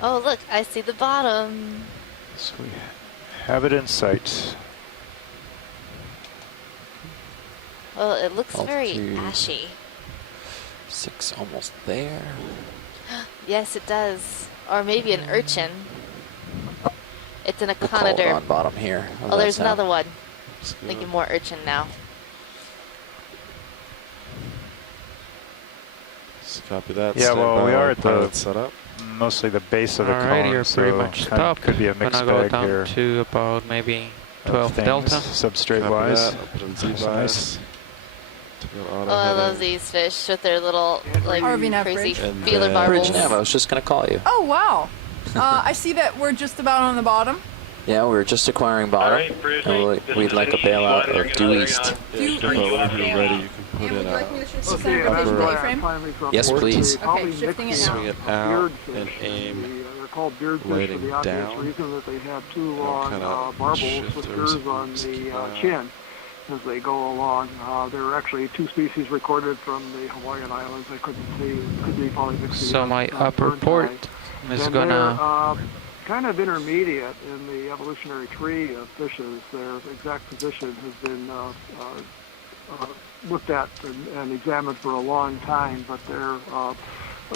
Oh, look, I see the bottom. So we have it in sight. Well, it looks very Altitude. ashy. 6 almost there. Yes, it does. Or maybe an urchin. It's an We'll call it echinoderm. on bottom here. How's Oh, that there's sound? another one. Let's go. Thinking more urchin now. Just copy that. Yeah, Stand well, by we while are at the pilot setup. mostly the base of the Alright, column, you're pretty so much kind of stopped. could be a mixed Gonna go bag down here. to about maybe of 12 things, delta. substrate Copy wise. that. I'll put in Z Nice. bias. To go auto Oh, I love heading. these fish with their little, like, RV nav crazy bridge. And feeler then- barbels. Bridge nav, I was just going to call you. Oh, wow. I see that we're just about on the bottom. Yeah, we were just acquiring bottom. Alright, Bruce, And this we'd is like a an easy bailout one. You're of gonna- due you're east. gonna- Yeah, You- Kippo, whenever you're ready, you can put And in would you like me to shift the Okay, center that's vision where I A-frame? finally from Yes, Port please. to probably Okay, shifting it mixing now. swing it out beardfish. and aim. They're called beardfish for lighting the obvious down. reason that they have two I'll long kinda barbels shift with over curves so on just the keep an eye out. chin as they go along. There are actually two species recorded from the Hawaiian Islands. I couldn't see. Could be polymixia. So my upper port is And gonna... they're kind of intermediate in the evolutionary tree of fishes. Their exact position has been looked at and examined for a long time, but they're an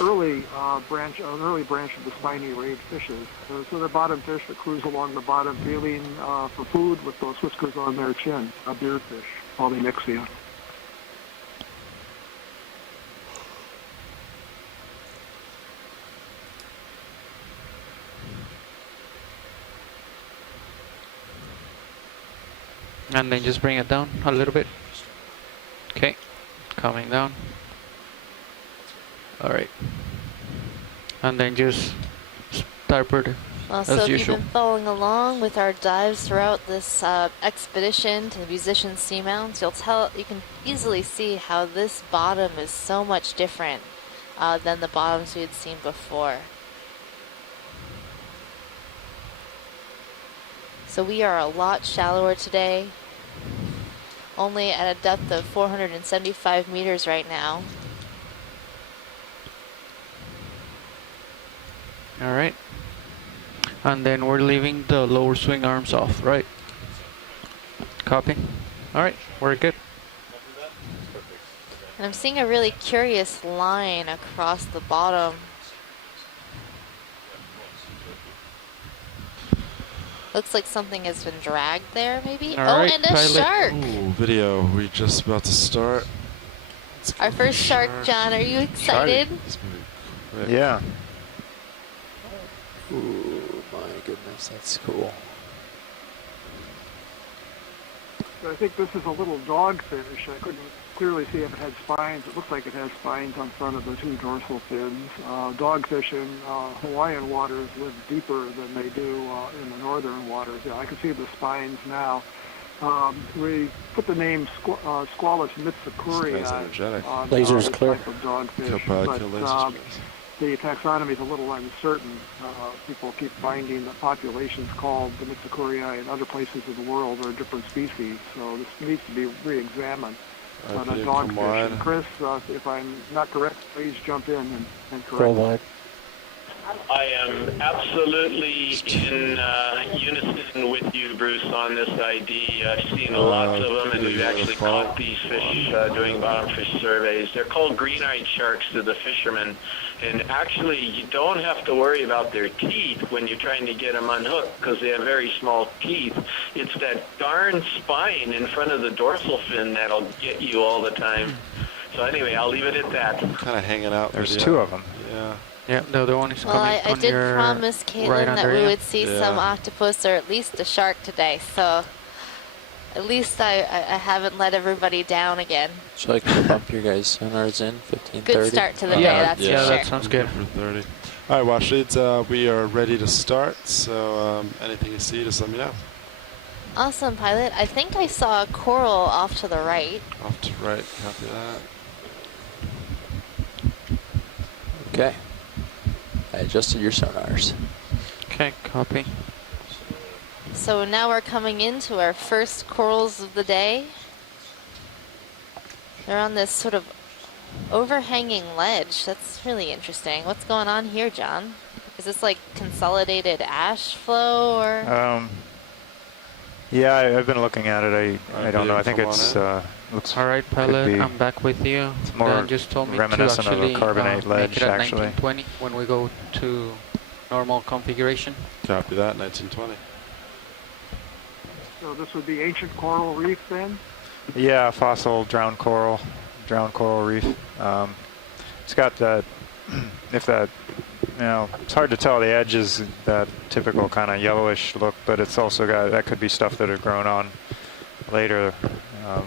early branch of the spiny rayed fishes. So they're bottom fish that cruise along the bottom, feeling for food with those whiskers on their chin. A beardfish, polymixia. And then just bring it down a little bit. Okay, coming down. Alright. And then just starboard Also, as if you've usual. been following along with our dives throughout this expedition to the Musician Seamounts, you can easily see how this bottom is so much different than the bottoms we had seen before. So we are a lot shallower today, only at a depth of 475 meters right now. Alright. And then we're leaving the lower swing arms off, right? Copy. Alright, we're good. And I'm seeing a really curious line across the bottom. Looks like something has been dragged there, maybe? All Oh, right, and a pilot. shark! Ooh, video. We just about to start. Let's Our go first shark, John. Are you excited? Let's move quick. Yeah. Ooh, my goodness, that's cool. I think this is a little dogfish. I couldn't clearly see if it had spines. It looks like it has spines on front of the two dorsal fins. Dogfish in Hawaiian waters live deeper than they do in the northern waters. Yeah, I can see the spines now. We put the name Squalus mitsukuri This guy's energetic. on Laser's this clear. type of dogfish, Kill but lasers. the taxonomy is a little uncertain. People keep finding that populations called the Mitsukuri in other places of the world are different species, so this needs to be re-examined on a IP, come dogfish. wide. And Chris, if I'm not correct, please jump in and correct Roll me. wide. I am absolutely in unison with you, Bruce, on this ID. I've seen lots of them, and we've actually caught these fish doing bottom fish surveys. They're called green-eyed sharks to the fishermen, and actually you don't have to worry about their teeth when you're trying to get them unhooked because they have very small teeth. It's that darn spine in front of the dorsal fin that'll get you all the time. So anyway, I'll leave it at that. Kind of hanging out. There's video. two of them. Yeah. Yeah, the other one is Well, coming I on did your promise Caitlin right that under we you. would see some Yeah. octopus or at least a shark today, so at least I haven't let everybody down again. So I can bump your guys sonars in 15:30. Good start to the day, Yeah, that's yeah, for that sure. sounds good. For 30. All right, watch leads. We are ready to start. So anything you see, just let me know. Awesome, pilot. I think I saw a coral off to the right. Off to right. Copy that. Okay. I adjusted your sonars. Okay, copy. So now we're coming into our first corals of the day. They're on this sort of overhanging ledge. That's really interesting. What's going on here, John? Is this like consolidated ash flow or? Yeah, I've been looking at it. I don't know. I think it's looks. All right, could pilot, be- I'm back with you. It's more Dan just told me to reminiscent of a actually carbonate make ledge, it at actually. 1920 when we go to normal configuration. Copy that, 1920. So this would be ancient coral reef then? Yeah, fossil drowned coral reef. It's got that. If that, it's hard to tell. The edge is that typical kind of yellowish look, but it's also got that could be stuff that had grown on later.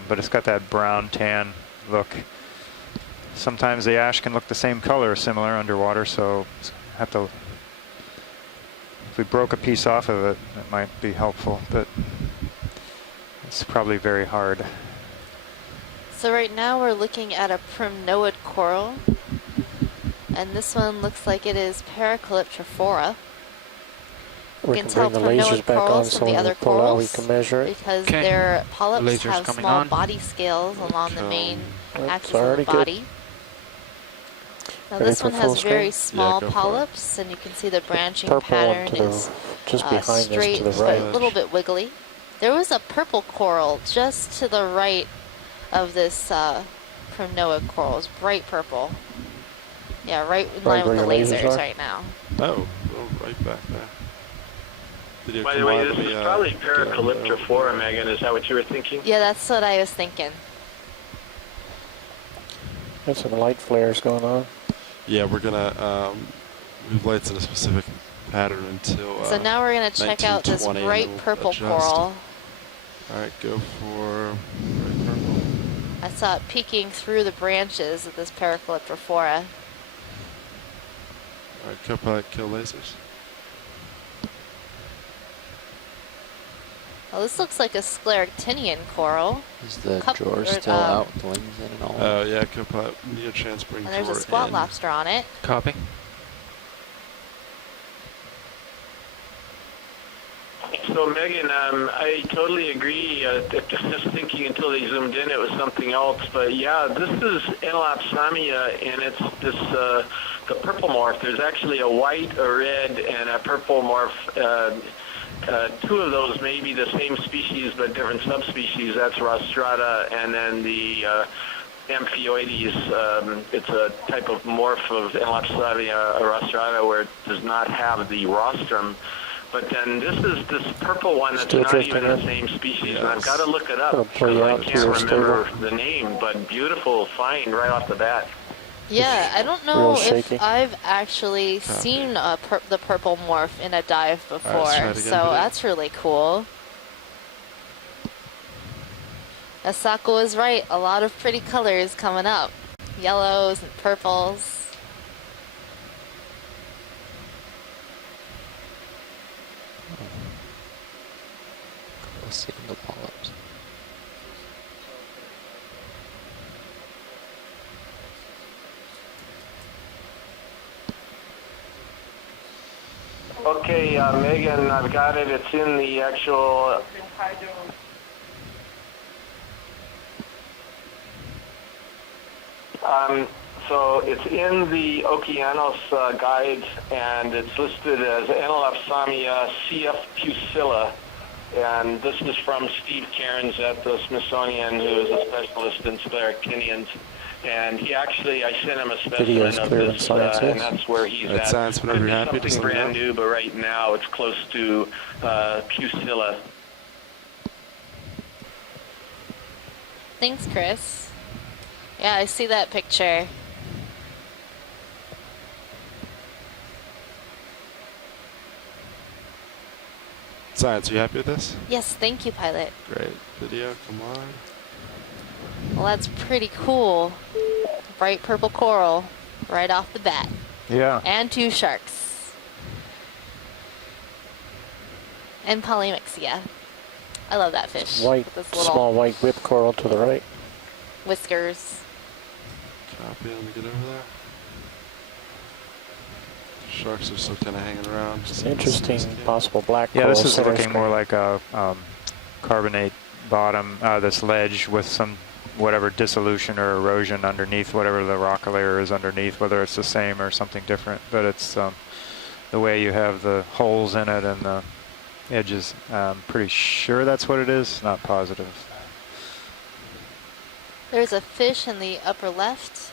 But it's got that brown tan look. Sometimes the ash can look the same color, similar underwater. So have to. If we broke a piece off of it, it might be helpful, but it's probably very hard. So right now we're looking at a primnoid coral, and this one looks like it is Paracalyptrophora. You We can can tell bring the lasers primnoid back on corals so from the when we other pull out we corals can measure it. because Okay. their polyps Lasers have coming small on. body scales along the main That's axis of the already good. body. Now Ready this for one full has very screen? small go for it. polyps, and you can see the branching Purple one pattern to the is just behind straight this to the but a right. little bit wiggly. There was a purple coral just to the right of this primnoid coral. It's bright purple. Yeah, right in Right line with the where your lasers lasers are? right now. Oh, right back there. Video, By the come way, on, this let me, is probably get out of there. Paracalyptrophora, Megan. Is that what you were thinking? Yeah, that's what I was thinking. There's some light flares going on. Yeah, we're gonna move lights in a specific pattern until. So now we're going to check out this 1920 and bright we'll purple adjust. coral. All right, go for bright purple. I saw it peeking through the branches of this Paracalyptrophora. All right, co-pilot, kill lasers. Oh, this looks like a scleractinian coral. Is the Cup- drawer or, still out, the wings in and all? Oh yeah, co-pilot, neo-trans bring And there's a drawer squat in. lobster on it. Copy. So Megan, I totally agree. Just thinking until they zoomed in, it was something else. But yeah, this is Enelopsamia, and it's this the purple morph. There's actually a white, a red, and a purple morph. Two of those may be the same species but different subspecies. That's rostrata, and then the Amphioides. It's a type of morph of Enelopsamia rostrata where it does not have the rostrum. But then this is this purple one that's Still not drifting even the in? same species, Yes. and I've got to look it up It'll play because I out to can't your remember stable. the name. But beautiful find right off the bat. Yeah, I don't know real if shaky. I've actually seen the purple morph in a dive before, let's try it again, so video. that's really cool. Asako is right, a lot of pretty colors coming up. Yellows and purples. Let's see the polyps. Okay, Megan, I've got it. It's in the actual. So it's in the Okeanos guide, and it's listed as Enelopsamia CF pusilla. And this is from Steve Cairns at the Smithsonian, who is a specialist in scleractinians. And he actually, I sent him a Video is specimen of clear in this, science, and yes. that's where he's At at. science, whenever Could you're be happy, just something let me brand know. new, but right now it's close to pusilla. Thanks, Chris. Yeah, I see that picture. Science, you happy with this? Yes, thank you, pilot. Great. Video, come on. Well, that's pretty cool. Bright purple coral right off the bat. Yeah. And two sharks. And polymyxia. I love that fish. White, This little small white whip coral to the right. whiskers. Copy, let me get over there. Sharks are still kind of hanging around. It's interesting possible black Yeah, coral. this is center looking more screen. like a carbonate bottom, this ledge with some whatever dissolution or erosion underneath, whatever the rock layer is underneath, whether it's the same or something different. But it's the way you have the holes in it and the edges. I'm pretty sure that's what it is, not positive. There's a fish in the upper left.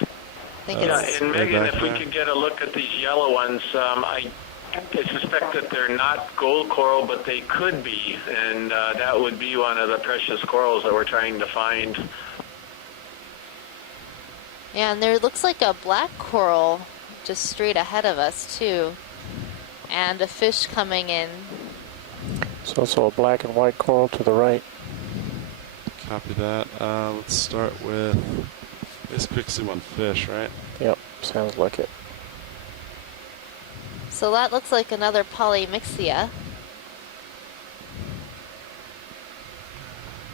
I think Yeah, it's and way Megan, back if we there. could get a look at these yellow ones, I suspect that they're not gold coral, but they could be, and that would be one of the precious corals that we're trying to find. yeah, and there looks like a black coral just straight ahead of us too, and a fish coming in. There's also a black and white coral to the right. Copy that. Let's start with this pixie one fish, right? Yep, sounds like it. So that looks like another polymyxia.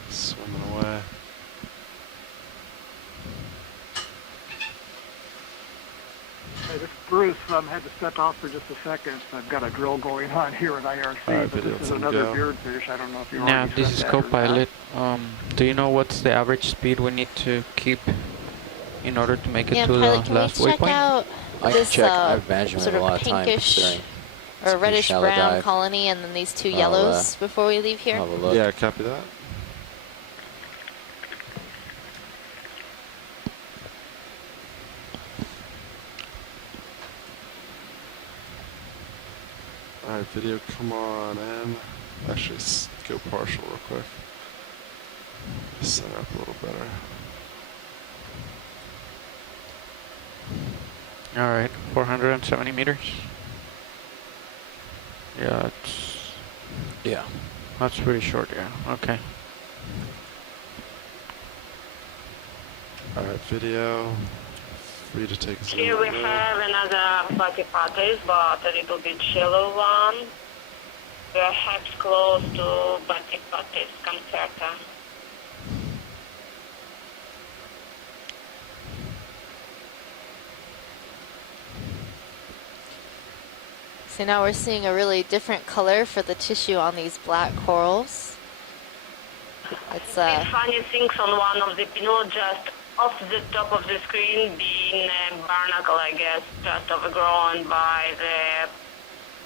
Swimming away. Hey, this Bruce had to step out for just a second. I've got a drill going on here at IRC, Alright, but video this is from another Joe. beardfish. I don't know if you Yeah, already this said is that or not. co-pilot. Do you know what's the average speed we need to keep in order to make it Yeah, to pilot, the can we last check waypoint? out I can this check. I imagine we sort have a of lot of time pinkish considering it's a or pretty reddish shallow brown dive. colony, and then these two I'll, yellows before we leave here? Have a look. Yeah, copy that. Alright, video, come on in. Actually, go partial real quick. Center up a little better. All right, 470 meters. Yeah, Yeah. that's pretty short. Yeah. Okay. Alright, video. Free to take zoom. Here we in. have another platypathes, but a little bit shallow one. Perhaps close to platypathes concerta. So now we're seeing a really different color for the tissue on these black corals. It's The funny things on one of the pinot just off the top of the screen being a barnacle, I guess, just overgrown by the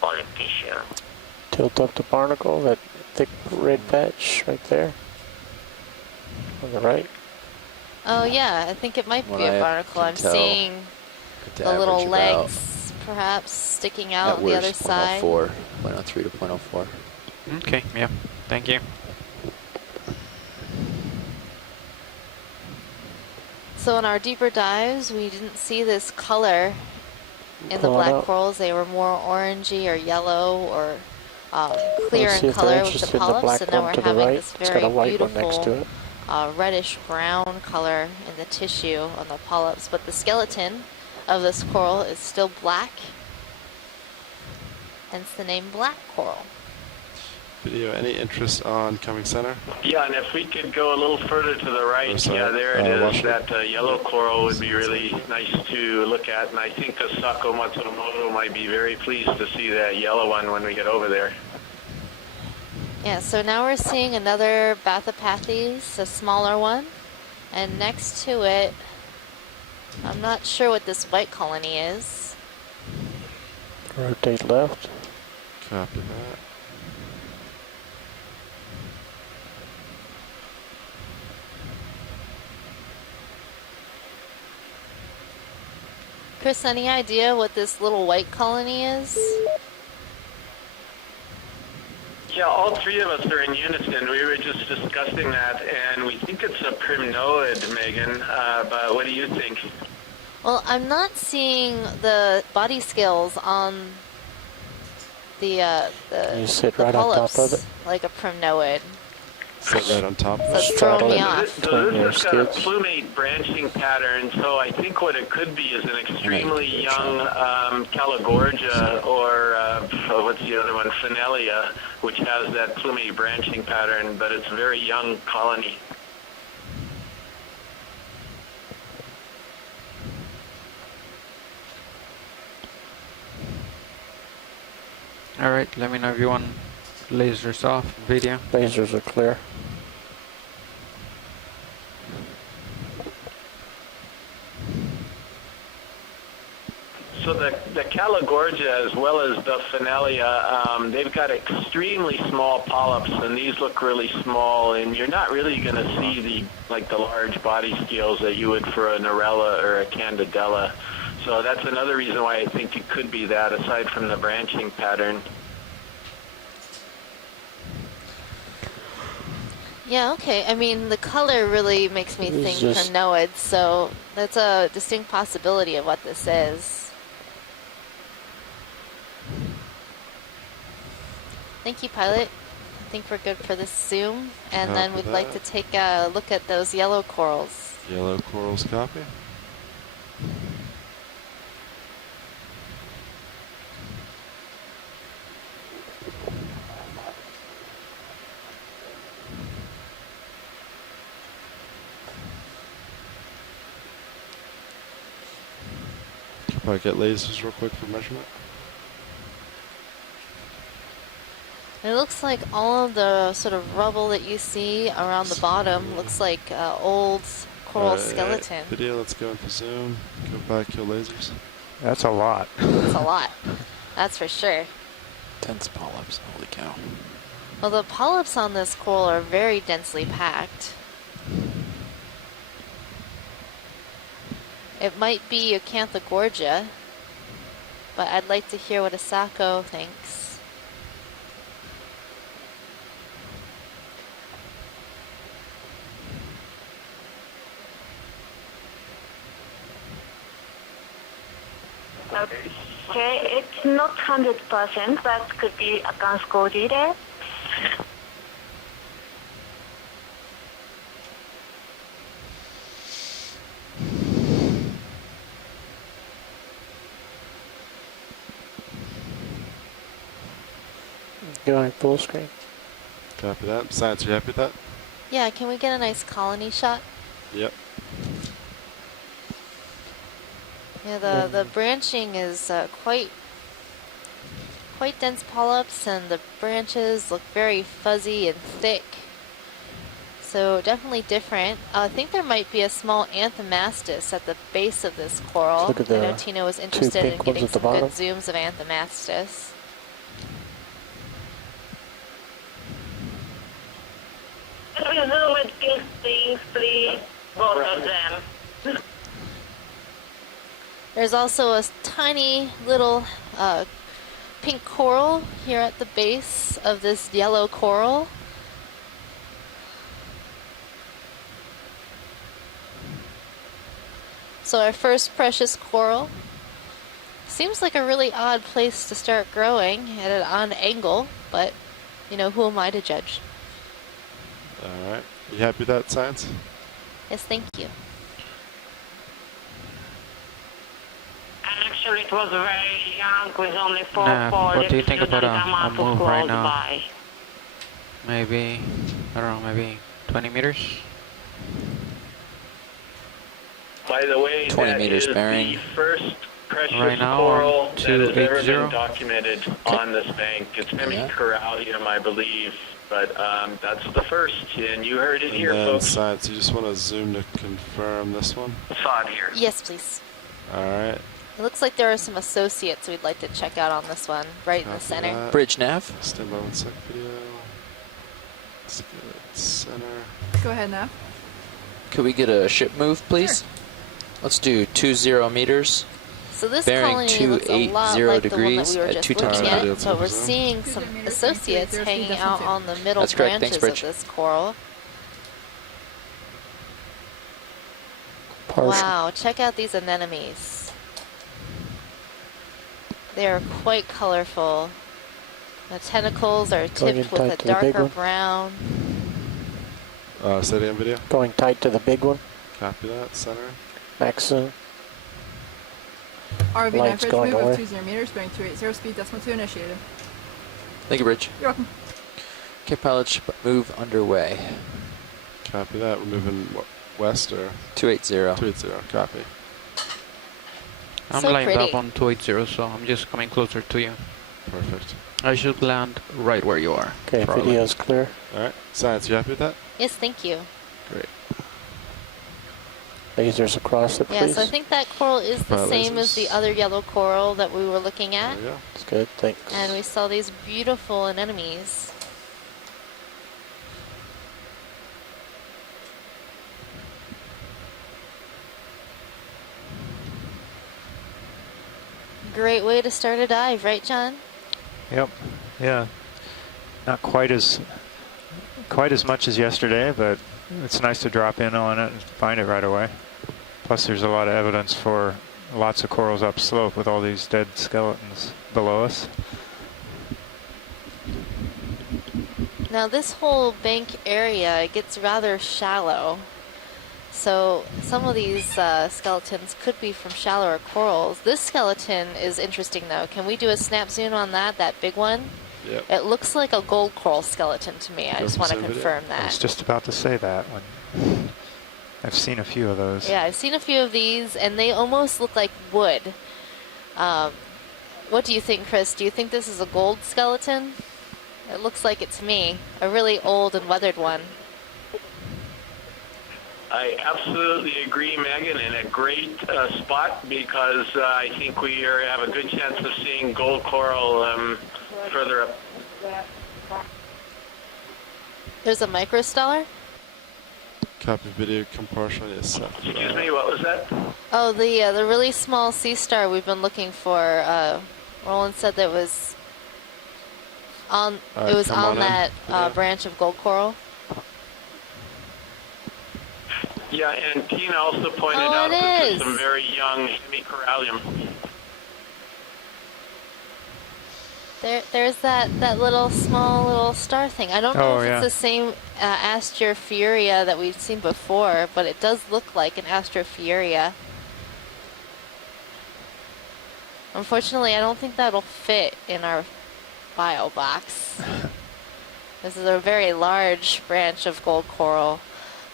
polyp tissue. Tilt up the barnacle, that thick red patch right there. On the right. oh yeah, I think it might What be a I barnacle. can I'm tell, seeing At the little average about legs perhaps sticking at out on the other worst side. 0.04, 0.03 to 0.04. Okay. Yeah. Thank you. So in our deeper dives, we didn't see this color in the Pull it black out. corals. They were more orangey or yellow or clear Let's see in if they're color with the interested in the polyps. black And now one we're to the having right. this It's very got a white one next to beautiful it. reddish brown color in the tissue on the polyps. But the skeleton of this coral is still black, hence the name black coral. Video, any interest on coming center? Yeah, and if we could go a little further to the right, Oh, sorry. yeah, there it is. watch it. That yellow coral would be really nice to look at, and I think Asako Matsumoto might be very pleased to see that yellow one when we get over there. Yeah, so now we're seeing another Bathypathes, a smaller one, and next to it, I'm not sure what this white colony is. Rotate left. Copy that. Chris, any idea what this little white colony is? Yeah, all three of us are in unison. We were just discussing that, and we think it's a primnoid, Megan, but what do you think? Well, I'm not seeing the body scales on the You sit the right on top polyps of it. like a primnoid. Sit right on top of That's it. throwing me Straddle it. off. So Between your this has got a skids. plumate branching pattern, so I think what it could be is an extremely young Calagorgia or what's the other one, Finelia, which has that plumate branching pattern, but it's a very young colony. All right. Let me know if you want lasers off video. Lasers are clear. So the Calagorgia, as well as the Finalia, they've got extremely small polyps, and these look really small. And you're not really going to see the large body scales that you would for a Narella or a Candidella. So that's another reason why I think it could be that, aside from the branching pattern. Yeah, okay. I mean, the color really makes me think Crinoids, so that's a distinct possibility of what this is. Thank you, pilot. I think we're good for this zoom, and then we'd like to take a look at those yellow corals. Yellow corals, copy. Probably get lasers real quick for measurement. It looks like all of the sort of rubble that you see around the bottom looks like old coral skeleton. Video, let's go into zoom. Go back, kill lasers. That's a lot. That's a lot. That's for sure. Dense polyps. Holy cow. Well, the polyps on this coral are very densely packed. It might be Acanthogorgia, but I'd like to hear what Asako thinks. Okay, it's not 100%, but could be Acanthogorgia. Going full screen. Copy that. Science, you happy with that? Yeah, can we get a nice colony shot? Yep. Yeah, the branching is quite dense polyps, and the branches look very fuzzy and thick. So definitely different. I think there might be a small anthomastus at the base of this coral. Look at I know Tina was interested in getting some bottom. good zooms of anthomastus. Can we zoom with these things, please? Both of them. There's also a tiny little pink coral here at the base of this yellow coral. So our first precious coral. Seems like a really odd place to start growing at an odd angle, but you know, who am I to judge? Alright. You happy with that, Science? Yes, thank you. Actually, it was very young with only 4 what do you think about a move right now? By. Maybe, I don't know, maybe 20 meters? By the way, 20 that meters is bearing. the first precious Right now, coral that has ever 280. been documented on this bank. It's Hemicorallium, I believe, but that's the first, and you heard it And here, then folks. Science, you just want to zoom to confirm this one? Saw it here. Yes, please. Alright. It looks like there are some associates we'd like to check out on this one, right in the Copy center. that. Bridge nav. Stand by 1 sec video. Let's get it center. Go ahead, Nav. Could we get a ship move, please? Sure. Let's do 20 meters. So this Bearing colony looks a lot 280 like the one that degrees we were at just 2 times looking the at, but we're zone. seeing some 2 meters, associates 0 hanging speed, out decimal on the middle That's correct. Thanks, branches of Bridge. this coral. Partial. Wow, check out these anemones. They are quite colorful. The tentacles are Going in tipped with tight a to the big darker one. brown. Steady on video. Going tight to the big one. Copy that. Center. Max zoom. ROV Light's 9 going move away. of 20 meters, bearing 280, speed, decimal 2 initiated. Thank you, Bridge. You're welcome. Okay, pilot ship move underway. Copy that. We're moving west or 280. 280. Copy. I'm So lined pretty. up on 280, so I'm just coming closer to you. Perfect. I should land right where you are. Okay, probably. video's clear. Alright. Science, you happy with that? Yes, thank you. Great. Lasers across it, please. Yeah, so I think that coral is the Fire same as the lasers. other yellow coral that we were looking at. There we go. That's good, thanks. And we saw these beautiful anemones. Great way to start a dive, right, John? Yep. Yeah. Not quite as much as yesterday, but it's nice to drop in on it and find it right away. Plus, there's a lot of evidence for lots of corals upslope with all these dead skeletons below us. Now this whole bank area, it gets rather shallow. So some of these skeletons could be from shallower corals. This skeleton is interesting though. Can we do a snap zoom on that big one? Yep. It looks like a gold coral skeleton to me. I just want to confirm I was that. just about to say that when I've seen a few of those. Yeah, I've seen a few of these and they almost look like wood. What do you think, Chris? Do you think this is a gold skeleton? It looks like it to me. A really old and weathered one. I absolutely agree, Megan, in a great spot because I think we have a good chance of seeing gold coral further up. There's a microstellar? Copy video compartment is set. Excuse me, what was that? Oh, the really small sea star we've been looking for. Roland said that was on. It was on that branch of gold coral. Yeah, and Tina also pointed out that there's some very young hemicorallium. There's that little small little star thing. I don't know if yeah. it's the same Astrophyria that we've seen before, but it does look like an Astrophyria. Unfortunately, I don't think that'll fit in our bio box. This is a very large branch of gold coral.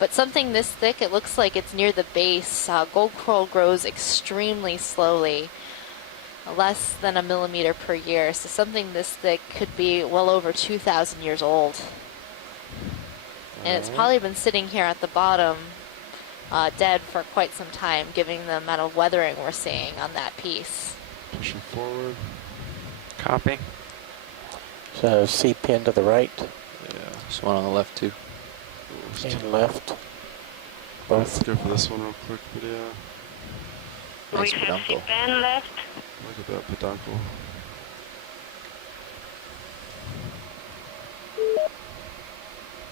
But something this thick, it looks like it's near the base. Gold coral grows extremely slowly, less than 1 millimeter per year. So something this thick could be well over 2,000 years old. And it's probably been sitting here at the bottom, dead for quite some time, given the amount of weathering we're seeing on that piece. Pushing forward. Copy. So C pin to the right Yeah. There's one on the left too. and left. Let's Both. go for this one real quick video. Nice We have peduncle. C-pen left. Look at that peduncle.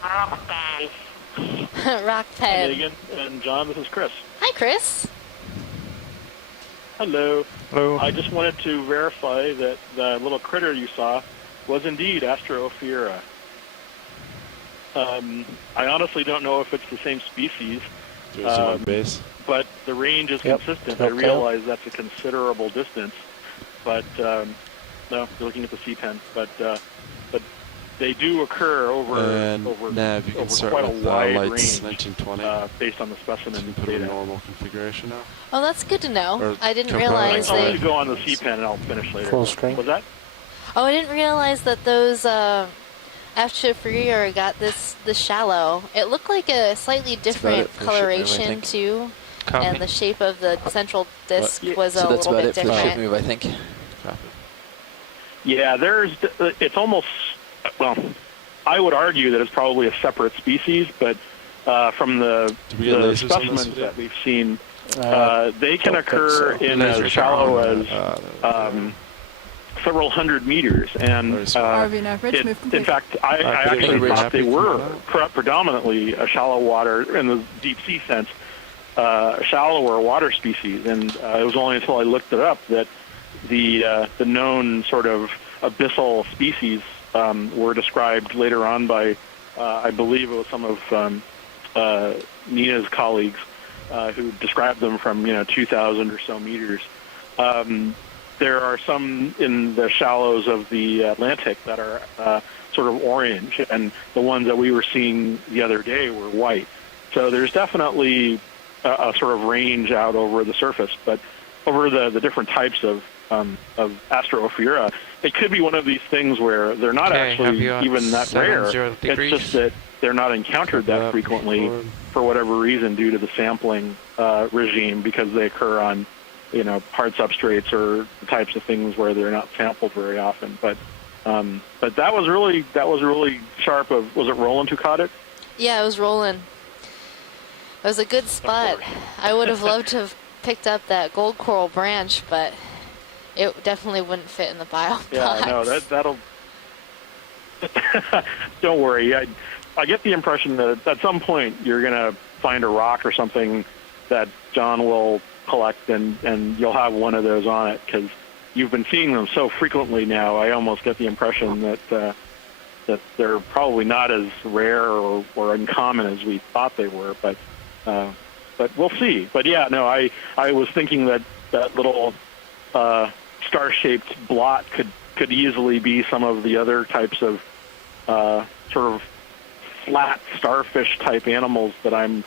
Rock band. Rock pen. Megan and John, this is Chris. Hi, Chris. Hello. Hello. I just wanted to verify that the little critter you saw was indeed Astrophyra. I honestly don't know if it's the same species, There's one base. but the range is Yep. consistent. I Okay. realize that's a considerable distance, but no, you're looking at the C-pen. But they do occur over And nav, you can over start quite a with wide lights range 1920. based on the You specimen can put it in data. normal configuration now. Oh, that's good to know. Or I didn't compare realize I'll let they. you go on the C-pen and I'll finish later. Full screen. Was that? Oh, I didn't realize that those Astrophyria got this shallow. It looked like a slightly about it different for shipment, I coloration think. too, Copy. and the shape of the central disc Yeah. was So a that's little about bit it for ship different. move, I think. Copy. Yeah, it's almost, well, I would argue that it's probably a separate species, but from the Do we get lasers on this specimens video? that we've seen, they can don't think occur so. in as Lasers shallow are as several hundred meters. And Very small. RV and average, move in complete. fact, I pretty actually good. thought they Happy were for predominantly a shallow water, in the deep sea sense, shallower water species. And it was only until I looked it up that the known sort of abyssal species were described later on by, I believe it was some of Nina's colleagues who described them from 2,000 or so meters. There are some in the shallows of the Atlantic that are sort of orange, and the ones that we were seeing the other day were white. So there's definitely a sort of range out over the surface, but over the different types of Astrophyra. It could be one of these things where they're not actually even that rare. It's just that they're not encountered that frequently for whatever reason due to the sampling regime, because they occur on, hard substrates or the types of things where they're not sampled very often. But that was really sharp. Was it Roland who caught it? Yeah, it was Roland. It was a good spot. I would have loved to have picked up that gold coral branch, but it definitely wouldn't fit in the bio box. Yeah, no, that'll. Don't worry. I get the impression that at some point you're gonna find a rock or something that John will collect, and you'll have one of those on it, because you've been seeing them so frequently now. I almost get the impression that they're probably not as rare or uncommon as we thought they were, but we'll see. But yeah, no, I was thinking that little star-shaped blot could easily be some of the other types of sort of flat starfish type animals that I'm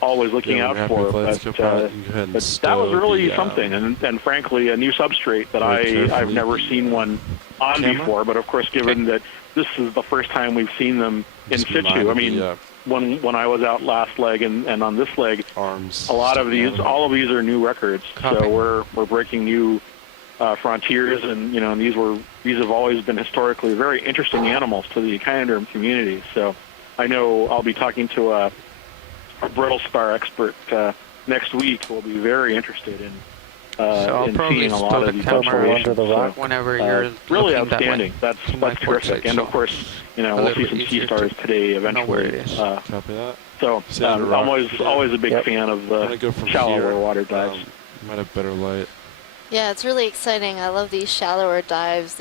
always looking out for. But that was really something, and frankly, a new substrate that I've never seen one on before. But of course, given that this is the first time we've seen them in situ, I mean, when I was out last leg and on this leg, all of these are new records. So we're breaking new frontiers, and these have always been historically very interesting animals to the echinoderm community. So I know I'll be talking to a brittle spar expert next week who will be very interested in seeing a lot of these observations. So, whenever you're really outstanding. That's terrific. And of course, we'll see some sea stars today eventually. So I'm always a big fan of the shallower water dives. Might have better light. Yeah, it's really exciting. I love these shallower dives.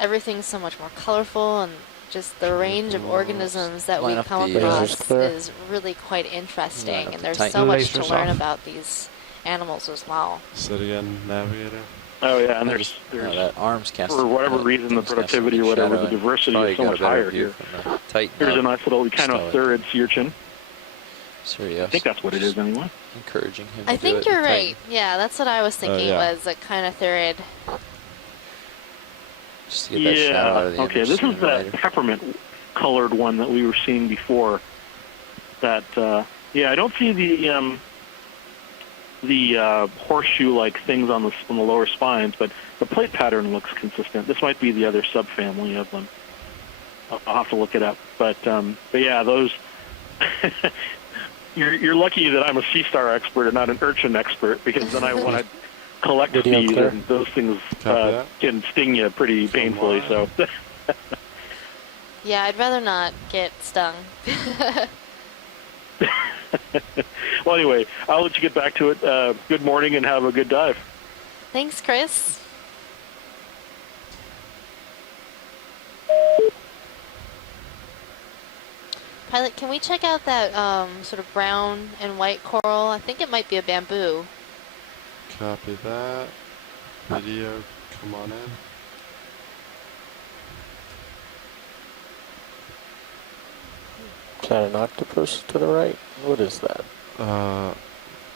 Everything's so much more colorful, and just the range of organisms that we come across is really quite interesting, and there's so much to learn about these animals as well. Sit again, navigator. Oh yeah, and there's that arms cast for whatever reason the productivity or whatever, the diversity is so much higher here. Here's a nice little kind of third sea urchin. Serious. I think that's what it is anyway. Encouraging him. I think you're right. Yeah, that's what I was thinking. Was a kind of third. Just to get that shot out of the okay, this is the peppermint colored one that we were seeing before. That I don't see the horseshoe-like things on the lower spines, but the plate pattern looks consistent. This might be the other subfamily of them. I'll have to look it up. But yeah, those. You're lucky that I'm a sea star expert and not an urchin expert, because then I want to collect these, and those things can sting you pretty painfully. So. Yeah, I'd rather not get stung. Well, anyway, I'll let you get back to it. Good morning and have a good dive. Thanks, Chris. Pilot, can we check out that sort of brown and white coral? I think it might be a bamboo. Copy that. Video, come on in. Is that an octopus to the right? What is that?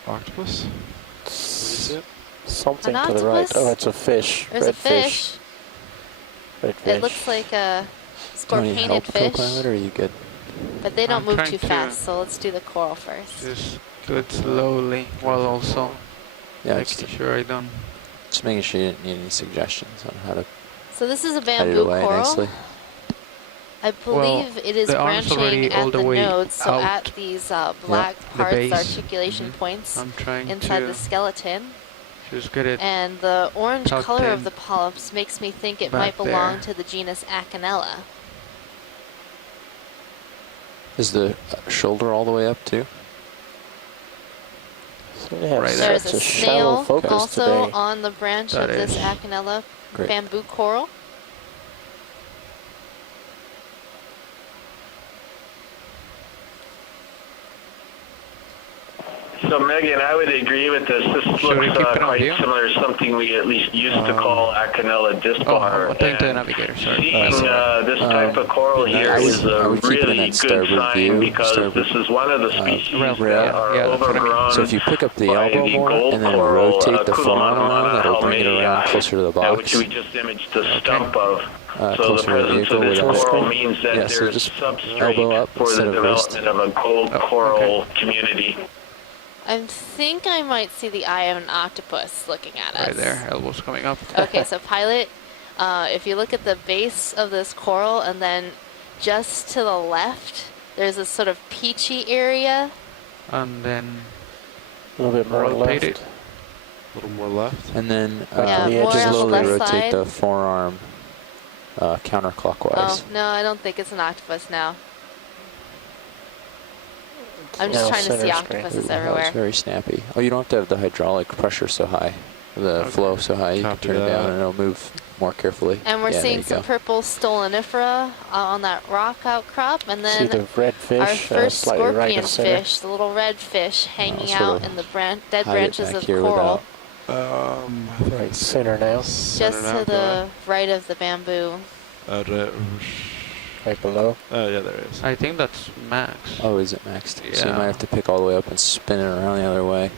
Octopus? What is it? Something to the right. Oh, it's a fish. There's a fish. Red fish. It looks like a scorpionid fish. Co-pilot, or are you good? But they don't move too fast, so let's do the coral first. Just do it slowly, while also making sure I don't. Just making sure you didn't need any suggestions on how to. So this is a bamboo coral. Nicely. I believe it is branching at the nodes, so at these black parts, articulation points inside the skeleton. Just get it. And the orange color of the polyps makes me think it might belong to the genus Acanella. Is the shoulder all the way up too? There's a snail also on the branch of this Acanella bamboo coral. So Megan, I would agree with this. This Should we looks keep it on quite view? similar to something we at least used to call Acanella disbar. I'm turning to the navigator, sorry. Seeing this type of coral here is a really good sign because this is one of the species that are overgrown. So if you pick up the by elbow the more gold and then coral, rotate the forearm around, that'll bring it Halmeia, around closer to the box. which we just imaged the stump of. So the closer to the presence of vehicle this with coral a- means that Yeah, so there's just elbow substrate up for the instead of wrist. development of a gold coral community. I think I might see the eye of an octopus looking at us. Right there, elbows coming up. Okay, so pilot, if you look at the base of this coral and then just to the left, there's a sort of peachy area. And then A little bit more rotate left. it. A little more left. And then Yeah, more on the slowly left rotate side. the forearm counterclockwise. Oh, no, I don't think it's an octopus now. I'm just Now trying to see center screen. octopuses Ooh, that was everywhere. very snappy. Oh, you don't have to have the hydraulic pressure so high, the flow so high. You can Copy turn it down that. and it'll move more carefully. And we're Yeah, there seeing you some go. purple stolonifera on that rock outcrop, and See then the red fish our first slightly right scorpion of center. fish, the little red fish hanging sort out of in the dead hide it branches back of here coral, Right center now. just to the right of the bamboo. Right below. Oh, yeah, there is. I think that's max. Oh, is it maxed? So you Yeah. might have to pick all the way up and spin it around the other way.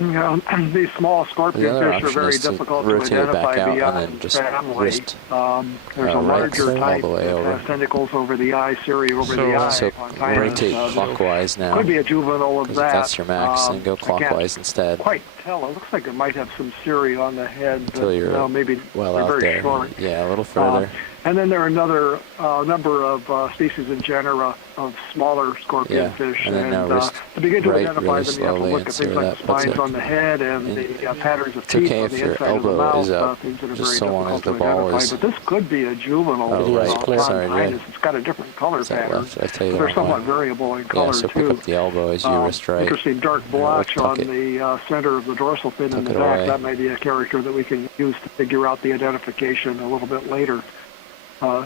Yeah, these small scorpion The other fish are option very is to difficult to rotate it back identify out and beyond then just family. wrist, There's a right larger all type the way that over. has tentacles over the eye, cirri over the eye. So Pontinus, rotate there clockwise now. Could be a juvenile of Because that. if that's your max, then go I can't clockwise instead. quite tell. It looks like it might have some cirri on the head, but Until you're no, maybe well they're out very there. short. Yeah, a little further. And then there are another number of species and genera of smaller scorpion Yeah, fish. and then now wrist to begin to right identify really them, you have to slowly look and at see things where like the that puts spines it. on the head and And the patterns of it's teeth okay on if the your inside of the elbow mouth, is up, things that are just very so long difficult as the to ball identify. is- But this could be a juvenile Oh, right. Pontinus. Sorry, right. It's got a different color Is that pattern. left? Did I tell you the They're wrong somewhat way? variable in Yeah, color, so too. pick up the elbow as you wrist right. Interesting dark Yeah, blotch tuck on it. the center of the dorsal fin in Tuck the it back. away. That may be a character that we can use to figure out the identification a little bit later.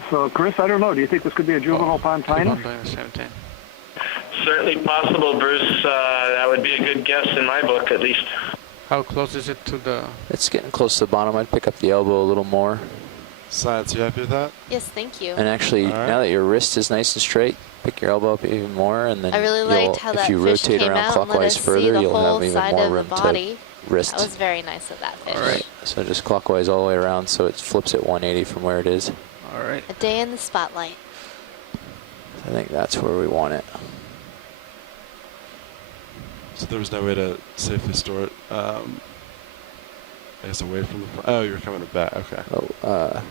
So, Chris, I don't know. Do you think this could be a juvenile Keep on Pontinus? doing the same thing. Certainly possible, Bruce. That would be a good guess in my book, at least. How close is it to the... It's getting close to the bottom. I'd pick up the elbow a little more. Science, you happy with that? Yes, thank you. And actually, All right. now that your wrist is nice and straight, pick your elbow up even more, and then I really liked how if that you fish rotate came around out and let clockwise us see further, the you'll whole have even side more of the room body. to wrist. That was very nice of that fish. All right. So just clockwise all the way around, so it flips at 180 from where it is. All right. A day in the spotlight. I think that's where we want it. So there was no way to safely store it. I guess away from the. Oh, you're coming back. Okay. Oh,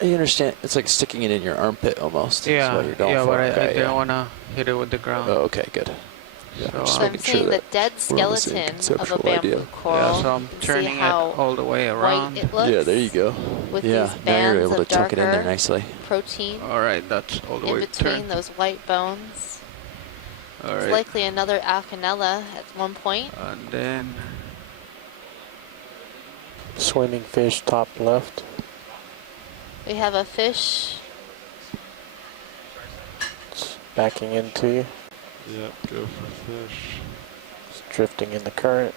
you understand? It's like sticking it in your armpit almost. That's Yeah, what you're going yeah, for. but I Okay, didn't want to hit it with the ground. Oh, okay, good. Yeah, So, just So I'm making sure seeing the that dead we're on the same skeleton of a conceptual bamboo idea. coral. yeah, so I'm You can see turning it how all the way white around. it looks. Yeah, there you go. With Yeah, these now you're bands able to of tuck it in there darker nicely. protein All right, that's all the in way between turned. those white bones. All It's right. likely another Alcanella at one point. And then... Swimming fish top left. We have a fish. It's backing into you. Yep. Go for fish. It's drifting in the current.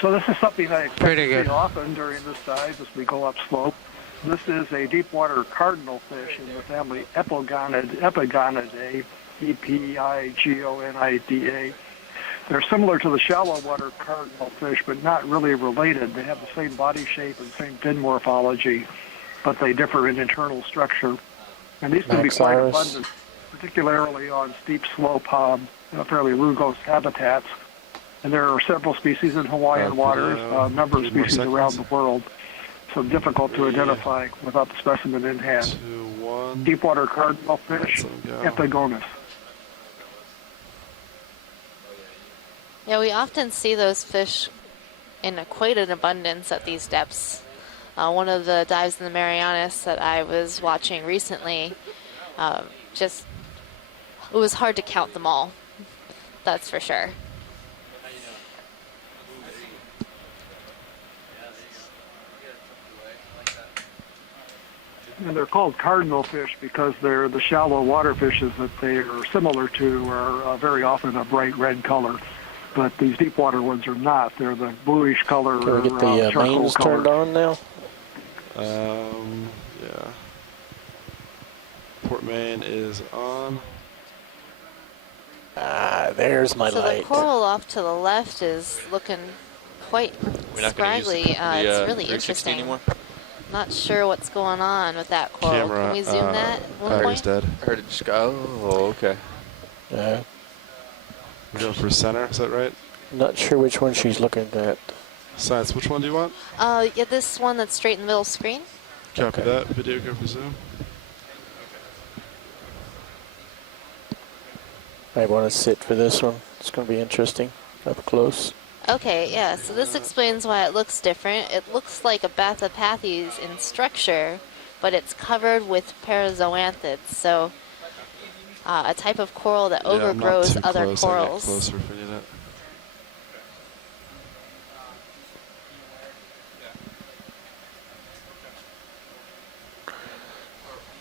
So this is something I expect Pretty to good. see often during this dive as we go up slope. This is a deep water cardinal fish in the family Epigonidae, E-P-I-G-O-N-I-D-A. They're similar to the shallow water cardinal fish, but not really related. They have the same body shape and same fin morphology, but they differ in internal structure. And these can be Max quite Iris. abundant, particularly on steep slope, fairly rugose habitats. And there are several species in Hawaiian waters, a number of 3 more species around seconds. the world. So difficult to identify without the specimen in hand. 2, 1. Deepwater cardinal fish, Let them go. Epigonus. Yeah, we often see those fish in quite an abundance at these depths. One of the dives in the Marianas that I was watching recently, it was hard to count them all. That's for sure. and they're called cardinal fish because they're the shallow water fishes that they are similar to are very often a bright red color. But these deep water ones are not. They're the bluish color. Can we get the mains turned on now? Yeah. Port main is on. Ah, there's my so light. the coral off to the left is looking quite scraggly. It's really interesting. Anymore? Not sure what's going on with that coral. Camera, Can we zoom that one battery's point? dead. I heard it just go. Oh, okay. Yeah. We're going for center, is that right? Not sure which one she's looking at. Science, which one do you want? Yeah, this one that's straight in the middle screen. Copy that. Video, go for zoom. I want to sit for this one. It's going to be interesting up close. Okay, yeah, so this explains why it looks different. It looks like a Bathypathes in structure, but it's covered with parazoanthids, so a type of coral that overgrows other corals. I'll get closer if we need it.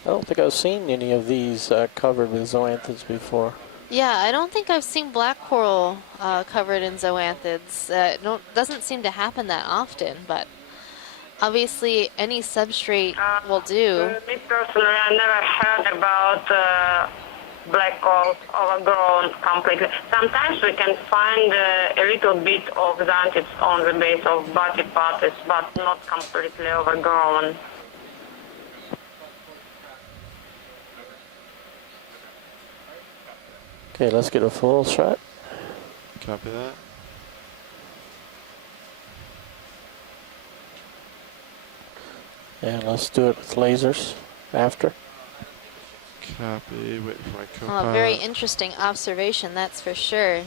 I don't think I've seen any of these covered with zoanthids before. Yeah, I don't think I've seen black coral covered in zoanthids. Doesn't seem to happen that often, but obviously any substrate will do. Me personally, I never heard about black corals overgrown completely. Sometimes we can find a little bit of xanthids on the base of Bathypathes, but not completely overgrown. Okay, let's get a full shot. Copy that. And let's do it with lasers after. Copy, waiting for my co-pilot. Very interesting observation, that's for sure.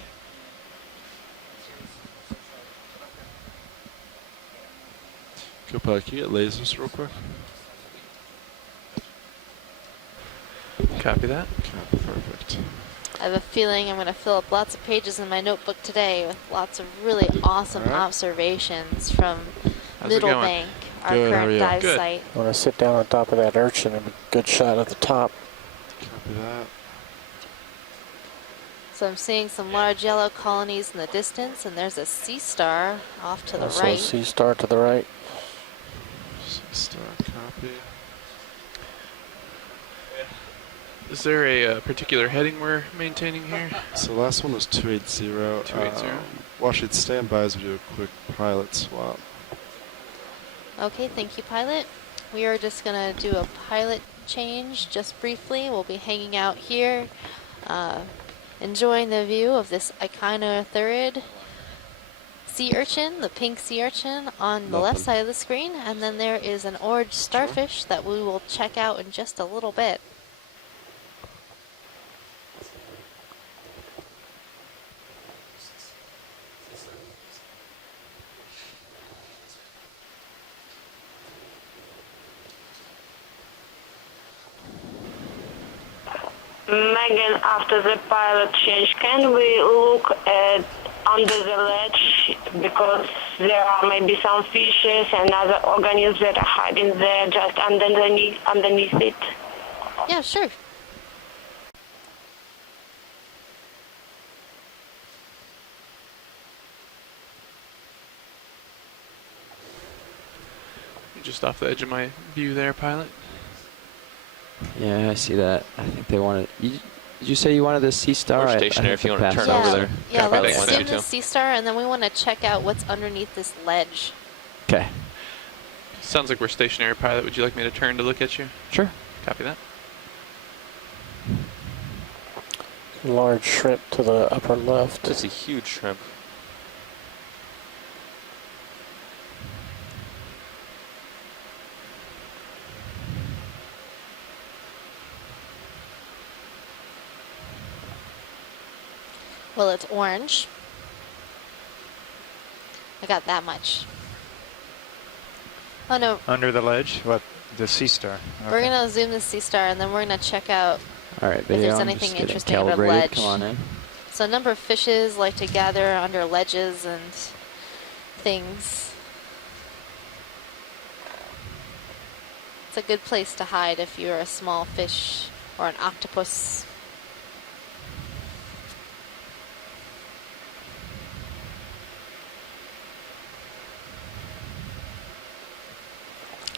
Co-pilot, can you get lasers real quick? Copy that. Copy, perfect. I have a feeling I'm going to fill up lots of pages in my notebook today with lots of really awesome observations from Middle Bank, our current dive site. I want to sit down on top of that urchin and a good shot at the top. Copy that. So I'm seeing some large yellow colonies in the distance, and there's a sea star off to the Also right. sea star to the right. Sea star, copy. Is there a particular heading we're maintaining here? So the last one was 280. 280. Well, should stand by as we do a quick pilot swap. Okay, thank you, pilot. We are just going to do a pilot change just briefly. We'll be hanging out here, enjoying the view of this ichinothurid sea urchin, the pink sea urchin, on the left side of the screen. And then there is an orange starfish that we will check out in just a little bit. Megan, after the pilot change, can we look at under the ledge, because there are maybe some fishes and other organisms that are hiding there just underneath it? Yeah, sure. Just off the edge of my view there, pilot. Yeah, I see that. I think they wanted. Did you say you wanted the sea star? Or stationary if you want to turn over there. Yeah, Copy let's that. zoom the sea star, and then we want to check out what's underneath this ledge. Okay. Sounds like we're stationary, pilot. Would you like me to turn to look at you? Sure. Copy that. Large shrimp to the upper left. That's a huge shrimp. Well, it's orange. I got that much. Oh no. Under the ledge? What? The sea star. We're Okay. going to zoom the sea star, and then we're going to check out All right, if video. there's I'm anything just getting interesting about a calibrated. ledge. Come on in. So a number of fishes like to gather under ledges and things. It's a good place to hide if you're a small fish or an octopus.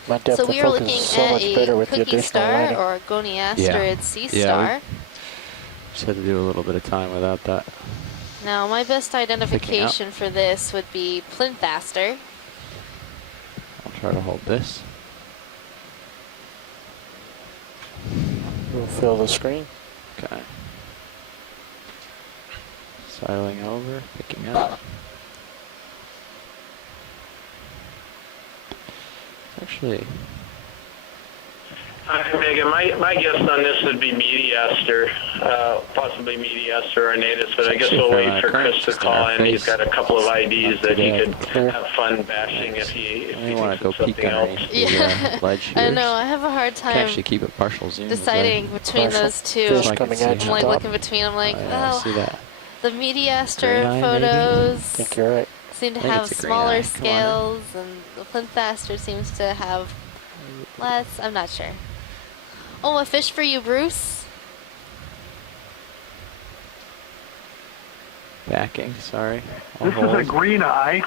My depth So of we are focus looking is so at much a better with the cookie additional star lighting. or goniasterid sea star. Just had to do a little bit of time without that. Now, my best identification for this would be plinfaster. I'll try to hold this. We'll fill the screen. Okay. Sidling over, picking up. Actually, Megan, my guess on this would be Mediaster, possibly Mediaster or Natus, but I guess we'll wait for Chris to call in. He's got a couple of IDs that he could have fun bashing if he want thinks to go it's peek something else. underneath the ledge here. I know, I have a hard Can time actually keep it partial zoom. deciding between those two. Fish coming at I'm you like top. looking between, I'm like, yeah, see that. the Green Mediaster eye, photos I think you're right. seem to I think have it's a green smaller eye. Come on in. scales, and the plinfaster seems to have less. I'm not sure. Oh, a fish for you, Bruce. Backing, sorry. I'll This is hold. a green eye.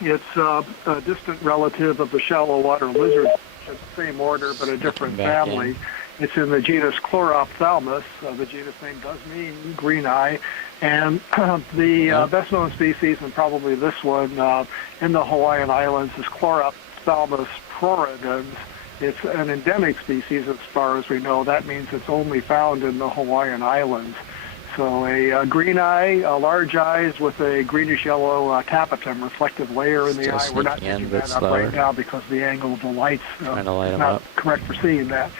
It's a distant relative of the shallow water lizard. It's the same order, but a different back family. in. It's in the genus Chlorophthalmus. The genus name does mean green eye. And the best known species, and probably this one, in the Hawaiian Islands is Chlorophthalmus proridens. It's an endemic species as far as we know. That means it's only found in the Hawaiian Islands. So a green eye, large eyes with a greenish-yellow tapetum, reflective layer in the Still eye. We're not sneaking in, picking but that up slower. right now because the angle of the light's Trying to light 'em not up. correct for seeing that.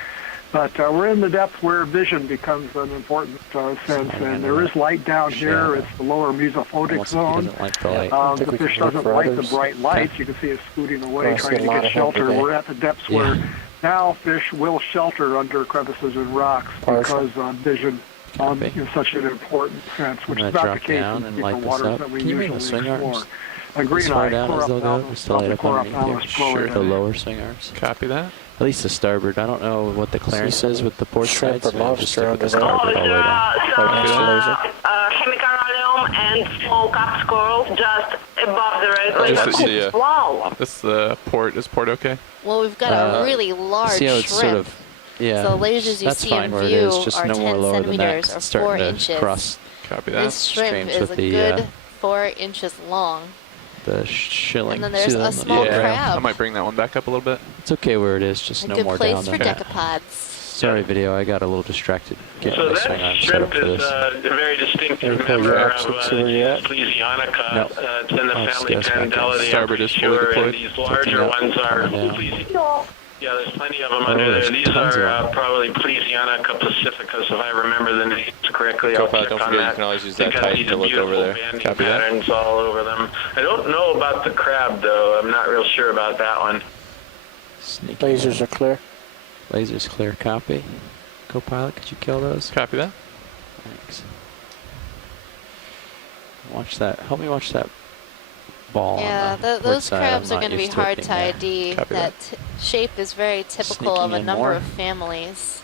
But we're in the depth where vision becomes an important sense, and there is light down here. It's the lower mesophotic Almost he zone. doesn't like the light. The fish doesn't like the bright lights. You can see it scooting away, I see trying a to lot get of them shelter. today. We're at the depths where now fish will shelter under crevices and rocks Partial. because vision Copy. in such an important sense, which I'm is gonna not the drop case down in and deeper light this waters up. that we Can you bring the usually swing explore. arms A green as far eye, down as they'll go? Just to light up underneath here. Chlorophthalmus The proridens. lower swing arms. Copy that. At least the starboard. I don't know what the clearance some is with the port shrimp side, or so I'll just lobster stick with the under there. starboard all the way down. Chemical and small cap squirrels just above the red Just lake. Wow. This the port. Is port okay? Well, we've got a really large See how it's shrimp. sort of, yeah. So the lasers you that's see fine in where it view is, just are no 10 more lower than that. centimeters 'cause or it's starting 4 to inches. cross Copy that. This shrimp streams is with a the, good 4 inches long. the shilling. And then there's See a that? small Yeah, crab. I might bring that one back up a little bit. It's okay where it is, just A no good more place down for there. decapods. Sorry, video. I got a little distracted getting So my swing that arm set up shrimp for is this. a very distinctive Everything member you're of absent to yet? Plesionica. No. It's in the Oh, family it's back in. Pandelidae, Starboard I'm is fully sure, deployed. and these Tilting larger up, ones are coming down. Yeah, there's plenty of them under there's there. These tons of are them. probably Plesionica pacificus, if I remember the names correctly. I'll Copilot, check don't on forget you that. can always use They've that got type these to look over beautiful there. banding Copy that. patterns all over them. I don't know about the crab, though. I'm not real sure about that one. Sneaky. Lasers are clear. Lasers clear. Copy. Copilot, could you kill those? Copy that. Thanks. Watch that. Help me watch that ball. Yeah, on the port those side. crabs I'm are not going to be used hard it to being there. ID. Copy That shape is very typical of Sneaking a in number more. of families.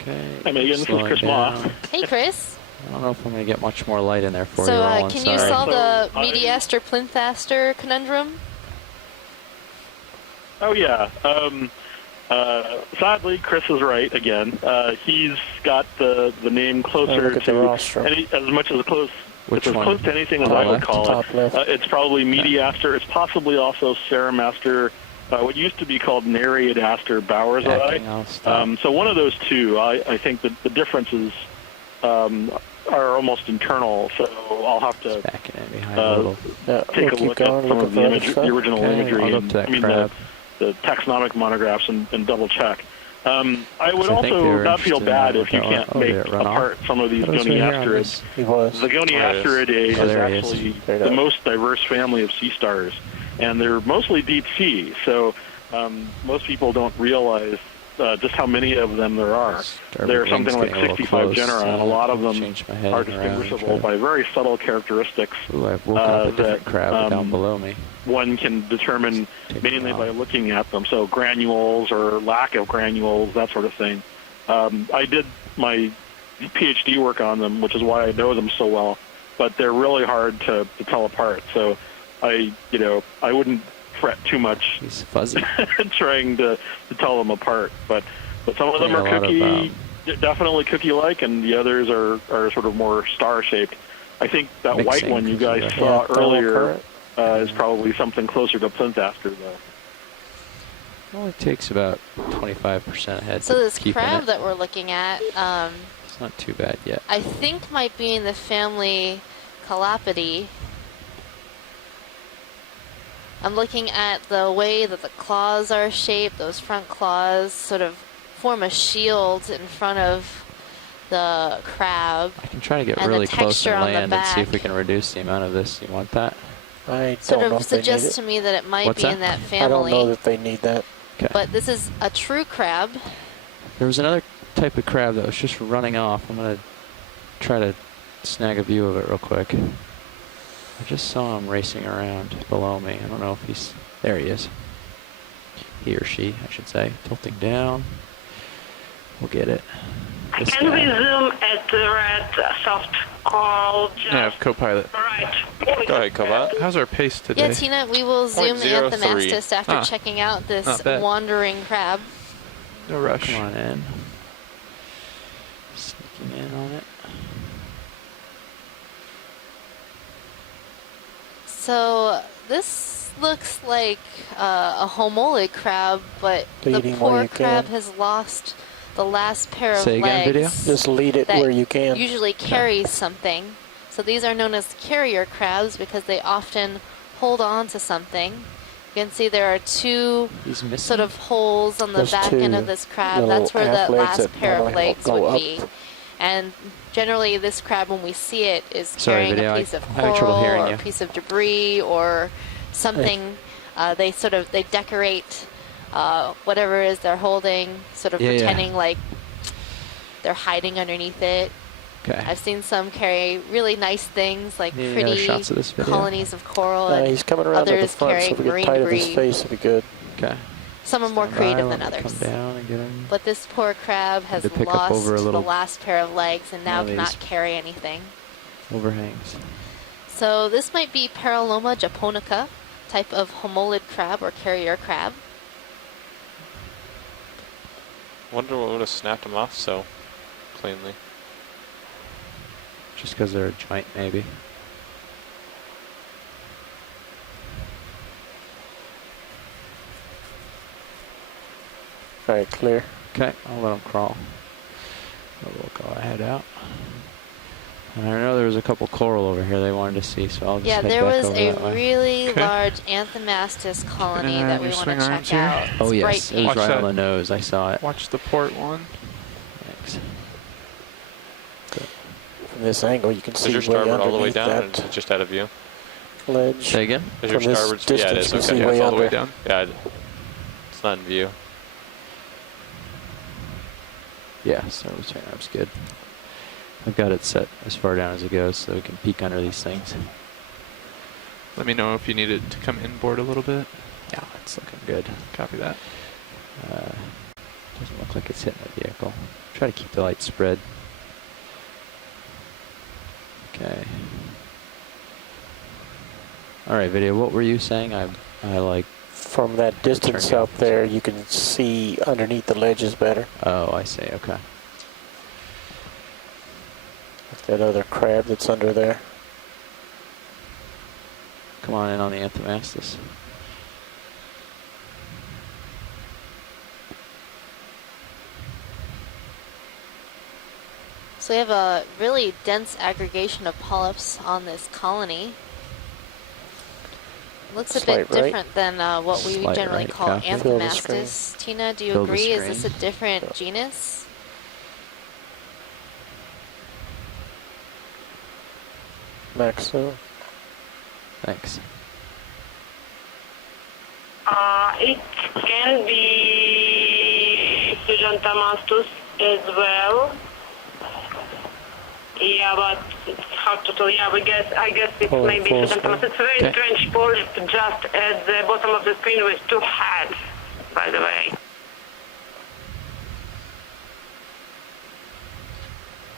Okay. Hi, Megan. This is slowing Chris down. Moss. Hey, Chris. I don't know if I'm going to get much more light in there for So, you. Roland, can you sorry. solve the So, Mediaster Plinfaster conundrum? Oh yeah. Sadly, Chris is right again. He's got the name closer look at the to rostrum. as much as close. Which it's as one? close to anything as Top I would left? call Top it. left. It's probably Mediaster. It's possibly also Ceramaster, what used to be called Nereidaster Bowers eye. Backing, I'll stop. So one of those two. I think that the differences are almost internal. So I'll have to Backing in behind a little. Yeah, take we'll a keep look at going. some Look of at the, the other stuff. the original Okay, imagery. I'll look to that I mean crab. the taxonomic monographs and double check. I would I think they also were not feel interested in bad that if you with can't the- make did it run off? apart some of these Oh, it's right here on goniasterids. this. He was. The goniasteridae Oh, is there he is. actually Straight the up. most diverse family of sea stars, and they're mostly deep sea. So most people don't realize just how many of them there are. Starboard There are wing's something like getting a little 65 close, genera, and a lot of them change my head are around and distinguishable try to- by very subtle characteristics Ooh, I've woken up a different that, crab down below me. one can determine mainly by looking at them. So granules or lack of granules, that sort of thing. I did my PhD work on them, which is why I know them so well. But they're really hard to tell apart. So I wouldn't fret too much. He's fuzzy. trying to tell them apart. But some of them are cookie, definitely cookie-like, and the others are sort of more star-shaped. I think that white one you guys saw earlier is probably something closer to plintaster, though. It only takes about 25% ahead. So this crab that we're looking at, it's not too bad yet. I think might be in the family Calapidae. I'm looking at the way that the claws are shaped. Those front claws sort of form a shield in front of the crab. I can try to get really close and land and see if we can reduce the amount of this. You want that? I sort don't know of if they need suggests it. to me that it might What's be that? in that family. I don't know that they need that. Okay. But this is a true crab. There was another type of crab that was just running off. I'm going to try to snag a view of it real quick. I just saw him racing around below me. I don't know if he's... There he is. He or she, I should say. Tilting down. We'll get it. This Can we guy. zoom at the red soft coral? Yeah, Copilot. Right. Go ahead, Copilot. How's our pace today? Yeah, Tina, we will zoom the 0.03. Anthomastus after Ah, checking out this not bad. wandering crab. No rush. Come on in. Sneaking in on it. So this looks like a homolid crab, but Leading the where poor you crab can. has lost the last pair of Say again, legs. video? Just lead it that where you can. Usually carries something. So these are known as carrier crabs because they often hold on to something. You can see there are two He's missing. sort of holes on the Those back two end of this crab. little That's where the half legs last that pair of normally legs go would up. be. And generally this crab, when we see it, is Sorry, carrying video, a piece of I'm having trouble coral hearing or you. a piece of debris or something. They decorate whatever it is they're holding, sort of pretending like they're hiding underneath it. Okay. I've seen some carry really nice things like Need any other pretty shots of this video? colonies of coral, and He's coming around to the others front, carry so if we get marine tight of his debris. face, it'd be good. Okay. Some are more Stand by, creative let than me others. Come down and get him. But this poor crab has to pick up lost over a the little last pair of legs and now one of cannot these. carry anything. Overhangs. So this might be Paraloma japonica, type of homolid crab or carrier crab. Wonder what would have snapped him off so cleanly. Just because they're a joint, maybe. All right, clear. Okay, I'll let them crawl. We'll go ahead out. And I know there was a couple coral over here they wanted to see, so I'll just Yeah, head there back was over a that way. really Okay. large Anthomastus colony Keeping an eye that on we your want to swing check arms here. out. Oh It's yes, bright it was pink. Watch right that. on the nose. I saw it. Watch the port one. Thanks. From this angle, you can Is see your way starboard all the way underneath down, or that is it just out of view? ledge. Say again? Is your From this starboard? Yeah, it distance, is. you can Okay, see yeah, way it's all the way under. down. Yeah, it's not in view. Yeah, starboard swing arm's good. I've got it set as far down as it goes so we can peek under these things. Let me know if you need it to come inboard a little bit. Yeah, it's looking good. Copy that. Doesn't look like it's hitting the vehicle. Try to keep the light spread. Okay. All right, video. What were you saying? I like. From that distance Turn out there, you can see underneath the ledges better. Oh, I see. Okay. Like that other crab that's under there. Come on in on the Anthomastus. So we have a really dense aggregation of polyps on this colony. Looks a bit Slight right. different than what we Slight generally right, call copy. Fill the Anthomastus. Tina, do you Fill the agree? Is this a screen. different genus? Maxo. Thanks. It can be Phyllanthomastus as well. Yeah, but it's hard to tell. Yeah, I guess it's Polyp maybe full Pseudantamas. screen. It's a very Okay. strange polyp just at the bottom of the screen with two heads, by the way.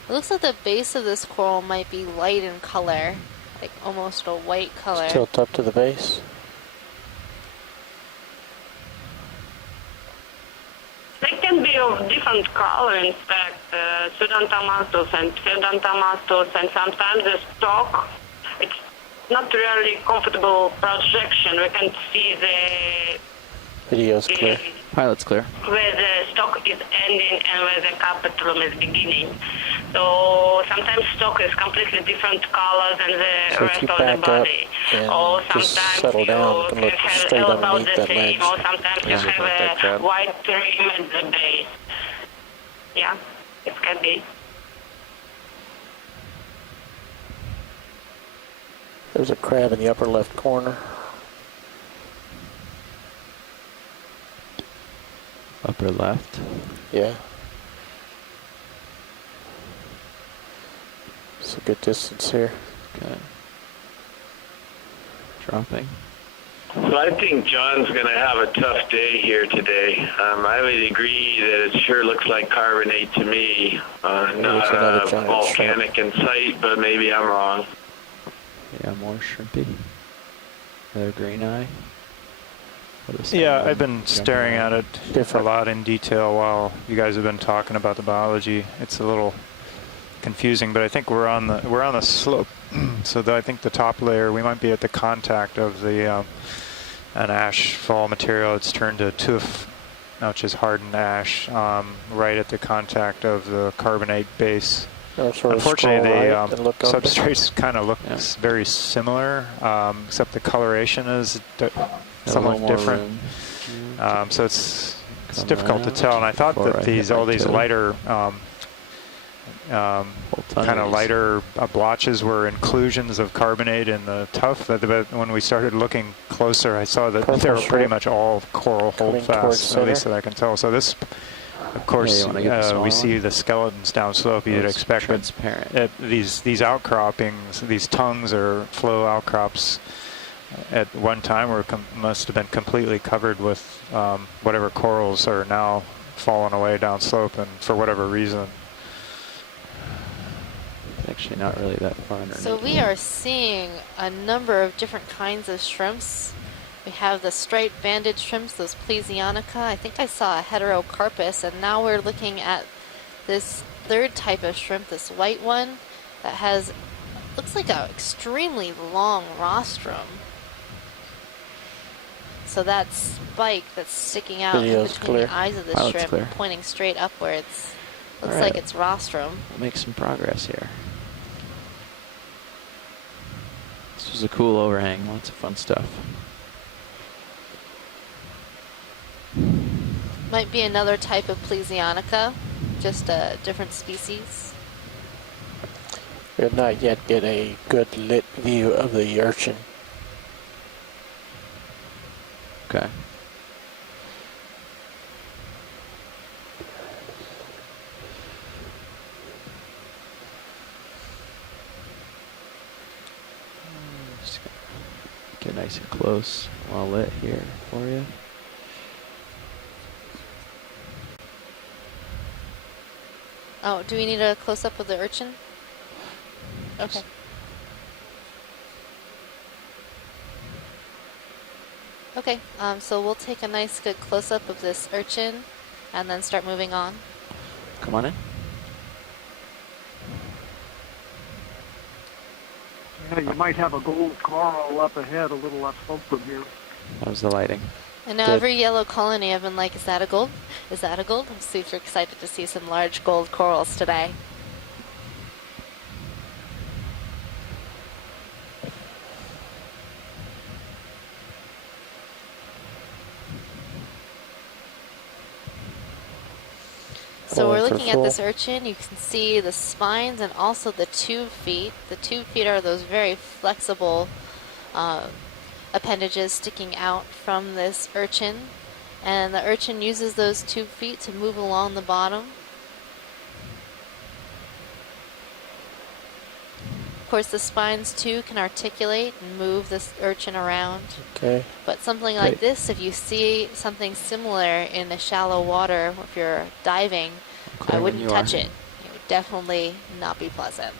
It looks like the base of this coral might be light in color, like almost a white color. Tilt up to the base. They can be of different color, in fact, Pseudantamastos and Pseudantamastos, and sometimes the stalk, it's not really comfortable projection. We can see Video's clear. Pilot's clear. where the stalk is ending and where the capitulum is beginning. So sometimes stalk is completely different color than the So if rest you of the back up body. and Or just sometimes settle down, you you can look have straight about underneath the that same, ledge. or sometimes you Yeah, like that have a crab. white rim at the base. Yeah, it can be. There's a crab in the upper left corner. Upper left. Yeah. It's a good distance here. Okay. Dropping. So I think John's going to have a tough day here today. I would agree that it sure looks like carbonate to me. There's Not another giant volcanic in sight, but maybe I'm wrong. Yeah, more shrimpy. Another green eye. Or the same Yeah, one I've been jumping staring around. at it a lot in detail while you guys have been talking about the biology. It's a little confusing, but I think we're on the slope. So I think the top layer, we might be at the contact of the an ash fall material. It's turned to tuff, which is hardened ash, right at the contact of the carbonate base. Sort of Unfortunately, scroll the right and look under. substrates kind of look very similar, except the coloration is somewhat different. So it's difficult to tell. And I thought that all these lighter kind of lighter blotches were inclusions of carbonate in the tuff. But when we started looking closer, I saw that they were pretty much all coral holdfast, at least that I can tell. So this, of course, we see the skeletons downslope. You'd expect that these outcroppings, these tongues or flow outcrops, at one time must have been completely covered with whatever corals are now fallen away downslope, and for whatever reason. Actually not really that far underneath. So we are seeing a number of different kinds of shrimps. We have the striped banded shrimps, those Plesionica. I think I saw a heterocarpus, and now we're looking at this third type of shrimp, this white one, that has, looks like an extremely long rostrum. So that spike that's sticking out in between the eyes of the shrimp, pointing straight upwards, looks like it's rostrum. We'll make some progress here. This was a cool overhang, lots of fun stuff. Might be another type of Plesionica, just a different species. We have not yet get a good lit view of the urchin. Okay. Just get nice and close, well lit here for you. Oh, do we need a close-up of the urchin? Okay. Okay, so we'll take a nice good close-up of this urchin and then start moving on. Come on in. Yeah, you might have a gold coral up ahead, a little up slope from here. That was the lighting. And now every yellow colony, I've been like, is that a gold? Is that a gold? I'm super excited to see some large gold corals today. So we're looking at this urchin. You can see the spines and also the tube feet. The tube feet are those very flexible appendages sticking out from this urchin. And the urchin uses those tube feet to move along the bottom. course, the spines too can articulate and move this urchin around. Okay. But something like this, if you see something similar in the shallow water, if you're diving, I wouldn't touch it. It would definitely not be pleasant.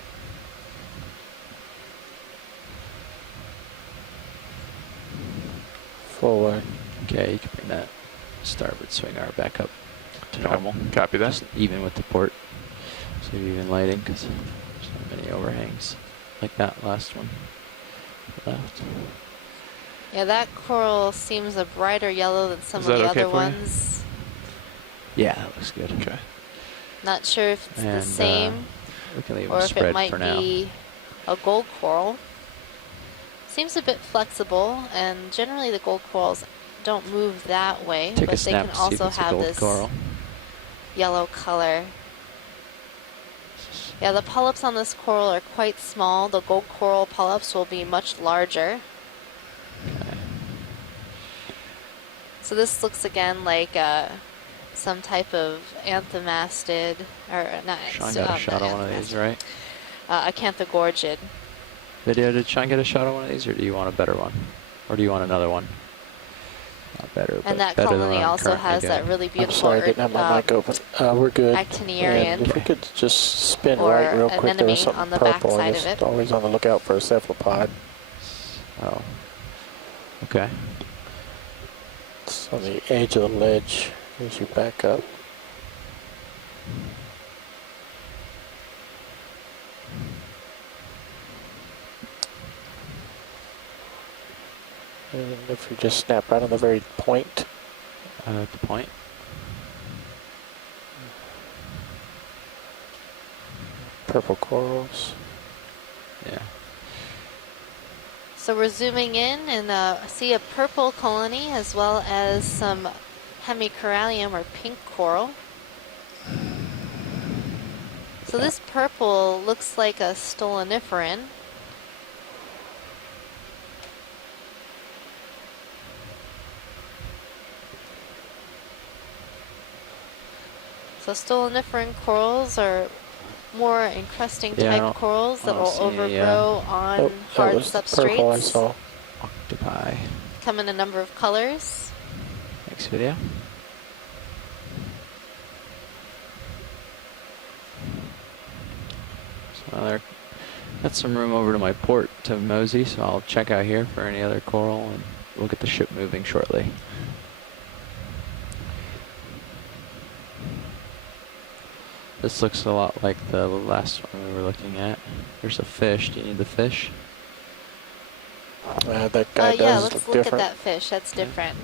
Forward. Okay, you can bring that starboard swing arm back up to normal. Copy that. Just even with the port. So even lighting, because there's not many overhangs like that last one. Left. Yeah, that coral seems a brighter yellow than some of the other ones. Yeah, that looks good. Okay. Not sure if it's the same, we can leave or them if spread it might for now. be a gold coral. Seems a bit flexible, and generally the gold corals don't move that way, Take a but they snap can to see if also it's a have gold this coral. yellow color. Yeah, the polyps on this coral are quite small. The gold coral polyps will be much larger. Okay. So this looks again like some type of anthemastid, or not. Sean got a shot of one of these, right? Acanthogorgid. Video, did Sean get a shot of one of these, or do you want a better one? Or do you want another one? Not better, but And that better than colony what I'm also currently has that doing. really I'm beautiful sorry, I didn't have my mic open. We're good. actiniarian. And if we could just spin or right real an quick, there was anemone something on the purple. back I side of just it. always on the lookout for a cephalopod. Oh. Okay. It's on the edge of the ledge as you back up. And if you just snap right on the very point. At the point. Purple corals. Yeah. So we're zooming in and see a purple colony as well as some hemicorallium or pink coral. So this purple looks like a stoloniferan. So stoloniferan corals are more encrusting type corals that will overgrow on hard that was the purple I substrates. saw. Octopi. Come in a number of colors. Next video. So there, got some room over to my port to mosey, so I'll check out here for any other coral, and we'll get the ship moving shortly. This looks a lot like the last one we were looking at. There's a fish. Do you need the fish? That guy Yeah, does let's look look at different. that fish. That's different.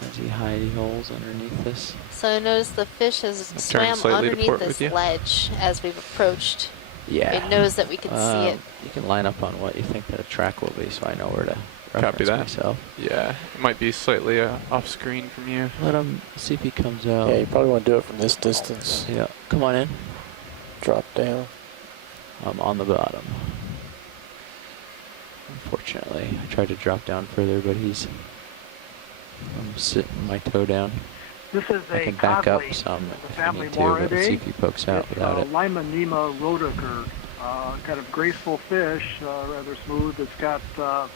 There's the hidey holes underneath this. So notice the fish has swam slightly to underneath port this with you. ledge as we've approached. Yeah. It knows that we can see it. You can line up on what you think the track will be, so I know where to Copy reference that. myself. Yeah, it might be slightly off screen from you. Let him see if he comes out. Yeah, you probably want to do it from this distance. Yeah, come on in. Drop down. I'm on the bottom. Unfortunately, I tried to drop down further, but I'm sitting my toe down. This is I a can back up codley, some the if family you need to, but see Moridae. if he pokes out It's without it. Limonema rhodoker, kind of graceful fish, rather smooth. It's got the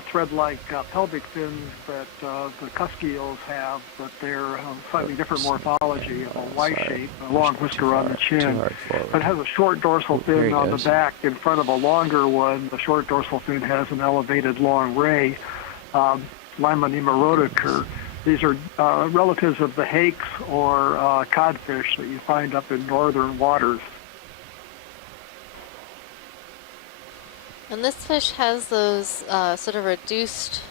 thread-like pelvic fins that the cusk-eels have, but they're slightly different morphology, a Y shape, a long whisker on the chin. It has a short dorsal There he fin on the goes. back in front of a longer one. The short dorsal fin has an elevated long ray. Limonema rhodoker. These are relatives of the hakes or codfish that you find up in northern waters. And this fish has those sort of reduced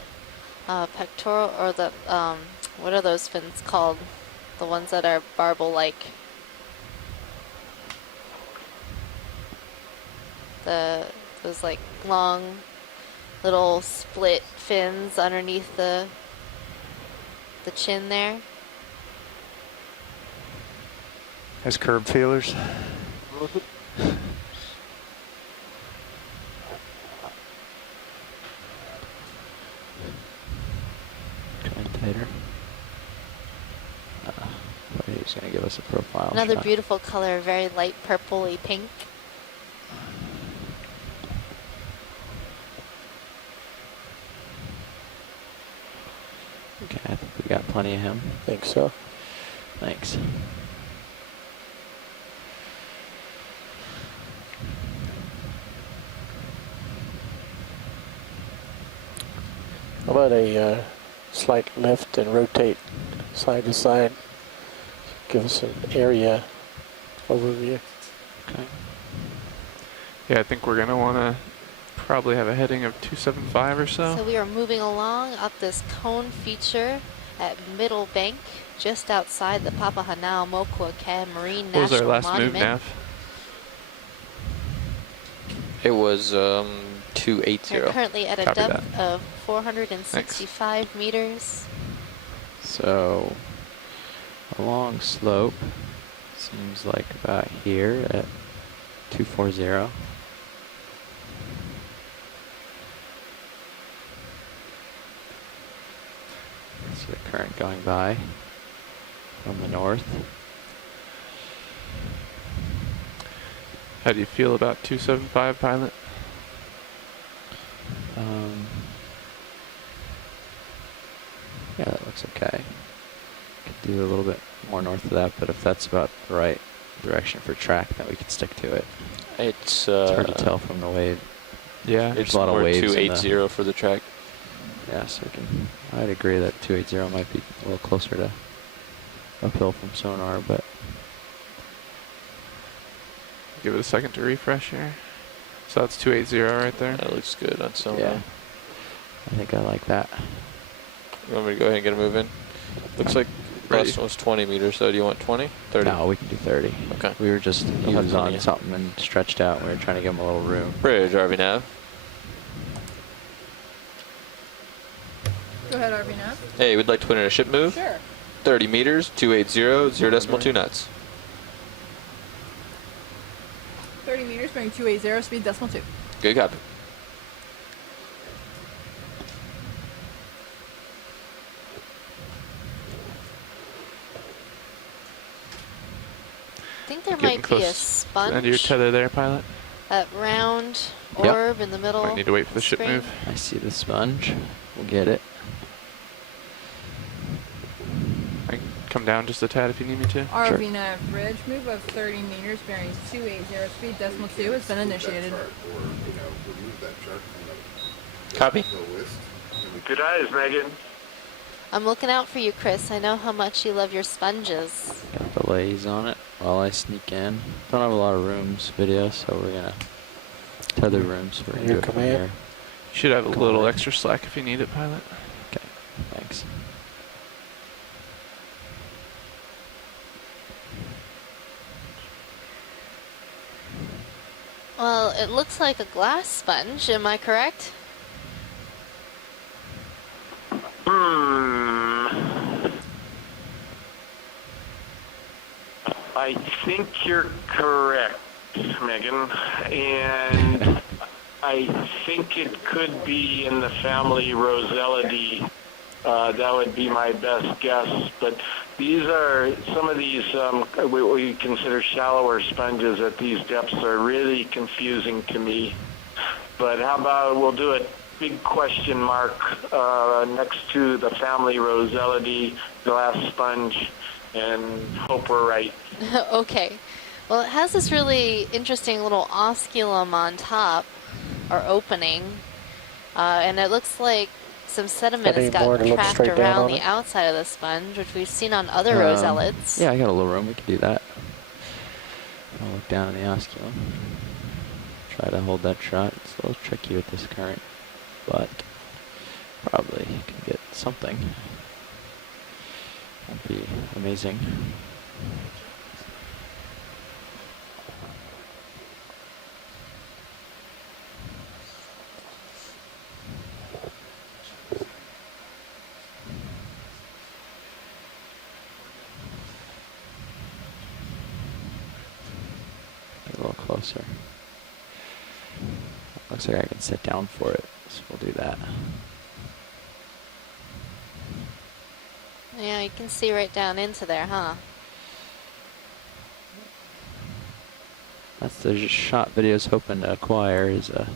pectoral, or the, what are those fins called? The ones that are barbel-like. Those like long little split fins underneath the chin there. Has curb feelers. Trying tighter. He's going to give us a profile Another shot. beautiful color, very light purpley pink. Okay, I think we got plenty of him. Think so. Thanks. How about a slight lift and rotate side to side? Give us an area overview. Okay. Yeah, I think we're gonna want to probably have a heading of 275 or so. So we are moving along up this cone feature at Middle Bank, just outside the Papahanao Mokuakea Marine What was National our last Monument. move, Nav? It was 280. We're currently at a Copy depth that. of 465 meters. So, a long slope seems like about here at 240. See the current going by from the north. How do you feel about 275, pilot? Yeah, that looks okay. Could do a little bit more north of that, but if that's about the right direction for track, then we could stick to it. It's hard to tell from the wave. Yeah, There's it's a lot of more waves. 280 for the track. Yeah, so we can. I'd agree that 280 might be a little closer to uphill from sonar, but Give it a second to refresh here. So that's 280 right there. That looks good on sonar. yeah, I think I like that. You want me to go ahead and get a move in? Looks like Ready. last one was 20 meters, so do you want 20? 30? No, we can do 30. Okay. We were just, he I'll was have on 20. something and stretched out. We were trying to give him a little room. Bridge, RV nav. Go ahead, RV Nav. Hey, we'd like to put in a ship move. Sure. 30 meters, 280, 0.2 knots. 30 meters, bearing 280, speed decimal 2. Good copy. I think there Getting might be a close to the end of your sponge, tether there, pilot. that round Yep. orb in the middle. Might need to wait for the ship screen. move. I see the sponge. We'll get it. I can come down just a tad if you need me to. RV Nav bridge move of 30 meters, bearing 280, speed decimal 2 has been initiated. Copy. Good eyes, Megan. I'm looking out for you, Chris. I know how much you love your sponges. Got delays on it while I sneak in. Don't have a lot of rooms video, so we're gonna tether rooms. We're gonna Your do it from command. here. You should have a Come little on. extra slack if you need it, pilot. Okay, thanks. Well, it looks like a glass sponge. Am I correct? I think you're correct, Megan, and I think it could be in the family Rosellida. That would be my best guess, but these are some of these what we consider shallower sponges at these depths are really confusing to me. But how about we'll do a big question mark next to the family Rosellida glass sponge and hope we're right. Okay. Well, it has this really interesting little osculum on top, or opening, and it looks like some sediment has Any more to gotten look trapped straight down around on the it? outside of the sponge, which we've seen on other Rosellids. Yeah, I got a little room. We can do that. I'll look down in the osculum. Try to hold that shot. It's a little tricky with this current, but probably can get something. That'd be amazing. Get a little closer. Looks like I can sit down for it, so we'll do that. Yeah, you can see right down into there, huh? That's the shot video's hoping to acquire is a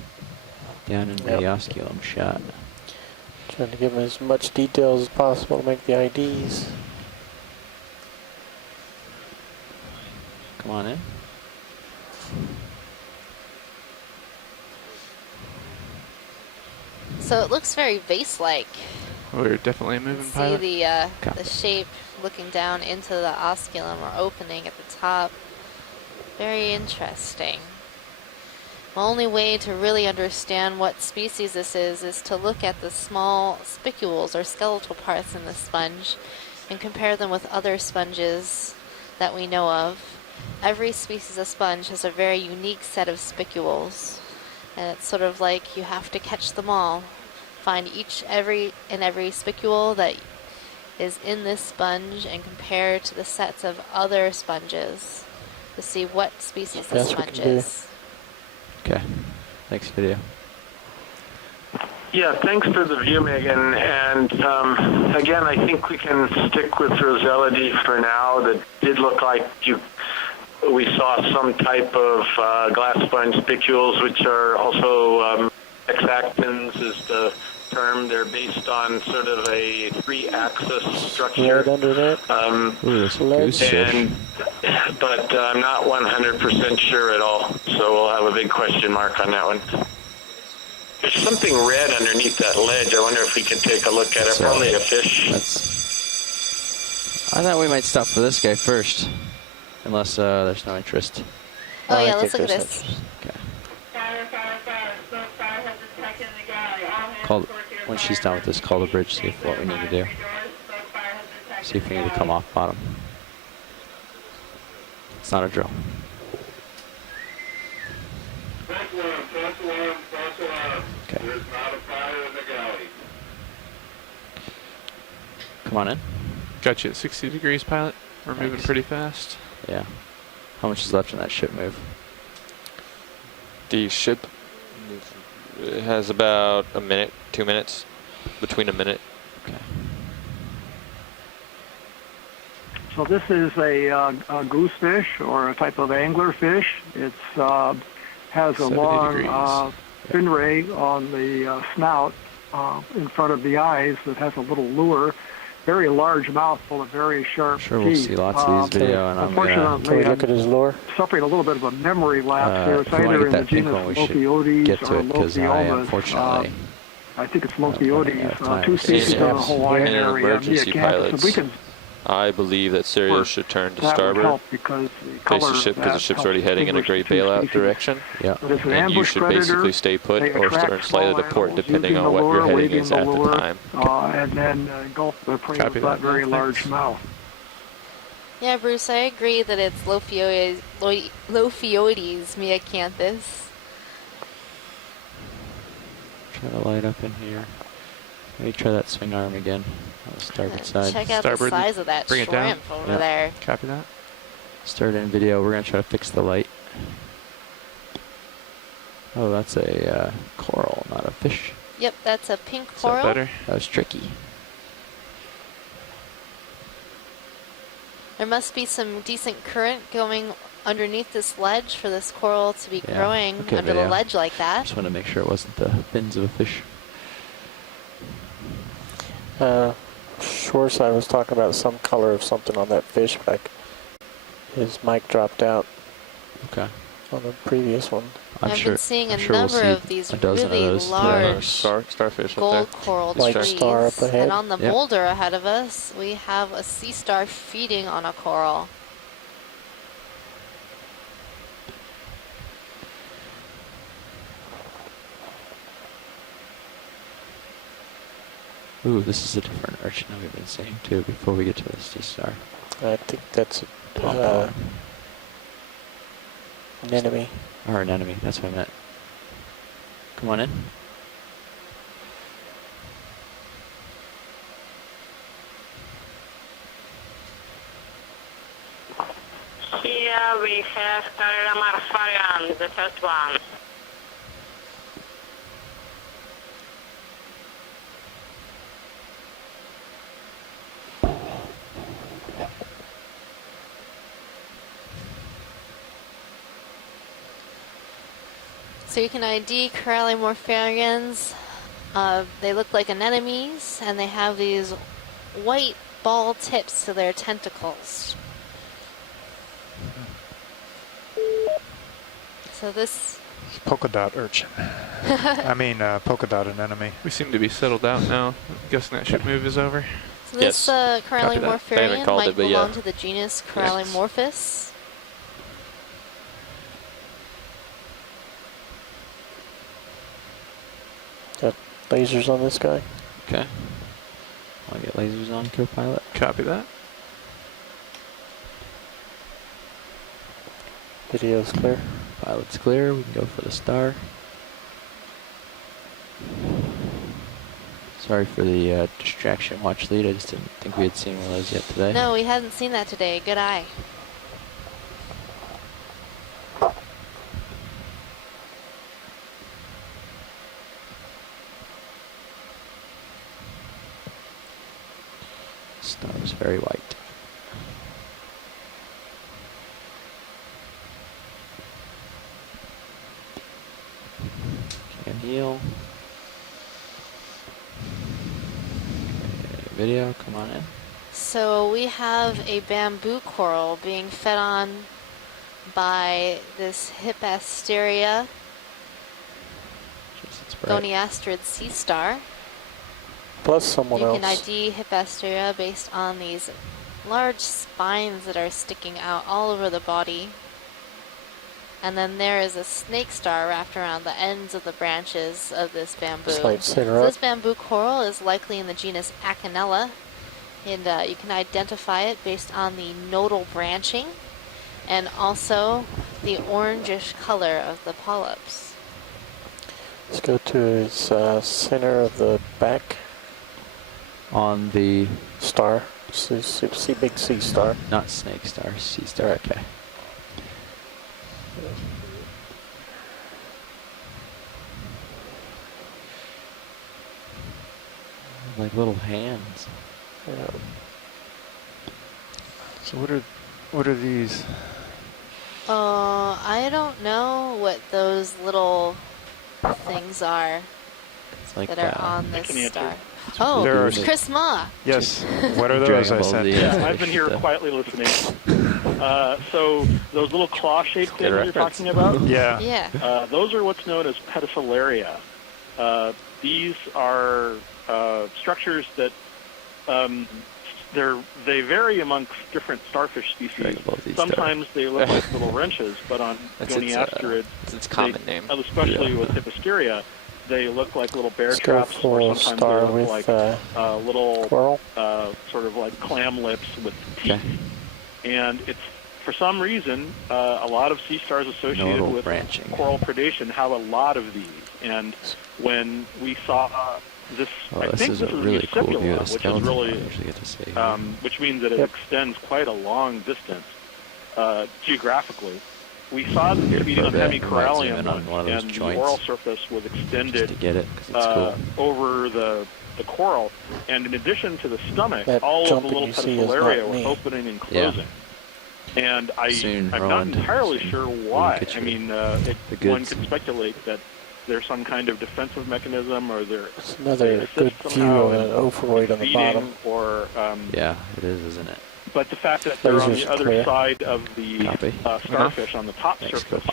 down in the Yep. osculum shot. Trying to give them as much details as possible to make the IDs. Come on in. So it looks very vase-like. We're definitely You moving, see pilot. the shape looking down into the osculum or opening at the top. Very interesting. The only way to really understand what species this is to look at the small spicules or skeletal parts in the sponge and compare them with other sponges that we know of. Every species of sponge has a very unique set of spicules, and it's sort of like you have to catch them all. Find every spicule that is in this sponge and compare to the sets of other sponges to see what species the sponge is. Okay. Thanks, video. Yeah, thanks for the view, Megan. And again, I think we can stick with Rosella for now. That did look like we saw some type of glass sponge spicules, which are also hexactins is the term. They're based on sort of a 3-axis structure. Right under that. But I'm not 100% sure at all. So we'll have a big question mark on that one. There's something red underneath that ledge. I wonder if we could take a look at it. Probably a fish. I thought we might stop for this guy first, unless there's no interest. Oh yeah, let's look at this. Okay. When she's done with this, call the bridge, see what we need to do. See if we need to come off bottom. It's not a drill. Okay. Come on in. Got you at 60 degrees, pilot. We're moving pretty fast. Yeah. How much is left in that ship move? The ship has about a minute, 2 minutes, between a minute. Okay. So this is a goosefish or a type of anglerfish. It's has a long fin ray on the snout in front of the eyes that has a little lure. Very large mouth full of very sharp teeth. We'll see lots of these video, and unfortunately, look at his lure. Suffering a little bit of a memory lapse there. It's either in the genus Lophiodes or Lophiomas. I think it's Lophiodes. Two species in the Hawaiian in an area. emergency, pilots, I believe that Sirius should turn to starboard, face the ship because the ship's already heading in a great bailout direction. Yeah. And you should basically stay put or turn slightly to port depending on what your heading is at the time. And then engulf the prey with that very large mouth. Yeah, Bruce, I agree that it's Lophiodes meacanthus. Try to light up in here. Maybe try that swing arm again on the starboard side. Check out the size of that shrimp over there. Copy that. Start in video. We're going to try to fix the light. Oh, that's a coral, not a fish. Yep, that's a pink coral. That better? That was tricky. There must be some decent current going underneath this ledge for this coral to be growing under the ledge like that. Just want to make sure it wasn't the fins of a fish. Shoreside was talking about some color of something on that fish, but his mic dropped out. Okay. On the previous one. I've been seeing a number of these really large starfish gold coral trees. Star up ahead. And on the boulder ahead of us, we have a sea star feeding on a coral. Ooh, this is a different urchin that we've been seeing too before we get to the sea star. I think that's an enemy. Or an enemy, that's what I meant. Come on in. Here we have Carrera Marfarian, the first one. So you can ID Corallimorpharians They look like anemones, and they have these white ball tips to their tentacles. So this... Polka dot urchin. I mean, polka dot anemone. We seem to be settled out now. I'm guessing that ship move is over. So this Corallimorpharian might belong to the genus Corallimorphus. Got lasers on this guy. Okay. Want to get lasers on, co-pilot? Copy that. Video's clear. Pilot's clear. We can go for the star. Sorry for the distraction watch lead. I just didn't think we had seen one of those yet today. No, we hadn't seen that today. Good eye. Star is very white. Can heal. Okay, video, come on in. So we have a bamboo coral being fed on by this Hippasteria goniastrid sea star. Plus someone else. You can ID Hippasteria based on these large spines that are sticking out all over the body. And then there is a snake star wrapped around the ends of the branches of this bamboo. So this bamboo coral is likely in the genus Acanella, and you can identify it based on the nodal branching and also the orangish color of the polyps. Let's go to its center of the back. On the star, see big sea star. Not snake star, sea star. Right. Okay. Like little hands. Yeah. So what are these? I don't know what those little things are like that are on this star. There Oh, are- Chris Ma. Yes. What are those I sent? I've been here quietly listening. So those little claw-shaped things you're talking about? Yeah. Yeah. Those are what's known as pedicelaria. These are structures that they vary amongst different starfish species. Sometimes they look like little wrenches, but on goniastrids, its common name. Especially with Hippasteria, they look like little bear Let's go traps, for or a sometimes star they look with, like little coral. sort of like clam lips with teeth. And it's, for some reason, a lot of sea stars associated with coral predation have a lot of these. And when we saw this, I think this is a really cool view of the which is skeleton. really, I usually get to see. which means that it extends quite a long distance geographically. We saw the feeding on hemicorallium, and the oral surface was extended over the coral. And in addition to the stomach, all of the little pedicelaria were opening and closing. And I'm not entirely sure why. I mean, one could speculate that there's some kind of defensive mechanism, or it's another good view of an ovoid on the bottom. Or, yeah, it is, isn't it? But the fact that they're on the other side of the starfish on the top surface suggests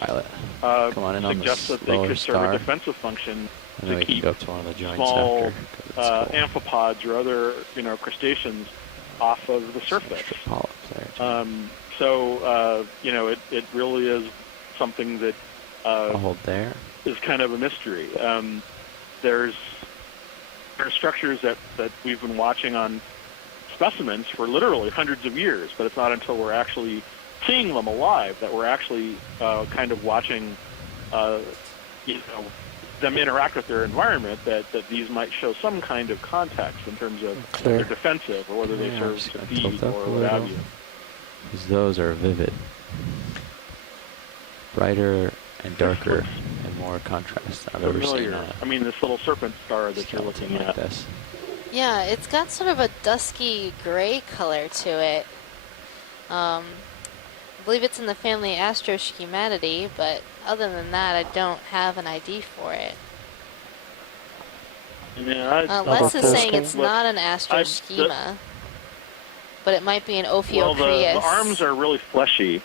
that they could serve a defensive function to keep small amphipods or other crustaceans off of the surface. So it really is something that is kind of a mystery. There's structures that we've been watching on specimens for literally hundreds of years, but it's not until we're actually seeing them alive that we're actually kind of watching them interact with their environment, that these might show some kind of context in terms of whether they're defensive or whether they serve to feed or what have you. Because those are vivid. Brighter and darker and more contrast than I've ever seen. I mean, this little serpent star that you're looking at. Yeah, it's got sort of a dusky gray color to it. I believe it's in the family Astroschematidae, but other than that, I don't have an ID for it. Les is saying it's not an astroschema, but it might be an Ophiocrius. Well, the arms are really fleshy.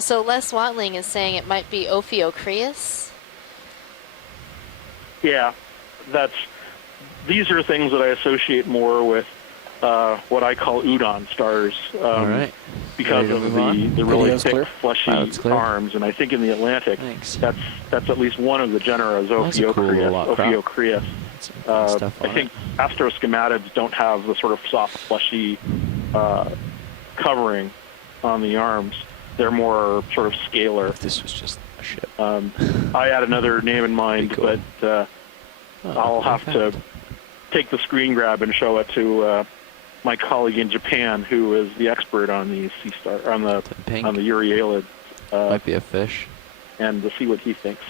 So Les Watling is saying it might be Ophiocrius. Yeah, these are things that I associate more with what I call udon stars, because of the really thick, fleshy arms. And I think in the Atlantic, that's at least one of the genera is Ophiocrius. I think astroscomatids don't have the sort of soft, fleshy covering on the arms. They're more sort of scalar. If this was just a ship. I had another name in mind, but I'll have to take the screen grab and show it to my colleague in Japan, who is the expert on these sea star on the Euryalids. Might be a fish. And to see what he thinks.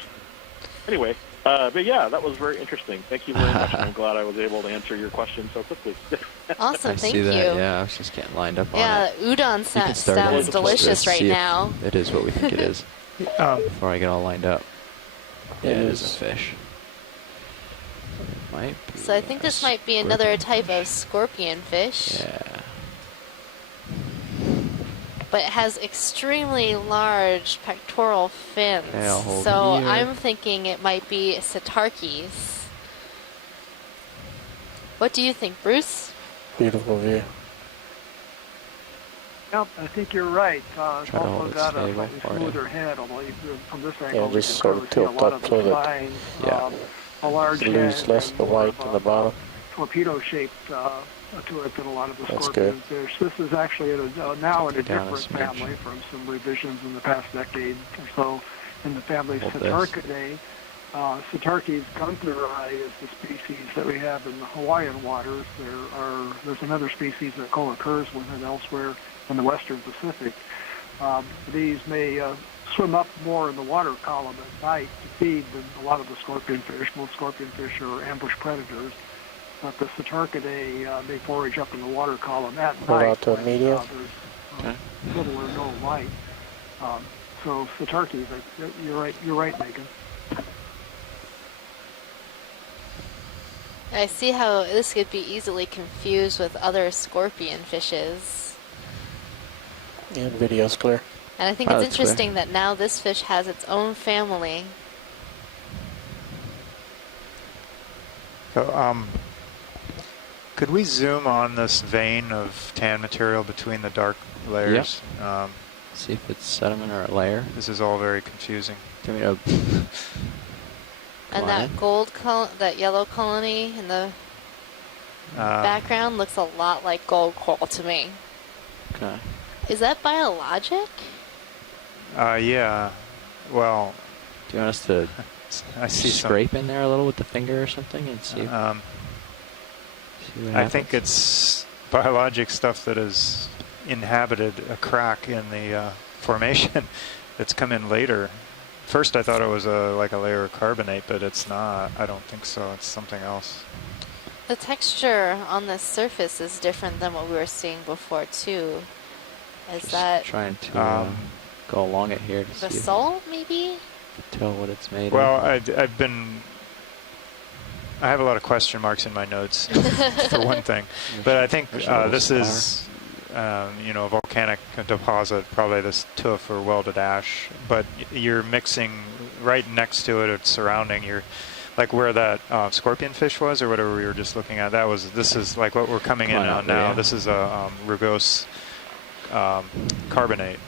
Anyway, but yeah, that was very interesting. Thank you very much. I'm glad I was able to answer your question so quickly. Awesome, thank you. Yeah, I was just getting lined up on it. Yeah, udon sounds delicious right now. It is what we think it is. Before I get all lined up. Yeah, it is a fish. Might be so I think this might be another type of scorpion fish. Yeah. But it has extremely large pectoral fins. Okay, I'll hold so here. I'm thinking it might be Cetarches. What do you think, Bruce? Beautiful view. Yep, I think you're right. It's also got a slightly smoother head, although from this angle, just sort of tilt up so that a large head, lose less of the white in the bottom. Torpedo-shaped to it than a lot of the That's scorpion good. fish. This is actually now in a Down a different smidge. family from some revisions in the past decade or so. In the family Hold this. Cetarchidae, Cetarches guntherei is the species that we have in the Hawaiian waters. There's another species that co-occurs with it elsewhere in the western Pacific. These may swim up more in the water column at night to feed than a lot of the scorpion fish. Most scorpion fish are ambush predators, but the Cetarchidae may forage up in the water column at What night. about the medium? There's little or no light. So Cetarches, you're right, Megan. I see how this could be easily confused with other scorpion fishes. Yeah, the video's clear. And I think it's interesting that now this fish has its own family. So, could we zoom on this vein of tan material between the dark layers? Yep. See if it's sediment or a layer. This is all very confusing. Give me a And that that yellow colony in the background looks a lot like gold coral to me. Okay. Is that biologic? Yeah. Well, do you want us to I see scrape in there a little with the finger or something and see? See what I think it's biologic stuff that has inhabited a crack in the formation that's come in later. First I thought it was like a layer of carbonate, but it's not. I don't think so. It's something else. The texture on this surface is different than what we were seeing before too. Is Just that trying to go along it here to see basalt, maybe? Tell what it's made well, of. I have a lot of question marks in my notes for one thing, but I think this is a volcanic deposit, probably this tuff or welded ash, but you're mixing right next to it, it's surrounding like where that scorpion fish was or whatever we were just looking at. This is like what we're coming in on now. This is a rugose carbonate.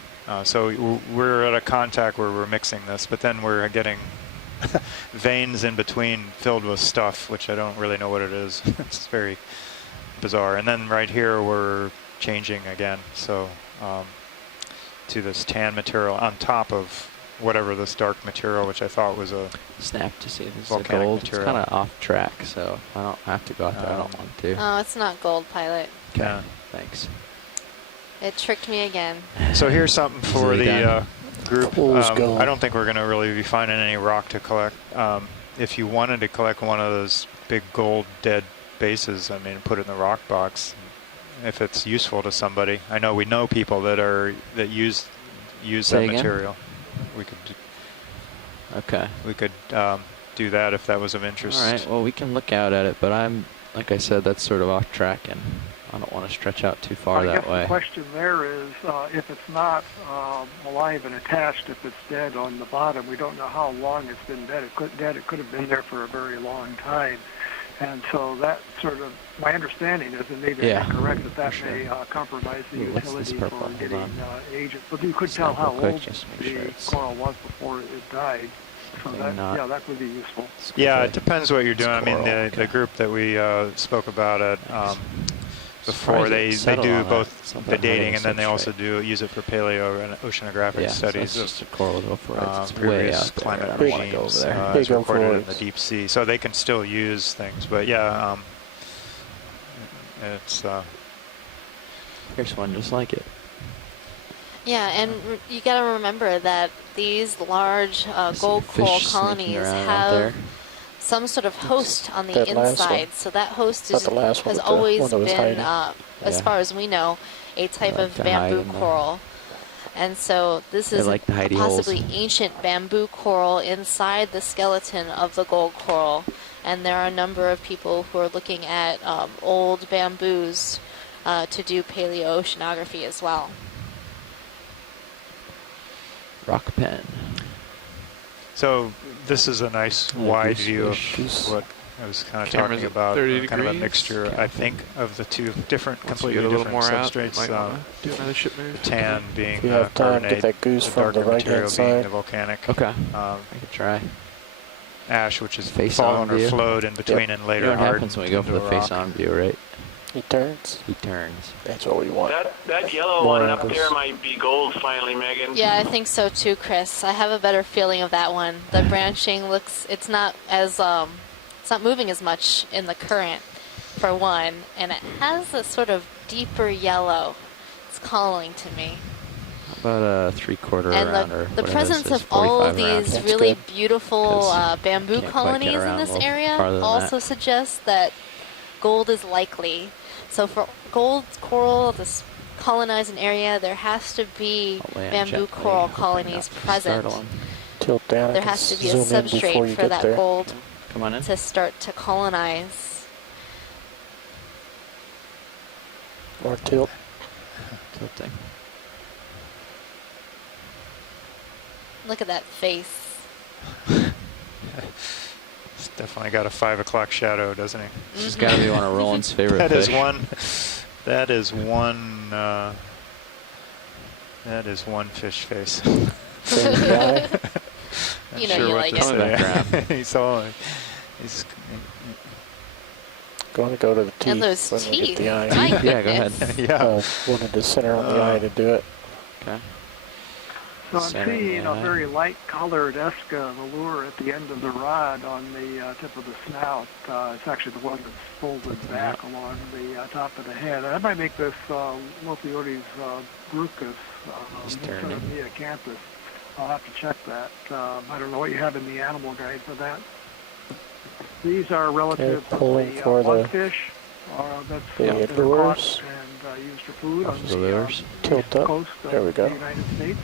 So we're at a contact where we're mixing this, but then we're getting veins in between filled with stuff, which I don't really know what it is. It's very bizarre. And then right here we're changing again, so to this tan material on top of whatever this dark material, which I thought was a snap to see if it's volcanic gold. material. It's kind of off track, so I don't have to go out there. I don't want to. Oh, it's not gold, pilot. Okay, yeah. Thanks. It tricked me again. So here's something for the group. I don't think we're going to really be finding any rock to collect. If you wanted to collect one of those big gold dead bases, I mean, put it in the rock box. If it's useful to somebody, I know we know people that use that material. We could. Okay. We could do that if that was of interest. All right, well, we can look out at it, but like I said, that's sort of off track, and I don't want to stretch out too far that way. The question there is, if it's not alive and attached, if it's dead on the bottom, we don't know how long it's been dead. It could have been there for a very long time. And so that sort of, my understanding is, and maybe I'm not correct, that may compromise the utility for getting agents. But you could tell how old the coral was before it died. So that would be useful. Yeah, it depends what you're doing. I mean, the group that we spoke about at before, they do both the dating and then they also use it for paleo and oceanographic studies of previous climate regimes as recorded in the deep sea. So they can still use things, but yeah, it's. Here's one just like it. Yeah, and you got to remember that these large gold coral colonies have some sort of host on the inside. So that host has always been, as far as we know, a type of bamboo coral. And so this is a possibly ancient bamboo coral inside the skeleton of the gold coral. And there are a number of people who are looking at old bamboos to do paleoceanography as well. Rock pen. So this is a nice wide view of what I was kind of talking about, kind of a mixture, I think, of the two completely different substrates. Do another ship move. The tan being carbonate, get that goose the darker material being the volcanic. Okay, I could try. Ash, which is fallen or flowed in between and later what hardened. Happens when we go for the face-on view, right? He turns. He turns. That's what we want. That yellow one up there might be gold finally, Megan. Yeah, I think so too, Chris. I have a better feeling of that one. The branching it's not as, it's not moving as much in the current, for one, and it has a sort of deeper yellow. It's calling to me. About a 3/4 round or the presence of all of these really beautiful bamboo colonies in this area also suggests that gold is likely. So for gold coral to colonize an area, there has to be bamboo coral colonies present. Tilt down. There has to be a substrate for that gold to start to colonize. Or tilt. Tilting. Look at that face. It's definitely got a 5 o'clock shadow, doesn't he? This has got to be one of Roland's favorite fish. That is one fish face. You know you like it. He's going to go to the teeth. And those teeth. Get the eye. Yeah, go ahead. Yeah. Wanted to center on the eye to do it. Okay. So I'm seeing a very light-colored Esca, the lure at the end of the rod on the tip of the snout. It's actually the one that's folded back along the top of the head. That might make this Lopiotes brucus instead of Neacanthus. I'll have to check that. I don't know what you have in the animal guide for that. These are relative to the lungfish that's caught and used for food on the Tilt up. coast There we of go. the United States.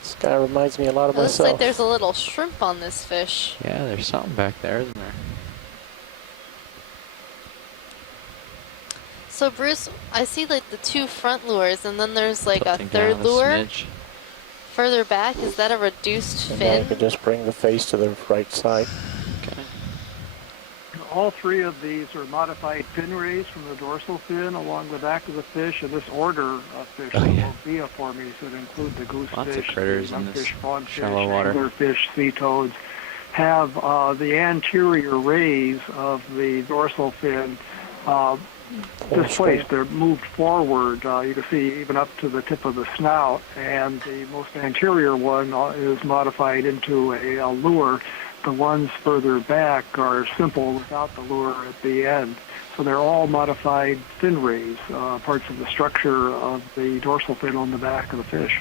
This guy reminds me a lot of It looks myself. like there's a little shrimp on this fish. Yeah, there's something back there, isn't there? So Bruce, I see like the two front lures, and then there's like Tilting a third down lure smidge. further back. Is that a reduced And now you fin? can just bring the face to the right side. Okay. All three of these are modified fin rays from the dorsal fin along the back of the fish, and this order of fish, the Bioformes, that include the goosefish, Lots of critters in this monkfish, frogfish, shallow water. anglerfish, sea toads, have the anterior rays of the dorsal fin displaced. They're moved forward. You can see even up to the tip of the snout, and the most anterior one is modified into a lure. The ones further back are simple without the lure at the end. So they're all modified fin rays, parts of the structure of the dorsal fin on the back of the fish.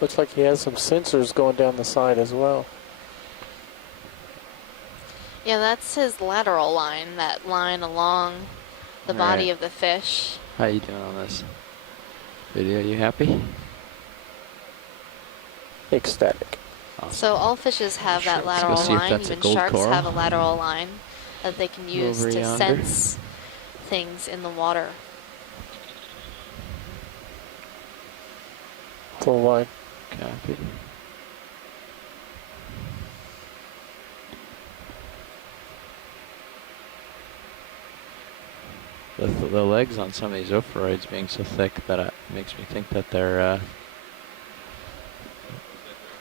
Looks like he has some sensors going down the side as well. Yeah, that's his lateral line, that line along the body of the fish. How you doing on this video? You happy? Ecstatic. Awesome. So all fishes have that lateral line. Even sharks coral. have a lateral line that they can use Over to yonder. sense things in the water. Full line. Copy. The legs on some of these ophoroids being so thick that it makes me think that they're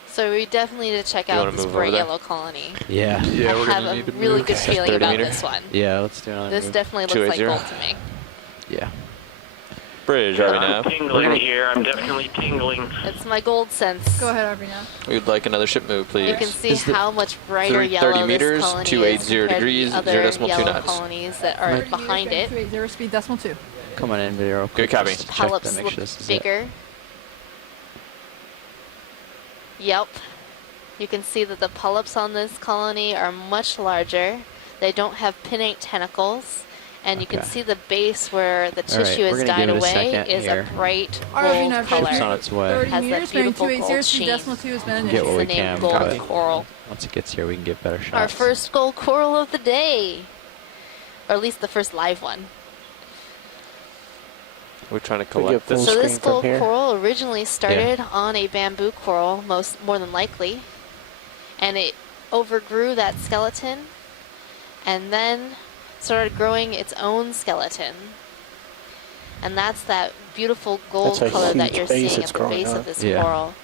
So we definitely need to check out this bright yellow colony. Yeah. I have a really good feeling about this one. Yeah, let's do another This move. definitely looks like gold to me. Yeah. Bridge, I'm Arvinav. tingling here. I'm definitely tingling. It's my gold sense. Go ahead, Arvina. We'd like another ship move, please. You can see how much brighter yellow 30 meters, this colony 280 is compared degrees, to the 0 other decimal 2 yellow knots. colonies that are behind it. 280 speed decimal 2. Come on in, video. Good copy. Just The check polyps to make look sure this is bigger. Yep. You can see that the polyps on this colony are much larger. They don't have pinnate tentacles. And you can see the base where the tissue has died away is a bright gold color. It's on its way. 30 Has meters, that beautiful 280 gold speed sheen. decimal 2 has been Get what we It's the name can. gold Copy. coral. Once it gets here, we can get better shots. Our first gold coral of the day. Or at least the first live one. We're trying to collect So this. this gold coral originally started on a bamboo coral, more than likely. And it overgrew that skeleton and then started growing its own skeleton. And that's that beautiful gold color that you're seeing at the base of this coral.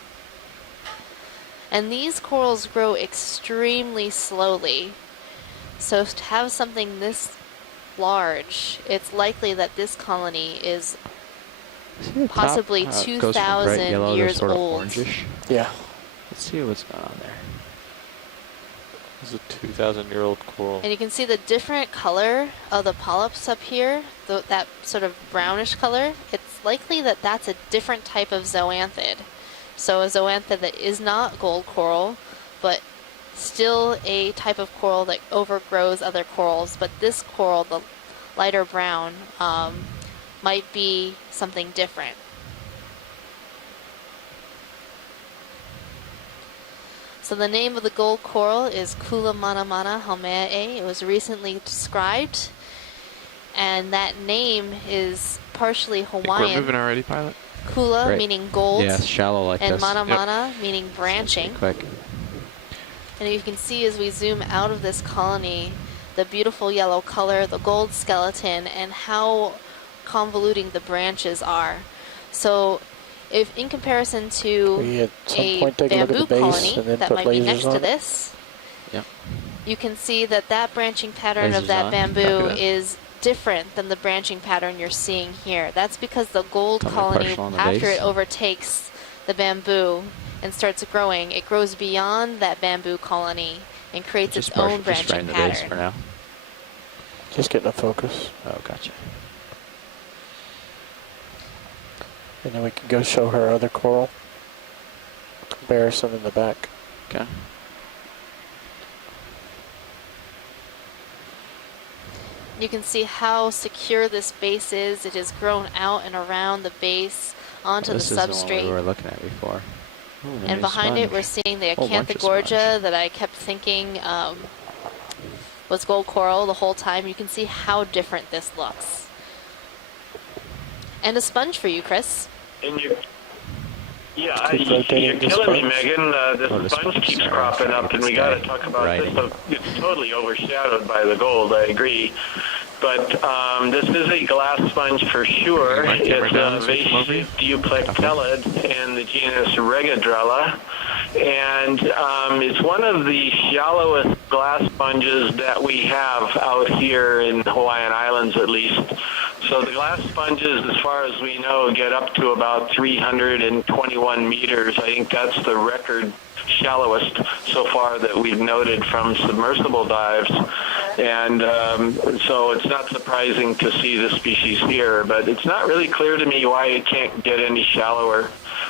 And these corals grow extremely slowly. So to have something this large, it's likely that this colony is possibly 2,000 years old. Yeah. Let's see what's going on there. This is a 2,000-year-old coral. And you can see the different color of the polyps up here, that sort of brownish color. It's likely that that's a different type of zoanthid. So a zoanthid that is not gold coral, but still a type of coral that overgrows other corals. But this coral, the lighter brown, might be something different. So the name of the gold coral is Kula Mana Mana Haumea. It was recently described, and that name is partially Hawaiian. We're moving already, pilot. Kula meaning gold, yeah, shallow like and this. Mana Mana meaning branching. Quick. And you can see as we zoom out of this colony, the beautiful yellow color, the gold skeleton, and how convoluting the branches are. So if in comparison to a bamboo colony that might be next to this, you can see that that branching pattern of that bamboo is different than the branching pattern you're seeing here. That's because the gold colony, after it overtakes the bamboo and starts growing, it grows beyond that bamboo colony and creates its own branching the pattern. base for now. Just getting a focus. Oh, gotcha. And then we can go show her other coral. Comparison in the back. Okay. You can see how secure this base is. It has grown out and around the base onto the substrate. This is the one we were looking at before. Ooh, and behind it, we're seeing the Acanthogorgia that I kept thinking was gold coral the whole time. You can see how different this looks. And a sponge for you, Chris. And you're killing me, Megan. This sponge keeps cropping up, and we got to talk about this. So it's totally overshadowed by the gold, I agree. But this is a glass sponge for sure. It's a vase-shaped euplectellid in the genus Regadrella. And it's one of the shallowest glass sponges that we have out here in the Hawaiian Islands, at least. So the glass sponges, as far as we know, get up to about 321 meters. I think that's the record shallowest so far that we've noted from submersible dives. And so it's not surprising to see this species here, but it's not really clear to me why it can't get any shallower.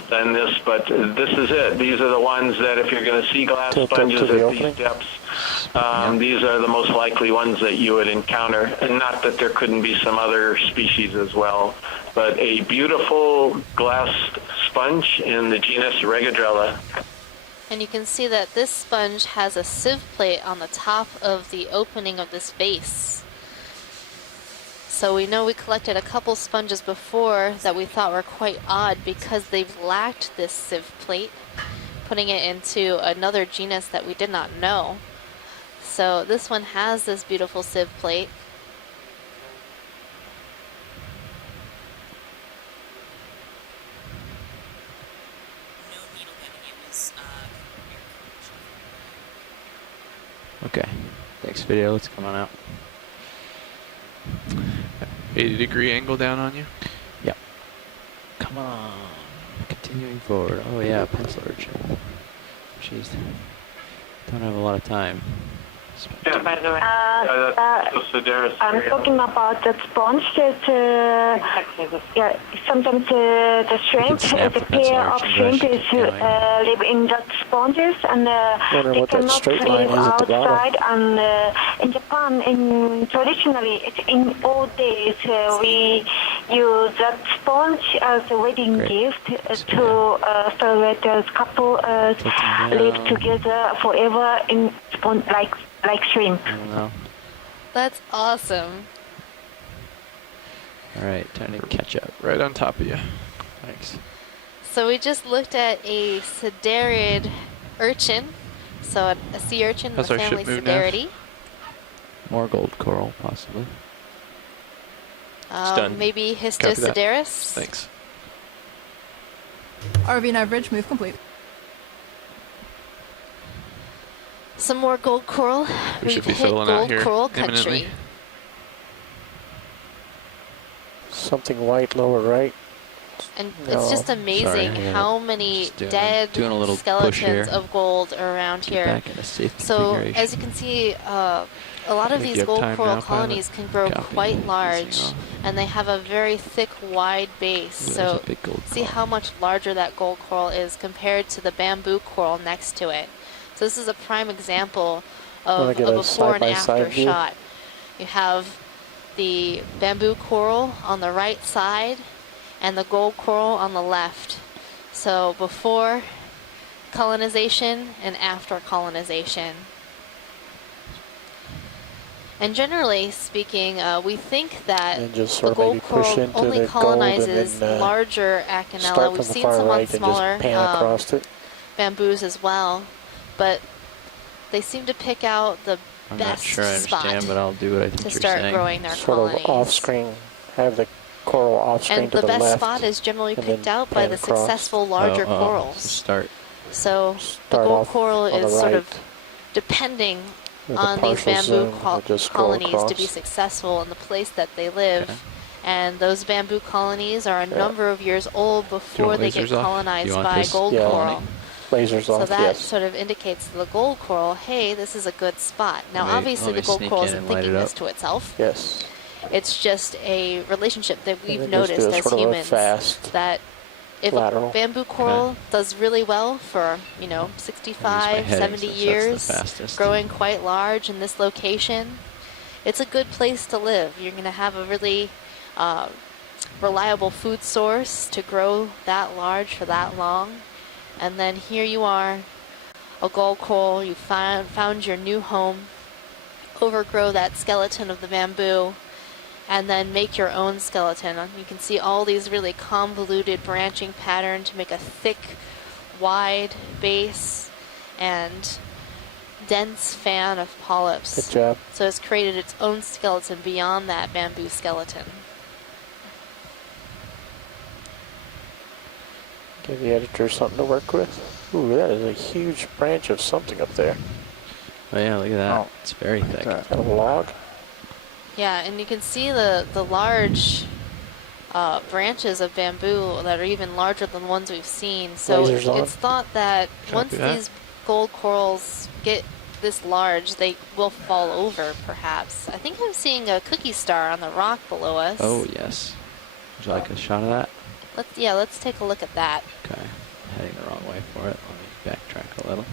than this, but this is it. These are the ones that if you're going to see glass sponges at these depths, these are the most likely ones that you would encounter. And not that there couldn't be some other species as well, but a beautiful glass sponge in the genus Regadrella. And you can see that this sponge has a sieve plate on the top of the opening of this vase. So we know we collected a couple sponges before that we thought were quite odd because they've lacked this sieve plate, putting it into another genus that we did not know. So this one has this beautiful sieve plate. Okay, next video, let's come on out. 80-degree angle down on you? Yep. Come on. Continuing forward. Oh yeah, pencil urchin. Jeez. Don't have a lot of time. By the way, I'm talking about that sponge that, yeah, sometimes the shrimp, the pair of shrimp is live in that sponges and they cannot live outside. And in Japan, traditionally, in old days, we use that sponge as a wedding gift to celebrate as couple live together forever in sponge like shrimp. I don't know. That's awesome. Alright, time to catch up. Right on top of you. Thanks. So we just looked at a Siderid urchin. So a sea urchin in the family Sideridae. More gold coral, possibly. done. Maybe Histosideris. Thanks. RV nav bridge, move complete. Some more gold coral. We should be hit filling out gold here coral imminently. country. Something white lower right. And it's just amazing how many dead little skeletons of gold are around here. So as you can see, a lot of these gold coral colonies can grow quite large, and they have a very thick, wide base. So see how much larger that gold coral is compared to the bamboo coral next to it. So this is a prime example of a before and after shot. You have the bamboo coral on the right side and the gold coral on the left. So before colonization and after colonization. And generally speaking, we think that the gold coral only colonizes larger Acanella. We've seen some on smaller bamboos as well. But they seem to pick out the best spot but I'll do what I think to start growing their colonies. Sort of off-screen, have the coral off-screen and to the left. And the best spot is generally picked out by the successful larger corals. So the gold coral is sort of depending on these bamboo colonies to be successful in the place that they live. Okay. And those bamboo colonies are a number of years old before they get colonized by gold coral. So that sort of indicates to the gold coral, hey, this is a good spot. Now, obviously, the gold coral isn't thinking this to itself. Yes. It's just a relationship that we've noticed as humans, that if a bamboo coral does really well for, 65, 70 years, growing quite large in this location, it's a good place to live. You're going to have a really reliable food source to grow that large for that long. And then here you are, a gold coral, you found your new home, overgrow that skeleton of the bamboo, and then make your own skeleton. You can see all these really convoluted branching patterns to make a thick, wide base and dense fan of polyps. Good job. So it's created its own skeleton beyond that bamboo skeleton. Give the editor something to work with. Ooh, that is a huge branch of something up there. Oh yeah, look at that. Oh, it's very thick. A log? Yeah, and you can see the large branches of bamboo that are even larger than the ones we've seen. So it's thought that once these gold corals get this large, they will fall over, perhaps. I think I'm seeing a cookie star on the rock below us. Oh, yes. Would you like a shot of that? Let's take a look at that. Okay, heading the wrong way for it. Let me backtrack a little.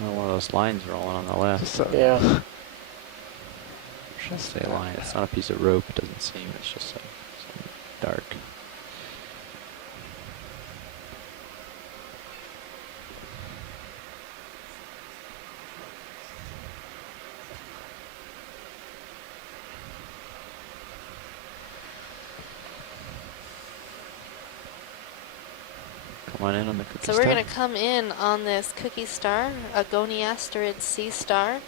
Oh, one of those lines rolling on the left. So, yeah. Just a line. It's not a piece of rope. It doesn't seem. It's just something dark. Come on in on the cookie So star. we're going to come in on this cookie star, a Goniasterid sea star.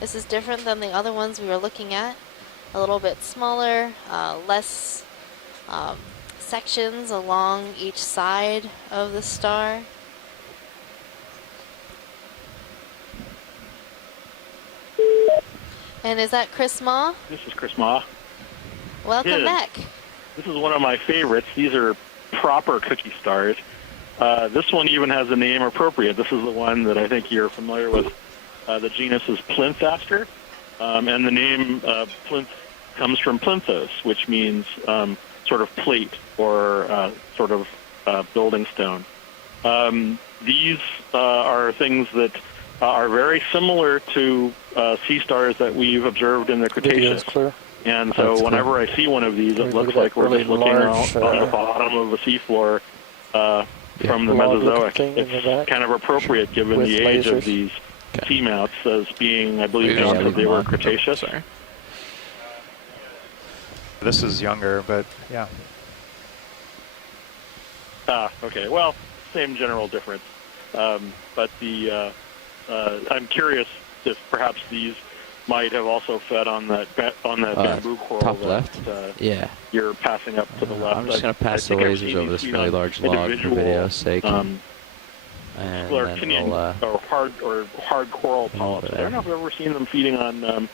This is different than the other ones we were looking at. A little bit smaller, less sections along each side of the star. And is that Chris Ma? This is Chris Ma. Welcome back. This is one of my favorites. These are proper cookie stars. This one even has a name appropriate. This is the one that I think you're familiar with. The genus is Plinthaster, and the name plinth comes from plinthos, which means sort of plate or sort of building stone. These are things that are very similar to sea stars that we've observed in the Cretaceous. And so whenever I see one of these, it looks like we're just looking out on the bottom of the seafloor from the Mesozoic. It's kind of appropriate given the age of these seamounts as being, I believe, they were Cretaceous. This is younger, but yeah. Okay. Well, same general difference. But the I'm curious if perhaps these might have also fed on that bamboo coral top that left. Yeah. You're passing up to the left. I'm just going to pass the lasers over this really large log for video's sake. And then or hard coral polyps. I don't know if I've ever seen them feeding on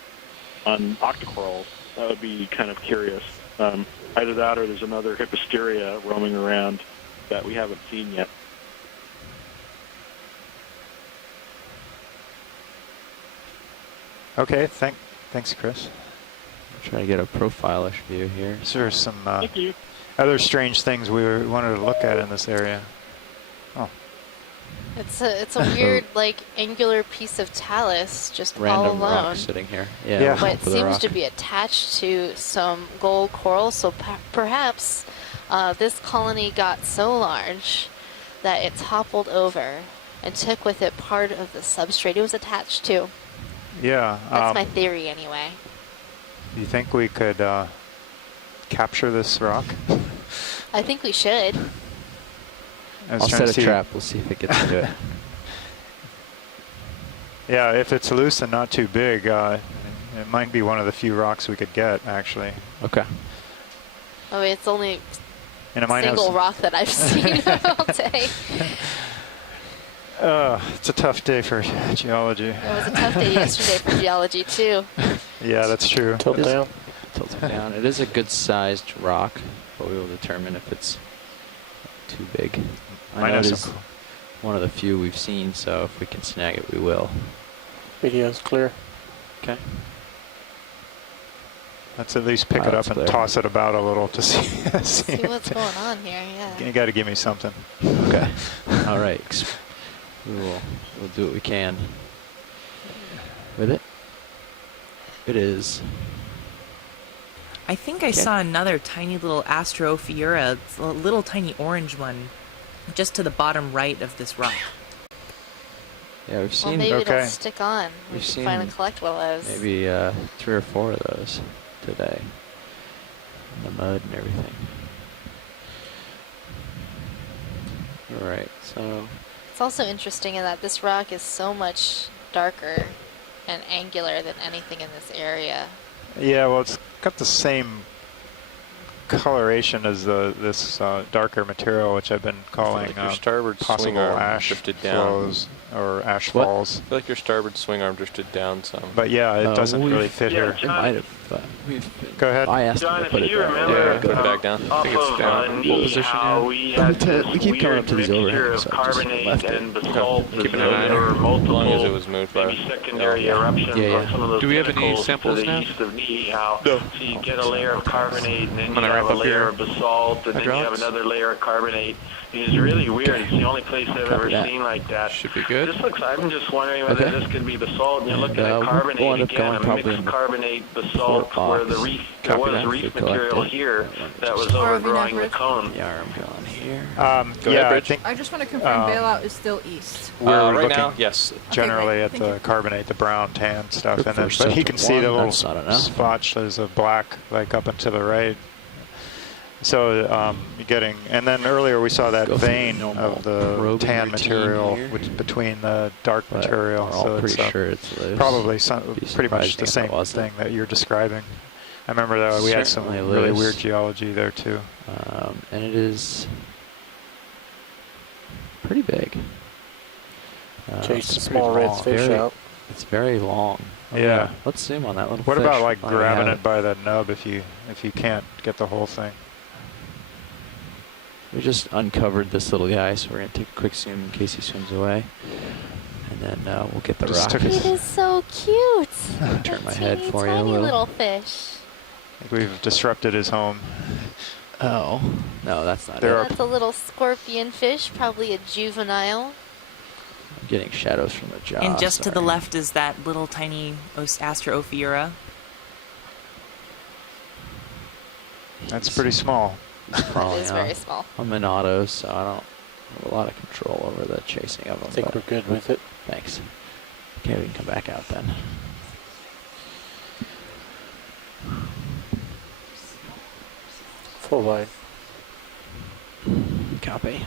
octocorals. That would be kind of curious. Either that or there's another Hipposteria roaming around that we haven't seen yet. Okay, thanks, Chris. I'm trying to get a profile-ish view here. So there's some other strange things we wanted to look at in this area. Oh. It's a weird, like, angular piece of talus just all Random alone. rock sitting here. Yeah. But it seems to be attached to some gold coral, so perhaps this colony got so large that it toppled over and took with it part of the substrate it was attached to. Yeah. That's my theory, anyway. You think we could capture this rock? I think we should. I'll set a trap. We'll see if it gets into it. Yeah, if it's loose and not too big, it might be one of the few rocks we could get, actually. Okay. I mean, it's only and it might single rock that I've seen all day. It's a tough day for geology. It was a tough day yesterday for geology, too. Yeah, that's true. Tilt down. Tilt it down. It is a good-sized rock, but we will determine if it's too big. I know it is one of the few we've seen, so if we can snag it, we will. Video's clear. Okay. Let's at least pick it up and toss it about a little to see what's going on here, yeah. You got to give me something. Okay. All right. We'll do what we can with it. It is. I think I saw another tiny little Astrophiura, a little tiny orange one, just to the bottom right of this rock. Yeah, we've seen. Well, maybe it'll stick on. We seen can finally collect one of those. Maybe 3 or 4 of those today. In the mud and everything. All right, so. It's also interesting in that this rock is so much darker and angular than anything in this area. Yeah, well, it's got the same coloration as this darker material, which I've been calling like your starboard possible swing arm ash drifted down. flows or ash falls. I feel like your starboard swing arm drifted down some. But yeah, it doesn't really fit here. It might have. Go ahead. I asked John, him to put if it you down. remember, Put it back down. I think it's down. What position we had this we keep coming up to these mixture overhangs, of so I just carbonate left it. and basalt. Keep an eye on it. As long as it was moved by secondary eruptions on some of those Do we have any pinnacles samples to the now? east of Niihau. No. So you get a layer of carbonate and then you have have ramp a up layer your of basalt, and then you have hydraulics. another layer of carbonate. It's really weird. It's the only place I've ever that. seen like that. Should be good. I'm just wondering whether Okay. this could be basalt. And you're looking And, at carbonate we'll end up again, going a probably mixed in the carbonate basalt, fourth where the box. reef, there Copy was that if reef we collect material it. here that was ROV overgrowing the number. cone. Yeah, I'm going here. Go ahead, yeah, I Bridge. think I just want to confirm bailout is still east. we're right looking now, yes. generally Okay, at the carbonate, the brown tan stuff, Good and then, first but he set can to see one, the little that's not enough. spotches of black like up and to the right. So you're getting, and then earlier we saw that Go through the vein normal of the probing tan routine material here. which, between the dark But material. we're all So pretty it's sure it's loose. probably Be pretty much surprised the if it same wasn't. thing that you're describing. I remember that we had some Certainly really loose. weird geology there too. And it is pretty big. Chase it's the small pretty red long. fish Very- out. It's very long. Oh, Yeah. Let's zoom on that little What fish. about like while we grabbing have it by the nub if you can't get the whole thing? We just uncovered this little guy, so we're going to take a quick zoom in case he swims away. And then we'll get the Just rock. took It is so cute. Turn my A head teeny for you a tiny little. little fish. I think we've disrupted his home. Oh, no, that's not There it. are- That's a little scorpion fish, probably a juvenile. I'm getting shadows from the jaw. And just to the sorry. left is that little tiny Astrophyra. That's pretty small. He's crawling It is up. very small. I'm in auto, so I don't have a lot of control over the chasing of them. I think but we're good with it. Thanks. Okay, we can come back out then. Full line. Copy.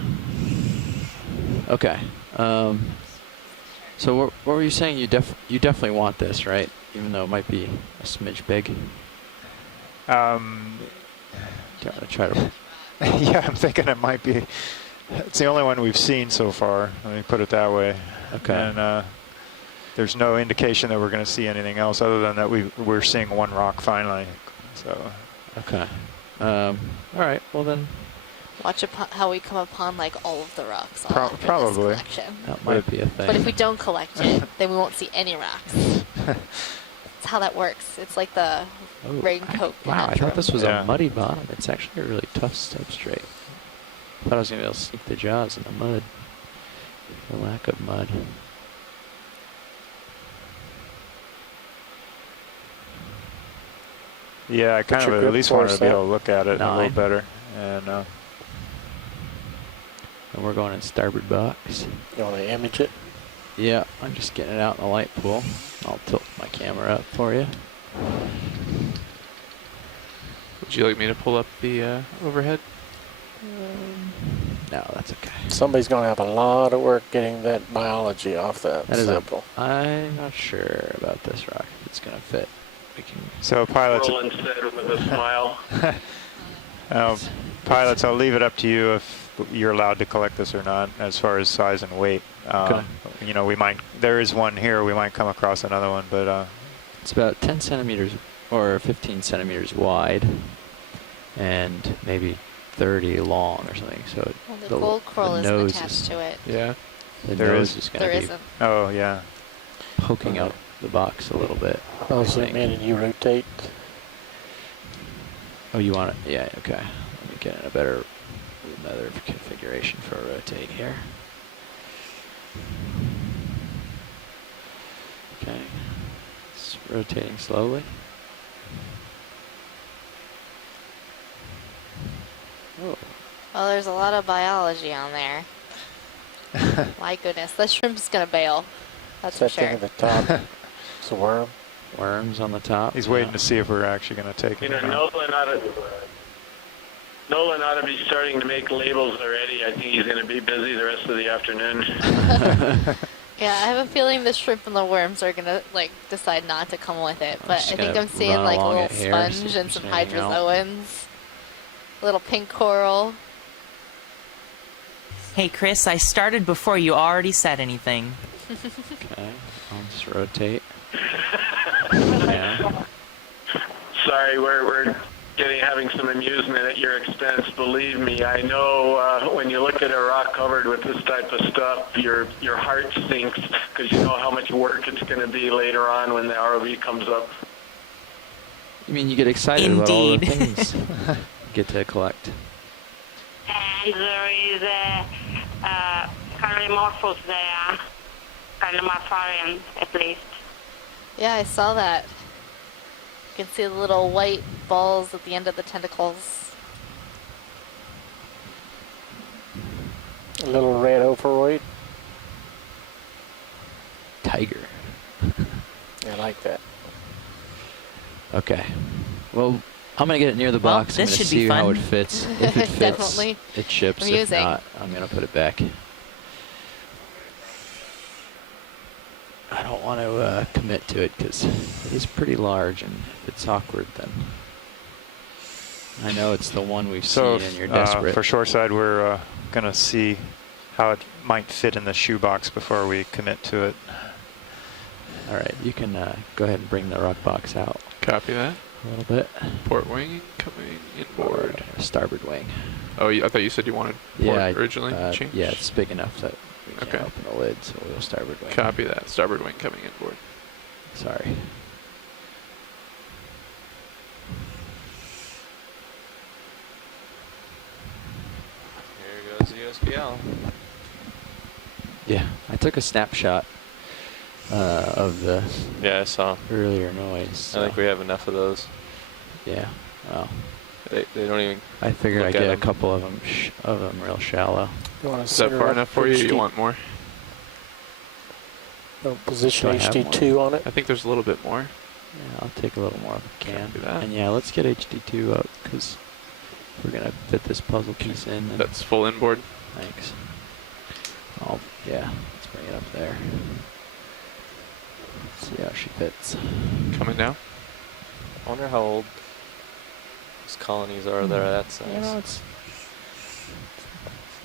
Okay. So what were you saying? You definitely want this, right? Even though it might be a smidge big. Um, Do you want to try to? yeah, I'm thinking it might be. It's the only one we've seen so far. Let me put it that way. Okay. And there's no indication that we're going to see anything else other than that we're seeing one rock finally. So. Okay. All right. Well then. Watch how we come upon like all of the rocks. Probably. This collection. That might be a thing. But if we don't collect it, then we won't see any rocks. That's how that works. It's like the raincoat. Wow, I thought conundrum. this was Yeah. a muddy bottom. It's actually a really tough substrate. I thought I was going to be able to sneak the jaws in the mud. The lack of mud. Yeah, I kind What's your of at grip least wanted force to be at? able to look at it a little 9. better. And And we're going in starboard box. You want to image it? Yeah, I'm just getting it out in the light pool. I'll tilt my camera up for you. Would you like me to pull up the overhead? No, that's okay. Somebody's going to have a lot of work getting that biology off that That is sample. I'm not sure about this rock. If it's going to fit. We can. so pilots. Roland said with a smile. Pilots, I'll leave it up to you if you're allowed to collect this or not, as far as size and weight. Okay. You know, there is one here. We might come across another one, but It's about 10 centimeters or 15 centimeters wide, and maybe 30 long or something. So Well, the gold coral isn't nose attached to it. Yeah. The There nose is. is going There to be isn't. oh yeah. poking out the box a little bit. I'll I zoom think. in and you rotate. Oh, you want it? Yeah, okay. Let me get in another configuration for a rotate here. Okay. It's rotating slowly. Oh. Well, there's a lot of biology on there. My goodness, that shrimp's gonna bail. That's for That thing sure. at the top. It's a worm. Worms on the top. He's waiting to see if we're actually going to take You it. know, or not. Nolan ought to be starting to make labels already. I think he's going to be busy the rest of the afternoon. Yeah, I have a feeling the shrimp and the worms are gonna like decide not to come with it. But just I think gonna I'm seeing run like a along little it here, see sponge if and there's some anything else. hydrozoans. A little pink coral. Hey, Chris, I started before you already said anything. Okay, I'll just rotate. Yeah. Sorry, we're having some amusement at your expense. Believe me, I know when you look at a rock covered with this type of stuff, your heart sinks because you know how much work it's going to be later on when the ROV comes up. You mean you get excited about all the Indeed. things? get to collect. And there is a Carimorphus there, Carimorpharian at least. Yeah, I saw that. You can see the little white balls at the end of the tentacles. A little red ophoroid. Tiger. I like that. Okay. Well, I'm going to get it near the Well, box. I'm this going to should be see how fun. it fits. If it fits, Definitely it ships. amusing. If not, I'm going to put it back. I don't want to commit to it because it is pretty large, and if it's awkward, then I know it's the one we've seen and you're desperate. For shoreside, we're going to see how it might fit in the shoebox before we commit to it. All right, you can go ahead and bring the rock box out. Copy that. A little bit. Port wing coming inboard. Starboard wing. Oh, I thought you said you wanted port originally. Change? Yeah, it's big enough that we can't open the lid, so we'll starboard wing. Copy that. Starboard wing coming inboard. Sorry. Here goes the USBL. Yeah, I took a snapshot of the I saw earlier noise. So. I think we have enough of those. Yeah, well, they don't even. I figured I'd get a couple of them real shallow. Is that far enough for you? You want more? Position HD2 on it. I think there's a little bit more. Yeah, I'll take a little more if I can. That. And yeah, let's get HD2 up because we're gonna fit this puzzle piece in. And that's full inboard. Thanks. Oh yeah, let's bring it up there. See how she fits. Coming down. I wonder how old these colonies are that are that size. You know, it's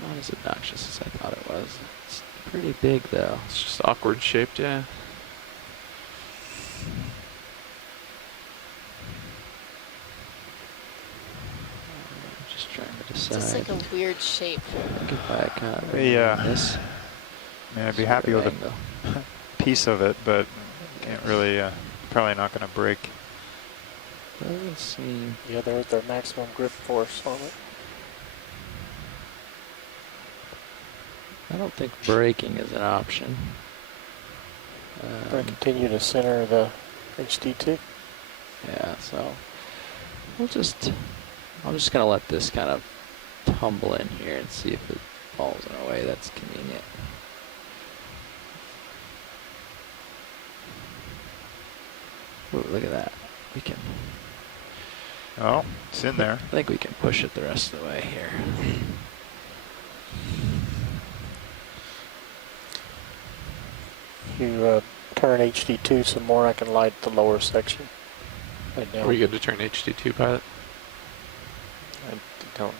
not as obnoxious as I thought it was. It's pretty big though. It's just awkward shaped, yeah. I'm just trying to decide. It's just like a weird shape. If I kind of this. I mean, I'd be happy with a piece of it, but can't really, probably not going to break. Let's see. Yeah, there's their maximum grip force on it. I don't think braking is an option. But continue to center the HD2. Yeah, so I'm just gonna let this kind of tumble in here and see if it falls in a way that's convenient. Ooh, look at that. We can. Oh, it's in there. I think we can push it the rest of the way here. You turn HD2 some more, I can light the lower section. Right now. Are we good to turn HD2, pilot? I don't.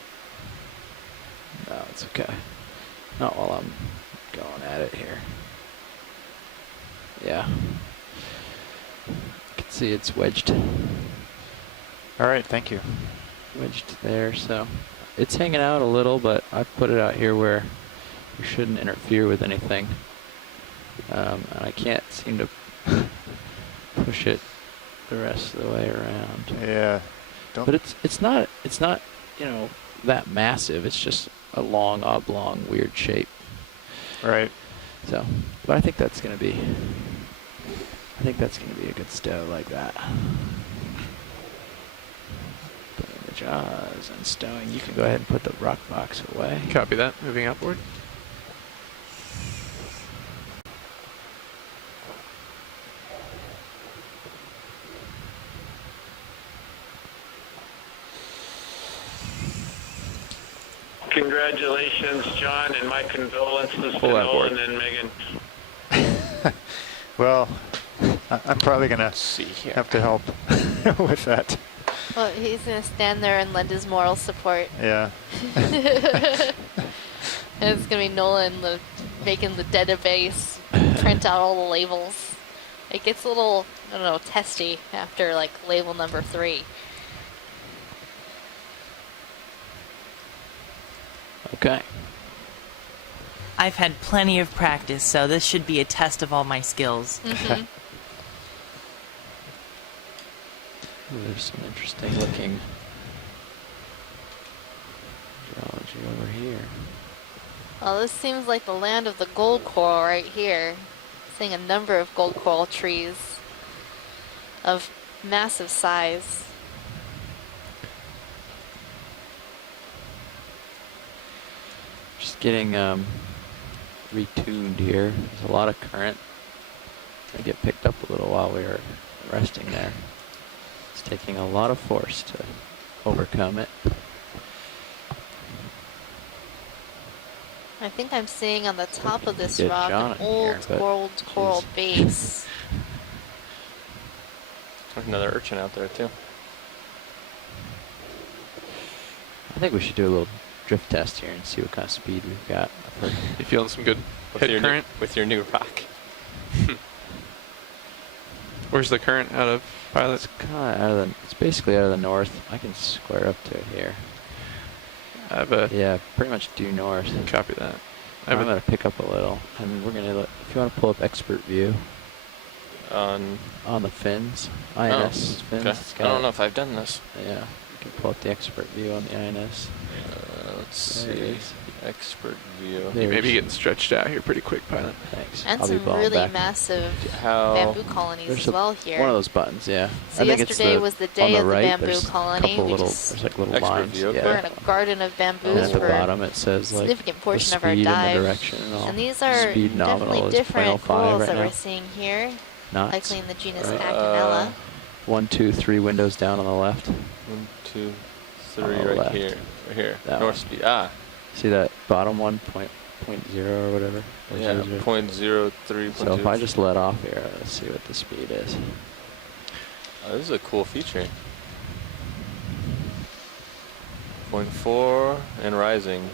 No, it's okay. Not while I'm going at it here. Yeah. You can see it's wedged. All right, thank you. Wedged there, so it's hanging out a little, but I've put it out here where we shouldn't interfere with anything. And I can't seem to push it the rest of the way around. Yeah. But it's not you know, that massive. It's just a long oblong weird shape. Right. So, but I think that's gonna be a good stow like that. Putting the jaws and stowing. You can go ahead and put the rock box away. Copy that. Moving upward. Congratulations, John, and my condolences to Nolan and Megan. Well, I'm probably going to have to help with that. Well, he's going to stand there and lend his moral support. Yeah. And it's going to be Nolan making the database, print out all the labels. It gets a little, I don't know, testy after like label number 3. Okay. I've had plenty of practice, so this should be a test of all my skills. Mm-hmm. There's some interesting looking algae over here. Well, this seems like the land of the gold coral right here. Seeing a number of gold coral trees of massive size. Just getting retuned here. There's a lot of current. I get picked up a little while we were resting there. It's taking a lot of force to overcome it. I think I'm seeing on the top of this Get rock John an in old here, gold coral base. There's another urchin out there too. I think we should do a little drift test here and see what kind of speed we've got. You feeling some good With head current? with your new rock. Where's the current out of, Pilot? It's kind of out of the. It's basically out of the north. I can square up to it here. I have a Yeah, pretty much due north. copy that. I I'm have a, gonna pick up a little, and we're gonna. If you want to pull up expert view On the fins, INS fins. okay. It's I got don't it. know if I've done this. Yeah, you can pull up the expert view on the INS. Let's There it see. is. Expert view. There you may it be is. getting stretched out here pretty quick, Pilot. Thanks. And I'll be some balling really back. massive How bamboo colonies There's as well here. one of those buttons, yeah. So I think it's yesterday was the day on the of the right, bamboo there's colony. A couple We little, just- there's like little Expert lines. view, Yeah. okay. We're in a garden of And bamboos at the for bottom it says like significant the portion of our speed and dive. the direction and all. And these are Speed nominal definitely is different 0.05 corals right that now. we're seeing here, Knots. likely in the genus Right. Acanella. 1, 2, 3 windows down on the left. 1, 2, 3 On the right left. here. Right here. That North one. speed. Ah. See that bottom one, point zero or whatever? Or Yeah. 0.0. 0.03. So if I just let off here, let's see what the speed is. Oh, this is a cool feature. 0.4 and rising.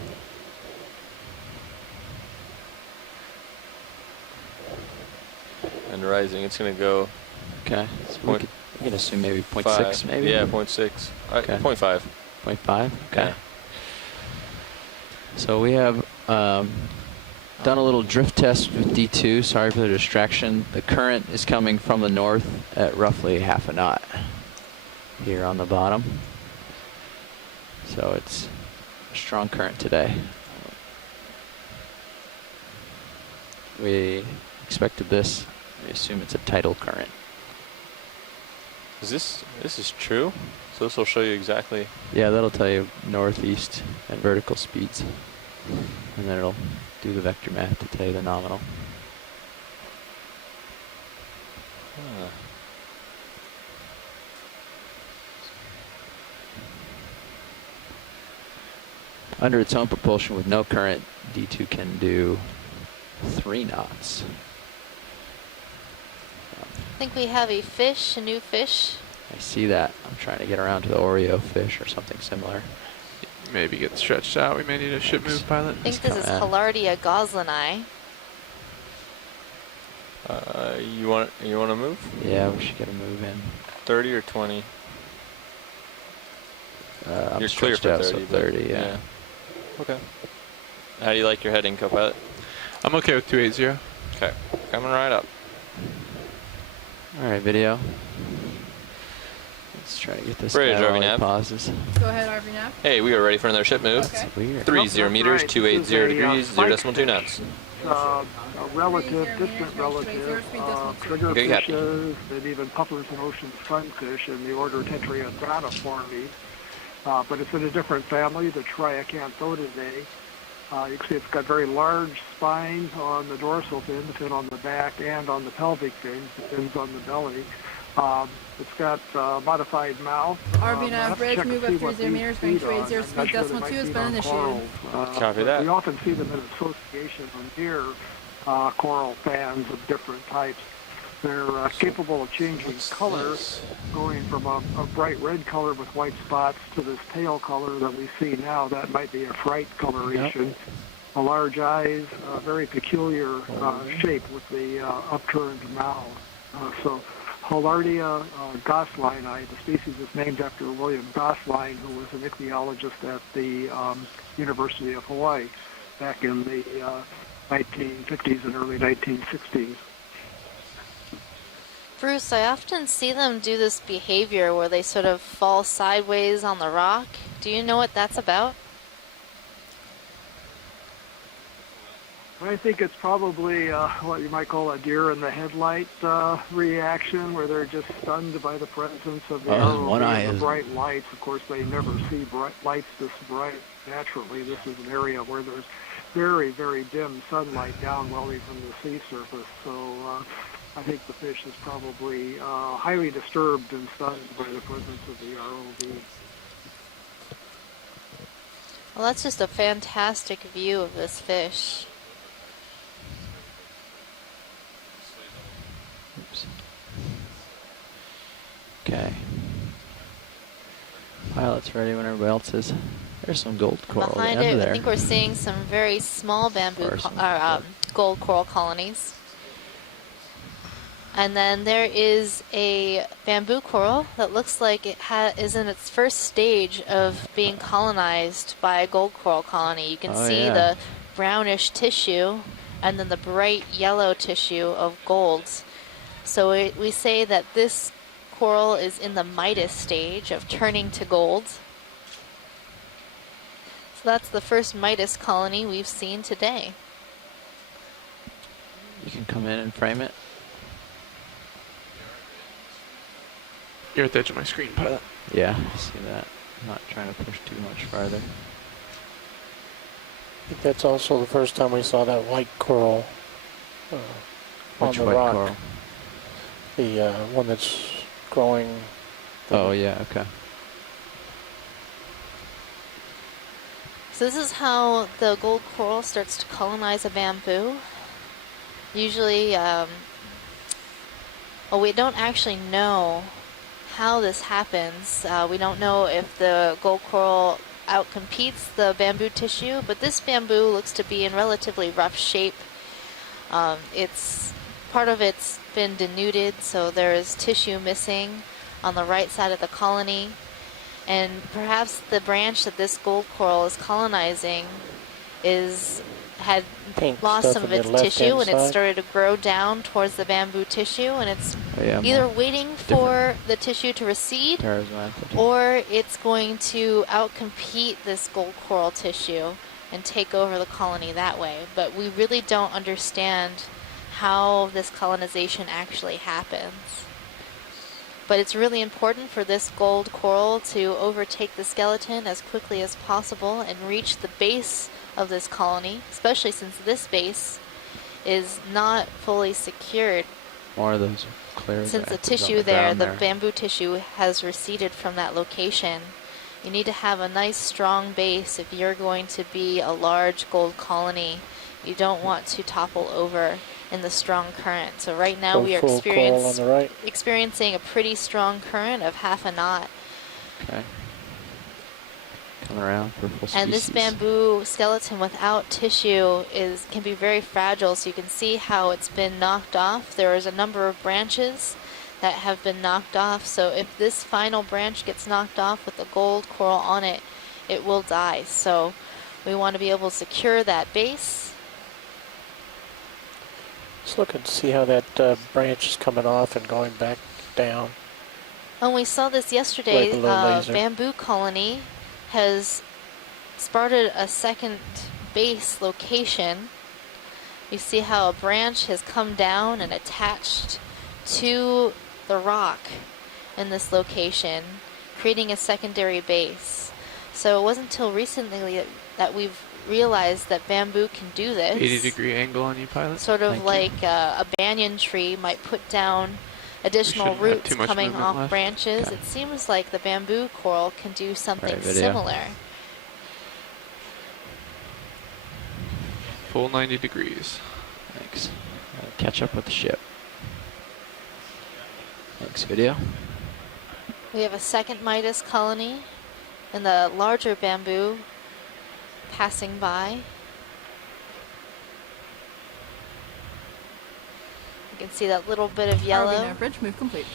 And rising. It's gonna go. Okay. So Point we can assume maybe 0.6 5. maybe? Yeah, 0.6. Okay. 0.5. 0.5? Okay. Yeah. So we have done a little drift test with D2. Sorry for the distraction. The current is coming from the north at roughly half a knot here on the bottom. So it's a strong current today. We expected this. We assume it's a tidal current. Is this is true? So this will show you exactly. Yeah, that'll tell you northeast and vertical speeds. And then it'll do the vector math to tell you the nominal. Huh. Under its own propulsion with no current, D2 can do 3 knots. I think we have a fish, a new fish. I see that. I'm trying to get around to the Oreo fish or something similar. Maybe get stretched out. We may need a ship move, Pilot. I think this is Hilardia goslini. You want to move? Yeah, we should get a move in. 30 or 20? I'm You're clear stretched for out, 30. so 30, yeah. Okay. How do you like your heading, co-pilot? I'm okay with 280. Okay. Coming right up. All right, video. Let's try to get this Bridge, guy while RV he nav. pauses. Go ahead, RV Nav. Hey, we are ready for another ship move. Okay. Weird. 30 meters, right. 280 This is a, degrees, spike 0.2 knots. A relative, distant relative, trigger Okay, Captain. fishes, and even puffers and ocean sunfish in the order Tetraiodontiformes. But it's in a different family, the Triacanthodidae. You can see it's got very large spines on the dorsal fin, the fin on the back, and on the pelvic fins, the fins on the belly. It's got modified mouth. RV Nav, bridge, move up 30 meters, going 280, speed decimal 2 has been initiated. Copy that. We often see them in association with deer coral fans of different types. They're capable of changing color, going from a bright red color with white spots to this pale color that we see now. That might be a fright coloration. Yep. The large eyes, very peculiar shape with the upturned mouth. So Hilardia goslini, the species is named after William Gosline, who was an ichthyologist at the University of Hawaii back in the 1950s and early 1960s. Bruce, I often see them do this behavior where they sort of fall sideways on the rock. Do you know what that's about? I think it's probably what you might call a deer in the headlight reaction, where they're just stunned by the presence of the ROV and the bright lights. Of course, they never see bright lights this bright naturally. This is an area where there's very, very dim sunlight downwelling from the sea surface. So I think the fish is probably highly disturbed and stunned by the presence of the ROV. Well, that's just a fantastic view of this fish. Oops. Okay. Pilot's ready when everybody else is. There's some gold coral Behind at the end it, there. I think we're seeing some very small gold coral colonies. And then there is a bamboo coral that looks like it is in its first stage of being colonized by a gold coral colony. You can see the brownish tissue and then the bright yellow tissue of golds. So we say that this coral is in the Midas stage of turning to gold. So that's the first Midas colony we've seen today. You can come in and frame it. You're at the edge of my screen, Pilot. Yeah, I see that. I'm not trying to push too much farther. I think that's also the first time we saw that white coral on the white rock. Coral? The one that's growing. Oh, yeah, okay. So this is how the gold coral starts to colonize a bamboo. Usually, well, we don't actually know how this happens. We don't know if the gold coral outcompetes the bamboo tissue, but this bamboo looks to be in relatively rough shape. It's part of it's been denuded, so there is tissue missing on the right side of the colony, and perhaps the branch that this gold coral is colonizing had lost some of its tissue, and it started to grow down towards the bamboo tissue, and it's either waiting for the tissue to recede, or it's going to outcompete this gold coral tissue and take over the colony that way. But we really don't understand how this colonization actually happens. But it's really important for this gold coral to overtake the skeleton as quickly as possible and reach the base of this colony, especially since this base is not fully secured. More of those clear. Since the tissue there, the bamboo tissue has receded from that location. You need to have a nice strong base if you're going to be a large gold colony. You don't want to topple over in the strong current. So right now we are experiencing a pretty strong current of half a knot. Okay. Coming around for full species. And this bamboo skeleton without tissue can be very fragile, so you can see how it's been knocked off. There is a number of branches that have been knocked off, so if this final branch gets knocked off with the gold coral on it, it will die. So we want to be able to secure that base. Let's look and see how that branch is coming off and going back down. And we saw this yesterday. Bamboo colony has spotted a second base location. You see how a branch has come down and attached to the rock in this location, creating a secondary base. So it wasn't until recently that we've realized that bamboo can do this. 80-degree angle on you, Pilot. Sort of like a banyan tree might put down additional roots coming off branches. Okay. It seems like the bamboo coral can do something similar. Full 90 degrees. Thanks. Catch up with the ship. Thanks, video. We have a second Midas colony and the larger bamboo passing by. You can see that little bit of yellow. ROV bridge move complete.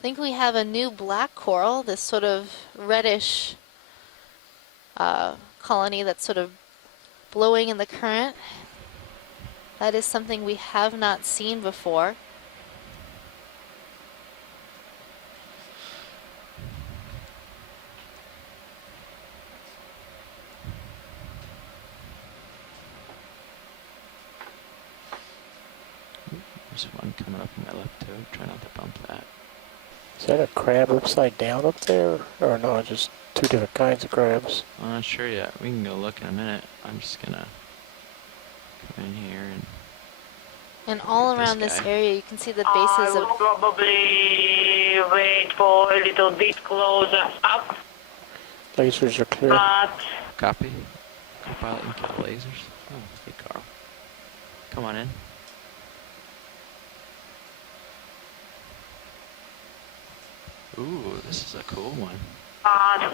I think we have a new black coral, this sort of reddish colony that's sort of blowing in the current. That is something we have not seen before. There's one coming up in my left toe. Try not to bump that. Is that a crab upside down up there? Or no, just two different kinds of crabs? I'm not sure yet. We can go look in a minute. I'm just gonna come in here and all around this area you can see the bases I would probably wait for a little bit closer up. Lasers are clear. But Copy. Co-pilot, you kill lasers. Oh, hey Carl. Come on in. Ooh, this is a cool one.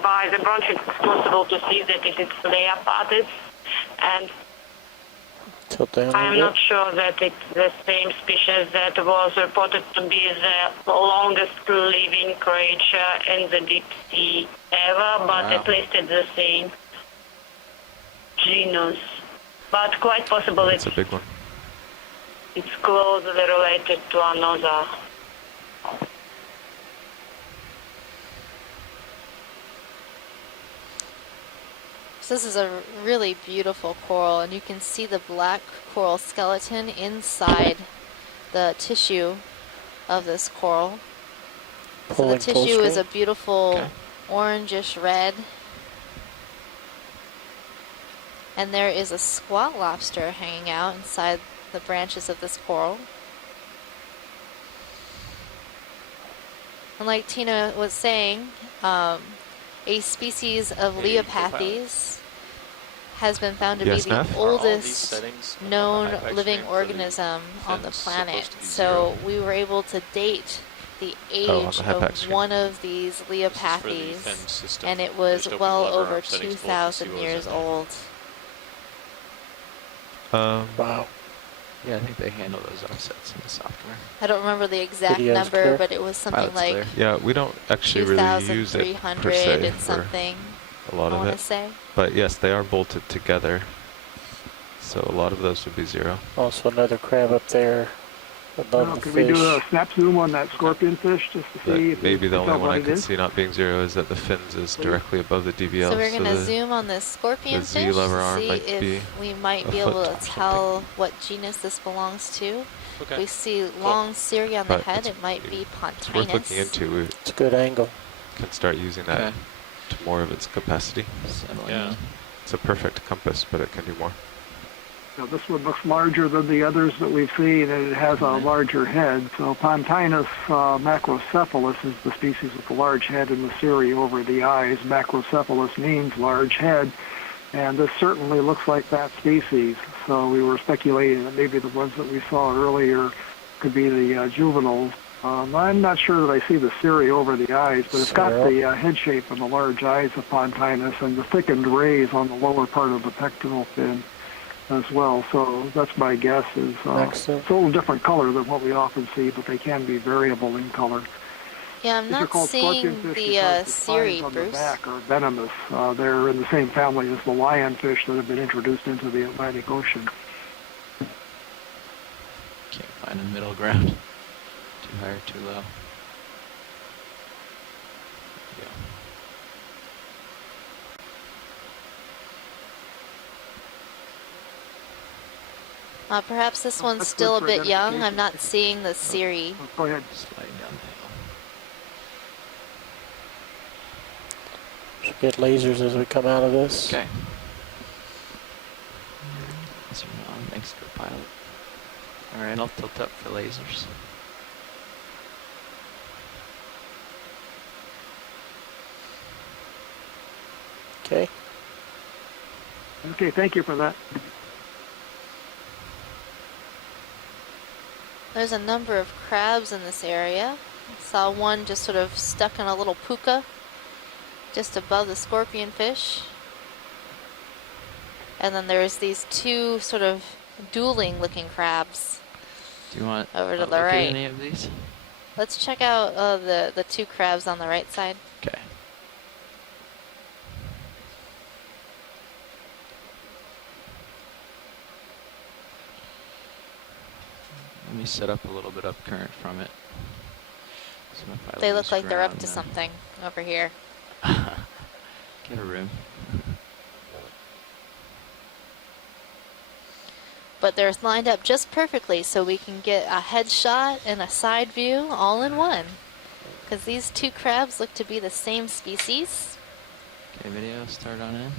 by the branch it's possible to see that it is leoparded, and Tilt down I am not sure that it's the same species that was reported to be the longest living creature in the deep sea ever, but at least it's the same genus. But quite possible It's a big one. it's closely related to another. So this is a really beautiful coral, and you can see the black coral skeleton inside the tissue of this coral. So the tissue is a beautiful orangish red. And there is a squat lobster hanging out inside the branches of this coral. And like Tina was saying, a species of Leopathes has been found to be the oldest known living organism on the planet. So we were able to date the age of one of these Leopathes, and it was well over 2,000 years old. Wow. Yeah, I think they handle those offsets in the software. I don't remember the exact number, but it was something like yeah, we don't actually really use it per se and something. For a lot of it. Say. But yes, they are bolted together, so a lot of those would be 0. Also another crab up there above the Can fish. we do a snap zoom on that scorpion fish just to see if maybe the only one I can is? see not being 0 is that the fins is directly above the DBL. So we're going to zoom on this scorpion the fish Z-lever to arm see might be if we might be able to tell what genus this belongs to. Okay. We see long cirri on the But head. It might be It's worth looking Pontinus. into. It's a good angle. Can start using that to more of its capacity. Yeah. It's a perfect compass, but it can do more. Now, this one looks larger than the others that we've seen, and it has a larger head. So Pontinus macrocephalus is the species with the large head and the cirri over the eyes. Macrocephalus means large head, and this certainly looks like that species. So we were speculating that maybe the ones that we saw earlier could be the juveniles. I'm not sure that I see the cirri over the eyes, but it's got the head shape and the large eyes of Pontinus and the thickened rays on the lower part of the pectoral fin as well. So that's my guess. Is it's a little different color than what we often see, but they can be variable in color. Yeah, I'm not seeing the cirri, on Bruce. the back are venomous. They're in the same family as the lionfish that have been introduced into the Atlantic Ocean. Can't find a middle ground. Too high or too low. Perhaps this one's still a bit young. I'm not seeing the cirri. Go ahead. Slide down the hill. Should get lasers as we come out of this. Okay. Zoom on. Thanks, co-pilot. Alright, I'll tilt up for lasers. Okay. Okay, thank you for that. There's a number of crabs in this area. I saw one just sort of stuck in a little puka just above the scorpion fish. And then there's these two sort of dueling looking crabs. Do you want over to look the at right? any of these? Let's check out the two crabs on the right side. Okay. Let me set up a little bit up current from it. So if I They lose look like they're up ground, to then- something over here. Get a room. But they're lined up just perfectly so we can get a headshot and a side view all in one. Because these two crabs look to be the same species. Okay, video start on in.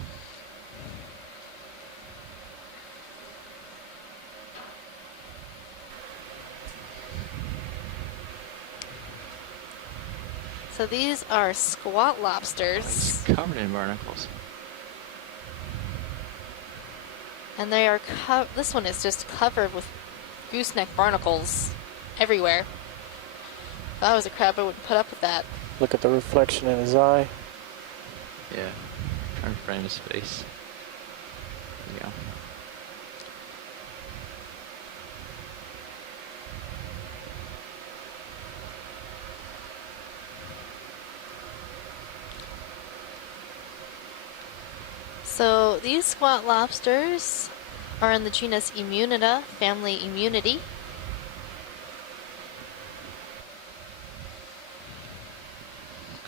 So these are squat lobsters. Covered in barnacles. And they are this one is just covered with gooseneck barnacles everywhere. If I was a crab, I wouldn't put up with that. Look at the reflection in his eye. Yeah. Trying to frame his face. There we go. So these squat lobsters are in the genus Immunida, family Immunity.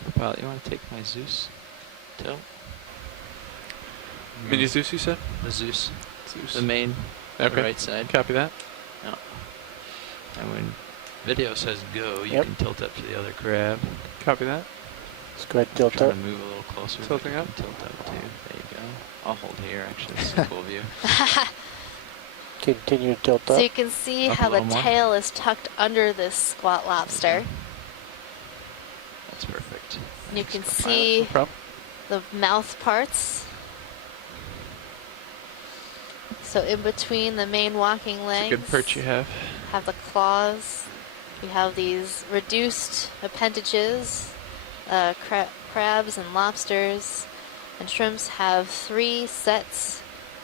Copilot, you want to take my Zeus? Tilt? Mini Zeus, you said? The Zeus. Zeus. The main, Okay. the right side. Copy that. No. And when video says go, you Yep. can tilt up to the other crab. Copy that. Let's go ahead and tilt Try up. to move a little closer. Tilting up. Tilt up too. There you go. I'll hold here, actually. This is a cool view. Continue to tilt So up. you can see Up a how the little more. tail is tucked under this squat lobster. That's perfect. And you Thanks, can Copilot. see No problem. the mouth parts. So in between the main walking It's a legs, good perch you have. have the claws. You have these reduced appendages. Crabs and lobsters and shrimps have 3 sets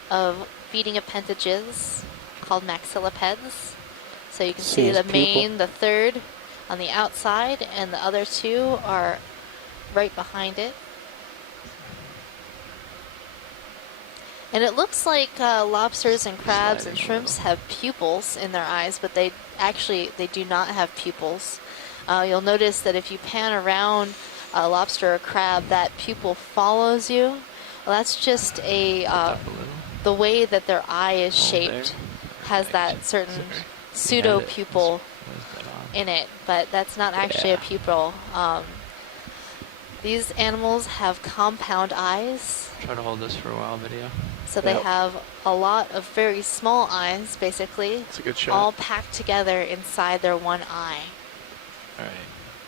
of feeding appendages called maxillipeds. So you can see his the pupil. main, the third on the outside, and the other 2 are right behind it. And it looks like lobsters and crabs and shrimps have pupils in their eyes, but they do not have pupils. You'll notice that if you pan around a lobster or crab, that pupil follows you. Well, that's just the way that their eye is shaped has that certain pseudo pupil in it, but that's not actually a pupil. These animals have compound eyes. Try to hold this for a while, video. So they have a lot of very small eyes, basically. It's a good shot. All packed together inside their one eye. Alright.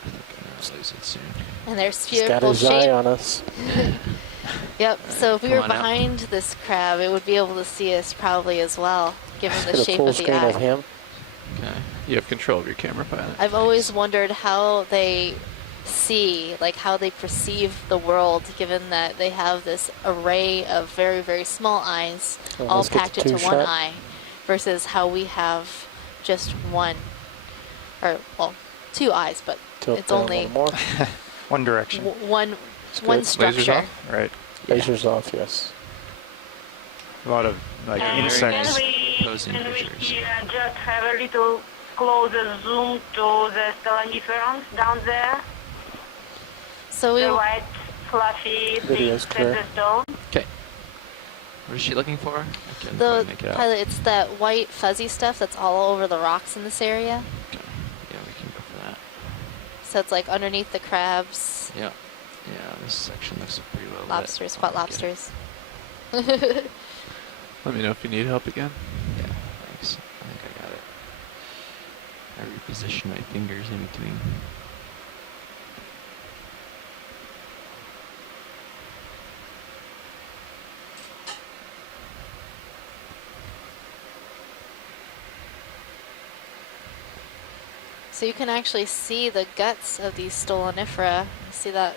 I think I'm going to lose it soon. And they're He's got spherical his eye shape. on us. Yep, so if we Come were on up. behind this crab, it would be able to see us probably as well, given the Get a shape full of the screen eye. of him. Okay. You have control of your camera pilot. I've always wondered how they see, like how they perceive the world, given that they have this array of very, very small eyes, Well, all let's get packed the into one two-shot. eye, versus how we have just one, or well, 2 eyes, but Tilt it's down only one more. One direction. one good. structure. off? Right. Lasers off, yes. A lot of like And insects. Posing can we pictures. just have a little closer zoom to the Stellaniferans down there? So we The white, fluffy Video's things clear. at the stone? Okay. What is she looking for? I can't the quite make it out. pilot, it's that white fuzzy stuff that's all over the rocks in this area. Okay. Yeah, we can go for that. So it's like underneath the crabs, Yeah. Yeah, this section looks pretty well lit. lobsters, spot I'll get it. lobsters. Let me know if you need help again. Yeah, thanks. I think I got it. I reposition my fingers in between. So you can actually see the guts of these Stolonifera. You see that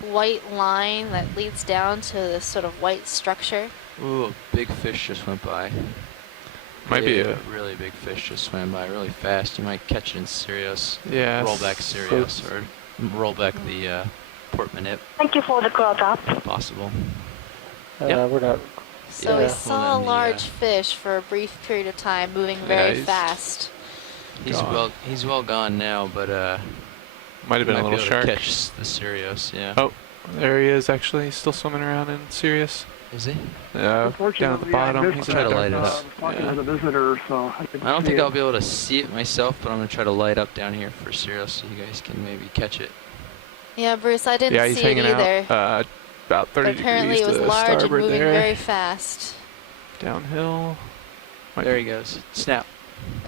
white line that leads down to this sort of white structure. Ooh, a big fish just went by. Might be a really big fish just swam by really fast. You might catch it in Sirius. Yeah. Roll back Sirius or roll back the Port Manip. Thank you for the quote up. Possible. We're not. So we saw a large fish for a brief period of time, moving very fast. He's well gone now, but might have been a little shark. Catch the Sirius, yeah. Oh, there he is. Actually, he's still swimming around in Sirius. Is he? Down at the bottom. He's try to light it up. Talking to the visitor, so I don't think I'll be able to see it myself, but I'm gonna try to light up down here for Sirius so you guys can maybe catch it. Yeah, Bruce, I didn't see it either. Out, about 30 but apparently degrees it was to large and moving there. very fast. Downhill. There he goes. Snap.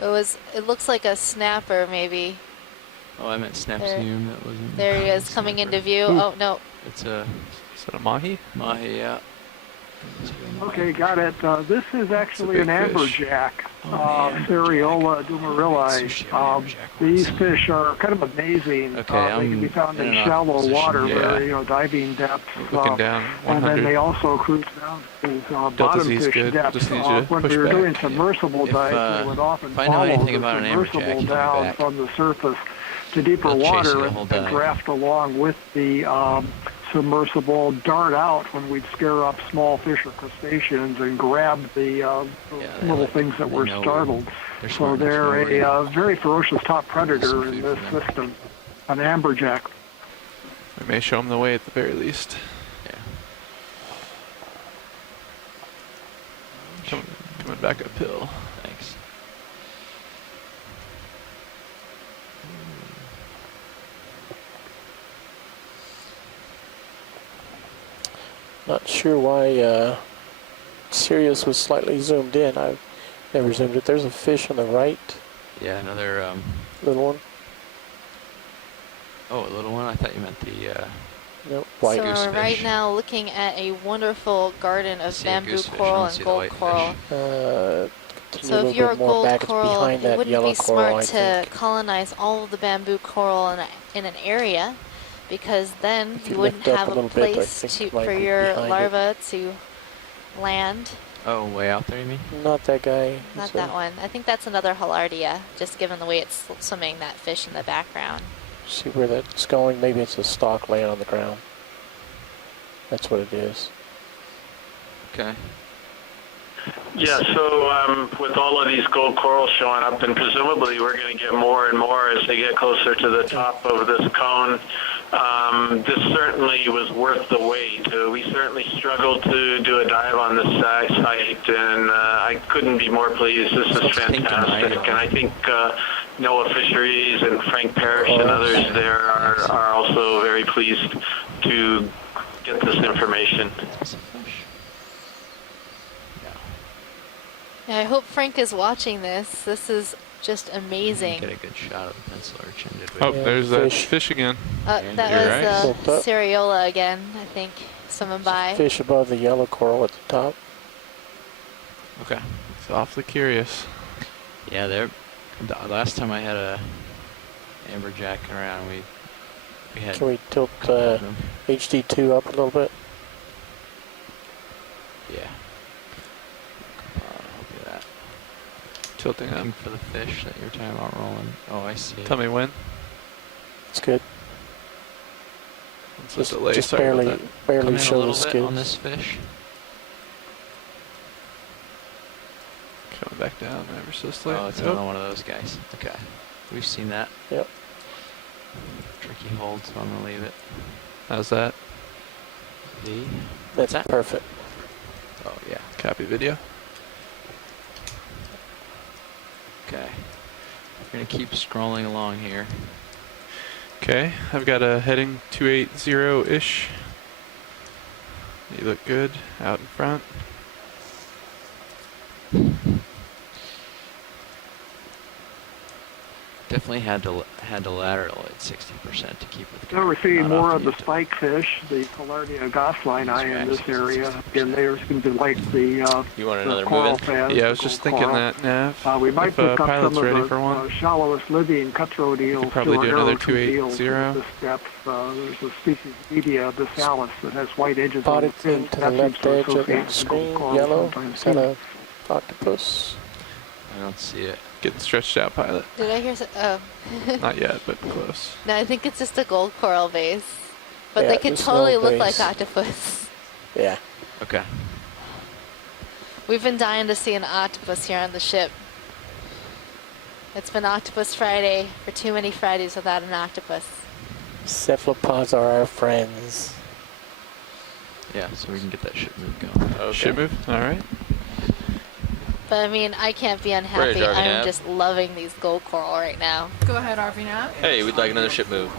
It looks like a snapper, maybe. Oh, I meant snap zoom. That wasn't. There he is, coming into view. Ooh. Oh no. It's a. Is that a mahi? Mahi, yeah. Okay, got it. This is actually an amberjack, Seriola dumerili. These fish are kind of amazing. They can be found in shallow water, very diving depths. Looking down. 100. And then they also cruise down to bottom fish depths. When we were doing submersible dives, we would often follow the submersible down from the surface to deeper water and draft along with the submersible, dart out when we'd scare up small fish or crustaceans and grab the little things that were startled. So they're a very ferocious top predator in this system, an amberjack. We may show them the way at the very least. Yeah. Coming back uphill. Thanks. Not sure why Sirius was slightly zoomed in. I've never zoomed it. There's a fish on the right. Yeah, another little one. Oh, a little one? I thought you meant the nope, white so goose we're right fish. now looking at a wonderful garden of bamboo coral and gold coral. So if you're a gold coral, it wouldn't be smart to colonize all of the bamboo coral in an area, because then you wouldn't have a place for your larva to land. Oh, way out there, you mean? Not that guy. Not that one. I think that's another Halardia, just given the way it's swimming, that fish in the background. See where that's going? Maybe it's a stalk laying on the ground. That's what it is. Okay. Yeah, so with all of these gold corals showing up, and presumably we're going to get more and more as they get closer to the top of this cone, this certainly was worth the wait. We certainly struggled to do a dive on this site, and I couldn't be more pleased. This is fantastic, and I think Noah Fisheries and Frank Parrish and others there are also very pleased to get this information. Yeah, I hope Frank is watching this. This is just amazing. Get a good shot of the pencil arch. Oh, there's that fish again. That was Seriola again, I think. Swimming by. Fish above the yellow coral at the top. Okay. It's awfully curious. Yeah, the last time I had a amberjack around, we had. Can we tilt HD2 up a little bit? Yeah. Tilting up. Looking for the fish that you're talking about rolling. Oh, I see. Tell me when. It's good. Just delay. Just barely show the skids on this fish. Coming back down ever so slightly. Oh, it's another one of those guys. Okay, we've seen that. Yep. Tricky hold, so I'm gonna leave it. How's that? That's perfect. Oh yeah. Copy video. Okay. We're gonna keep scrolling along here. Okay, I've got a heading 280-ish. You look good out in front. Definitely had to lateral at 60% to keep with. Now we're seeing more of the spike fish, the Palardia goslinii in this area. Again, there's going to be like the you want another coral move in? fans. Yeah, I was just thinking that, Nav. We might pick up some of the shallowest living cutthroat eels. Probably do another 280 at this depth. There's a species, Media bisalis, that has white edges on Spotted the fin. to the left edge of the screen, yellow. Is that an octopus? I don't see it. Getting stretched out, pilot. Did I hear oh. Not yet, but close. No, I think it's just a gold coral base. But Yeah, they could just totally no look like base. octopus. Yeah. Okay. We've been dying to see an octopus here on the ship. It's been Octopus Friday for too many Fridays without an octopus. Cephalopods are our friends. Yeah, so we can get that ship move going. Okay. Ship move? All right. But I mean, I can't be unhappy. Bridge, RV I'm nav. just loving these gold coral right now. Go ahead, RV nav. Hey, we'd like another ship move.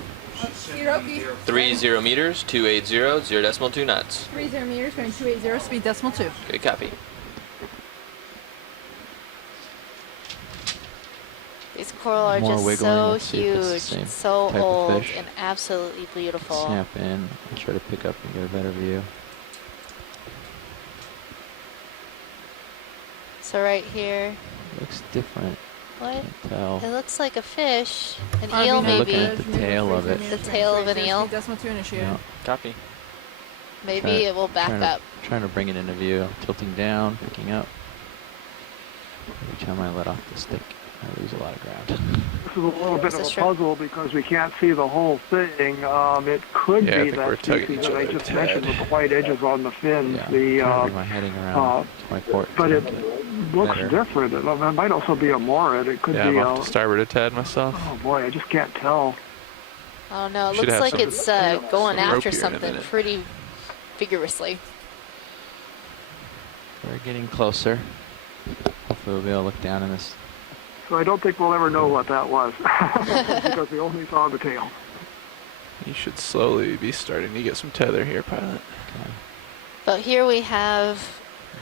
Okie 30 meters, 280, 0.2 knots. 30 meters, going 280, speed decimal 2. Okay, copy. These coral are More just wiggling. so Let's see if it's the huge, same so type of old, fish. and absolutely beautiful. Snap in. I'll try to pick up and get a better view. So right here, Looks different. what? Can't tell. It looks like a fish, an RV eel nav. I'm looking maybe. at the tail of it. The tail of an eel. Speed decimal 2 initiated. No. Copy. Maybe Try- it will back trying up. Trying to bring it into view. Tilting down, picking up. Every time I let off the stick, I lose a lot of ground. This is a little bit Is of a this true? puzzle because we can't see the whole thing. It could Yeah, I be think we're that tugging species each that I other a just tad. mentioned with the white edges on the fins. Yeah, The trying to bring my heading around to my port. but to it make it looks better. different. It might also be a morid. It could Yeah, be I'm a. off to starboard a tad myself. Oh boy, I just can't tell. Oh no, it Should looks have like some- it's going some rope after here in a something minute. pretty vigorously. We're getting closer. Hopefully we'll be able to look down in this. So I don't think we'll ever know what that was because we only saw the tail. You should slowly be starting to get some tether here, pilot. Okay. But here we have,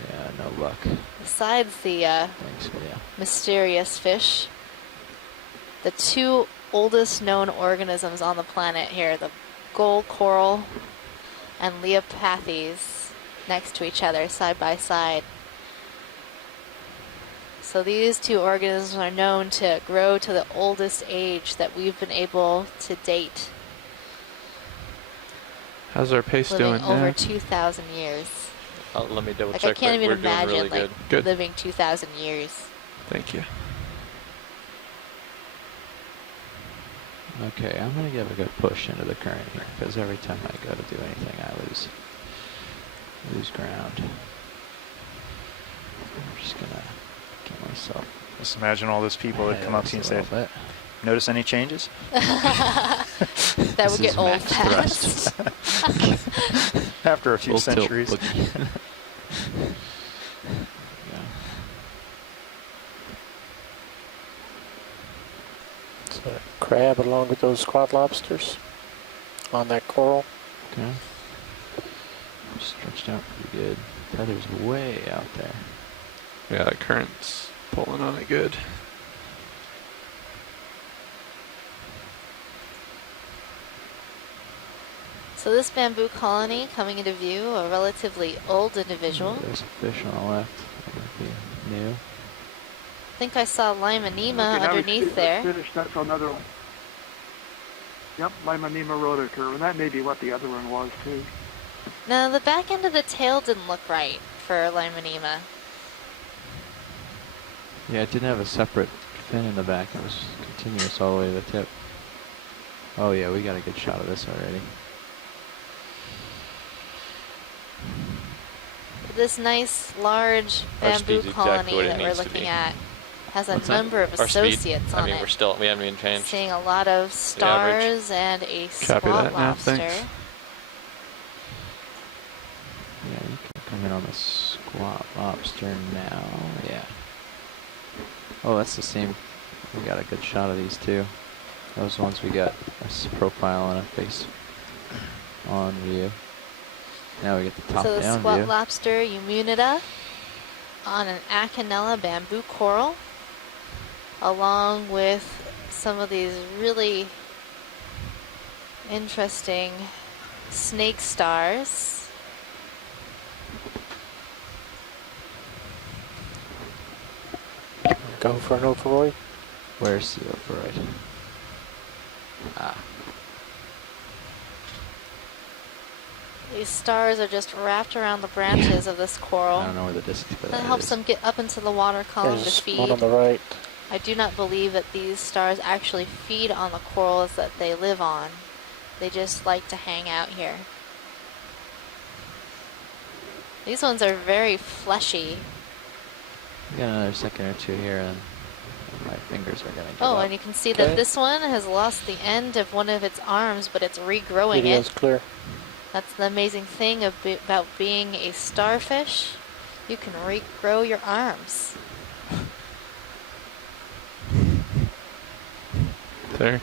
Yeah, no luck. besides the Thanks, yeah. mysterious fish, the two oldest known organisms on the planet here, the gold coral and Leopathes, next to each other, side by side. So these two organisms are known to grow to the oldest age that we've been able to date, How's our pace living doing over now? 2,000 years. Let me double Like check. I can't but even we're doing imagine really like good. Good. living 2,000 years. Thank you. Okay, I'm gonna give a good push into the current here because every time I go to do anything, I lose ground. I'm just gonna get myself. Just imagine all those people that come up to you and say, notice any changes? That This would is get old max fast. After a few Full tilt centuries. boogie. Yeah. So crab along with those quad lobsters on that coral. Okay. Stretched out pretty good. Tether's way out there. Yeah, the current's pulling on it good. So this bamboo colony coming into view, a relatively old individual. There's a fish on the left. That might be new. I think I saw Lima Okay, Nima now we underneath there. finished. That's another one. Yep, Limonema rotocurve, and that may be what the other one was too. No, the back end of the tail didn't look right for Lima Nima. Yeah, it didn't have a separate fin in the back. It was continuous all the way to the tip. Oh yeah, we got a good shot of this already. This nice, large Our bamboo speed's exactly colony what it that we're needs to looking be. at has a What's that? number of Our speed, associates I on mean, it. we haven't even changed. Seeing a lot of stars and a Copy squat that now, lobster. thanks. Yeah, you can come in on the squat lobster now. Yeah. Oh, that's the same. We got a good shot of these two. Those ones we got a profile and a face on view. Now we get the top So the down squat view. lobster Eumunida on an Acanella bamboo coral, along with some of these really interesting snake stars. Go for an overroy. Where's the override? Ah. These stars are just wrapped around the branches of this coral. I don't know where the disc for That helps them get up into the water column to There's feed. one on the right. I do not believe that these stars actually feed on the corals that they live on. They just like to hang out here. These ones are very fleshy. Got another second or two here, and my fingers are gonna give Oh, up. and you can see that this one has lost the end of one of its arms, but it's regrowing Video's it. clear. That's the amazing thing about being a starfish. You can regrow your arms. There.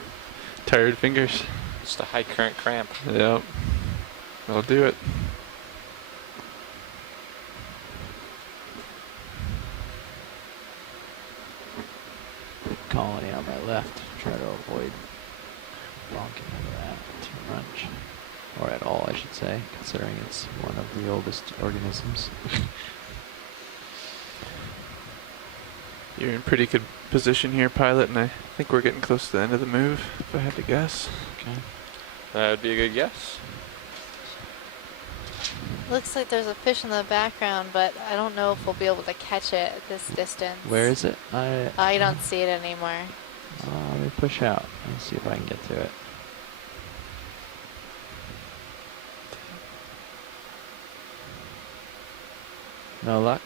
Tired fingers. Just a high current cramp. Yep. That'll do it. Colony on my left. Try to avoid bonking into that too much. Or at all, I should say, considering it's one of the oldest organisms. You're in pretty good position here, pilot, and I think we're getting close to the end of the move, if I had to guess. Okay. That would be a good guess. Looks like there's a fish in the background, but I don't know if we'll be able to catch it at this distance. Where is it? I don't see it anymore. Let me push out and see if I can get to it. No luck?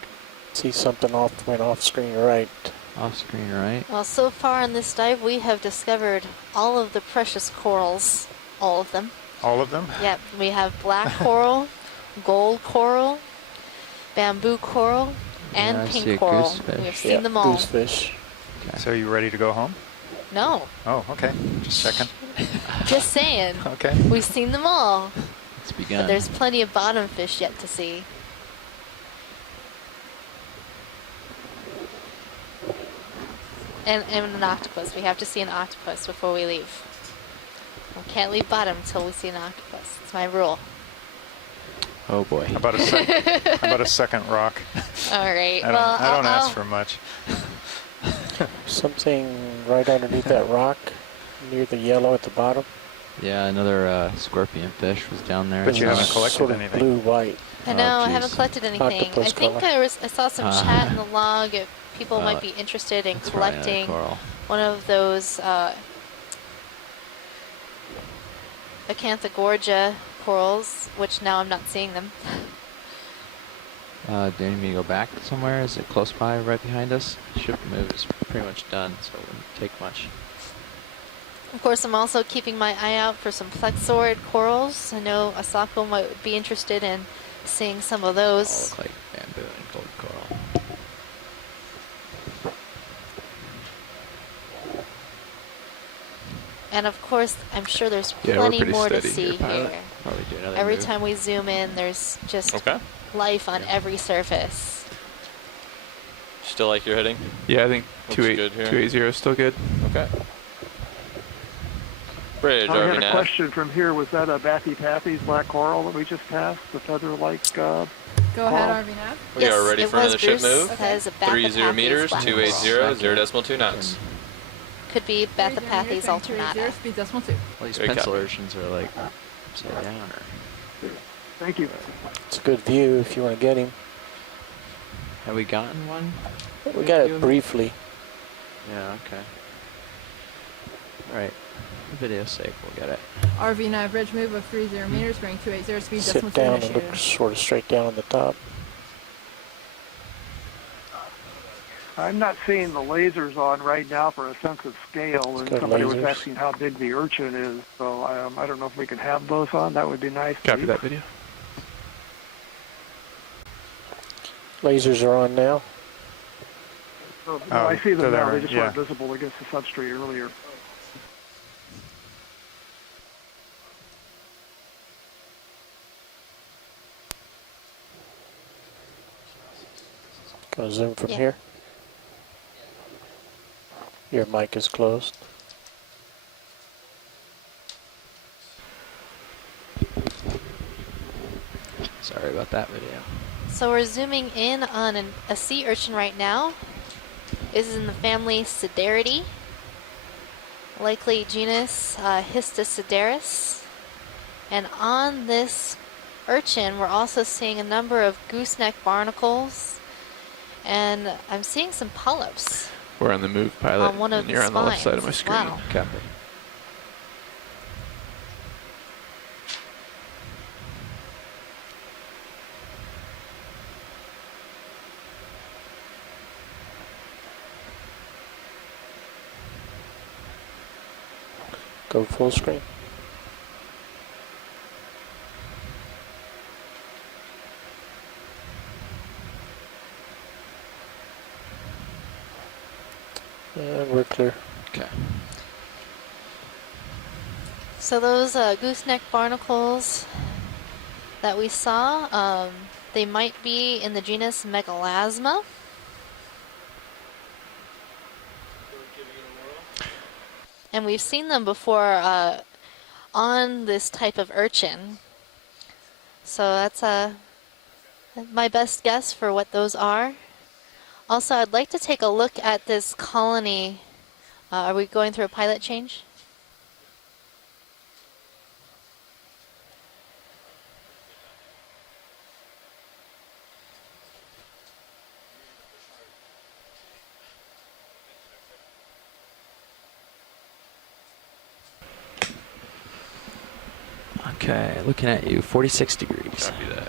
See something went off screen right. Off screen right. Well, so far in this dive, we have discovered all of the precious corals. All of them. All of them? Yep. We have black coral, gold coral, bamboo coral, and I see pink a coral. goosefish. We have seen them all. Goosefish. Okay. So you ready to go home? No. Oh, okay. Just checking. Just saying. Okay. We've seen them all. It's begun. But there's plenty of bottom fish yet to see. And an octopus. We have to see an octopus before we leave. We can't leave bottom until we see an octopus. It's my rule. Oh boy. How about a second rock? All right. I don't ask for much. Something right underneath that rock, near the yellow at the bottom. Yeah, another scorpion fish was down there. But you haven't collected sort of anything. blue-white. I know, I geez. haven't collected anything. Octopus I think color. I saw some chat in the log if people might be interested in collecting one of those Acanthogorgia corals, which now I'm not seeing them. Do you need me to go back somewhere? Is it close by, right behind us? Ship move is pretty much done, so it wouldn't take much. Of course, I'm also keeping my eye out for some plexaurid corals. I know Asako might be interested in seeing some of those. All look like bamboo and gold coral. And of course, I'm sure there's plenty more to see here. Probably do another Every move. time we zoom in, there's just life on every surface. Still like your heading? Yeah, I think Looks 280 is still good. Okay. Bridge, I had RV a nav. question from here. Was that a Bathypathes black coral that we just passed? The feather-like Go coral? ahead, RV nav. We are ready for another ship Bruce. move. That is a 30 Bathypathes meters, black 280, 0.2 knots. Could be Bathypathes alternata. Speed decimal 2. Well, these Great pencil copy. urchins are like upside down. Or Thank you. It's a good view if you want to get him. have we gotten one? We got it briefly. Yeah, okay. Alright. For video's sake, we'll get it. RV nav bridge move of 30 meters, bearing 280, speed decimal Sit 2 down and initiated. look sort of straight down on the top. I'm not seeing the lasers on right now for a sense of scale, and got somebody was lasers. asking how big the urchin is, so I don't know if we can have those on. That would be nice. Copy that video. Lasers are on now. So, no, I see them so now. they're- They just weren't visible against the substrate earlier. Gonna zoom from Yeah. here. Your mic is closed. Sorry about that video. So we're zooming in on a sea urchin right now. This is in the family Sideridae, likely genus Histosideris. And on this urchin, we're also seeing a number of gooseneck barnacles, and I'm seeing some polyps. We're on the move, pilot, On one of and you're the on the left side of my spines as screen. well. Copy. Go full screen. And we're clear. Okay. So those gooseneck barnacles that we saw, they might be in the genus Megalasma. And we've seen them before on this type of urchin. So that's my best guess for what those are. Also, I'd like to take a look at this colony. Are we going through a pilot change? Okay, looking at you, 46 degrees. Copy that.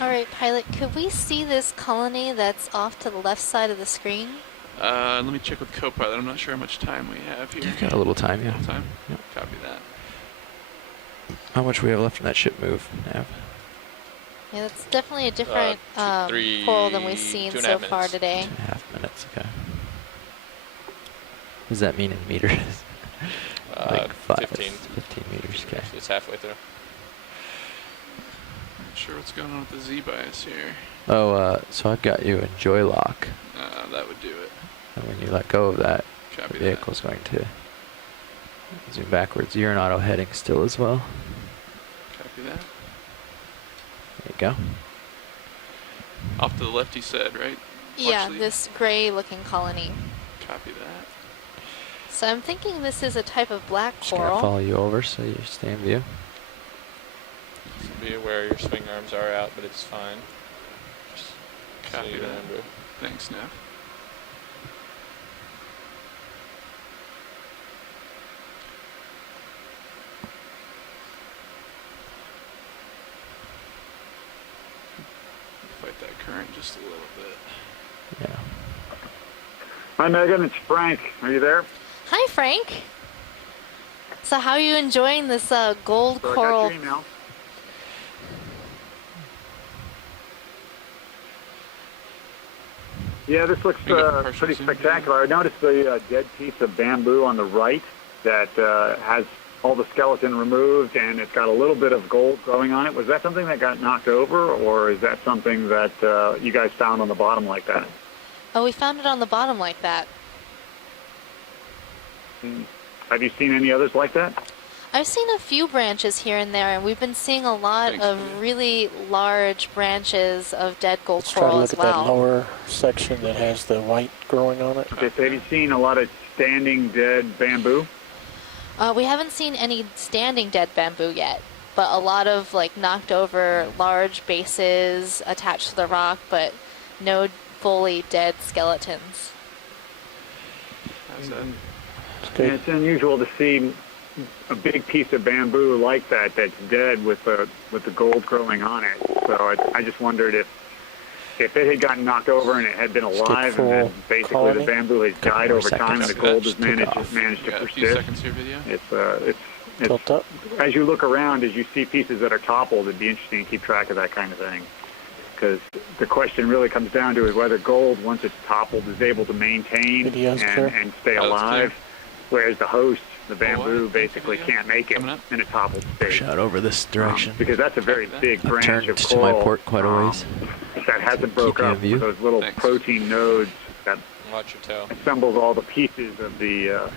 All right, pilot, could we see this colony that's off to the left side of the screen? Let me check with co-pilot. I'm not sure how much time we have here. You've got a little time, yeah. Little time? Yep. Copy that. How much we have left in that ship move, Nav? Yeah, that's definitely a different coral than we've seen so far today. 2.5 minutes, okay. What does that mean in meters? Like 15 meters, okay. It's halfway through. Not sure what's going on with the Z-bias here. Oh, so I've got you in joy lock. That would do it. And when you let go of that, Copy the vehicle's going to zoom backwards. You're in auto heading still as well. Copy that. There you go. Off to the left, you said, right? Yeah, Partially? this gray-looking colony. Copy that. So I'm thinking this is a type of black Just gonna coral. follow you over so you stay in view. So be aware your swing arms are out, but it's fine. Just Copy so you that. remember. Thanks, Nav. Fight that current just a little bit. Yeah. Hi, Megan. It's Frank. Are you there? Hi, Frank. So how are you enjoying this gold So coral? I got your email. Yeah, this looks pretty spectacular. I noticed the dead piece of bamboo on the right that has all the skeleton removed, and it's got a little bit of gold growing on it. Was that something that got knocked over, or is that something that you guys found on the bottom like that? Oh, we found it on the bottom like that. Have you seen any others like that? I've seen a few branches here and there, and we've been seeing a lot of really large branches of dead gold Let's try to coral look as at that well. lower section that has the white growing on it. Okay, so have you seen a lot of standing dead bamboo? We haven't seen any standing dead bamboo yet, but a lot of like knocked over large bases attached to the rock, but no fully dead skeletons. How's that? And it's unusual to see a big piece of bamboo like that that's dead with the gold growing on it. So I just wondered if it had gotten knocked over and it had been alive, and then basically the bamboo has died over time, and the gold has managed to A few persist. seconds here, video. It's Tilt up. as you look around, as you see pieces that are toppled, it'd be interesting to keep track of that kind of thing. Because the question really comes down to is whether gold, once it's toppled, is able to maintain and stay alive, whereas the host, the bamboo, basically can't make it in a toppled state. Push out over this direction. Because that's a very big branch Turned of to coral my port quite a ways. that hasn't broke you in up view. with those little protein nodes that Watch your toe. assembles all the pieces of the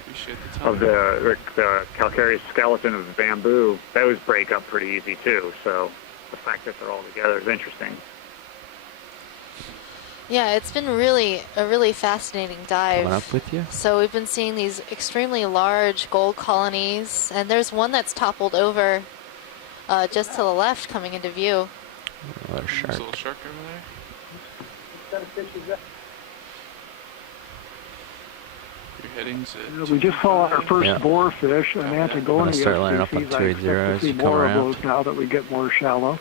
calcareous skeleton of the bamboo. Those break up pretty easy too. So the fact that they're all together is interesting. Yeah, it's been a really fascinating dive. Coming up with you. So we've been seeing these extremely large gold colonies, and there's one that's toppled over just to the left, coming into view. Another There's shark. a little shark over there. Your headings at We just saw our first boarfish, an I'm Antigonia gonna start lining up on species. I 280 expect as to see you come more of around. those now that we get more shallow.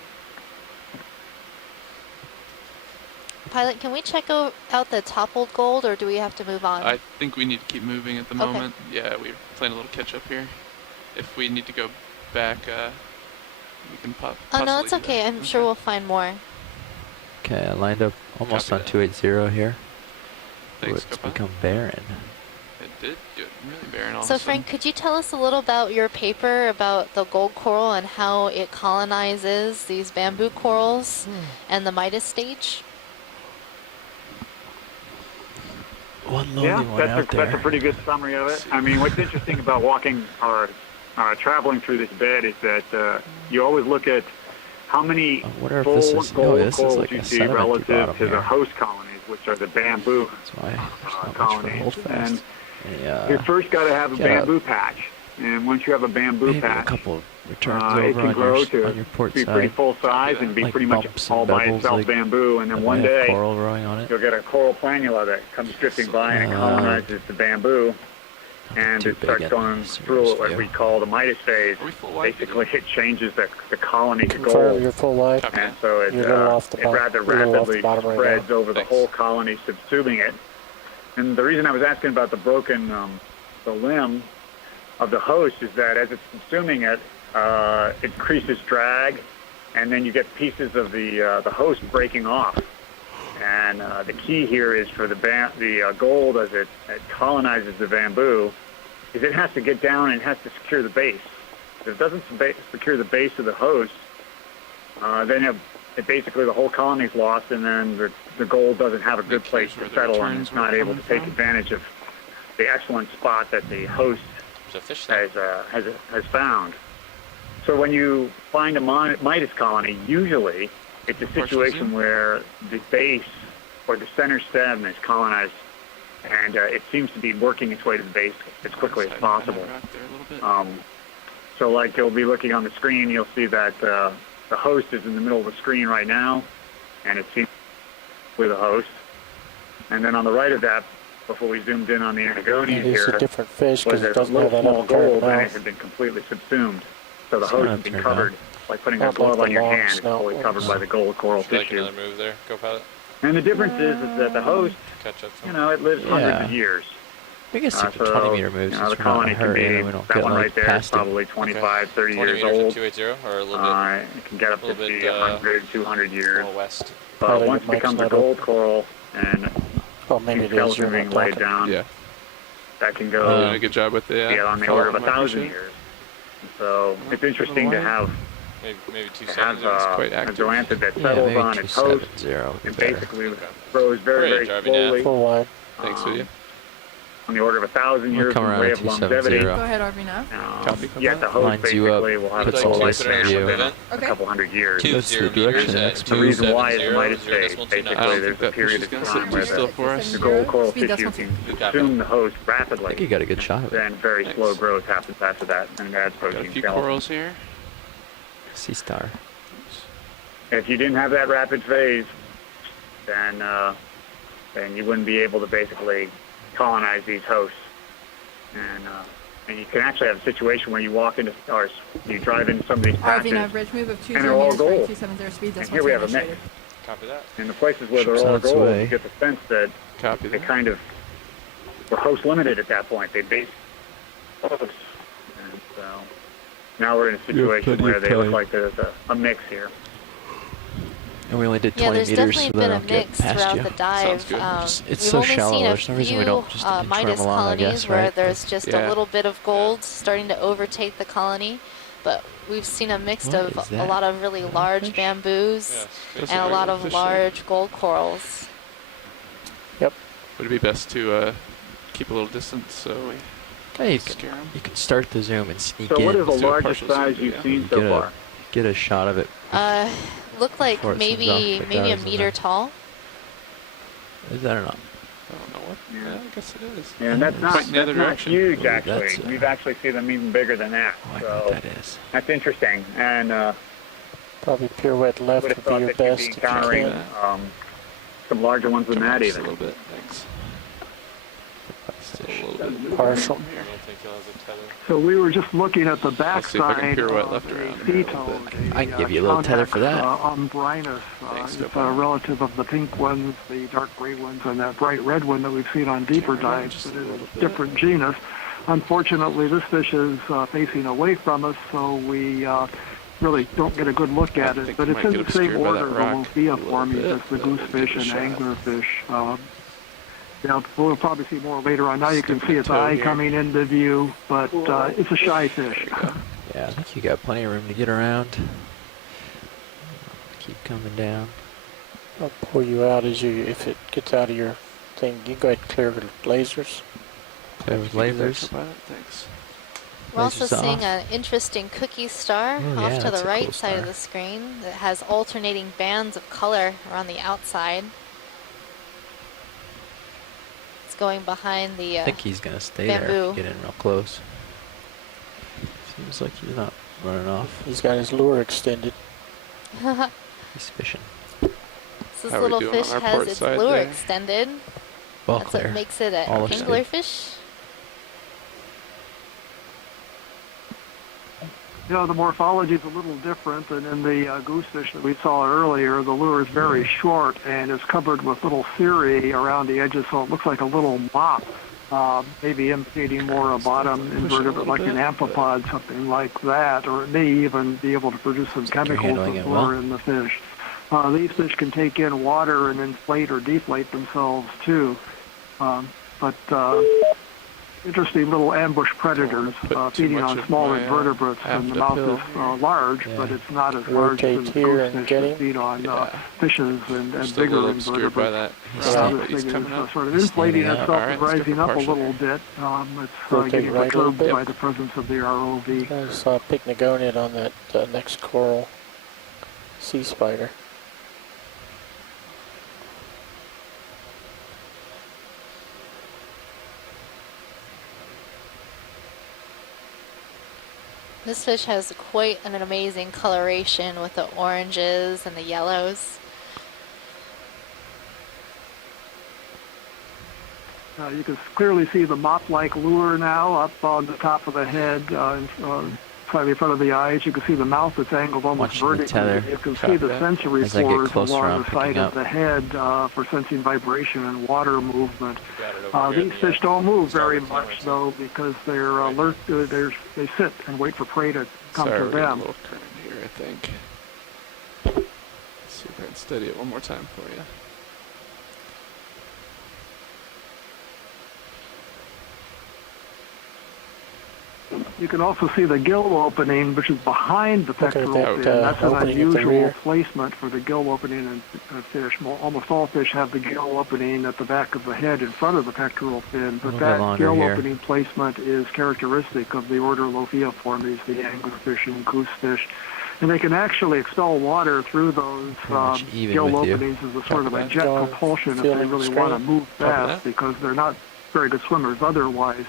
Pilot, can we check out the toppled gold, or do we have to move on? I think we need to keep moving at the Okay. moment. Yeah, we're playing a little catch up here. If we need to go back, we can Oh, no, possibly it's do okay. that. I'm sure we'll find more. Okay, I lined up almost Copy on 280 here. Thanks, It's Copa. become barren. It did get really barren all So, of a sudden. Frank, could you tell us a little about your paper about the gold coral and how it colonizes these bamboo corals and the Midas stage? One lonely one out there. That's a pretty good summary of it. I mean, what's interesting about walking or traveling through this bed is that you always look at how many full gold corals you see relative to the host colonies, which are the bamboo colonies. And you first got to have a bamboo patch. And once you have a bamboo patch, it can grow to be pretty full size and be pretty much all by itself bamboo. And then one day, you'll get a coral planula that comes drifting by and it colonizes the bamboo. And it starts going through what we call the Midas phase. Basically, it changes the colony to gold. You're full wide. And so it rather rapidly spreads over the whole colony, subsuming it. And the reason I was asking about the broken the limb of the host is that as it's consuming it, it increases drag, and then you get pieces of the host breaking off. And the key here is for the gold, as it colonizes the bamboo, is it has to get down and it has to secure the base. If it doesn't secure the base of the host, then basically the whole colony's lost, and then the gold doesn't have a good place to settle, and it's not able to take advantage of the excellent spot that the host has found. So when you find a Midas colony, usually it's a situation where the base or the center stem is colonized, and it seems to be working its way to the base as quickly as possible. So like you'll be looking on the screen, you'll see that the host is in the middle of the screen right now, and it seems with a host. And then on the right of that, before we zoomed in on the Antigonia here, a different fish was because it a doesn't little have that small gold, and it mouth. had been completely subsumed. So the host had been turned covered, like putting a Not glove like on the your long hand, it's snout fully covered by the gold coral Would you like tissue. another move there, co-pilot? And the difference is that the host, Catch up. it lives hundreds of years. We can stick to So, 20 meter moves. the Since we're not in colony a can hurry be, and we don't that get one like right there is past it. probably 25, 30 20 years meters old. at 280 or a little bit? It can get up to little be bit, 100, 200 years. a little west. But Probably once the it mic's becomes a not gold coral and maybe it is, skeleton you're being not laid talking. down, Yeah. that can You go did a good job with the be on the order of follow-up 1,000 migration. years. So it's interesting to have Maybe have 270. quite a active. zoanthid that Yeah, settles maybe on its host 270 would and be better. basically grows very, Great, very driving that. slowly. Full wide. Thanks, Lydia. On the order of 1,000 We'll years come in the around way at of longevity. 270. Go ahead, RV now. Yet the host Lines you up, basically will have puts its you whole close to lifespan you. within a Okay. couple hundred years. That's the direction at next The reason why is the 270, Midas phase. 0.29. Basically, I don't there's think a that period fish of is gonna time sit where too still for us. the gold coral Speed tissue decimal can copy. consume the host I think rapidly. you got a good shot of it. Then very Thanks. slow growth happens after that, and adds Got a protein few skeleton. corals here. Sea star. If you didn't have that rapid phase, then you wouldn't be able to basically colonize these hosts. And you can actually have a situation where you walk into, or you drive into some of these RV patches, now, bridge move of and they're all 20 meters, gold. 270 speed, And decimal here we two have a mix. initiated. Copy that. In the places where Ships they're all on its gold, way. you get the sense that Copy they that. kind of were host limited at that point. They based hosts. And so now we're in a situation plenty where of they look time. like there's a mix here. And we only did 20 Yeah, there's meters so definitely that I been a don't get mix past throughout you. the dive. It's We've so only shallow. seen a There's no reason we don't just intern Midas them along, I colonies guess, where right? there's just Yeah. a little bit of gold starting to overtake the colony, but we've seen a mix What of is a that? lot of really large bamboos That's and a lot regular of fish large gold corals. Would it be best to keep a little distance so we Hey, scare them? you can start the zoom and sneak So in. what is the Let's do a largest partial size zoom, you've yeah. seen so Get a- far? Get a shot of it. Looked like Before it sends maybe off the a guys in meter there. tall. Is that or not? I don't know what. Yeah, I guess it is. Yeah, and that's not huge, Ooh, actually. We've actually seen them even bigger than that. Oh, I so know what that is. that's interesting. And Probably pirouette left would be your best if you can. Some larger ones than that, even. A little bit. Thanks. Still a little bit. Partial. I don't think you'll have a tether. So we were just looking at the backside of left around a sea-toad. I can give you a little tether for that. Umbrinus. It's a relative of the pink ones, the dark gray ones, and that bright red one that we've seen on deeper dives. It is a different genus. Unfortunately, this fish is facing away from us, so we really don't get a good look at it. But it's in the same order of the Lophia formies as the goosefish and anglerfish. Yeah, we'll probably see more later on. Now you can see its eye coming into view, but it's a shy fish. Yeah, I think you got plenty of room to get around. Keep coming down. I'll pull you out if it gets out of your thing. You go ahead and clear with lasers. Clear with lasers. Thanks. We're also seeing an interesting cookie star off to the right side of the screen that has alternating bands of color around the outside. Going behind the I think he's going to stay bamboo. there, get in real close. Seems like he's not running off. He's got his lure extended. He's fishing. This little fish has its lure extended. Well, that's what makes it an anglerfish. You know, the morphology is a little different than in the goosefish that we saw earlier. The lure is very short and is covered with little cirri around the edges, so it looks like a little mop, maybe imitating more a bottom invertebrate like an amphipod, something like that, or it may even be able to produce some chemicals that lure in the fish. These fish can take in water and inflate or deflate themselves too, but interesting little ambush predators feeding on small invertebrates, and the mouth is large, but it's not as large as the goosefish that feed on fishes and bigger invertebrates. This thing is sort of inflating itself and rising up a little bit. It's getting perturbed by the presence of the ROV. I saw a pycnogonid on that next coral sea spider. This fish has quite an amazing coloration with the oranges and the yellows. You can clearly see the mop-like lure now up on the top of the head, slightly in front of the eyes. You can see the mouth that's angled almost vertically. You can see the sensory pores along the side of the head for sensing vibration and water movement. These fish don't move very much, though, because they're alert. They sit and wait for prey to come to them. A little current here, I think. Let's see if I can steady it one more time for you. You can also see the gill opening, which is behind the pectoral fin. That's an unusual placement for the gill opening in fish. Almost all fish have the gill opening at the back of the head in front of the pectoral fin, but that gill opening placement is characteristic of the order Lophia formies, the anglerfish and goosefish. And they can actually expel water through those gill openings as a sort of a jet propulsion if they really want to move fast, because they're not very good swimmers otherwise.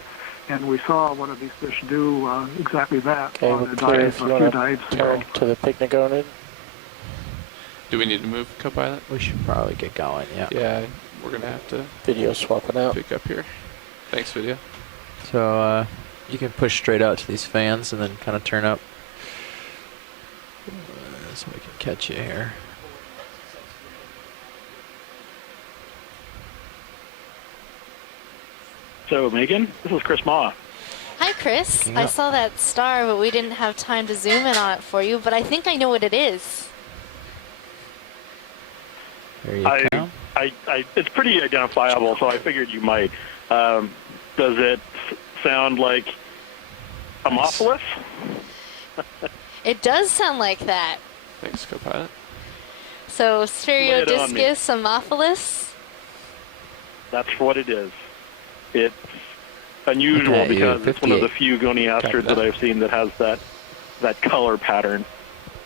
And we saw one of these fish do exactly that on a dive a few dives ago. To the pycnogonid. Do we need to move, co-pilot? We should probably get going, yeah. Yeah, we're going to have to video swapping out. Pick up here. Thanks, video. So you can push straight out to these fans and then kind of turn up so we can catch you here. So, Megan, this is Chris Ma. Hi, Chris. I saw that star, but we didn't have time to zoom in on it for you, but I think I know what it is. There you go. It's pretty identifiable, so I figured you might. Does it sound like Ammophilus? It does sound like that. Thanks, co-pilot. So, Spherodiscus Ammophilus? That's what it is. It's unusual because it's one of the few goniastrids that I've seen that has that color pattern.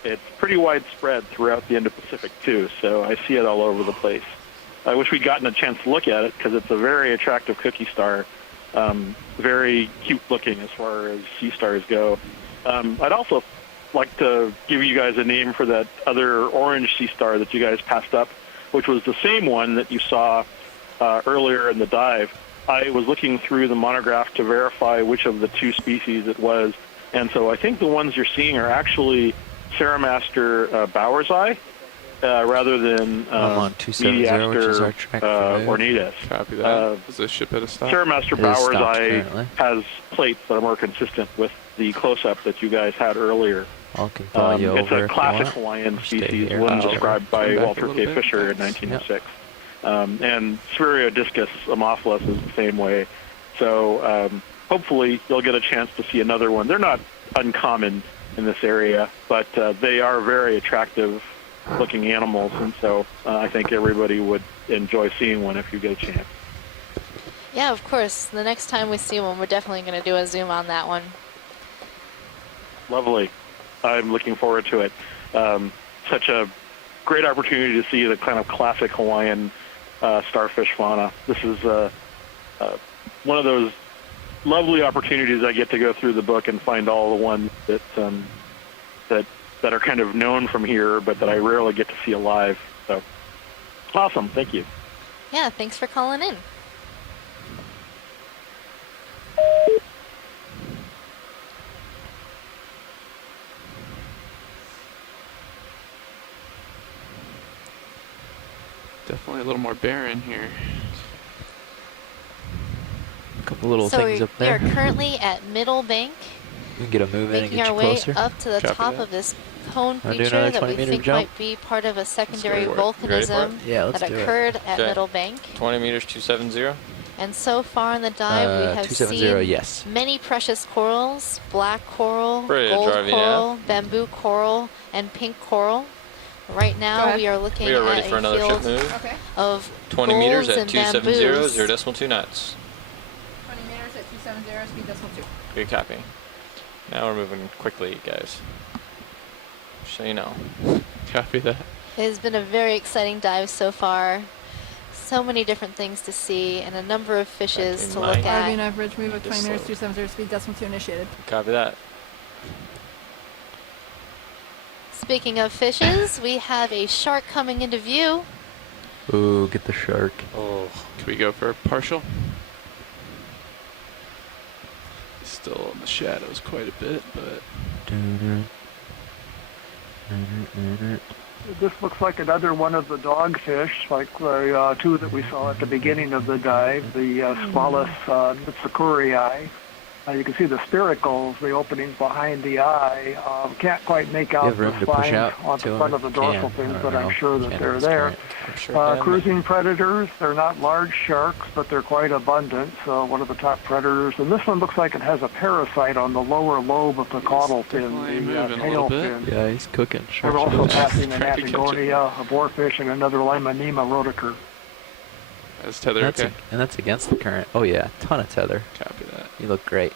It's pretty widespread throughout the Indo-Pacific too, so I see it all over the place. I wish we'd gotten a chance to look at it because it's a very attractive cookie star, very cute looking as far as sea stars go. I'd also like to give you guys a name for that other orange sea star that you guys passed up, which was the same one that you saw earlier in the dive. I was looking through the monograph to verify which of the two species it was, and so I think the ones you're seeing are actually Ceramaster Bower's Eye, rather than I'm on 270, which is our track ornatus. Copy that. Does this ship at a stop? Ceramaster It is Bower's stopped Eye currently. has plates that are more consistent with the close-up that you guys had earlier. I can follow you It's over a if you classic want. Hawaiian Or stay species, here. one Whichever. described by Turn back a Walter little K. bit. Fisher in 1906. And Spheroidiscus amorphous is the same way. So hopefully you'll get a chance to see another one. They're not uncommon in this area, but they are very attractive looking animals, and so I think everybody would enjoy seeing one if you get a chance. Yeah, of course. The next time we see one, we're definitely going to do a zoom on that one. Lovely. I'm looking forward to it. Such a great opportunity to see the kind of classic Hawaiian starfish fauna. This is one of those lovely opportunities I get to go through the book and find all the ones that that are kind of known from here, but that I rarely get to see alive. So awesome. Thank you. Yeah, thanks for calling in. Definitely a little more barren here. A couple little So things up we there. are currently at Middle Bank, We can get a move in and making get our you way closer. up to the Copy top that. of this cone Wanna do feature another that we 20-meter think jump? might be part of a secondary go for it. You ready for it? volcanism Yeah, let's that do it. occurred at Okay. Middle Bank. 20 meters, 270. And so far in the dive, we have 270, seen yes. many precious corals, black coral, Ready to gold drive you now? coral, bamboo coral, and pink coral. Right Go now, ahead. we are looking We are ready at for a another ship field move. Okay. of 20 meters golds at and 270, bamboos. 0.2 knots. 20 meters at 270, speed decimal 2. Good copy. Now we're moving quickly, guys. So you know. Copy that. It has been a very exciting dive so far. So many different things to see and a number of fishes to look RV and at. average move of 20 meters, 270, speed decimal 2 initiated. Copy that. Speaking of fishes, we have a shark coming into view. Ooh, get the shark. Oh, Can we go for a partial? Still in the shadows quite a bit, but This looks like another one of the dogfish, like the two that we saw at the beginning of the dive, the Squalus mitsukurii. You can see the spiracles, the openings behind the eye. Can't quite make out have the room to push spines out on to the front them? of the dorsal Can. fins, I but don't I'm know. sure that Can't they're in this there. current. I'm sure can. Cruising predators, they're not large sharks, but they're quite abundant. So one of the top predators. And this one looks like it has a parasite on the lower lobe of the caudal fin, definitely the moving a tail little bit. fin. Yeah, he's cooking. We're Shark's also cooking. passing an Trying to catch it. Antigonia, a boarfish, and another Limonema rhodoker. That's tether That's okay. and that's against the current. Oh yeah, ton of tether. Copy that. You look great.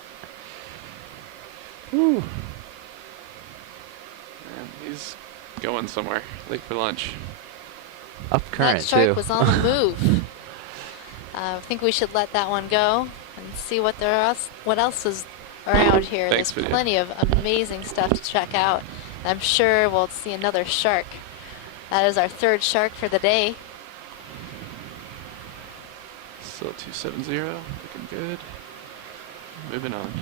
Woo. Man, he's going somewhere. Late for lunch. Up current That shark too. was on the move. I think we should let that one go and see what else is around here. Thanks, There's video. plenty of amazing stuff to check out. I'm sure we'll see another shark. That is our third shark for the day. Still 270. Looking good. Moving on.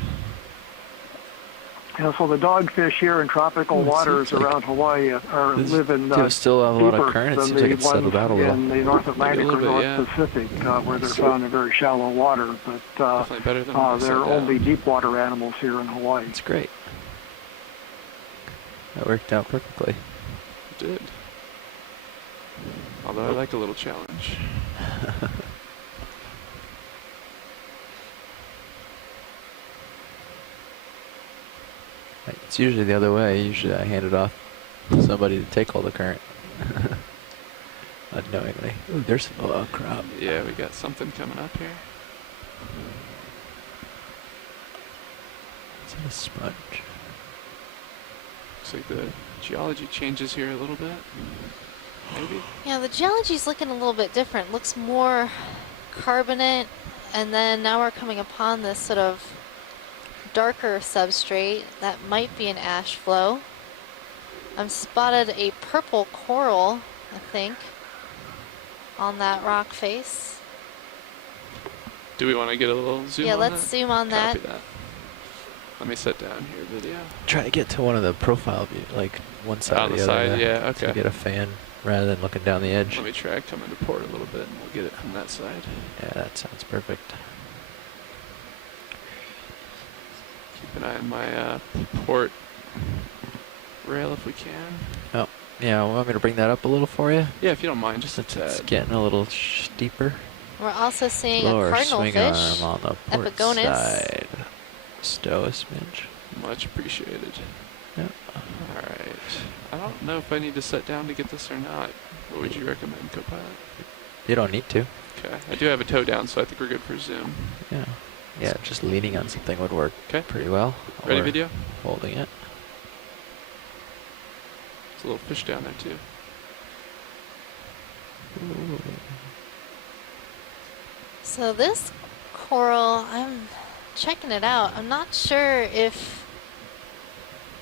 Yeah, so the dogfish here in tropical waters around Hawaii live in do still have a lot of deeper current. It than seems like the it's settled ones out a little. in the North Atlantic Maybe a or little North bit, yeah. Pacific, where they're found in very shallow water. But Definitely better than what I they're said only that. deep water animals here in Hawaii. It's great. That worked out perfectly. It did. Although I like a little challenge. It's usually the other way. Usually I hand it off to somebody to take all the current. Unknowingly. Ooh, there's a crop. Yeah, we got something coming up here. Is that a sponge? Looks like the geology changes here a little bit. maybe? Yeah, the geology's looking a little bit different. Looks more carbonate, and then now we're coming upon this sort of darker substrate that might be an ash flow. I've spotted a purple coral, I think, on that rock face. Do we want to get a little zoom Yeah, on let's that? zoom on that. Copy that. Let me set down here video. Try to get to one of the profile view, like one side On or the the other. side, yeah, okay. To get a fan rather than looking down the edge. Let me try coming to port a little bit and we'll get it from that side. Yeah, that sounds perfect. Keep an eye on my port rail if we can. Oh, yeah, want me to bring that up a little for you? Yeah, if you don't mind, just It's getting a little steeper. We're also seeing Lower a cardinal swing fish, arm on the port Okeanos. side. Stow a smidge. Much appreciated. Yep. Alright. I don't know if I need to set down to get this or not. What would you recommend, Copilot? You don't need to. Okay. I do have a toe down, so I think we're good for zoom. Yeah. Yeah, just leaning on something would work pretty well. Ready, Or video? Holding it. There's a little fish down there, too. Ooh. So this coral, I'm checking it out. I'm not sure if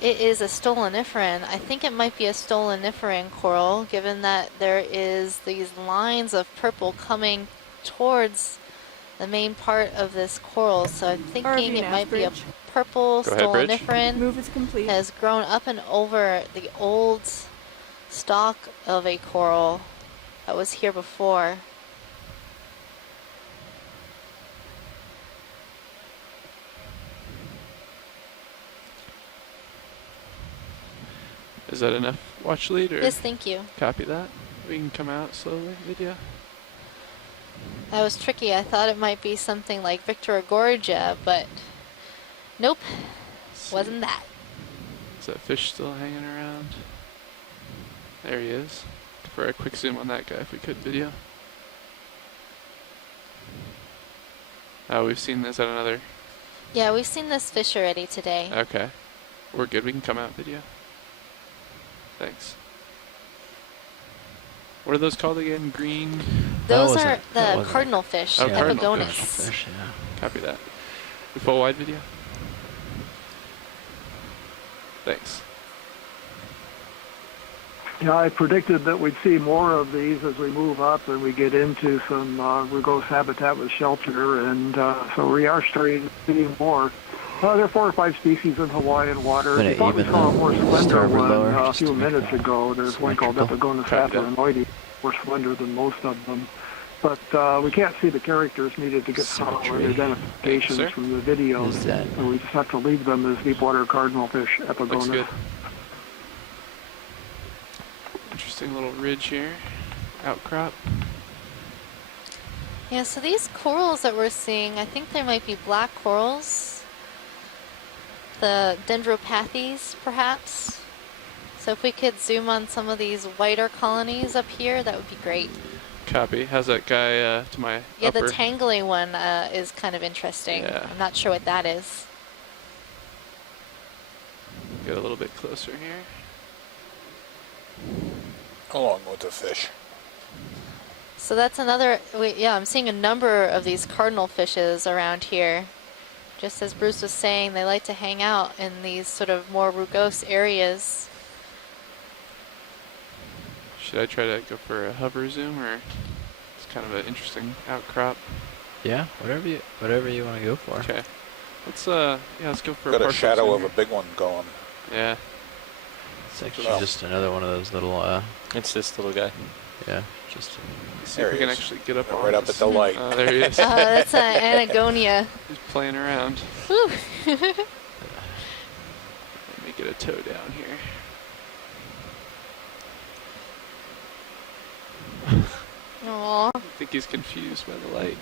it is a stoloniferan. I think it might be a stoloniferan coral, given that there is these lines of purple coming towards the main part of this coral. So I'm thinking it might be a purple stoloniferan. Move is complete. Has grown up and over the old stalk of a coral that was here before. Is that enough watch lead? Or Yes, thank you. Copy that. We can come out slowly, video. That was tricky. I thought it might be something like Victor Gorgia, but nope, wasn't that. Is that fish still hanging around? There he is. For a quick zoom on that guy, if we could, video. Oh, we've seen this at another. Yeah, we've seen this fish already today. Okay. We're good. We can come out, video. Thanks. What are those called again? Green? Those are the cardinal fish, oh, Okeanos. Fish, yeah. Copy that. We full wide video? Thanks. Yeah, I predicted that we'd see more of these as we move up and we get into some rugose habitat with shelter, and so we are starting to see more. There are 4 or 5 species in Hawaiian waters. We thought we saw a more slender one a few minutes ago. There's one called Okeanos atheronoides, more slender than most of them. But we can't see the characters needed to get solid identifications from the video. So we just have to leave them as deepwater cardinal fish, Okeanos. Interesting little ridge here. Outcrop. Yeah, so these corals that we're seeing, I think they might be black corals. The dendropathes, perhaps. So if we could zoom on some of these whiter colonies up here, that would be great. Copy. How's that guy to my Yeah, upper? the tangly one is kind of interesting. Yeah. I'm not sure what that is. Get a little bit closer here. Along with the fish. So that's another, yeah, I'm seeing a number of these cardinal fishes around here. Just as Bruce was saying, they like to hang out in these sort of more rugose areas. Should I try to go for a hover zoom, or it's kind of an interesting outcrop? Yeah, whatever you want to go for. Okay. Let's let's go for Got a a shadow of zoom a big one going. Yeah. It's actually just another one of those little it's this little guy. Yeah, just see if we can actually get up on right up at the light. Oh, there he is. That's an Anagonia. He's playing around. Whew. Let me get a toe down here. Aww. I think he's confused by the light.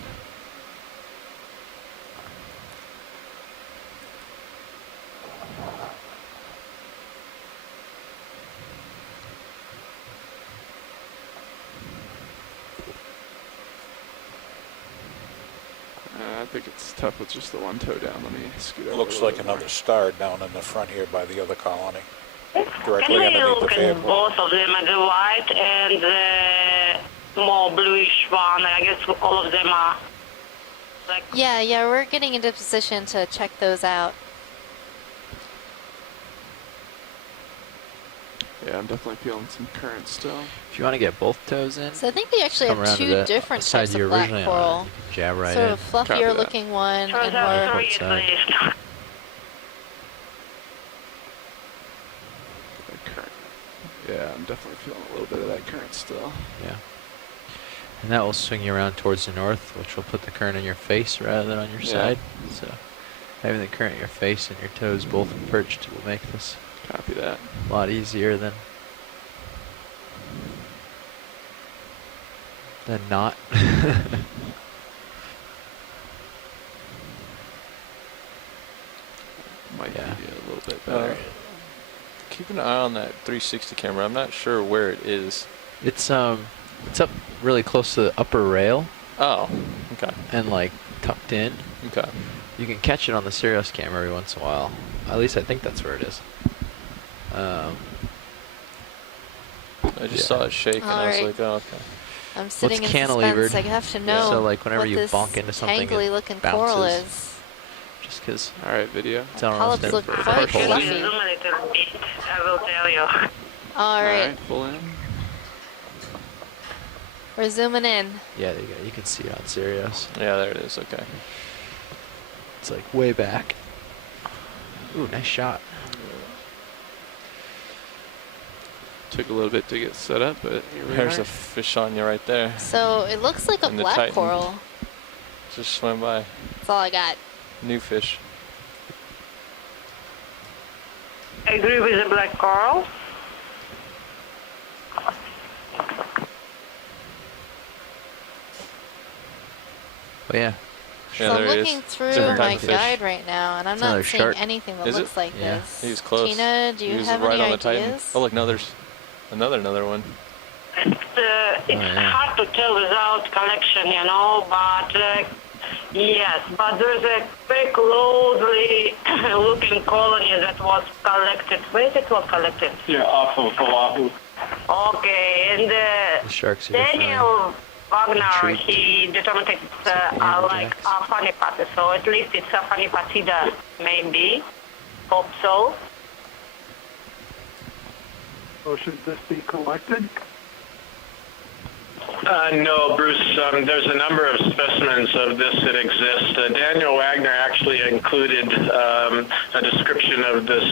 I think it's tough with just the one toe down. Let me scoot over. Looks like another star down in the front here by the other colony. directly Can we underneath the look fan at wall. both of them, at the white and the more bluish one? I guess all of them are like... Yeah, we're getting into position to check those out. Yeah, I'm definitely feeling some current still. If you want to get both toes in, So I think they actually come have around to two the different side types you of black originally coral. on. You can jab right Sort in. of fluffier looking one and more... Port side. Yeah, I'm definitely feeling a little bit of that current still. Yeah. And that will swing you around towards the north, which will put the current in your face rather than on your side. So having the current in your face and your toes both perched will make this copy that a lot easier than not. Might be a little bit better. better. Keep an eye on that 360 camera. I'm not sure where it is. It's up really close to the upper rail. Oh, okay. And like tucked in. Okay. You can catch it on the Sirius camera every once in a while. At least I think that's where it is. I just saw it shake and I was like, oh, okay. I'm sitting in cantilevered. suspense. I have to know So like whenever what you this bonk into something, tangly it looking bounces. coral is. Just because. All right, video. Polyps look quite fluffy. Zoom a little bit, I will tell you. All right. Pull in. We're zooming in. Yeah, there you go. You can see it on Sirius. Yeah, there it is. Okay. It's like way back. Ooh, nice shot. Took a little bit to get set up, but here we There's are. a fish on you right there. So it looks like a And the black Titan. coral. Just swim by. That's all I got. New fish. I agree with the black coral. Oh yeah. So I'm looking through my guide right now, and I'm It's not another seeing shark. anything that Is it? looks like Yeah. this. He's close. Tina, do He you was have right any on the Titan. ideas? Oh, look, no, there's another one. It's hard to tell without collection, you know, but yes, but there's a very closely looking colony that was collected. Where it was collected? Yeah, off of Oahu. Okay, and The sharks are definitely Daniel Wagner, intrigued. he determined it's like a funny party, so at least it's a funny partida, maybe. Hope so. So should this be collected? No, Bruce, there's a number of specimens of this that exist. Daniel Wagner actually included a description of this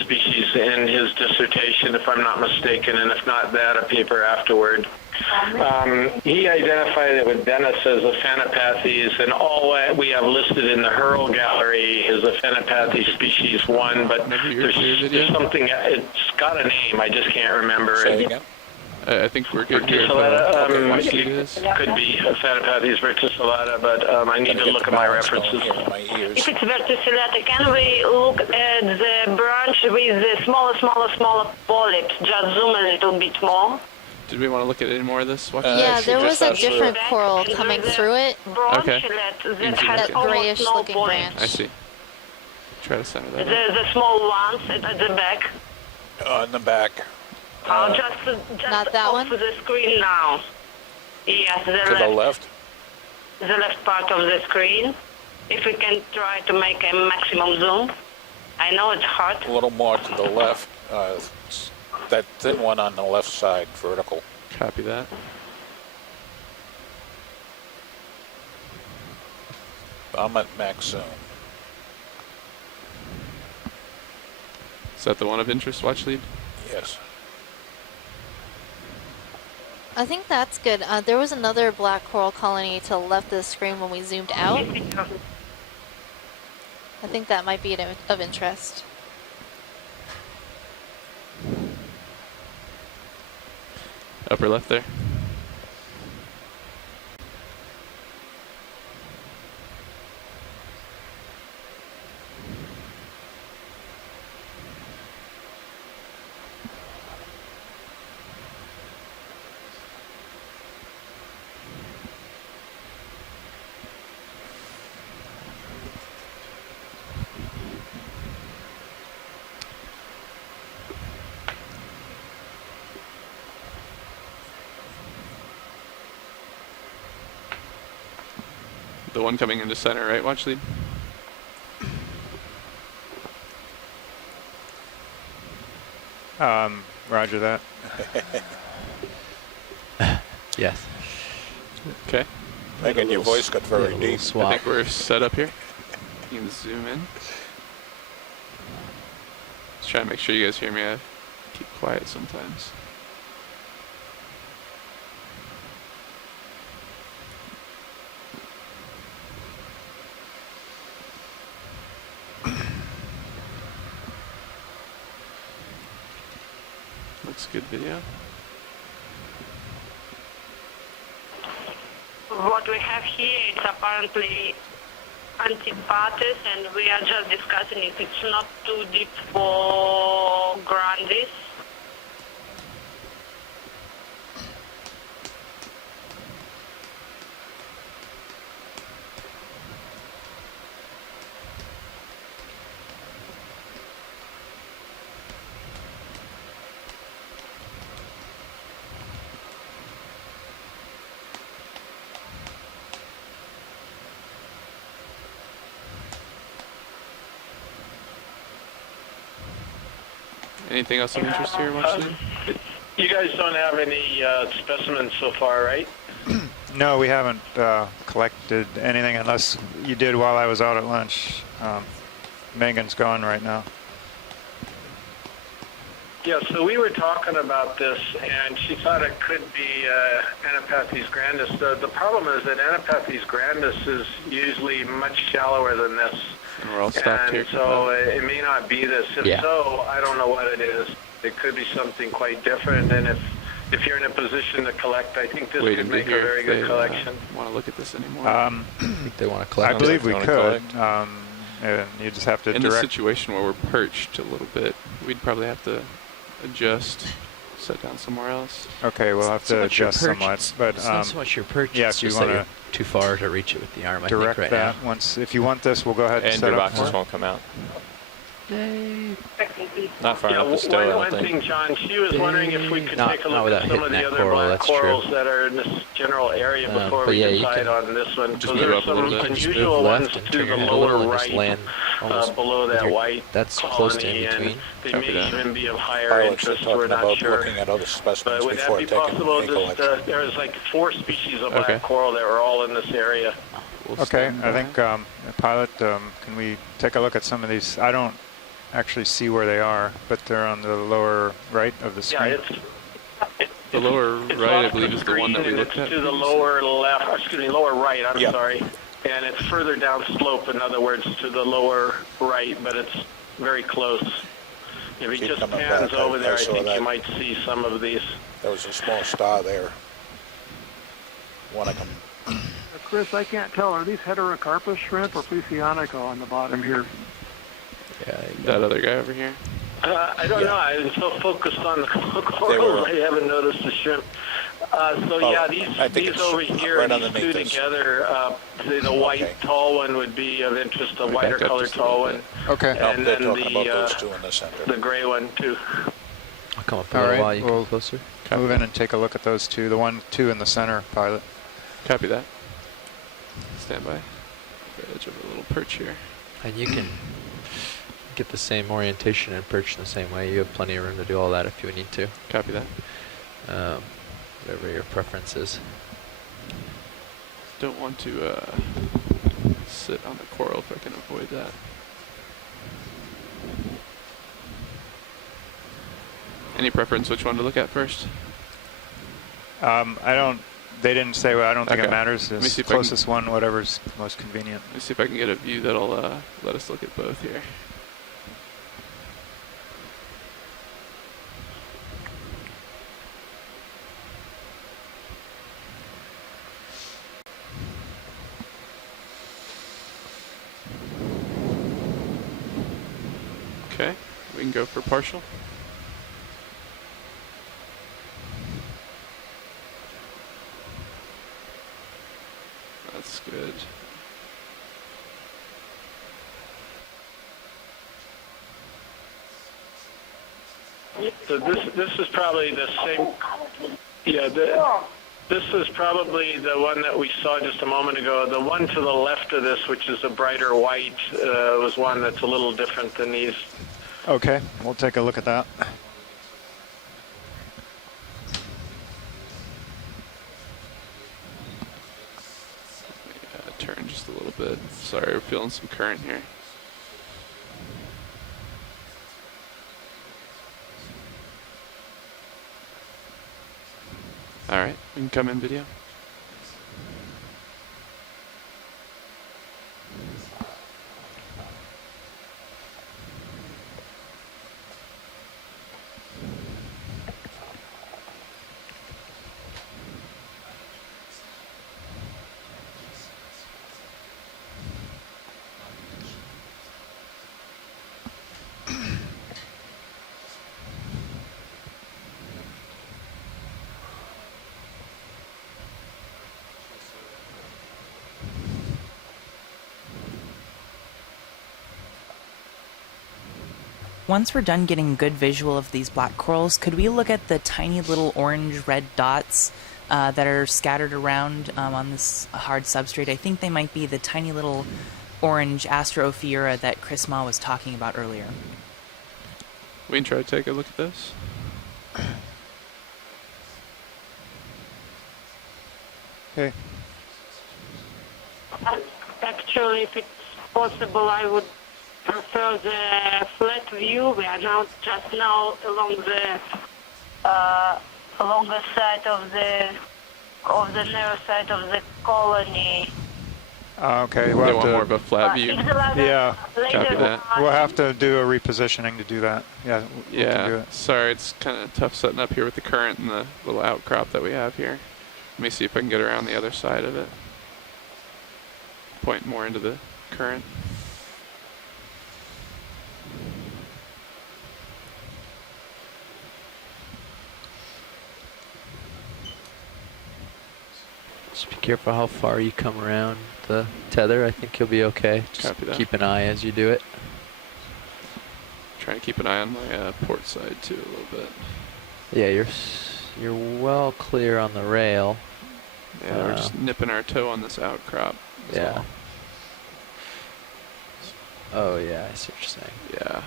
species in his dissertation, if I'm not mistaken, and if not that, a paper afterward. He identified it with Dennis as a Phenopathes, and all that we have listed in the Hurl gallery is a Phenopathes species 1, but there's something, it's got a name, I just can't remember it. I think we're good here. Verticillata, could be Phenopathes verticillata, but I need to look at my references. If it's verticillata, can we look at the branch with the smaller polyps? Just zoom a little bit more. Did we want to look at any more of this? Yeah, there was a different coral coming through it. Okay. That has almost grayish no looking polyps. branch. I see. Try to center that. The small ones at the back. In the back. Just not that off the screen now. Yes, To the left? The left part of the screen. If we can try to make a maximum zoom. I know it's hard. A little more to the left. That thin one on the left side, vertical. Copy that. I'm at max zoom. Is that the one of interest, watch lead? Yes. I think that's good. There was another black coral colony to the left of the screen when we zoomed out. I think that might be of interest. Upper left there. The one coming into center, right? Watch lead. Roger that. Yes. Okay. Megan, your voice got very deep. I think we're set up here. You can zoom in. Let's try to make sure you guys hear me. I keep quiet sometimes. Looks good video. What we have here is apparently Antipates, and we are just discussing if it's not too deep for Grandis. Anything else of interest here, Watchley? You guys don't have any specimens so far, right? No, we haven't collected anything unless you did while I was out at lunch. Megan's gone right now. Yeah, so we were talking about this, and she thought it could be Anapathes grandis. The problem is that Anapathes grandis is usually much shallower than this. And we're all stopped here. So it may not be this. If so, I don't know what it is. It could be something quite different, and if you're in a position to collect, I think this could make a very good collection. Want to look at this anymore? I think they want to collect. I believe we could. You just have to in this situation where we're perched a little bit, we'd probably have to adjust, set down somewhere else. Okay, we'll have to adjust somewhat. But it's not so much your perch. Yeah, it's if you just want that to you're too far to reach it with the arm. I direct think right that now. once. If you want this, we'll go ahead and And set your up. boxes won't come out. Yay. Not far enough to stow, I don't One think. thing, John, she was wondering if we could Not- take a not look at without some of hitting the that other coral, black that's true. corals that are in this general area before but we yeah, you decide can on this one. just So move there are up a little some bit. Just unusual move ones left and to turn the your head a lower little and just right, land almost below that white That's close to colony, in and between. they Copy may that. even be of higher Pilots are interest. We're talking not about sure. looking at other specimens But would that before be taking possible? a collection. There's like 4 species of Okay. black coral that were all in this area. We'll Okay, stand I by. think pilot, can we take a look at some of these? I don't actually see where they are, but they're on the lower right of the screen. Yeah, The lower it's right, I off believe, the is the one that we screen, and looked at. it's to the lower left, excuse me, lower right, I'm sorry. And it's further down slope, in other words, to the lower right, but it's very close. If he Keep just coming pans back. over I there, I saw think that. you might see some of these. There was a small star there. One of them. Chris, I can't tell. Are these heterocarpus shrimp or Plesionica on the bottom here? Yeah, That other guy over here. I don't know. I'm so focused on the coral, I haven't noticed the shrimp. These over here, right these underneath two this. together, the white tall one would be of interest, a whiter color tall one. Okay. And they're then talking about those two in the center. the gray one too. I'll come up a All little right, while you we'll come closer. move in and take a look at those two. The 2 in the center, pilot. Copy that. Stand by. Edge of a little perch here. And you can get the same orientation and perch in the same way. You have plenty of room to do all that if you need to. Copy that. Whatever your preference is. Don't want to sit on the coral if I can avoid that. Any preference which one to look at first? They didn't say. Well, I don't think it Okay. matters. Let me see The if I can- closest one, whatever's most convenient. Let me see if I can get a view that'll let us look at both here. Okay, we can go for partial. That's good. So this is probably the same. Yeah, This is probably the one that we saw just a moment ago. The one to the left of this, which is a brighter white, was one that's a little different than these. Okay, we'll take a look at that. Turn just a little bit. Sorry, we're feeling some current here. All right, we can come in video. Once we're done getting a good visual of these black corals, could we look at the tiny little orange-red dots that are scattered around on this hard substrate? I think they might be the tiny little orange Astrophiura that Chris Ma was talking about earlier. We can try to take a look at this. Okay. Actually, if it's possible, I would prefer the flat view. We are now just now along the side of the narrow side of the colony. Okay, we'll have more of a flat view. Yeah, copy that. We'll have to do a repositioning to do that. Yeah. Yeah. Do it. Sorry, it's kind of tough setting up here with the current and the little outcrop that we have here. Let me see if I can get around the other side of it. Point more into the current. Just be careful how far you come around the tether. I think you'll be okay. Just keep an eye as you do it. Trying to keep an eye on my port side too a little bit. Yeah, you're well clear on the rail. Yeah, we're just nipping our toe on this outcrop. Yeah. Oh yeah, I see what you're saying. Yeah.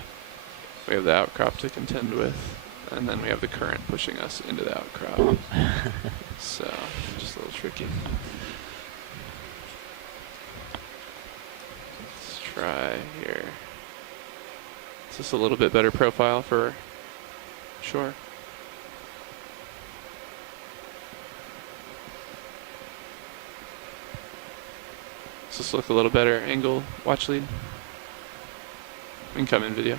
We have the outcrop to contend with, and then we have the current pushing us into the outcrop. So, just a little tricky. Let's try here. Is this a little bit better profile for shore? Does this look a little better angle, watch lead? We can come in video.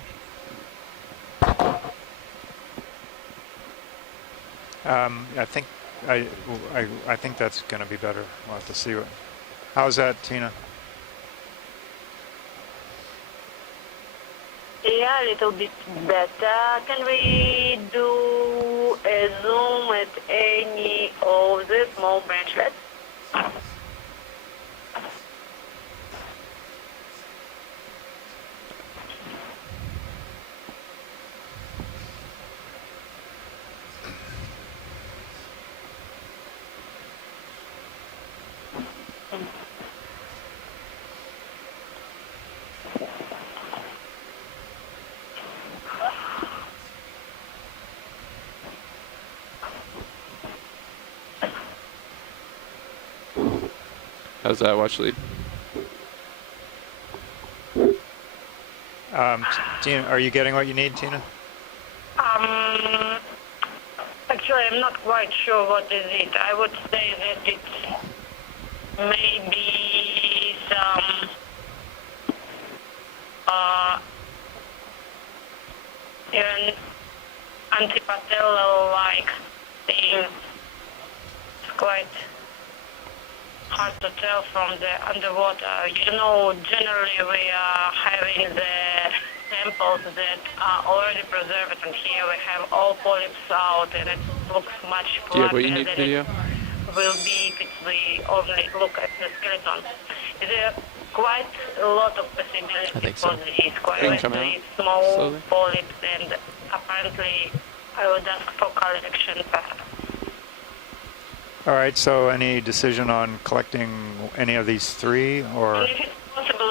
I think that's going to be better. We'll have to see what. How's that, Tina? Yeah, a little bit better. Can we do a zoom at any of the small branchlets? How's that watch lead? Tina, are you getting what you need, Tina? Actually, I'm not quite sure what is it. I would say that it's maybe some even antipatellar-like thing. It's quite hard to tell from the underwater. You know, generally we are having the samples that are already preserved, and here we have all polyps out, and it looks much flatter than it will be if we only look at the skeleton. There are quite a lot of possibilities for these quite small polyps, and apparently I would ask for collection perhaps. All right, so any decision on collecting any of these three, or? And if it's possible,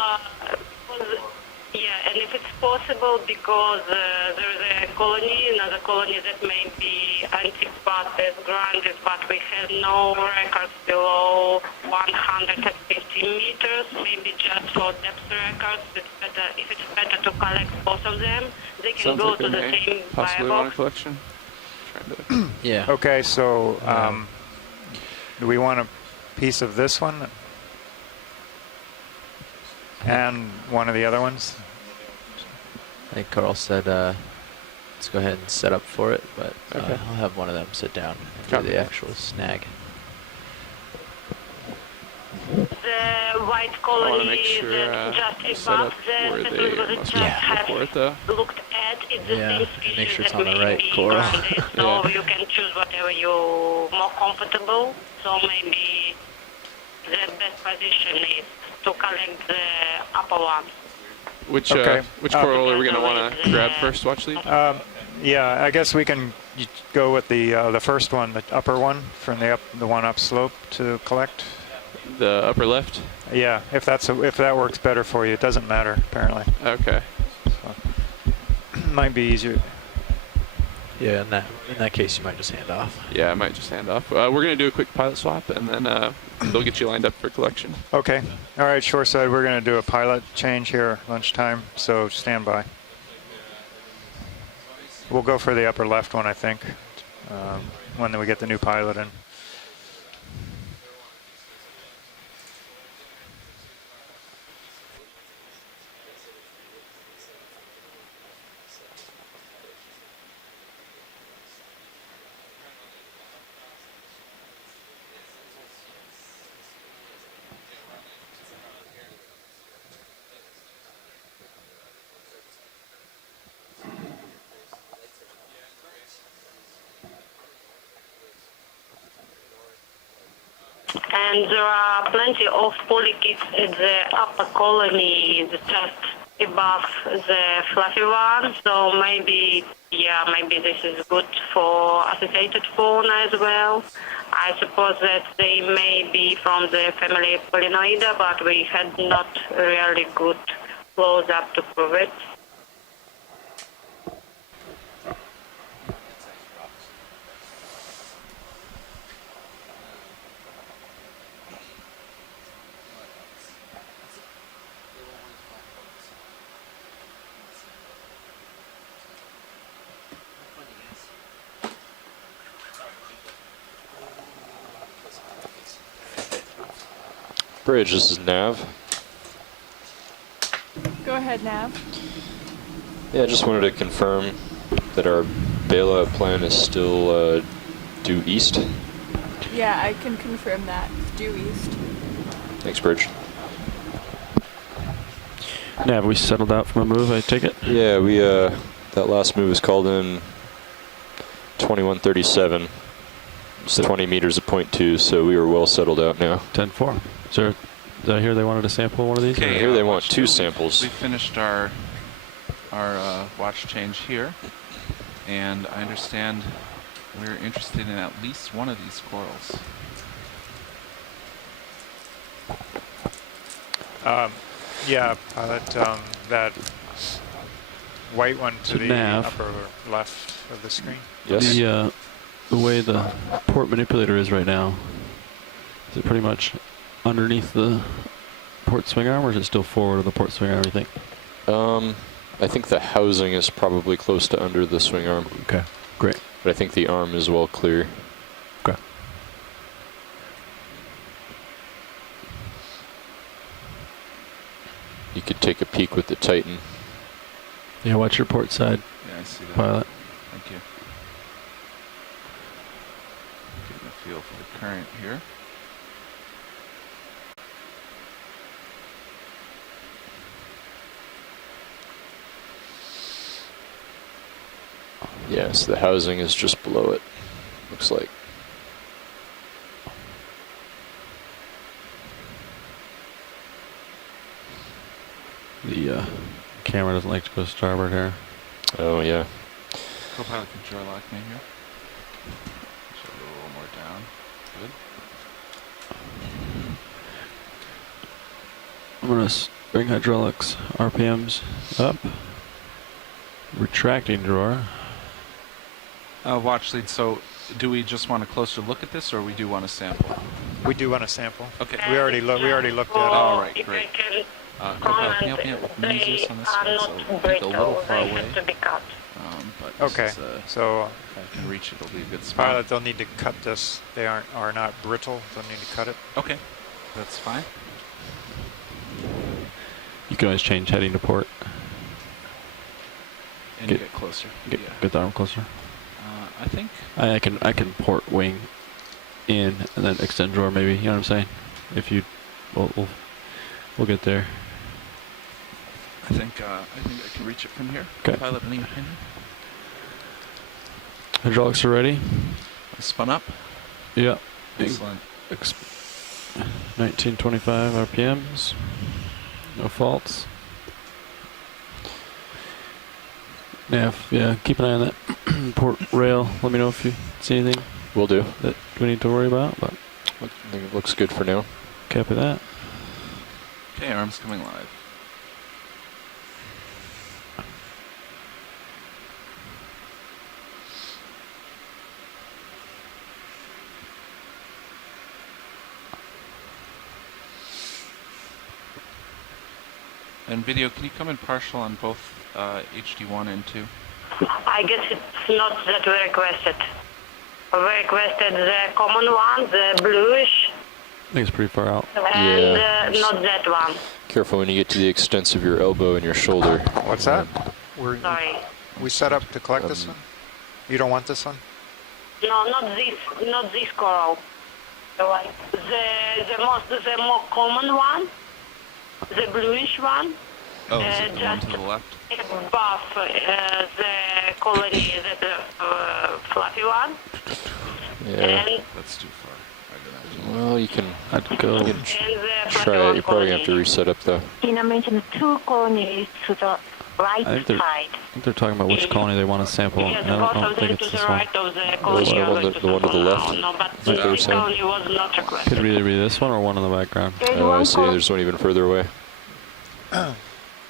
and if it's possible, because there is another colony that may be antipathes granted, but we have no records below 150 meters, maybe just for depth records. If it's better to collect both of them, they can go to the same possibly want a collection. Yeah. Okay, so do we want a piece of this one and one of the other ones? I think Carl said let's go ahead and set up for it, but I'll have one of them sit down and do the actual snag. The white colony that just above the settlement was just have looked at, it's the same species make sure it's that on the may right be coral. grounded, so you can choose whatever you're more comfortable. So maybe the best position is to collect the upper one. Which coral are we going to want to grab first, Watchlead? Yeah, I guess we can go with the first one, the upper one, from the one upslope to collect. The upper left? Yeah, if that works better for you, it doesn't matter apparently. Okay. So, might be easier. Yeah, in that case, you might just hand off. Yeah, I might just hand off. We're going to do a quick pilot swap, and then they'll get you lined up for collection. Okay. All right, shoreside, we're going to do a pilot change here at lunchtime, so stand by. We'll go for the upper left one, I think, when we get the new pilot in. And there are plenty of polychaetes at the upper colony, just above the fluffy one. So maybe this is good for associated fauna as well. I suppose that they may be from the family Polynoida, but we had not really good close-up to prove it. Bridge, this is Nav. Go ahead, Nav. Yeah, I just wanted to confirm that our bailout plan is still due east. Yeah, I can confirm that. Due east. Thanks, Bridge. Nav, we settled out from a move, I take it? Yeah, we that last move was called in 2137. It's 20 meters at point 2, so we were well settled out now. 10-4. Did I hear they wanted to sample one of these? Okay, here they want 2 samples. We finished our watch change here, and I understand we're interested in at least one of these corals. Yeah, pilot, that white one to the Nav. upper left of the screen. Yes. The way the port manipulator is right now, is it pretty much underneath the port swing arm, or is it still forward of the port swing arm, you think? I think the housing is probably close to under the swing arm. Okay, great. But I think the arm is well clear. Okay. You could take a peek with the Titan. Yeah, watch your port side, Yeah, I see that. pilot. Thank you. Getting a feel for the current here. Yeah, so the housing is just below it, looks like. The camera doesn't like to go starboard here. Oh, yeah. Co-pilot control lock me here. Just a little more down. good. I'm going to bring hydraulics RPMs up. Retracting drawer. Watch lead. So, do we just want a closer look at this, or we do want a sample? We do want a sample. Okay. We already looked at it. All right, great. Copilot, can you help me out with the easiest on this one? So take a little far away. But okay. So if I can reach it, it'll be a good spot. Pilot, they'll need to cut this. They are not brittle. They'll need to cut it. Okay, that's fine. You can always change heading to port. And get closer. Get the arm closer. I think I can port wing in and then extend drawer maybe. You know what I'm saying? If you, we'll get there. I think I can reach it from here. Okay. Pilot, any opinion? Hydraulics are ready. Spun up. Yeah. Excellent. 1925 RPMs. No faults. Nav, yeah, keep an eye on that port rail. Let me know if you see anything. Will do. That we need to worry about, but I think it looks good for now. Copy that. Okay, arms coming live. And video, can you come in partial on both HD1 and 2? I guess it's not that we requested. We requested the common one, the bluish, I think it's pretty far out. and not that one. Careful when you get to the extents of your elbow and your shoulder. What's that? Sorry. We set up to collect this one? You don't want this one? No, not this coral. The more common one, the bluish one. Oh, is it the one to the left? Above the colony, the fluffy one. Yeah. And that's too far. Well, you can go. You can try it. You're probably going to have to reset up though. Tina mentioned 2 colonies to the right I think side. they're talking about which colony they want to sample. Yes, and I both don't of think them it's to this the one. right of the colony. The one to the left. No, but Right there, this colony was not requested. Could either be this one or one in the background. Oh, I see. There's one even further away. All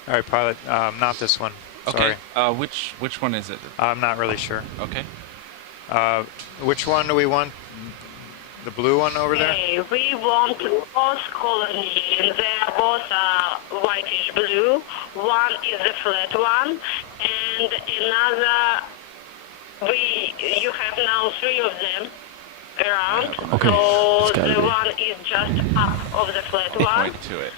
right, pilot. Not this one. Okay. Sorry. Which one is it? I'm not really sure. Okay. Which one do we want? The blue one over there? Okay, we want both colonies. They are both whitish blue. One is the flat one, and another. You have now 3 of them around. Okay. So It's the one is just up of the flat one. Point to it.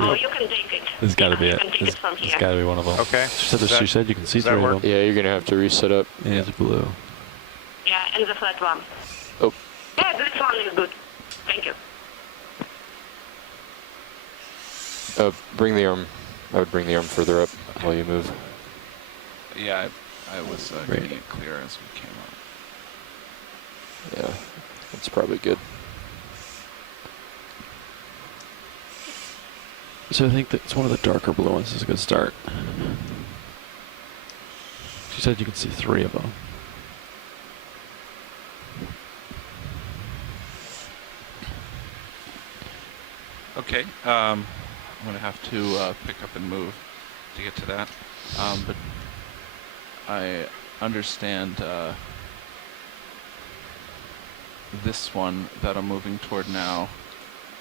Oh, you can take it. This has got to be it. You can take it from This here. got to be one of them. Okay. She said you can see 3 of them. Yeah, you're going to have to reset up. Yeah, it's blue. Yeah, and the flat one. Oh. Yeah, this one is good. Thank you. Bring the arm. I would bring the arm further up while you move. Yeah, I was getting it clear as we came up. Yeah, that's probably good. So I think that's one of the darker blue ones. This is a good start. She said you can see 3 of them. Okay. I'm going to have to pick up and move to get to that. But I understand this one that I'm moving toward now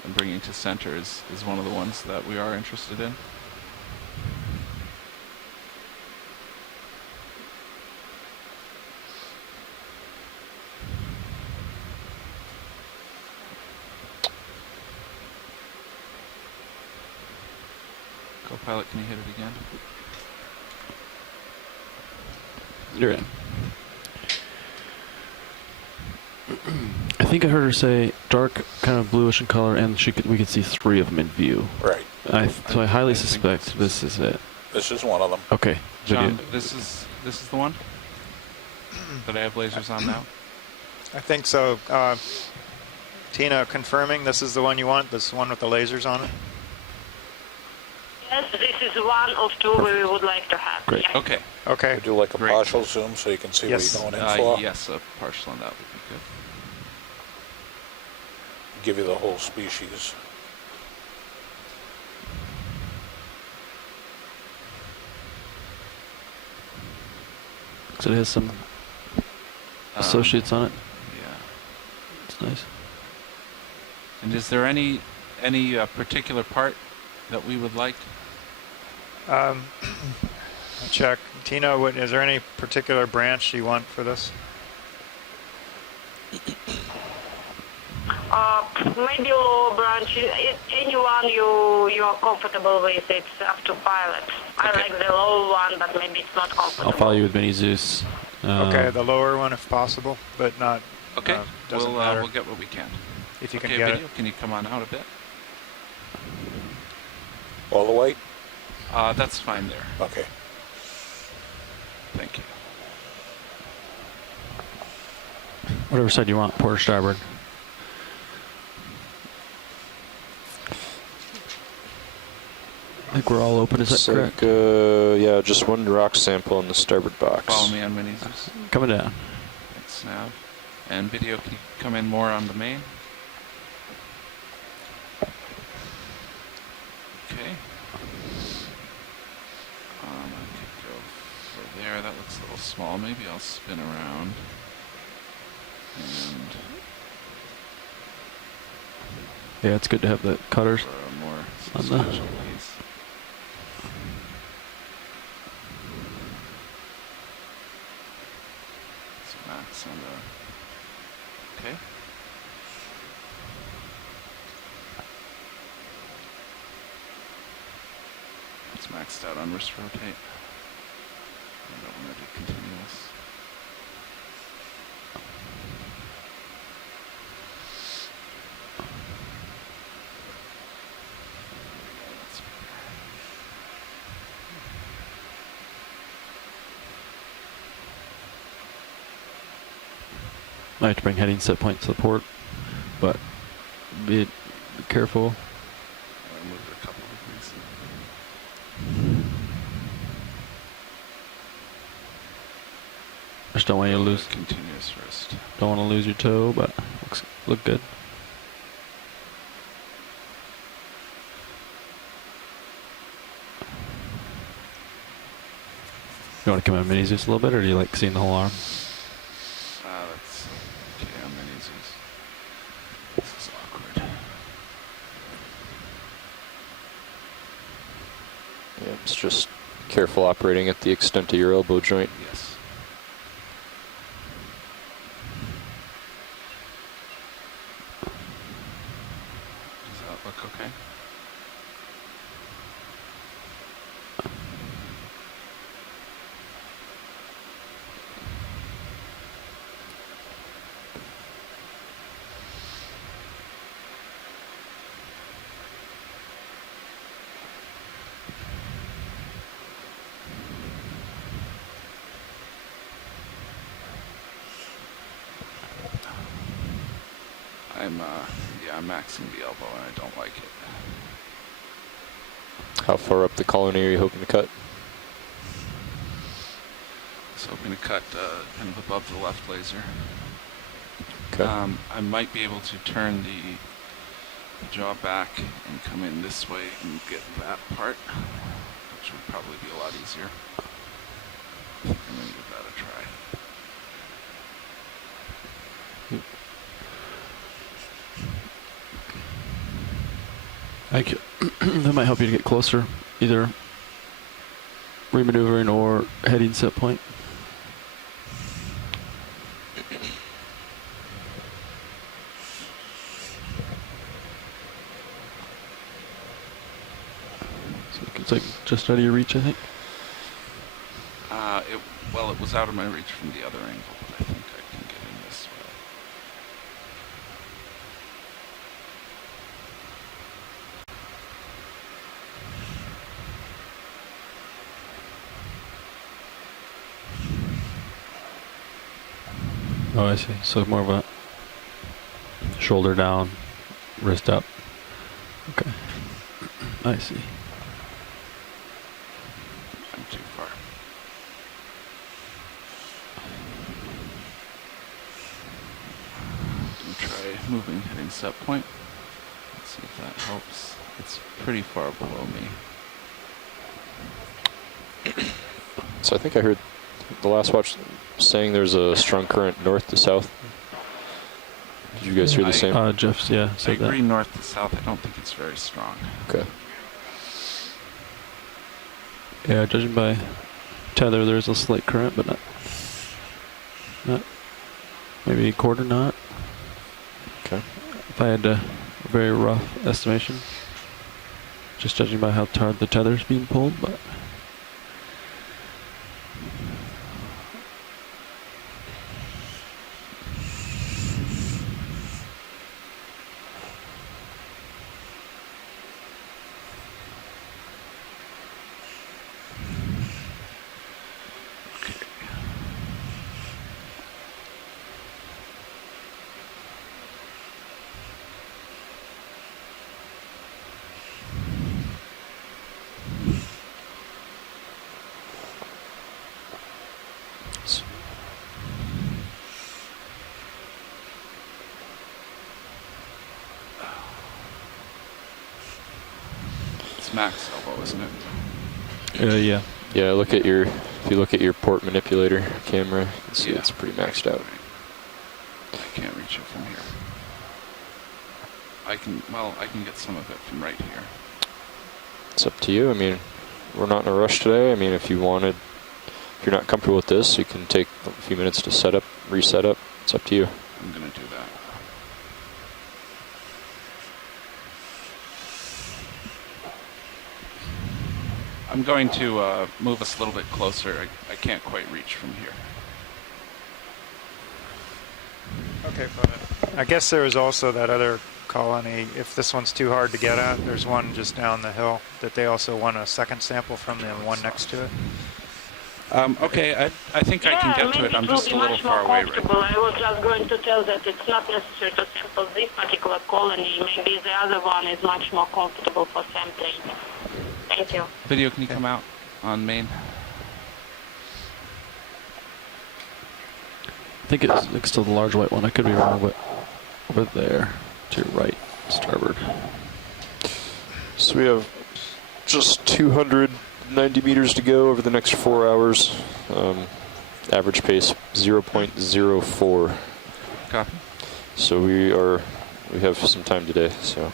and bringing to center is one of the ones that we are interested in. Co-pilot, can you hit it again? You're in. I think I heard her say dark, kind of bluish in color, and we could see 3 of them in view. Right. So I highly suspect this is it. This is one of them. Okay. John, this is the one that I have lasers on now. I think so. Tina, confirming this is the one you want. This one with the lasers on it. Yes, this is one of 2 we would like to have. Great. Yeah. Okay. Okay. Do like a partial zoom so you can see Yes. what you're going in for. Yes, a partial on that would be good. give you the whole species. So it has some associates on it. Yeah. It's nice. And is there any particular part that we would like? I'll check. Tina, is there any particular branch you want for this? Maybe lower branch. Anyone you are comfortable with. It's up to pilot. I like the low one, but maybe it's not comfortable. I'll follow you with Mini Zeus. Okay, the lower one if possible, but not. Okay, doesn't matter. We'll get what we can. If you can video, get it. can you come on out a bit? All the way? That's fine there. Okay. Thank you. Whatever side you want, port or starboard. I think we're all open, is that correct? Yeah, just one rock sample in the starboard box. Follow me on Mini Zeus. Coming down. Thanks, Nav. And video, can you come in more on the main? Okay. I could go for there. That looks a little small. Maybe I'll spin around. And Yeah, it's good to have the cutters for a more on substantial the. piece. So max on the. Okay. It's maxed out on wrist rotate. I don't want to do continuous. I have to bring heading set point to the port, but be careful. I moved a couple of things. Just don't want you to lose. Continuous wrist. Don't want to lose your toe, but look good. You want to come in Mini Zeus a little bit, or do you like seeing the whole arm? That's okay on Mini Zeus. This is awkward. Yeah, it's just careful operating at the extent of your elbow joint. Yes. Does that look okay? I'm maxing the elbow and I don't like it. How far up the colony are you hoping to cut? I was hoping to cut kind of above the left laser. Okay. I might be able to turn the jaw back and come in this way and get that part, which would probably be a lot easier. I'm going to give that a try. That might help you to get closer, either remaneuvering or heading set point. So it's like just out of your reach, I think. Well, it was out of my reach from the other angle, but I think I can get in this way. Oh, I see. So more of a shoulder down, wrist up. Okay. I see. I'm too far. moving, hitting set point. Let's see if that helps. It's pretty far below me. So I think I heard the last watch saying there's a strong current north to south. Did you guys hear the same? Jeff's, yeah, I said that. agree north to south. I don't think it's very strong. Okay. Yeah, judging by tether, there's a slight current, but not maybe a quarter knot. Okay. If I had a very rough estimation, just judging by how hard the tether's being pulled, but. It's max elbow, isn't it? Yeah. Yeah, if you look at your port manipulator camera, you can see it's pretty maxed out. I can't reach it from here. I can get some of it from right here. It's up to you. I mean, we're not in a rush today. I mean, if you're not comfortable with this, you can take a few minutes to set up, reset up. It's up to you. I'm gonna do that. I'm going to move us a little bit closer. I can't quite reach from here. Okay, but I guess there was also that other colony. If this one's too hard to get at, there's one just down the hill that they also want a second sample from, the one next to it. Okay, I think I can get to it. I'm just a little far away right now. I was just going to tell that it's not necessary to sample this particular colony. Maybe the other one is much more comfortable for sampling. Thank you. Video, can you come out on main? I think it's next to the large white one. I could be wrong, but over there to your right, starboard. So we have just 290 meters to go over the next 4 hours. Average pace 0.04. Copy. So we have some time today. So.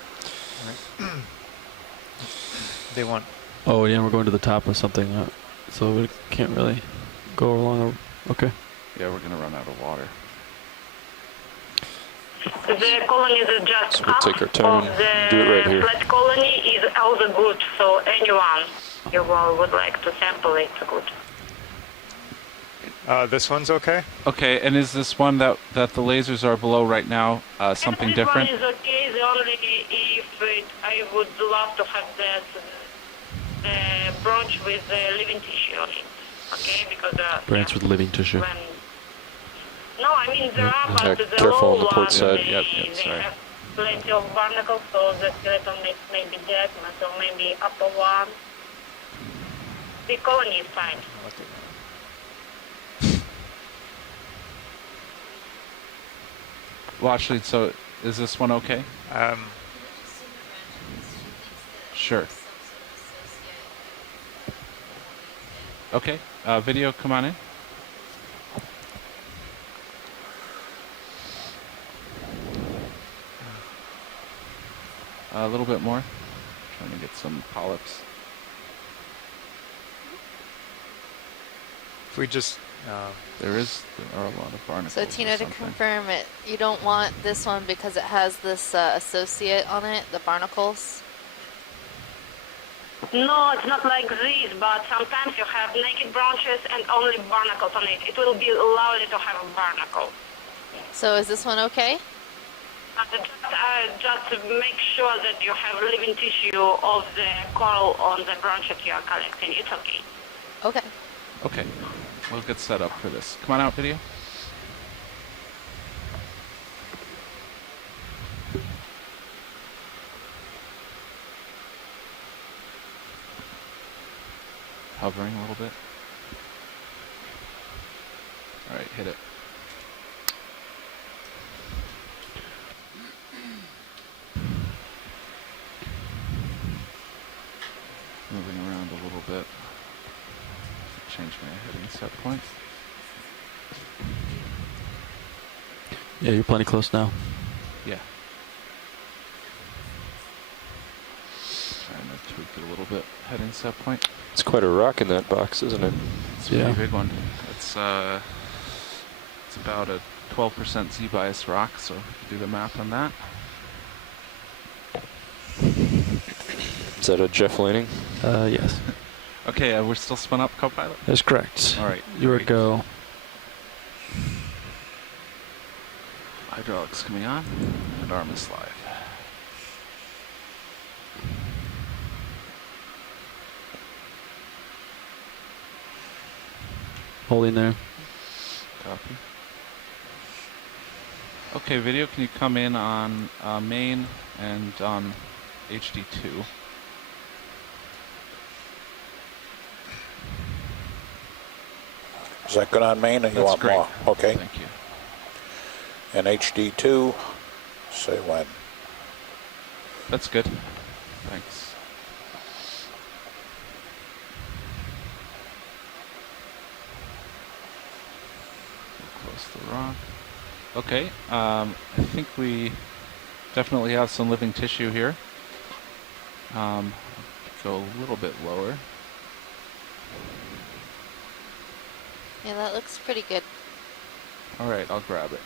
They want. Oh yeah, we're going to the top of something, so we can't really go along. Okay. Yeah, we're gonna run out of water. The colony is just so we'll take our time and do it right here. Flat colony is also good, so anyone you would like to sample it, good. This one's okay? Okay, and is this one that the lasers are below right now something different? This one is okay, the only I would love to have the branch with the living tissue on it, okay? Because branch with living tissue. No, I mean there are, but the careful low on the port side. they have plenty of barnacles, so the skeleton may be dead, so maybe upper one. The colony is fine. Well, actually, so is this one okay? Sure. Okay, video, come on in. A little bit more. Trying to get some polyps. If we just... there are a lot of barnacles. So Tina, to confirm it, you don't want this one because it has this associate on it, the barnacles? No, it's not like this, but sometimes you have naked branches and only barnacles on it. It will be lovely to have a barnacle. So is this one okay? Just make sure that you have living tissue of the coral on the branch that you are collecting. It's okay. Okay. Okay, we'll get set up for this. Come on out, video. Hovering a little bit. All right, hit it. moving around a little bit. Change my heading set point. Yeah, you're plenty close now. Yeah. Trying to tweak it a little bit. Heading set point. It's quite a rock in that box, isn't it? It's a pretty big one. It's about a 12% Z-bias rock, so if you do the math on that. Is that a Jeff Lanning? Yes. Okay, we're still spun up, co-pilot? That's correct. All right. You are go. Hydraulics coming on, and arm is live. Holding there. Copy. Okay, video, can you come in on main and on HD2? Is that good on main, or you That's want great. more? Okay. Thank you. And HD2, say when. That's good. Thanks. Close the rock. Okay, I think we definitely have some living tissue here. Go a little bit lower. Yeah, that looks pretty good. All right, I'll grab it.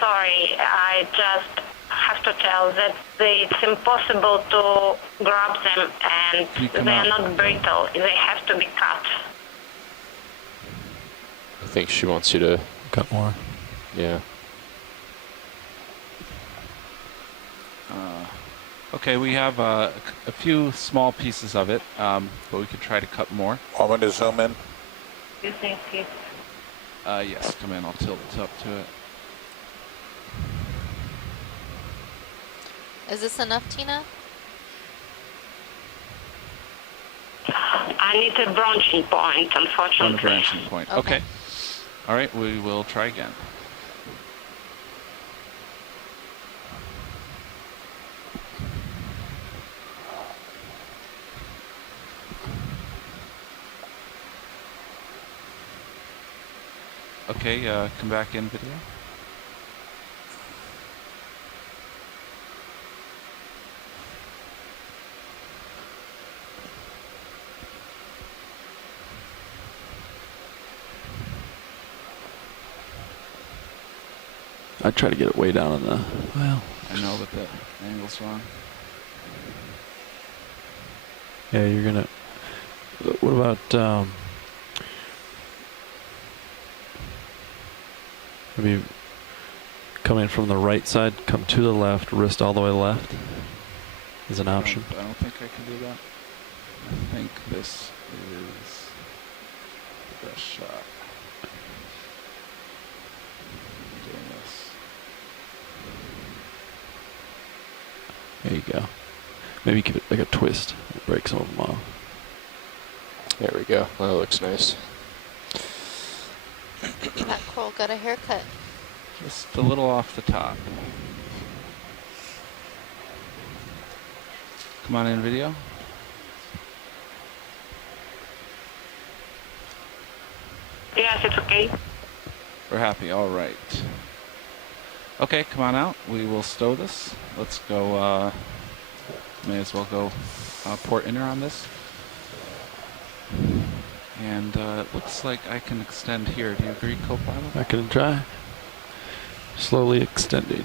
Sorry, I just have to tell that it's impossible to grab them, and they are not brittle. They have to be cut. I think she wants you to cut more. Yeah. Okay, we have a few small pieces of it, but we could try to cut more. Want me to zoom in? You think it's... Yes, come in. I'll tilt it up to it. Is this enough, Tina? I need a branching point, unfortunately. On the branching point. Okay. All right, we will try again. Okay, come back in video. I try to get it way down on the, well. I know, but the angle's wrong. Yeah, you're gonna, what about, maybe coming from the right side, come to the left, wrist all the way left is an option. I don't think I can do that. I think this is the best shot. Doing this. There you go. Maybe give it like a twist, break some of them off. There we go. That looks nice. That coral got a haircut. Just a little off the top. Come on in, video. Yes, it's okay. We're happy. All right. Okay, come on out. We will stow this. Let's go. May as well go port inner on this. And it looks like I can extend here. Do you agree, co-pilot? I can try. Slowly extending.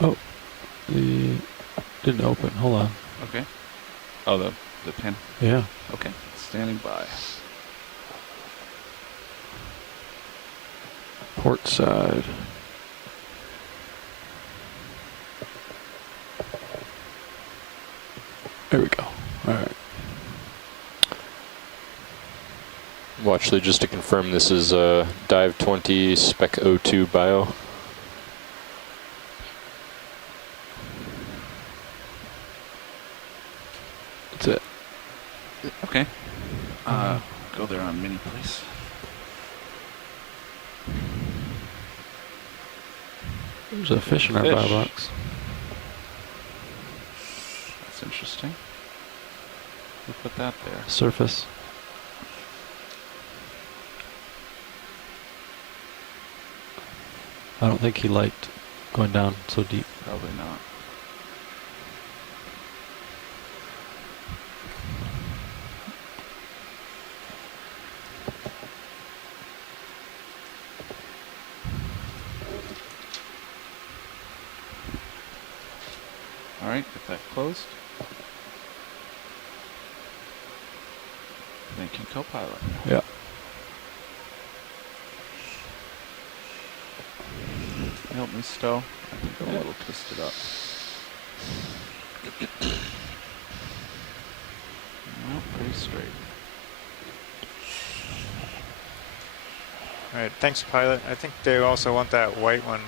Oh, the didn't open. Hold on. Okay. Oh, the pin. Yeah. Okay. Standing by. Port side. There we go. All right. Well, actually, just to confirm, this is Dive 20 Spec 02 Bio. That's it. Okay. Go there on mini, please. There's a fish in our buy box. That's interesting. Who put that there? Surface. I don't think he liked going down so deep. Probably not. All right, get that closed. Thank you, co-pilot. Yeah. Help me stow. I think I'm a little twisted up. No, pretty straight. All right, thanks, pilot. I think they also want that white one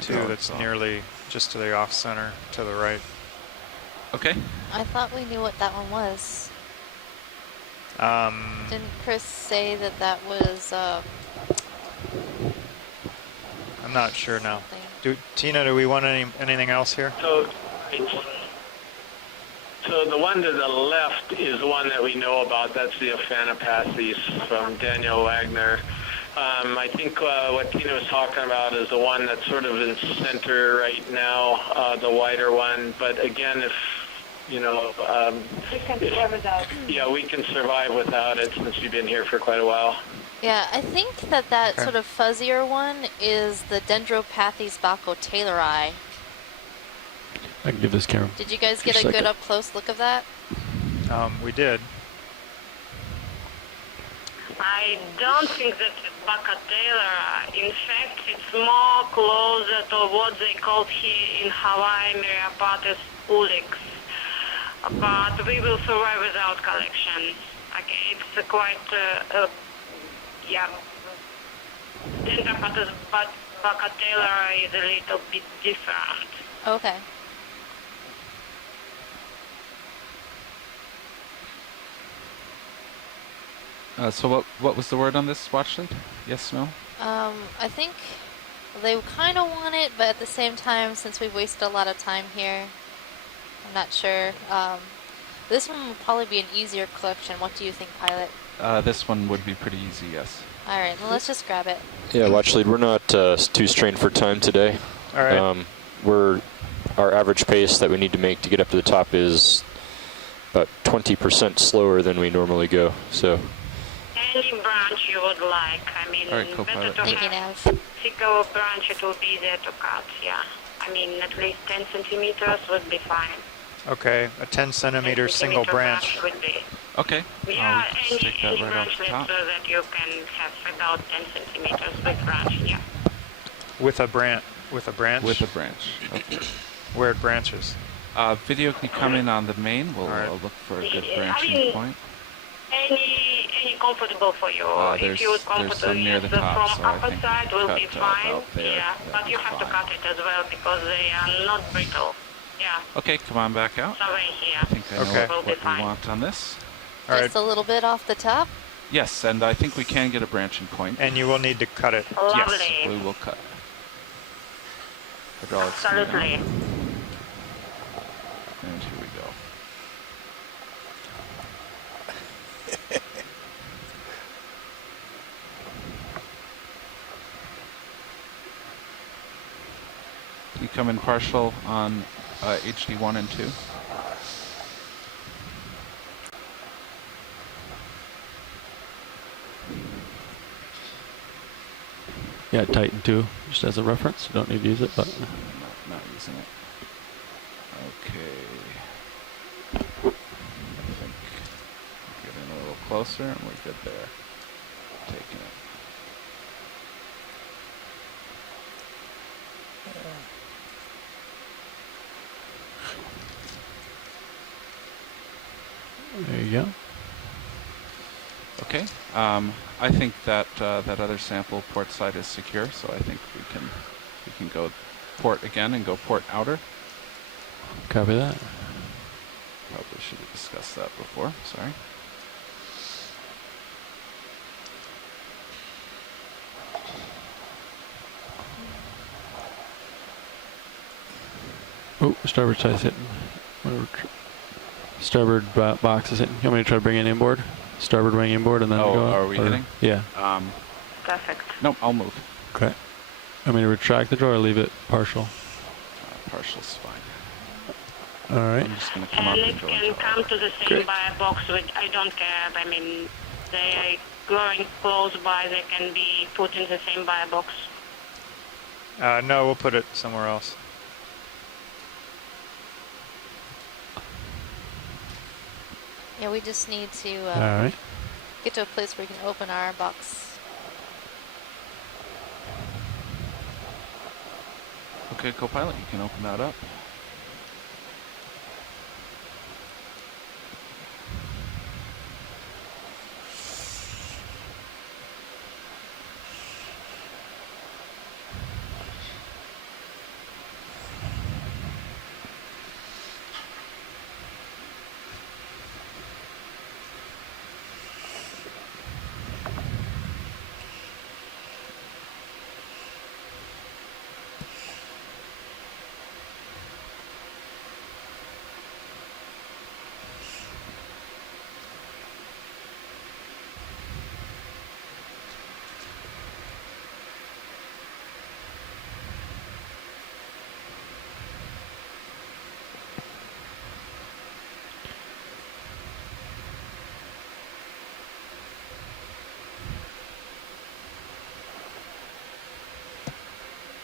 too. Oh, That's it's nearly just to the off center to the right. Okay. I thought we knew what that one was. Didn't Chris say that that was? I'm not sure now. Tina, do we want anything else here? So the one to the left is the one that we know about. That's the Ophanopathes from Daniel Wagner. I think what Tina was talking about is the one that's sort of in center right now, the wider one. But again, if you know, we can survive without. Yeah, we can survive without it since we've been here for quite a while. Yeah, I think that sort of fuzzier one is the Dendropathes baco-taylori. I can give this camera. Did you guys get a good up close look of that? We did. I don't think that it's baco-taylori. In fact, it's more closer to what they call here in Hawaii Myriapates ulix. But we will survive without collection. Okay, it's quite, yeah. Dendropathes baco-taylori is a little bit different. Okay. So what was the word on this watch lid? Yes, no? I think they kind of want it, but at the same time, since we've wasted a lot of time here, I'm not sure. This one would probably be an easier collection. What do you think, pilot? This one would be pretty easy, yes. All right, well, let's just grab it. Yeah, watch lead. We're not too strained for time today. All right. Our average pace that we need to make to get up to the top is about 20% slower than we normally go. So. Any branch you would like. I mean, All right, better to have thicker branch. It will be easier to cut. Yeah. I mean, at least 10 centimeters would be fine. Okay, a 10 centimeter single branch. Would be. Okay. Yeah, stick that any right branch off the top. that you can have about 10 centimeters with branch. Yeah. With a branch. With a branch. With a branch. Okay. Where it branches. Video can come in on the main. We'll look for a good branching point. Any comfortable for you. If you would comfortable near the top, from so I upper think side will be fine. There, yeah, but you have to cut it as well because they are not brittle. Yeah. Okay, come on back out. So right here. I think I know what we want on this. Just a little bit off the top? Yes, and I think we can get a branching point. And you will need to cut it. Lovely. Yes, we will cut. Absolutely. And here we go. You come in partial on HD 1 and 2. Yeah, Titan 2, just as a reference. You don't need to use it, but. Not using it. Okay. I think getting a little closer and we're good there. Taking it. There you go. Okay. I think that that other sample port side is secure, so I think we can go port again and go port outer. Copy that. Probably should have discussed that before. Sorry. Oh, starboard side's hitting. Starboard box is hitting. You want me to try to bring it inboard? Starboard wing inboard and then go out? Are we hitting? Yeah. Perfect. No, I'll move. Okay. Want me to retract the draw or leave it partial? Partial's fine. All right. I'm just going to come up And and it go can into come to the same buyer box with, I don't care. I mean, they are growing close by. They can be put in the same buyer box. No, we'll put it somewhere else. Yeah, we just need to All right. get to a place where we can open our box. Okay, co-pilot, you can open that up.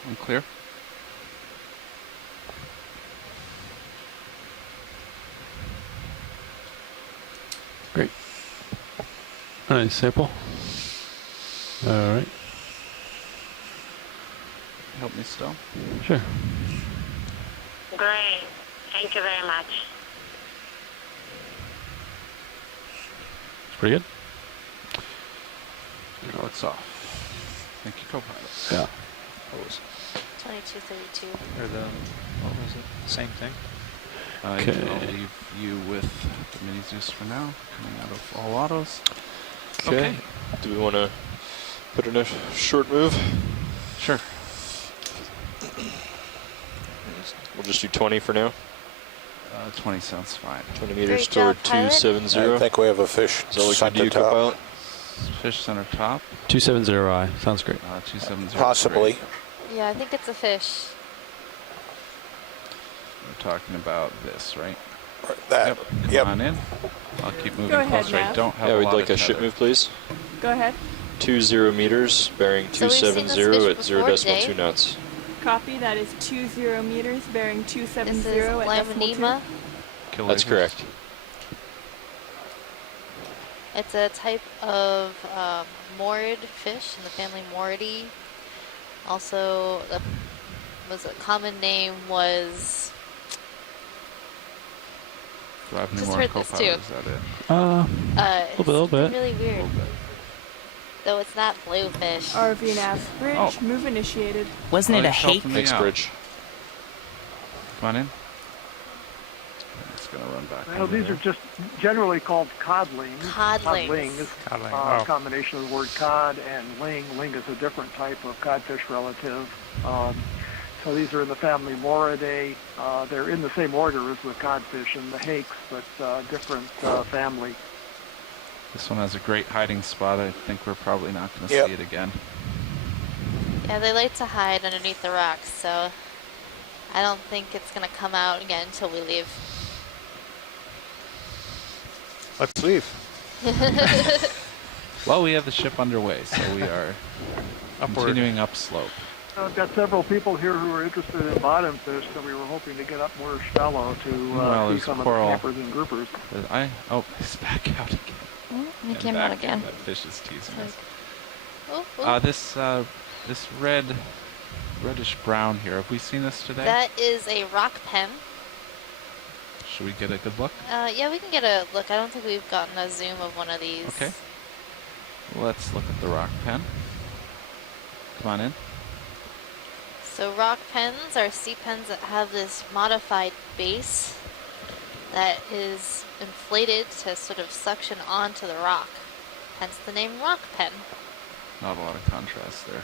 I'm clear. Great. Nice sample. All right. Help me still. Sure. Great. Thank you very much. It's pretty good. Now it's off. Thank you, co-pilot. Yeah. What was 2232. or the what was it? Same thing. I'll leave you with the Mini Zeus for now, coming out of all autos. Okay. Do we want to put in a short move? Sure. We'll just do 20 for now. 20 sounds fine. 20 meters Great job, toward pilot. 270. I think we have a fish Is that what you center do, top. co-pilot? Fish center top. 270I. Sounds great. 270. Possibly. Yeah, I think it's a fish. We're talking about this, right? That. Yep. Come on in. I'll keep moving Go ahead, closer. I Nav. don't have Yeah, a we'd lot like of a ship tether. move, please. Go ahead. 20 meters, bearing So we've seen this 270 fish at 0 before, decimal Dave. 2 knots. Copy. That is 20 meters, bearing This 270 is at decimal 2. Laminema. That's correct. It's a type of moored fish in the family Mooridae. Also, a common name was. Do I have any Just more heard this co-pilot? too. Is that it? It's little bit. something really weird. Though it's not bluefish. RV nav bridge. Oh. Move initiated. Wasn't it a he's hake? helping me Next out. bridge. Come on in. It's going to run back. Well, over these there. are just generally called codlings. Codlings. Codling. A combination of the word cod and ling. Ling is a different type of codfish relative. So these are in the family Mooridae. They're in the same order as the codfish and the hakes, but different family. This one has a great hiding spot. I think we're probably not going to Yep. see it again. Yeah, they like to hide underneath the rocks, so I don't think it's going to come out again until we leave. Let's leave. Well, we have the ship underway, so we are Upward. continuing upslope. I've got several people here who are interested in bottom fish, so we were hoping to get up more shallow to Well, see there's some of the coral. campers and groupers. He's back out again. He And came back out in. again. That fish is teasing us. Oh, oh. This reddish brown here. Have we seen this today? That is a rock pen. Should we get a good look? Yeah, we can get a look. I don't think we've gotten a zoom of one of these. Okay. Let's look at the rock pen. Come on in. So rock pens are sea pens that have this modified base that is inflated to sort of suction onto the rock. Hence the name rock pen. Not a lot of contrast there.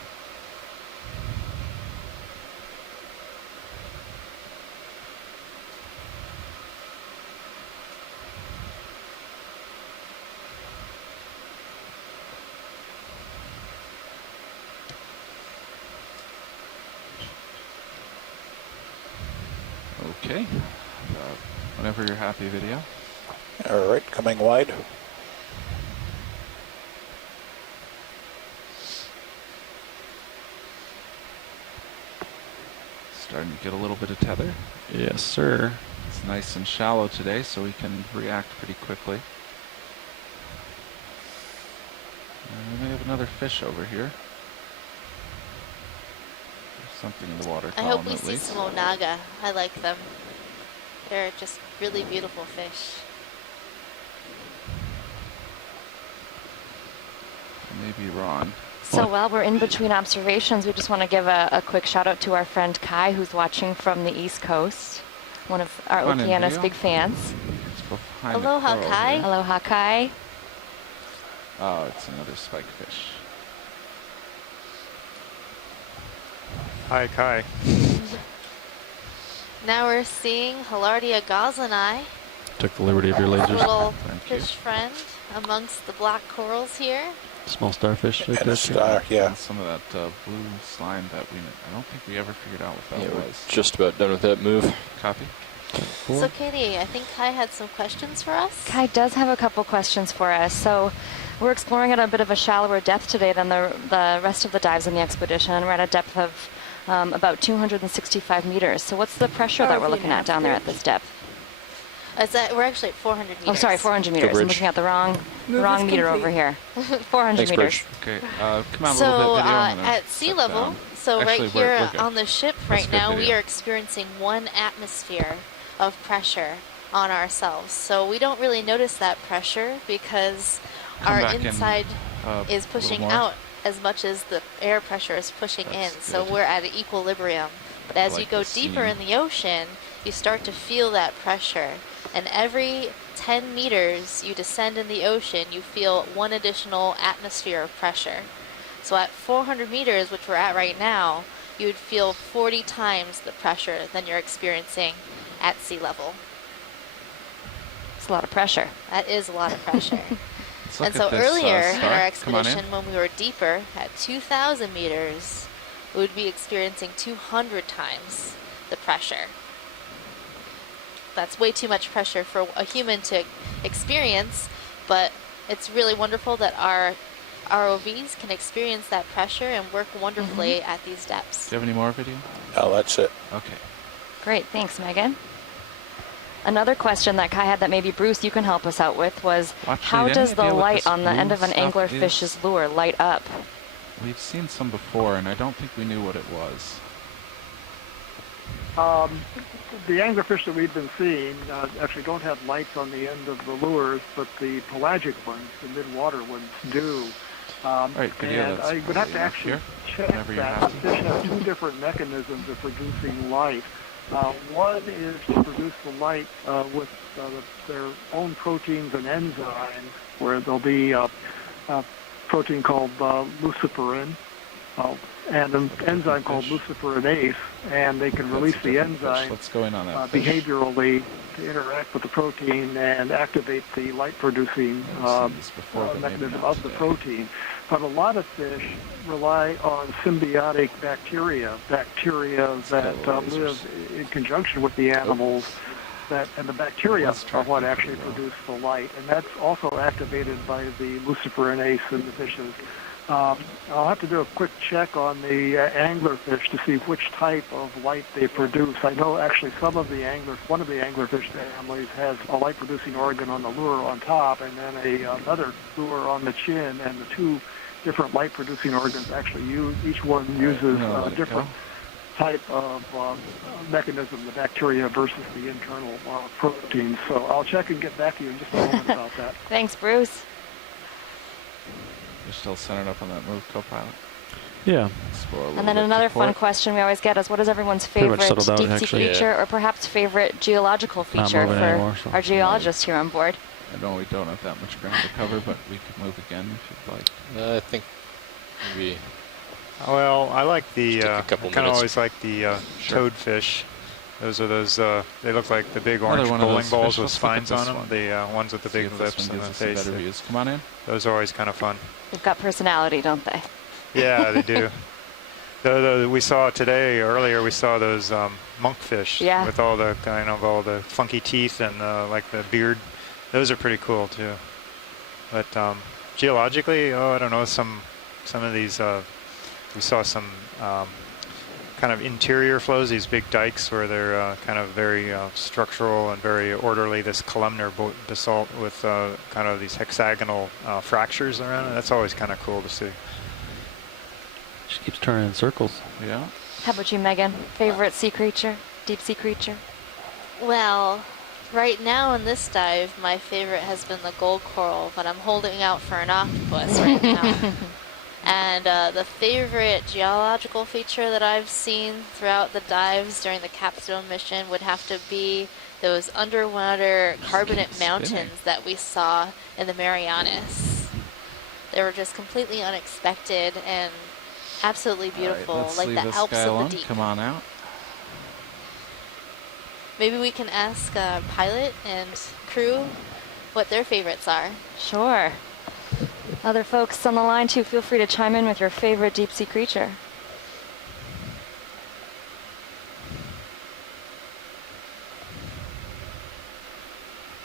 Okay. Whenever you're happy, video. All right, coming wide. Starting to get a little bit of tether. Yes, sir. It's nice and shallow today, so we can react pretty quickly. We may have another fish over here. There's something in the water I column hope we at see least. some onaga. I like them. They're just really beautiful fish. I may be wrong. So while we're in between observations, we just want to give a quick shout out to our friend Kai, who's watching from the East Coast, one of our Come on in, Okeanos video. big fans. Let's go behind the Aloha, coral Kai. here. Aloha, Kai. Oh, it's another spike fish. Hi, Kai. Now we're seeing Hilardia gosling-eye, Took the liberty of your lasers. little Thank you. fish friend amongst the black corals here. Small starfish. Like And a that. star, yeah. And some of that blue slime that I don't think we ever figured out what Yeah, that we're was. just about done with that move. Copy. So Katie, I think Kai had some questions for us. Kai does have a couple questions for us. So we're exploring at a bit of a shallower depth today than the rest of the dives in the expedition. We're at a depth of about 265 meters. So what's the pressure that we're looking at down there at this depth? We're actually at 400 meters. Oh, sorry, 400 meters. I'm bridge. looking at the wrong Move is meter complete. over here. 400 Thanks, meters. Bridge. Okay, come out a So little bit, video. I'm gonna at sea sit level, down. so Actually, right here we're good. on the ship Let's right get now, we video. are experiencing 1 atmosphere of pressure on ourselves. So we don't really notice that pressure because Come our back in, inside is little pushing more. out as much as the air pressure is pushing in. That's So good. we're at an equilibrium. But as I you like go the deeper scene. in the ocean, you start to feel that pressure. And every 10 meters you descend in the ocean, you feel 1 additional atmosphere of pressure. So at 400 meters, which we're at right now, you would feel 40 times the pressure than you're experiencing at sea level. It's a lot of pressure. That is a lot of pressure. Let's look And so at this, earlier in star. our Come on in. expedition, when we were deeper, at 2,000 meters, we would be experiencing 200 times the pressure. That's way too much pressure for a human to experience, but it's really wonderful that our ROVs can experience that pressure and work wonderfully at these depths. Do you have any more video? Oh, that's it. Okay. Great, thanks, Megan. Another question that Kai had that maybe Bruce you can help us out with was, Actually, how any does the idea what light this on the end blue of an stuff anglerfish's is? lure light up? We've seen some before, and I don't think we knew what it was. The anglerfish that we've been seeing actually don't have lights on the end of the lures, but the pelagic ones, the mid-water ones, do. Right, video, and that's I would have probably to enough actually here. check Whenever you're that. happy. The fish have 2 different mechanisms of producing light. One is to produce the light with their own proteins and enzymes, where there'll be a protein called luciferin and an enzyme called luciferase, and they can release the enzyme Let's go in on that fish. behaviorally to interact with the protein and activate the light-producing mechanism of the protein. But a lot of fish rely on symbiotic bacteria that live in conjunction with the animals, and the bacteria are what actually produce the light, and that's also activated by the luciferase in the fishes. I'll have to do a quick check on the anglerfish to see which type of light they produce. I know actually one of the anglerfish families has a light-producing organ on the lure on top, and then another lure on the chin, and the 2 different light-producing organs actually each one uses a different type of mechanism, the bacteria versus the internal proteins. So I'll check and get back to you in just a moment about that. Thanks, Bruce. You're still centered up on that move, co-pilot? Yeah. And then another fun question we always get is, what is everyone's Pretty much favorite settled out, deep sea actually. feature, or perhaps favorite geological Not feature moving for anymore, so- our geologists here on board? I know we don't have that much ground to cover, but we could move again if you'd like. I think maybe. Well, I like the, Just take a I couple kind of minutes. always like the toadfish. Those are those, they look like the big Another orange one of bowling those balls fish. with Let's look at spines on this them. one. The ones with the See big if this lips one and the gives us some face. better views. Come on in. Those are always kind of fun. They've got personality, don't they? Yeah, they do. We saw today, earlier, we saw those monkfish with all the kind of all the funky teeth and like the beard. Those are pretty cool too. But geologically, I don't know, some of these, we saw some kind of interior flows, these big dikes where they're kind of very structural and very orderly, this columnar basalt with kind of these hexagonal fractures around it. That's always kind of cool to see. She keeps turning in circles. Yeah. How about you, Megan? Favorite sea creature, deep sea creature? Well, right now in this dive, my favorite has been the gold coral, but I'm holding out for an octopus right now. And the favorite geological feature that I've seen throughout the dives during the capstone mission would have to be those underwater carbonate mountains that we saw in the Marianas. They were just completely unexpected and absolutely beautiful, All right, let's like leave the this Alps guy of alone. the deep. Come on out. Maybe we can ask pilot and crew what their favorites are. Sure. Other folks on the line too, feel free to chime in with your favorite deep sea creature.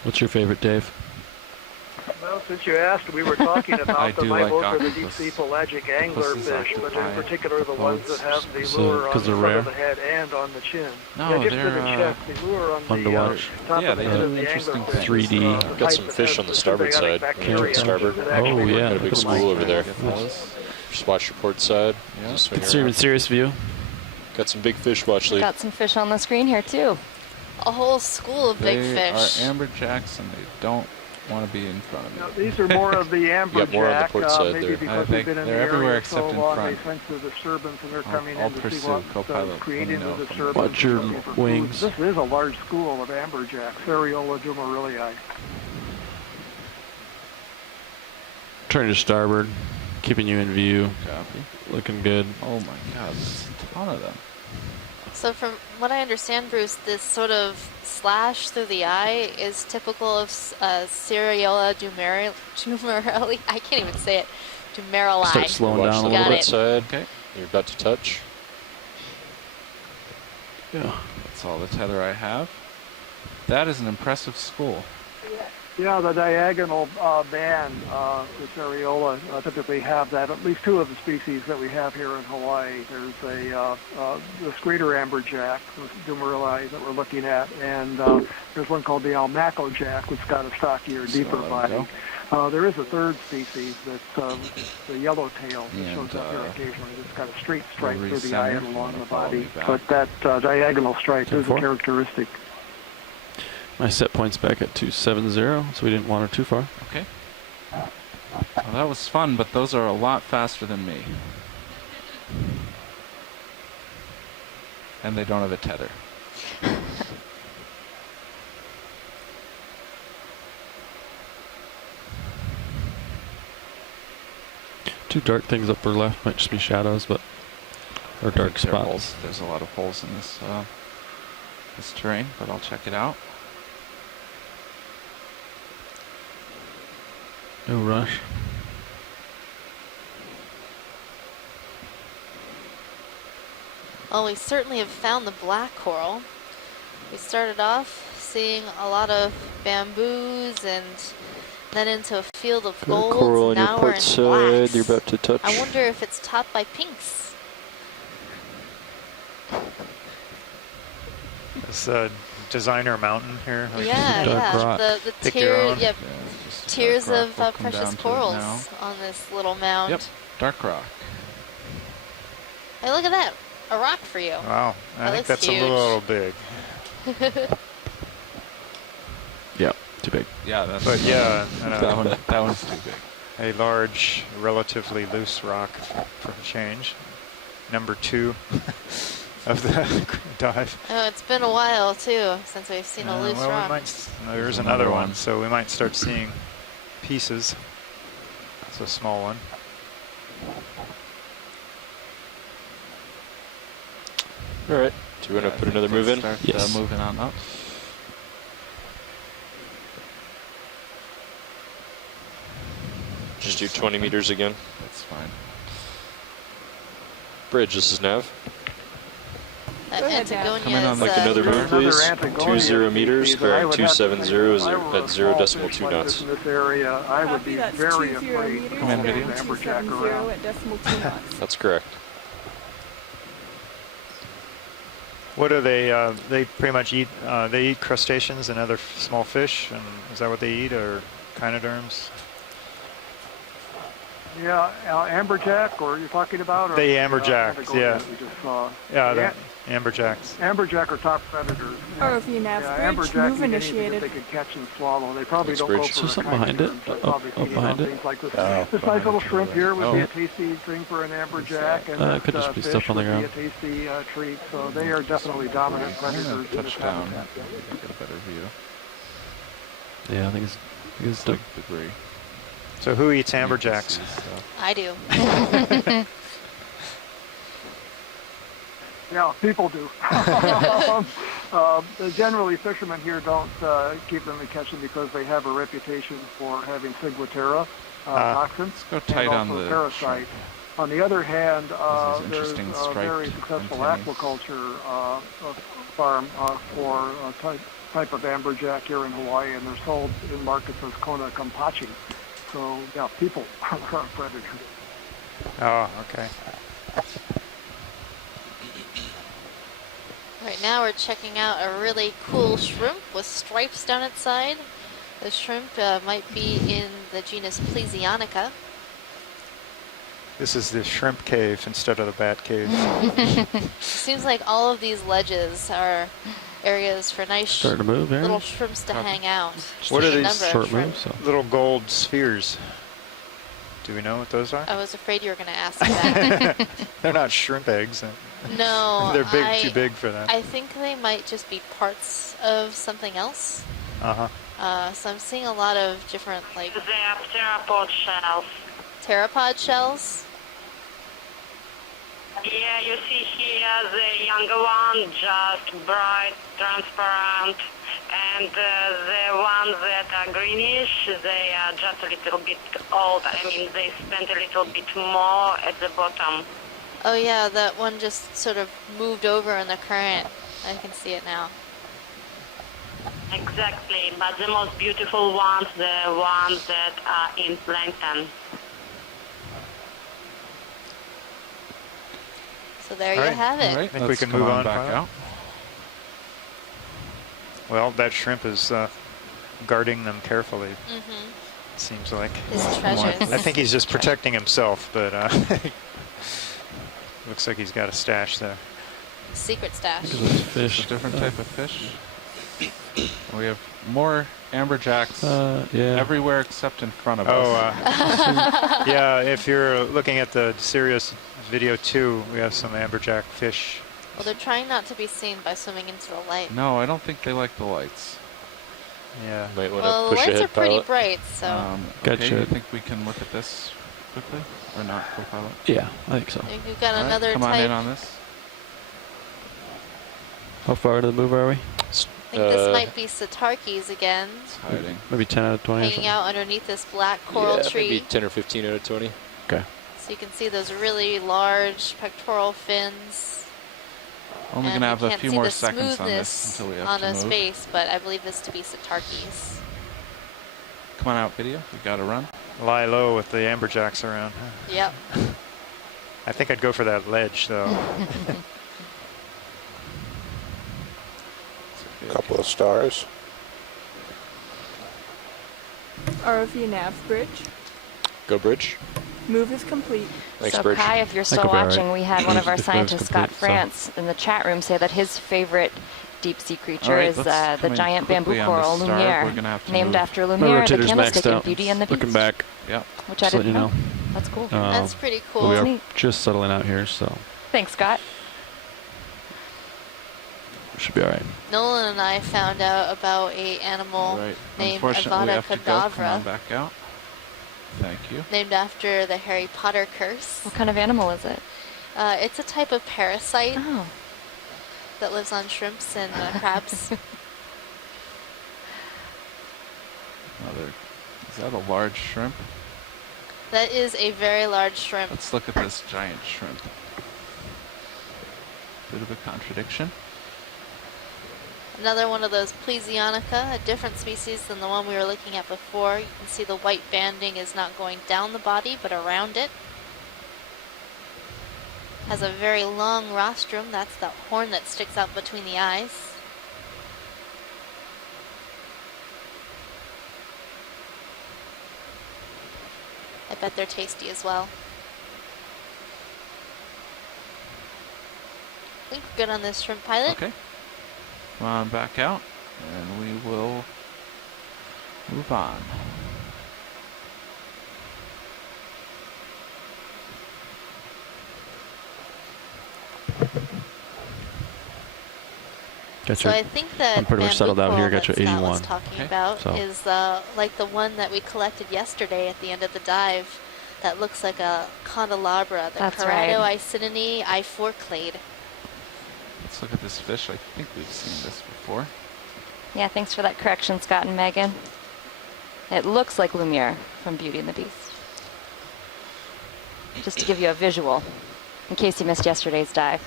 What's your favorite, Dave? Well, since you asked, we were talking about the like mibos or the octopus. deep sea pelagic anglerfish, but in particular the ones that have the So, lure on 'cause the they're front rare? of the head and on the chin. No, yeah, just for the they're, chest, the lure on fun the to watch. top Yeah, of the they head do of the interesting anglerfish. 3D. the Got type some that fish has on the the starboard symbiotic side. bacteria Starboard. that actually Oh, yeah. Got a big works school over there. Get those. Just watch your port side. Yeah. Just swing Consider around. serious view. Got some big fish watch We've lead. got some fish on the screen here too. A whole school of big They fish. are amberjacks and they don't want to be in front of me. Now, these are more of the got more on the amberjack, port side maybe there. because They're they've been in the everywhere area except so in long, front. they sense the disturbance and they're coming I'll in to see pursue what's co-pilot. creating Let me the know from disturbance. Watch your and looking for food. wings. This is a large school of amberjack, Seriola dumarillii. Turning to starboard, keeping you in view. Copy. Looking good. Oh my god, there's a ton of them. So from what I understand, Bruce, this sort of slash through the eye is typical of Seriola dumarillii. I can't even say it. Dumarillii. Start slowing Watch down the a little Got port it. side. Okay. You're about to touch. Yeah. That's all the tether I have. That is an impressive school. Yeah, the diagonal band, the Seriola, typically have that. At least two of the species that we have here in Hawaii. There's the Streeter amberjack, the dumarillii that we're looking at, and there's one called the almaco jack, which got a stockier, deeper body. There is a third species that's the yellowtail that shows up here occasionally. It's got a straight stripe through the eye and along the body. But that diagonal stripe is a characteristic. My set point's back at 270, so we didn't want her too far. Okay. Well, that was fun, but those are a lot faster than me. And they don't have a tether. Two dark things upper left might just be shadows, but or dark spots. There's a lot of holes in this this terrain, but I'll check it out. No rush. Well, we certainly have found the black coral. We started off seeing a lot of bamboos and then into a field of gold. Coral on your now we're port in side. blacks. You're about to touch. I wonder if it's topped by pinks. This designer mountain here. Yeah, yeah. The Pick your tier, own. yep. Tiers rock. of We'll come precious down to it corals now. on this little mound. Yep, dark rock. Hey, look at that. A rock for you. Wow, I That think looks that's huge. a little big. Yeah, too big. Yeah, that's. But yeah, I know. that one's too big. a large, relatively loose rock for a change. Number 2 of the dive. Oh, it's been a while too since we've seen a loose well, rock. There's another one, so we might start seeing pieces. It's a small one. All right. Do you want to put another move in? Yes. Moving on up. Just do 20 meters again. That's fine. Bridge, this is Nav. That Antigonia Come in on like another move, please. 20 meters, bearing 270 at 0.2 knots. In this area, I would be very afraid Come in, video. amberjack around. At decimal 2 knots. That's correct. What are they? They pretty much eat. They eat crustaceans and other small fish, and is that what they eat, or echinoderms? Yeah, amberjack, or you're talking about? Or The amberjacks, yeah. That we just saw. Yeah, the amberjacks. Amberjack are top predators. ROV nav bridge, amberjack move eat anything initiated. that they can catch and swallow. They probably Thanks, don't go Bridge. for So something behind it? Behind it? Things like this nice little shrimp here would be a tasty thing for an amberjack, and it could just be fish stuff on the would ground. be a tasty treat. So they are definitely dominant predators in this Touchdown. habitat. Get a better view. Yeah, I think it's Big debris. So who eats amberjacks? I do. Yeah, people do. Generally, fishermen here don't keep them and catch them because they have a reputation for having ciguatera toxins. Let's go tight and on also the parasites. On the other hand, there's interesting a very striped successful antennae. aquaculture farm for a type of amberjack here in Hawaii, and they're sold in markets as Kona Kampachi. So, yeah, people are predators. Oh, okay. Right now we're checking out a really cool shrimp with stripes down its side. The shrimp might be in the genus Plesionica. This is the shrimp cave instead of the bat cave. Seems like all of these ledges are areas for nice starting to move, Aaron. little shrimps to hang out. What are A these number of short shrimps. moves? So. little gold spheres? Do we know what those are? I was afraid you were going to ask that. They're not shrimp eggs. No, They're too big for that. I think they might just be parts of something else. Uh-huh. So I'm seeing a lot of different, like... They are pteropod shells. Pteropod shells? Yeah, you see here the younger one, just bright, transparent, and the ones that are greenish, they are just a little bit old. I mean, they spent a little bit more at the bottom. Oh yeah, that one just sort of moved over in the current. I can see it now. Exactly, but the most beautiful ones, the ones that are in plankton. So there you have it. I think we can move on back out. Well, that shrimp is guarding them carefully. Mm-hmm. Seems like. His treasures. I think he's just protecting himself, but looks like he's got a stash there. Secret stash. Fish. A different type of fish. We have more amberjacks everywhere except in front of us. Yeah, if you're looking at the Sirius video 2, we have some amberjack fish. Well, they're trying not to be seen by swimming into the light. No, I don't think they like the lights. Yeah. Might want Well, to the push lights ahead, are pretty pilot. bright, so... Okay, Gotcha. I think we can look at this quickly, or not, co-pilot? Yeah, I think so. I think we've got All right, another come type. on in on this. How far to the move are we? I think this might be Satarkes again. Hiding. Maybe 10 out of 20 or Hanging something? out underneath this black coral Yeah, tree. maybe 10 or 15 out of 20. Okay. So you can see those really large pectoral fins. Only and going to have you a can't few see more the seconds on this smoothness until we have on to his move. face, but I believe this to be Satarkes. Come on out, video. We got to run. Lie low with the amberjacks around. Yep. I think I'd go for that ledge, though. Couple of stars. ROV nav bridge. Go Bridge. Move is complete. Thanks, So Bridge. Kai, if you're still could be all right. watching, we had one of our If it was scientists, Scott complete, so- France, in the chat room say that his favorite deep sea creature right, is the giant bamboo quickly on coral the star. Lumiere, We're gonna have to named move. after My Lumiere, the rotator's maxed candlestick in out. Beauty and the Beast. Looking back. Yeah. Which I Just let didn't you know. know. That's cool. That's pretty cool. We are Neat. just settling out here, so Thanks, Scott. should be all right. Nolan and I found out about a animal Right. named Unfortunately, we Avada have to go. Come on Kedavra, back out. Thank you. named after the Harry Potter curse. What kind of animal is it? It's a type of parasite Oh. that lives on shrimps and crabs. Is that a large shrimp? That is a very large shrimp. Let's look at this giant shrimp. Bit of a contradiction. Another one of those Plesionica, a different species than the one we were looking at before. You can see the white banding is not going down the body, but around it. Has a very long rostrum. That's the horn that sticks out between the eyes. I bet they're tasty as well. I think we're good on this shrimp pilot. Okay. Come on back out, and we will move on. Got So your- I think that I'm pretty much settled out here. Got your that Scott 81. was talking Okay. about So- is like the one that we collected yesterday at the end of the dive. That looks like a candelabra, the That's right. Keratoicidinae I4 clade. Let's look at this fish. I think we've seen this before. Yeah, thanks for that correction, Scott and Megan. It looks like Lumiere from Beauty and the Beast. Just to give you a visual, in case you missed yesterday's dive.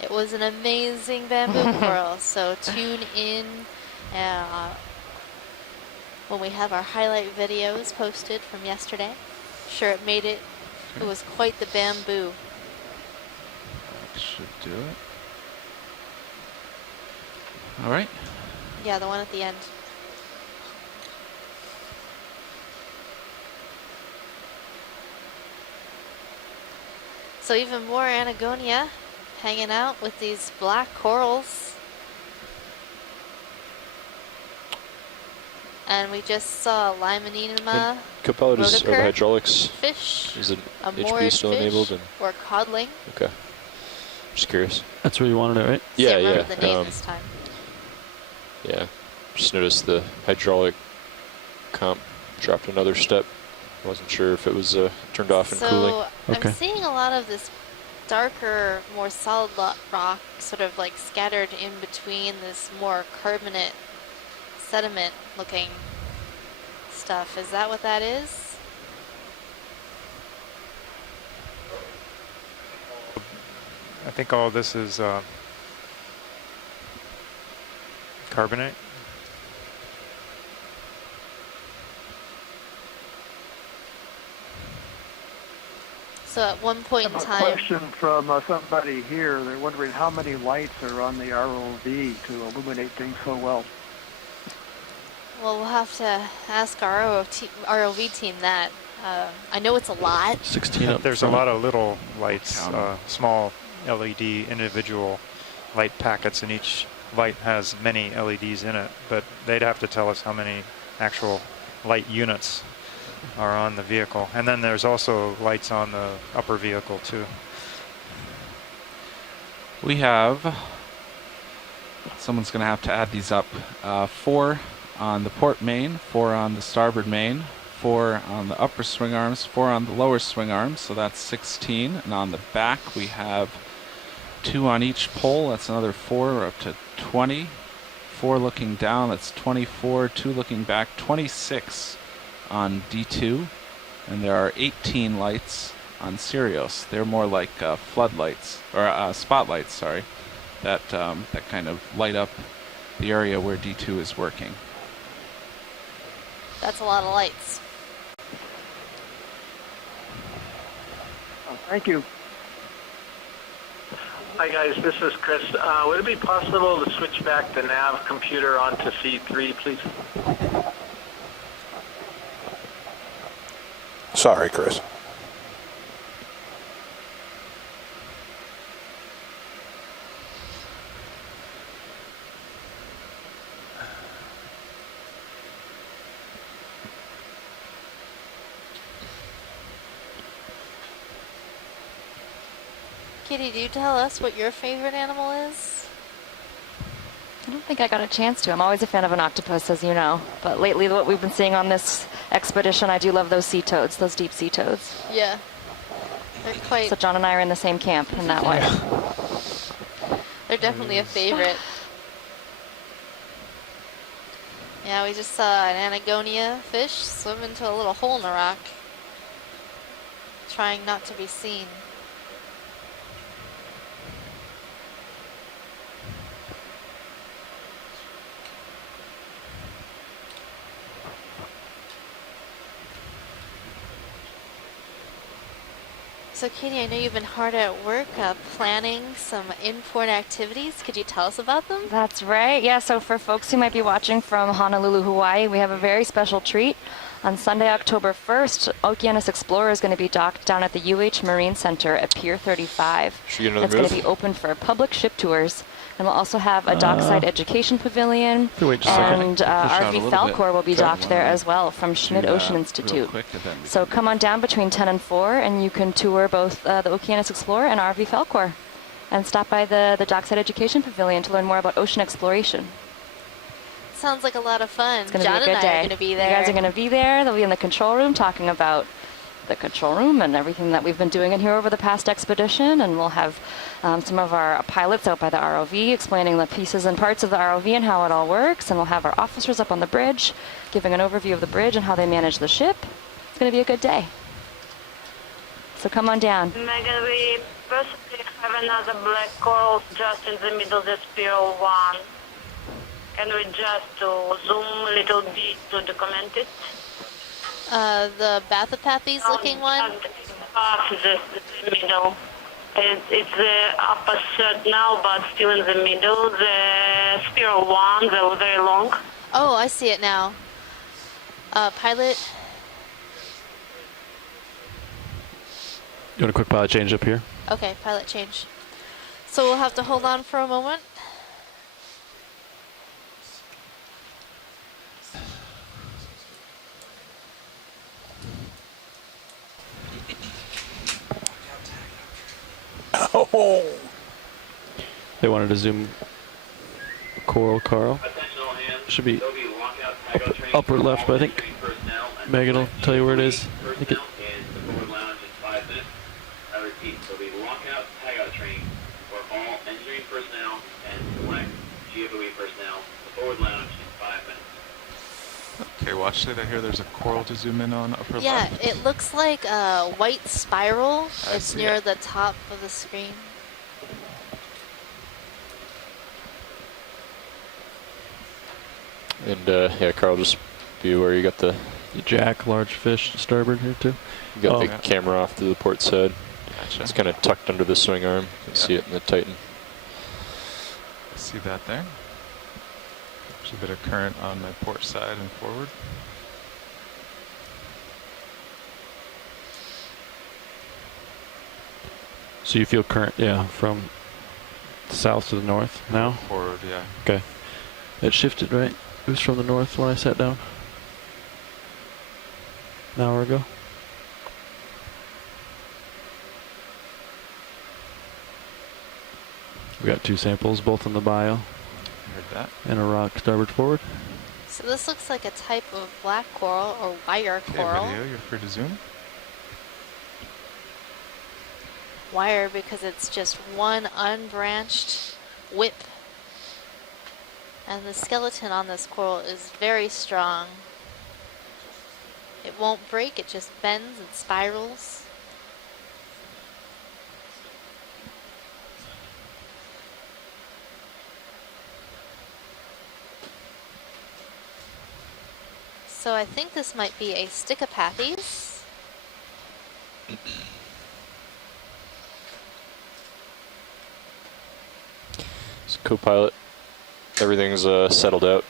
It was an amazing bamboo coral. So tune in when we have our highlight videos posted from yesterday. Sure, it made it. It was quite the bamboo. That should do it. All right. Yeah, the one at the end. So even more Anagonia hanging out with these black corals. And we just saw Limonema Copilot is rhodokur hydraulics. fish, Is it a HB moored still fish, enabled? And or codling. okay, just curious. That's where you wanted it, right? Yeah, Can't yeah. remember the name this time. Yeah, just noticed the hydraulic comp dropped another step. Wasn't sure if it was turned off and cooling. So I'm seeing a lot of this darker, more solid rock sort of like scattered in between this more carbonate sediment looking stuff. Is that what that is? I think all this is carbonate. So at one point in I have a time, question from somebody here. They're wondering how many lights are on the ROV to illuminate things so well. well, we'll have to ask our ROV team that. I know it's a lot. 16 up There's front. a lot of little lights, small LED individual light packets, and each light has many LEDs in it, but they'd have to tell us how many actual light units are on the vehicle. And then there's also lights on the upper vehicle too. We have, someone's going to have to add these up, 4 on the port main, 4 on the starboard main, 4 on the upper swing arms, 4 on the lower swing arms, so that's 16. And on the back we have 2 on each pole, that's another 4, we're up to 20. 4 looking down, that's 24, 2 looking back, 26 on D2. And there are 18 lights on Sirius. They're more like floodlights, or spotlights, sorry, that kind of light up the area where D2 is working. That's a lot of lights. Thank you. Hi guys, this is Chris. Would it be possible to switch back the nav computer onto feed 3, please? Sorry, Chris. Kitty, do you tell us what your favorite animal is? I don't think I got a chance to. I'm always a fan of an octopus, as you know. But lately, what we've been seeing on this expedition, I do love those sea toads, those deep sea toads. Yeah. They're quite... So John and I are in the same camp in that way. They're definitely a favorite. Yeah, we just saw an anagonia fish swim into a little hole in the rock, trying not to be seen. So Katie, I know you've been hard at work planning some in-port activities. Could you tell us about them? That's right. Yeah, so for folks who might be watching from Honolulu, Hawaii, we have a very special treat. On Sunday, October 1st, Okeanos Explorer is going to be docked down at the UH Marine Center at Pier 35. It's going to be open for public ship tours. And we'll also have a dockside education pavilion, and RV Falcor will be docked there as well from Schmidt Ocean Institute. So come on down between 10 and 4, and you can tour both the Okeanos Explorer and RV Falcor, and stop by the dockside education pavilion to learn more about ocean exploration. Sounds like a lot of fun. It's going to John be a good and day. I are going to be there. You guys are going to be there. They'll be in the control room talking about the control room and everything that we've been doing in here over the past expedition, and we'll have some of our pilots out by the ROV explaining the pieces and parts of the ROV and how it all works, and we'll have our officers up on the bridge giving an overview of the bridge and how they manage the ship. It's going to be a good day. So come on down. Megan, we possibly have another black coral just in the middle of the spiral one. Can we just zoom a little bit to document it? The Bathypathes looking one? The middle. It's the upper third now, but still in the middle. The spiral one, the very long. Oh, I see it now. Pilot. You want a quick pilot change up here? Okay, pilot change. So we'll have to hold on for a moment. Oh. They wanted to zoom coral, Carl. Should be upper left, but I think Megan will tell you where it is. I think it, Okay, watch it. I hear there's a coral to zoom in on upper left. Yeah, it looks like a white spiral. It's near it. the top of the screen. And yeah, Carl, just be aware you got the jack, large fish, starboard here too. You got the camera off to the port side. Gotcha. It's kind of tucked under the swing arm. You can see it in the Titan. See that there? There's a bit of current on my port side and forward. So you feel current, yeah, from south to the north now? Forward, yeah. Okay. It shifted, right? It was from the north when I sat down. An hour ago. We got two samples, both in the bio. Heard that. And a rock starboard forward. So this looks like a type of black coral or wire coral. Video, you're free to zoom. Wire because it's just one unbranched whip. And the skeleton on this coral is very strong. It won't break, it just bends and spirals. So I think this might be a Stichopathes. So co-pilot, everything's settled out.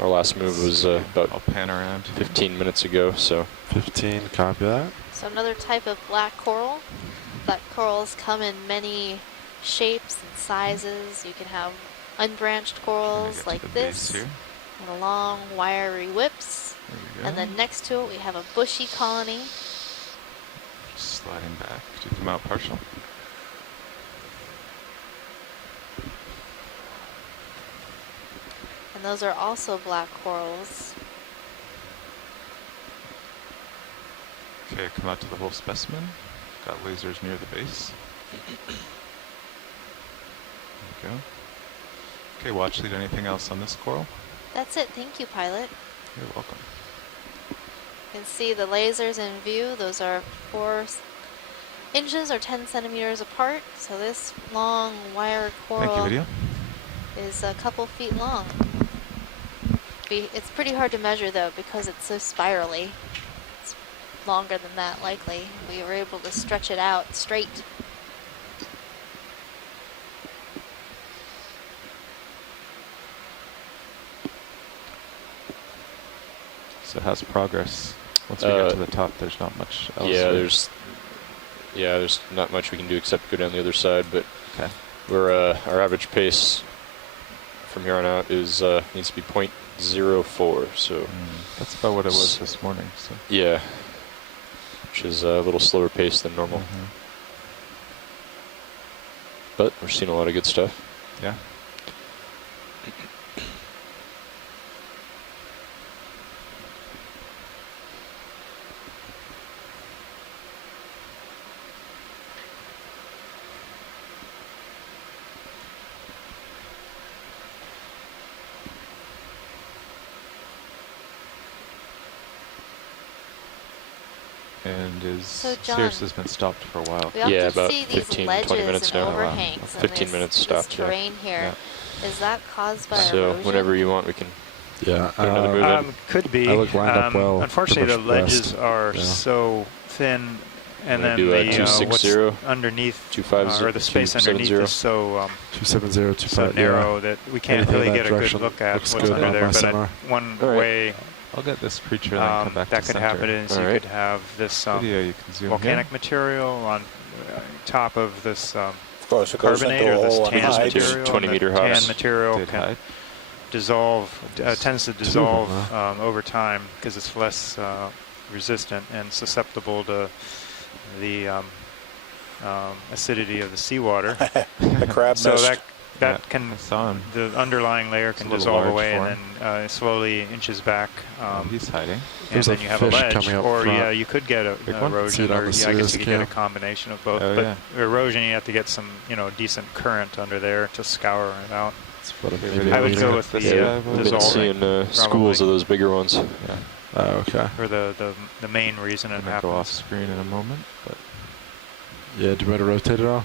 Our last move was about I'll pan around 15 minutes ago, so 15, copy that. So another type of black coral. Black corals come in many shapes and sizes. You can have unbranched corals like this, with long wiry whips. And then next to it we have a bushy colony. Just sliding back to come out partial. And those are also black corals. Okay, come out to the whole specimen. Got lasers near the base. There we go. Okay, watch lead. Anything else on this coral? That's it. Thank you, pilot. You're welcome. You can see the lasers in view. Those are 4 inches or 10 centimeters apart. So this long wire coral Thank you, video. is a couple feet long. It's pretty hard to measure though because it's so spirally. It's longer than that likely. We were able to stretch it out straight. So how's progress? Once we get to the top, there's not much else. Yeah, there's not much we can do except go down the other side. But we're our average pace from here on out is needs to be 0.04. So that's about what it was this morning. So yeah, which is a little slower pace than normal. But we're seeing a lot of good stuff. Yeah. And Sirius has been stopped for a while. Yeah, about 15, 20 minutes now. 15 minutes stopped. This terrain here. Is that caused by so erosion? whenever you want, we can. Yeah, could be. I look lined up well. Unfortunately, the ledges are so thin, and then what's underneath, or the space underneath is so 270, so narrow that we can't really get a good look at what's under there. But one way I'll get this creature and come back that to could center. happen is you could have this volcanic material on top of this carbonate or this tan material. 20 meter tan material can dissolve, tends to dissolve over time because it's less resistant and susceptible to the acidity of the seawater. The crab so mist. that can, the underlying layer can dissolve away and then slowly inches back. He's hiding. And then you have a ledge. Or you could get erosion, or I guess you could get a combination of both. But erosion, you have to get some decent current under there to scour it out. I would go with the we've been seeing schools of those bigger ones. Okay. For the main reason it happens. Go off screen in a moment, but yeah, do you want to rotate it all?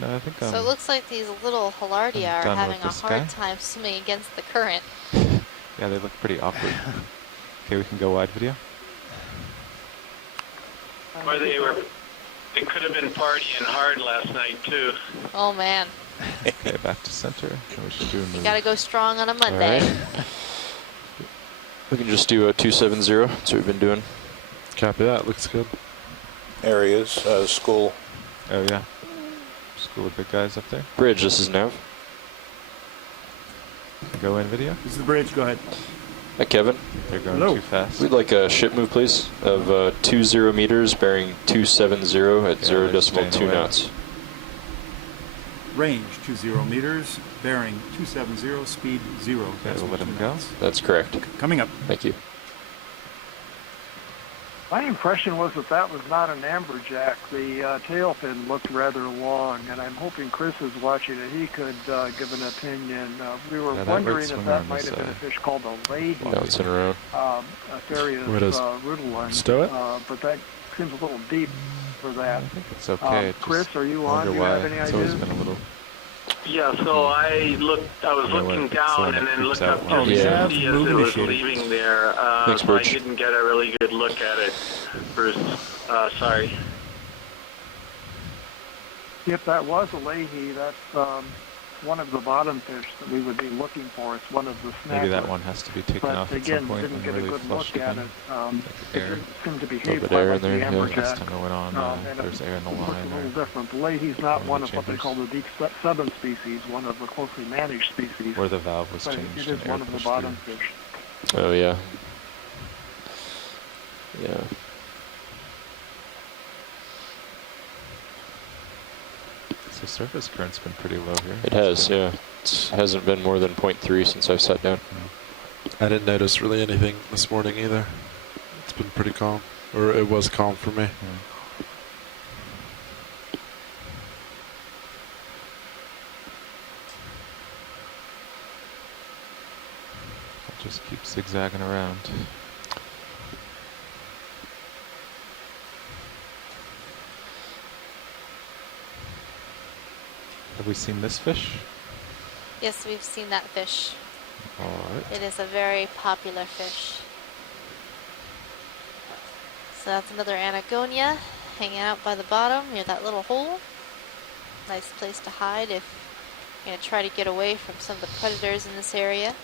No, I think so it looks like these little Hallardia are having a hard time swimming against the current. Yeah, they look pretty awkward. Okay, we can go wide video. Or they could have been partying hard last night too. Oh man. Okay, back to center. We should do you gotta go strong on a Monday. Right. We can just do a 270. That's what we've been doing. Copy that. Looks good. Areas, school. Oh yeah. School of big guys up there. Bridge, this is Nav. Go in video. This is the bridge, go ahead. Hi, Kevin. They're going too fast. We'd like a ship move, please, of 20 meters, bearing 270 at 0.2 knots. Range 20 meters, bearing 270, speed 0. Okay, we'll let him go. That's correct. Coming up. Thank you. My impression was that was not an amberjack. The tail fin looked rather long, and I'm hoping Chris is watching it. He could give an opinion. We were wondering if that might have been a fish called a lady. Bouncing around. Atherius rudolin. Stow it? But that seems a little deep for that. I think it's okay. Chris, are you on? Do you have any ideas? It's been a little. Yeah, so I was looking down and then looked up to see as it was leaving there. So I didn't get a really good look at it, Bruce. Sorry. If that was a Leahy, that's one of the bottom fish that we would be looking for. It's one of the snappers. Maybe that one has to be taken off at some point didn't and get really a good flushed look at again. it. It didn't seem to behave bit quite air like the in there, amberjack. Last time I went on, there's air in the Looks line. a little different. The Leahy's not one of what they call the deep subspecies, one of the closely managed species. Where the valve was but changed. It is one of the bottom fish. Oh, yeah. Yeah. So The surface current's been pretty low here. It has, yeah. It hasn't been more than 0.3 since I've sat down. I didn't notice really anything this morning either. It's been pretty calm, or it was calm for me. Just keep zigzagging around. Have we seen this fish? Yes, we've seen that fish. All right. It is a very popular fish. So that's another anagonia hanging out by the bottom near that little hole. Nice place to hide if you're going to try to get away from some of the predators in this area.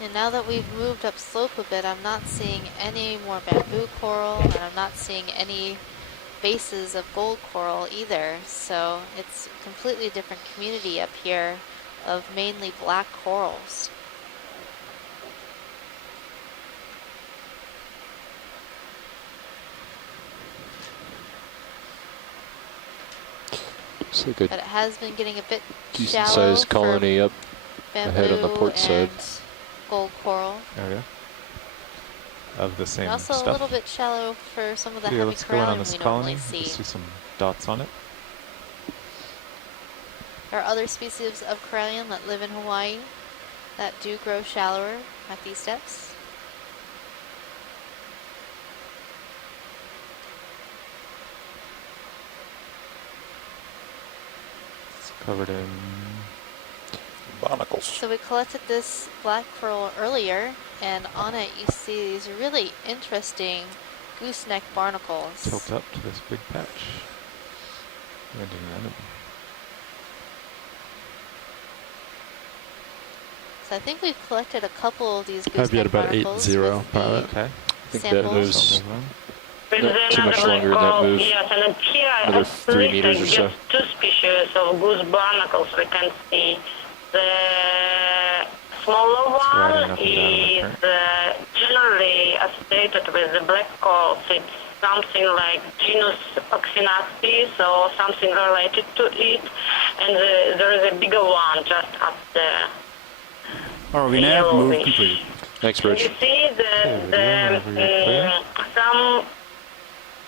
And now that we've moved up slope a bit, I'm not seeing any more bamboo coral, and I'm not seeing any bases of gold coral either. So it's a completely different community up here of mainly black corals. It's like a But it has been getting a bit decent shallow sized colony up ahead on the bamboo port side. and gold coral. Oh yeah. Of the same And also stuff. a little bit shallow for some of the Here, heavy let's go in on corallium this we colony. normally see. Just see some dots on it. There are other species of corallium that live in Hawaii that do grow shallower at these depths. It's covered in barnacles. So we collected this black coral earlier, and on it you see these really interesting gooseneck barnacles. Tilt up to this big patch. Landing anemone. So I think we've collected a couple of these I've got gooseneck about barnacles 8-0 with pilot. Okay. I think that samples. moves With not too much another longer than black that coral, move. yes, and here Another at 3 least meters or so. just 2 species of goose barnacles we can see. The smaller riding one up and down the is generally associated with the black corals. It's something like genus Okeanos or something related to it, and there is a bigger one just up there. ROV nav, move completed. Thanks, You Rich. see some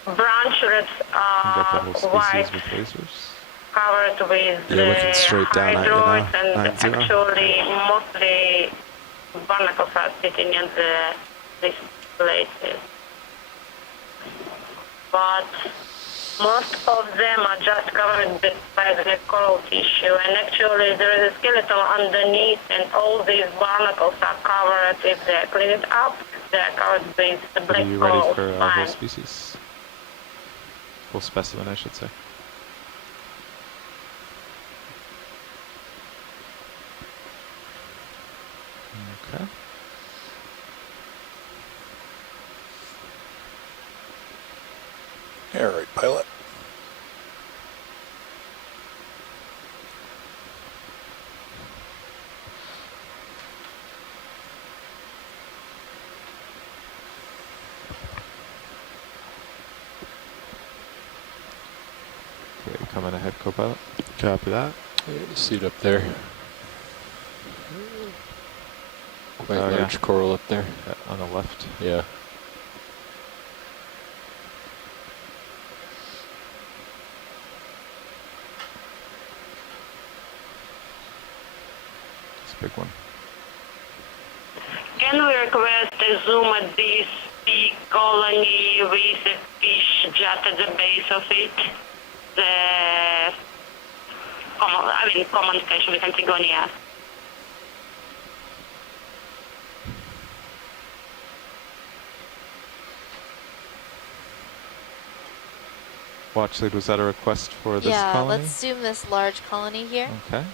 branchlets are white, with lasers. covered with Yeah, looking straight down at you now. hydroids, and 9-0. actually mostly barnacles are sitting in these places. But most of them are just covered by the coral tissue, and actually there is a skeleton underneath, and all these barnacles are covered. If they're cleaned up, they're covered with the Are black you ready coral for spine. whole species? Full specimen, I should say. Okay. All right, pilot. Okay, coming ahead, co-pilot. Copy that. See it up there. Quite Oh, large yeah. coral up there. Yeah, on the left. Yeah. It's a big one. Can we request a zoom at this big colony with a fish just at the base of it? The common fish with Antigonia. Watch lead, was that a request for this Yeah, colony? let's zoom this large colony here. Okay.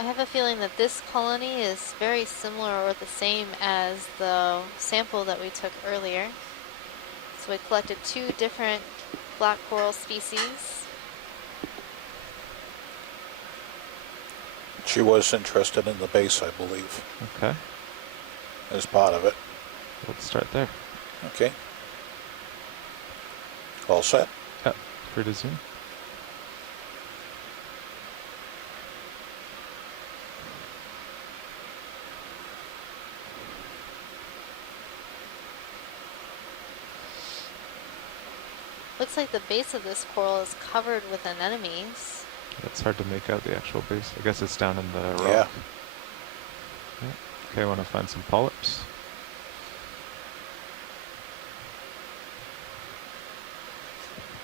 I have a feeling that this colony is very similar or the same as the sample that we took earlier. So we collected 2 different black coral species. She was interested in the base, I believe, Okay. as part of it. Let's start there. Okay. All set? Yep. Free to zoom. Looks like the base of this coral is covered with anemones. It's hard to make out the actual base. I guess it's down in the rock. Yeah. Yeah. Okay, I want to find some polyps.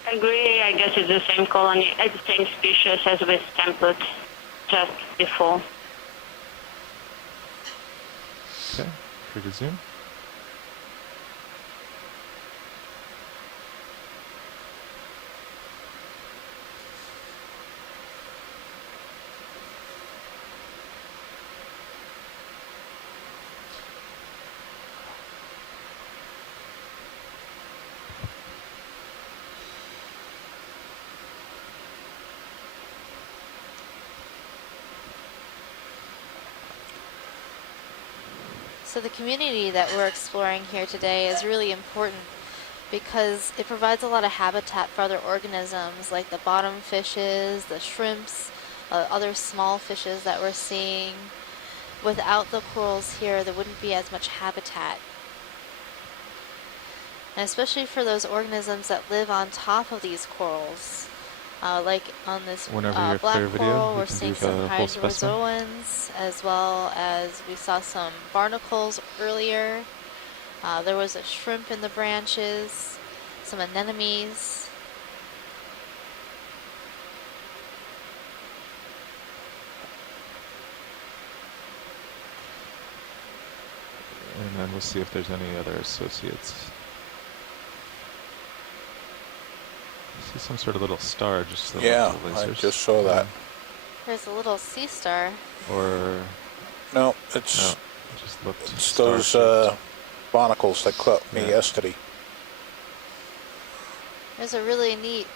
I agree. I guess it's the same colony, the same species as with template just before. Okay, free to zoom. So the community that we're exploring here today is really important because it provides a lot of habitat for other organisms like the bottom fishes, the shrimps, other small fishes that we're seeing. Without the corals here, there wouldn't be as much habitat. And especially for those organisms that live on top of these corals. Like on this black coral, we're seeing some hydrozoans, as well as we saw some barnacles earlier. There was a shrimp in the branches, some anemones. And then we'll see if there's any other associates. I see some sort of little star just the Yeah, lasers. I just saw that. There's a little sea star. Or no, it's no, it just looked it's those barnacles that caught me yesterday. There's a really neat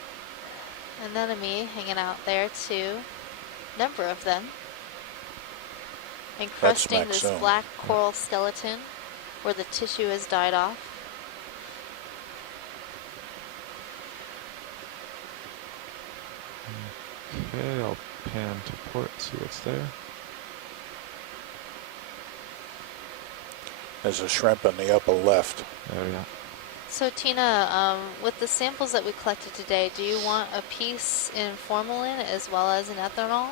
anemone hanging out there too. Number of them. Encrusting this Maxone. black coral skeleton where the tissue has died off. Okay, I'll pan to port, see what's there. There's a shrimp in the upper left. Oh yeah. So Tina, with the samples that we collected today, do you want a piece in formalin as well as in ethanol?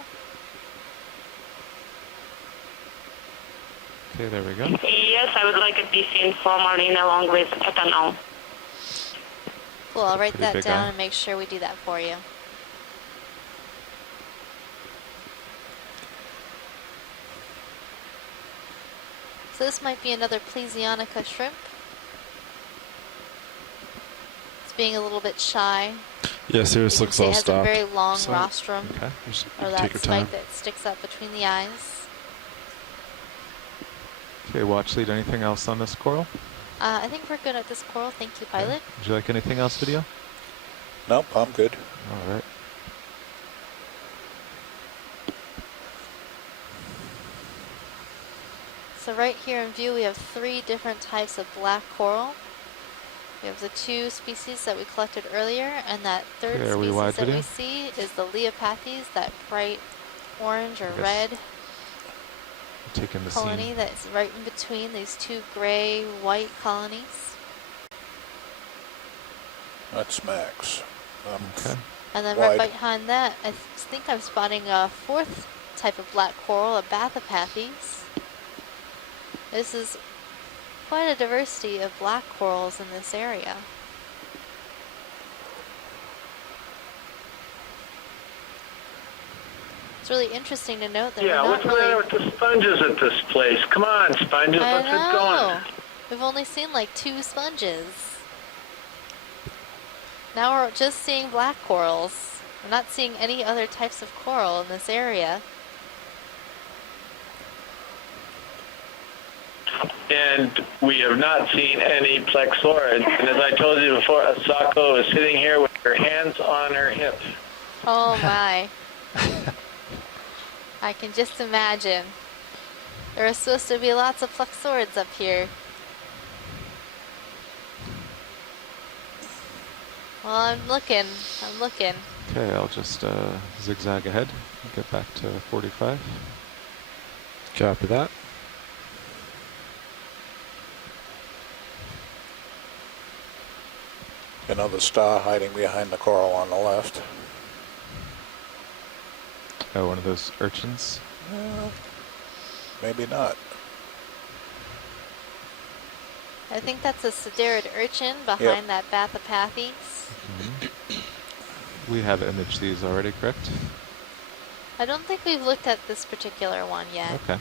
Okay, there we go. Yes, I would like a piece in formalin along with ethanol. Cool, I'll write Pretty that big down eye. and make sure we do that for you. So this might be another Plesionica shrimp. It's being a little bit shy. Yeah, Sirius You can looks see all it has stopped. a very long So- rostrum, Okay, just or take that your spike time. that sticks up between the eyes. Okay, watch lead. Anything else on this coral? I think we're good at this coral. Thank you, pilot. Would you like anything else, video? Nope, I'm good. All right. So right here in view, we have 3 different types of black coral. We have the 2 species that we collected earlier, and that 3rd Okay, are we wide species that we video? see is the Leopathes, that bright orange or Yes. red Taking the colony scene. that's right in between these 2 gray-white colonies. That's Max. Okay. And then Wide. right behind that, I think I'm spotting a 4th type of black coral, a Bathypathes. This is quite a diversity of black corals in this area. It's really interesting to note that Yeah, we're what's not the really... matter with the sponges at this place? Come on, sponges, I let's get going. know. We've only seen like 2 sponges. Now we're just seeing black corals. We're not seeing any other types of coral in this area. and we have not seen any plexaurids. And as I told you before, Asako is sitting here with her hands on her hips. Oh my. I can just imagine. There are supposed to be lots of plexaurids up here. Well, I'm looking. Okay, I'll just zigzag ahead and get back to 45. Copy that. Another star hiding behind the coral on the left. Oh, one of those urchins? Maybe not. I think that's a sedarid urchin behind that Bathopathes. We have imaged these already, correct? I don't think we've looked at this particular one yet. Okay.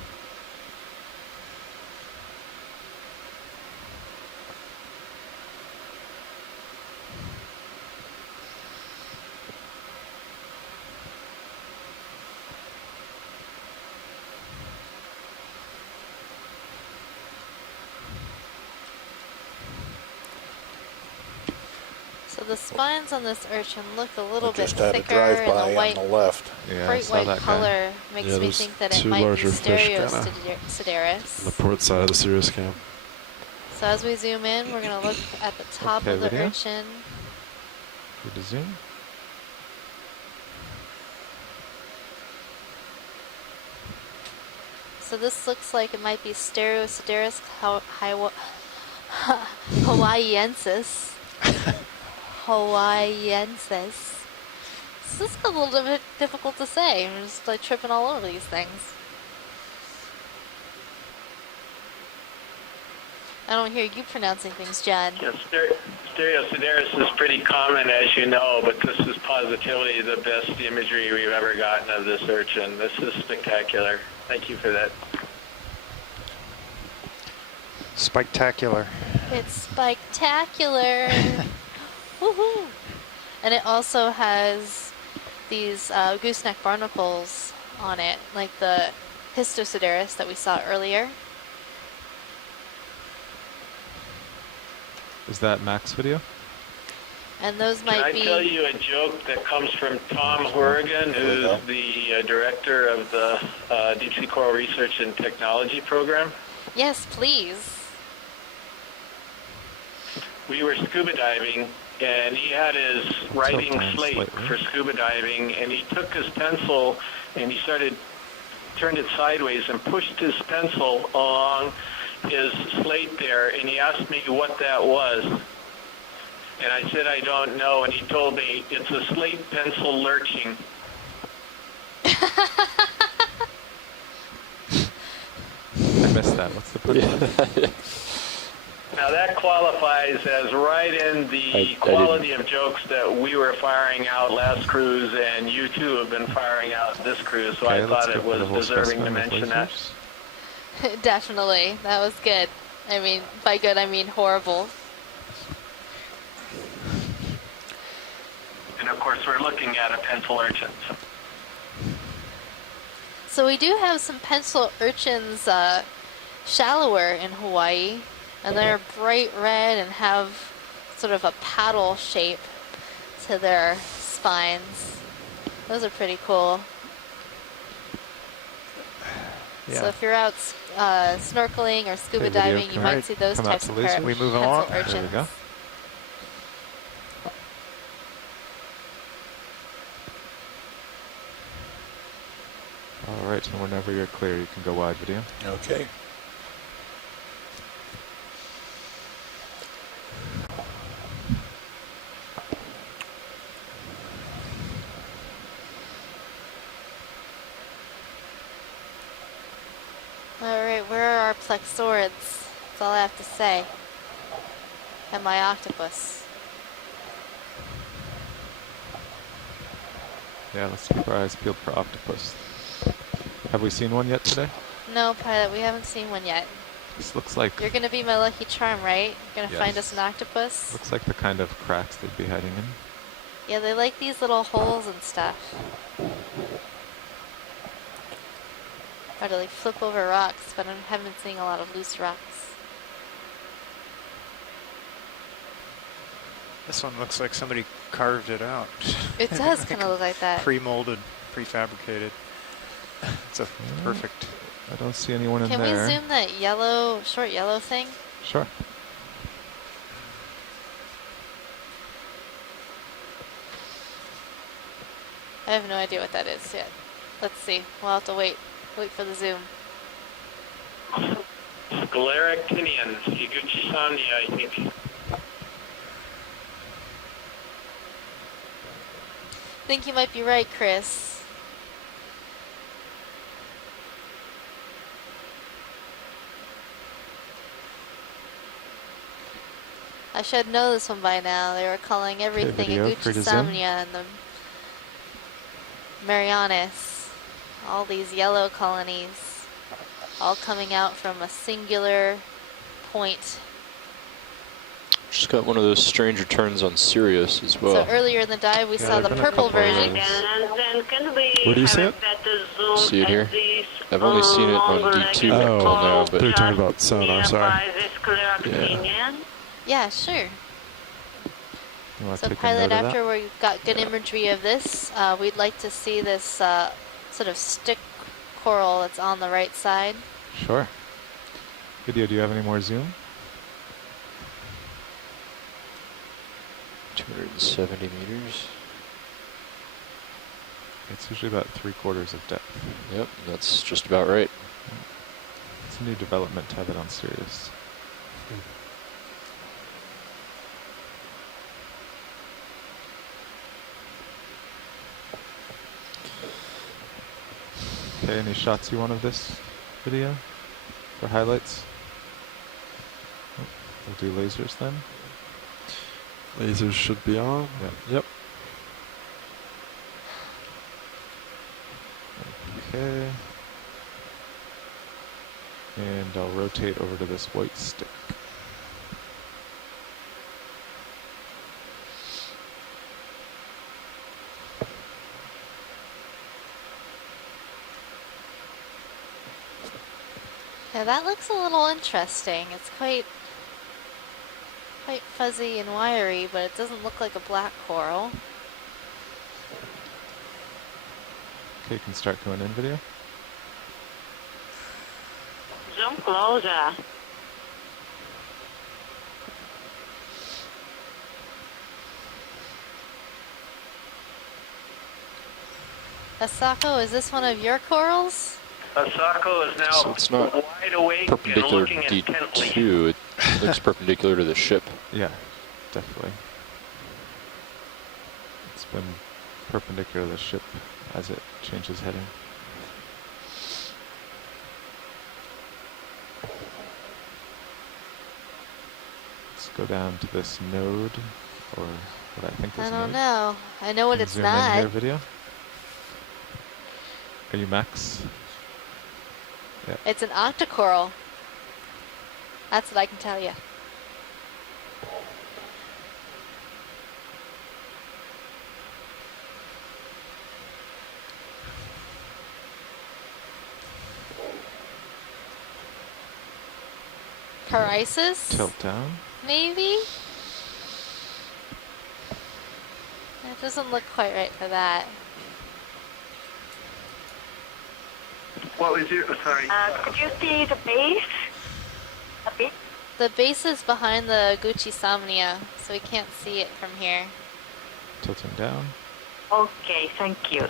So the spines on this urchin look a little bit Just had a thicker, and drive-by the white, on the left. Yeah, I bright saw white that guy. color makes Yeah, me there's think that it two might be larger fish kinda Stereosedaris. on the port side of the Sirius cam. So as we zoom in, we're going to look at the top Okay, of the video. urchin. Good to zoom. So this looks like it might be Stereosedaris hawaiiensis. Hawaiiensis. So this is a little bit difficult to say. I'm just like tripping all over these things. I don't hear you pronouncing things, Jen. Yes, Stereosedaris is pretty common, as you know, but this is positively the best imagery we've ever gotten of this urchin. This is spectacular. Thank you for that. Spectacular. It's spectacular. Woohoo! And it also has these gooseneck barnacles on it, like the Histosedaris that we saw earlier. Is that Mac's video? And those Can I might be... tell you a joke that comes from Tom Horrigan, who's the director of the Deep Sea Coral Research and Technology Program? Yes, please. We were scuba diving, and he had his writing slate for scuba diving, and he took his pencil and he turned it sideways and pushed his pencil along his slate there, and he asked me what that was. And I said, I don't know, and he told me, it's a slate pencil lurching. I missed that. What's the punchline? Now that qualifies as right in the quality of jokes that we were firing out last cruise, and you too have been firing out this cruise, so I thought it was deserving to mention that. Definitely. That was good. I mean, by good, I mean horrible. And of course, we're looking at a pencil urchin. So we do have some pencil urchins shallower in Hawaii, and they're bright red and have sort of a paddle shape to their spines. Those are pretty cool. Yeah. So if you're out snorkeling or scuba diving, you might see those types of pencil urchins. There we go. All right, and whenever you're clear, you can go wide video. Okay. Alright, where are our plexaurids? That's all I have to say. And my octopus. Yeah, let's keep our eyes peeled for octopus. Have we seen one yet today? No, pilot, we haven't seen one yet. This looks like... You're gonna be my lucky charm, right? You're gonna Yes. find us an octopus? Looks like the kind of cracks they'd be hiding in. Yeah, they like these little holes and stuff. Or to like flip over rocks, but I haven't been seeing a lot of loose rocks. This one looks like somebody carved it out. It does kind of look like that. Pre-molded, prefabricated. It's a perfect. I don't see anyone in Can there. we zoom that yellow, short yellow thing? Sure. I have no idea what that is yet. Let's see. We'll have to wait for the zoom. Scleractinians, Higuchi-Samnia, I think. I think you might be right, Chris. I should know this one by now. They were calling everything Higuchi-Samnia and the Marianas. All these yellow colonies, all coming out from a singular point. Just got one of those strange returns on Sirius as well. So earlier in the dive, we saw the purple version. Where do you see it? See it here? I've only seen it on D2 up till now, but They're talking about sonar, sorry. Yeah, sure. So pilot, after we've got good imagery of this, we'd like to see this sort of stick coral that's on the right side. Sure. Video, do you have any more zoom? 270 meters. It's usually about 3/4 of depth. Yep, that's just about right. It's a new development to have it on Sirius. Okay, any shots you want of this video for highlights? We'll do lasers then. Lasers should be on. Yep. Okay. And I'll rotate over to this white stick. Yeah, that looks a little interesting. It's quite fuzzy and wiry, but it doesn't look like a black coral. Okay, you can start going in video. Zoom closer. Asako, is this one of your corals? Asako is now So it's not wide awake and perpendicular looking to intently. D2, it looks perpendicular to the ship. Yeah, definitely. It's been perpendicular to the ship as it changes heading. Let's go down to this node, or what I think is I a don't node. know. I know what Can it's zoom in not. here, video. Are you max? Yeah. It's an octocoral. That's what I can tell you. Chrysis? Tilt down. Maybe? It doesn't look quite right for that. What was your, sorry? Could you see the base? A bit? The base is behind the Higuchi-Samnia, so we can't see it from here. Tilting down. Okay, thank you.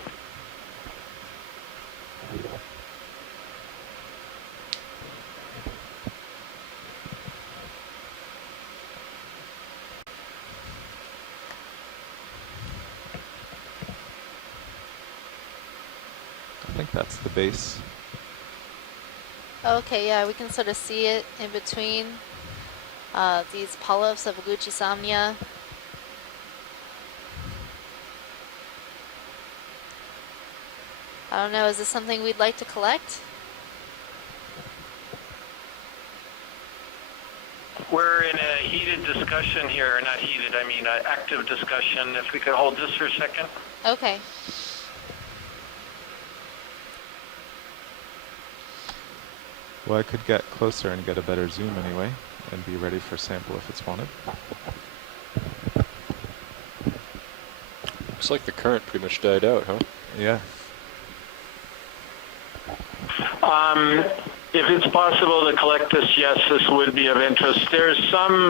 I think that's the base. Okay, yeah, we can sort of see it in between these polyps of Higuchi-Samnia. I don't know, is this something we'd like to collect? We're in a heated discussion here, not heated, I mean active discussion. If we could hold this for a second. Okay. Well, I could get closer and get a better zoom anyway, and be ready for sample if it's wanted. Looks like the current pretty much died out, huh? Yeah. If it's possible to collect this, yes, this would be of interest. There's some,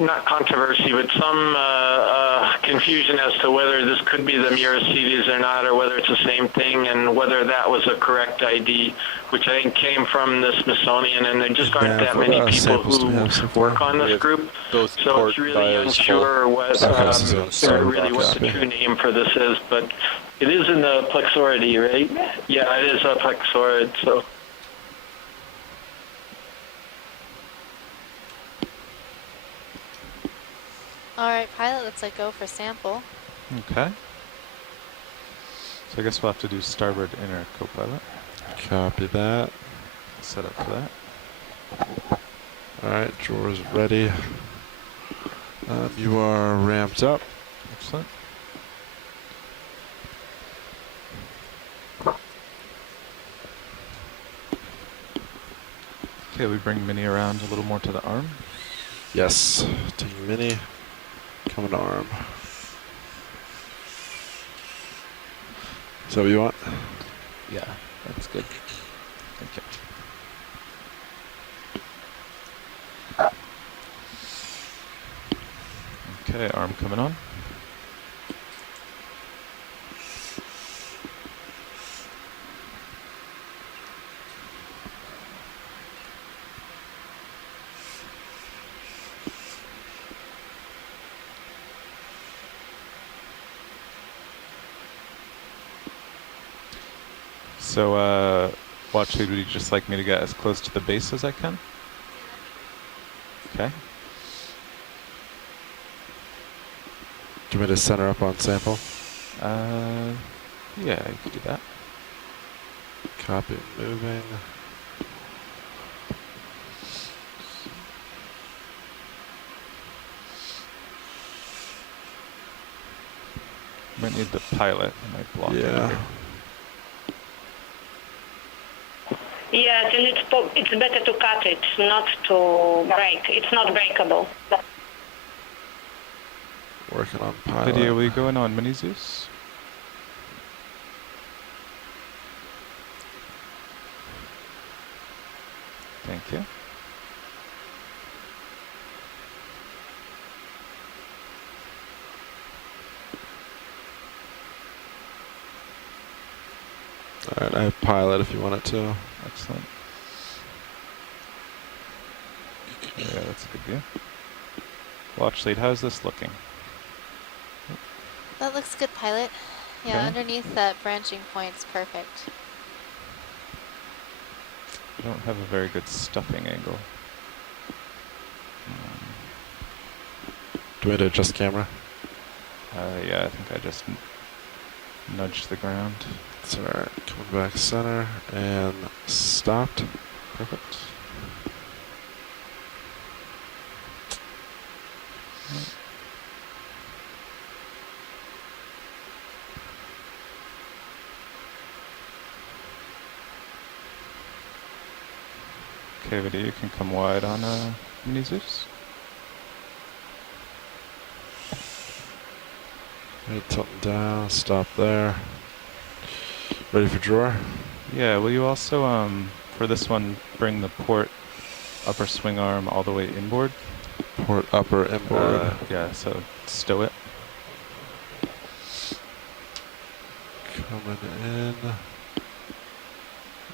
not controversy, but some confusion as to whether this could be the Miracides or not, or whether it's the same thing, and whether that was a correct ID, which I think came from the Smithsonian, and there just aren't that many people who work on this group, so it's really unsure what, really what the true name for this is, but it is in the Plexauridae, right? Yeah, it is a Plexaurid, so. All right, pilot, looks like go for sample. Okay. So I guess we'll have to do starboard inner co-pilot. Copy that. Set up for that. Alright, drawers ready. You are ramped up. Excellent. Okay, we bring Mini around a little more to the arm. Yes, taking Mini, coming to arm. Is that what you want? Yeah, that's good. Thank you. Okay, arm coming on. So, watch lead, would you just like me to get as close to the base as I can? Okay. Do you want me to center up on sample? Yeah, you could do that. Copy, moving. Might need the pilot, I might block it. Yeah. Yes, and it's better to cut it, not to break. It's not breakable. Working on pilot. Lydia, will you go in on Mini Zeus? Thank you. Alright, I have pilot if you want it to. Excellent. Yeah, that's a good view. Watch lead, how's this looking? That looks good, pilot. Yeah, Okay. underneath that branching point's perfect. I don't have a very good stuffing angle. Do we need to adjust camera? Yeah, I think I just nudged the ground. It's alright. Coming back center and stopped. Perfect. Okay, Vidya, you can come wide on Mini Zeus. Right, tilting down, stop there. Ready for drawer? Yeah, will you also, for this one, bring the port upper swing arm all the way inboard? Port upper inboard. Yeah, so stow it. Coming in.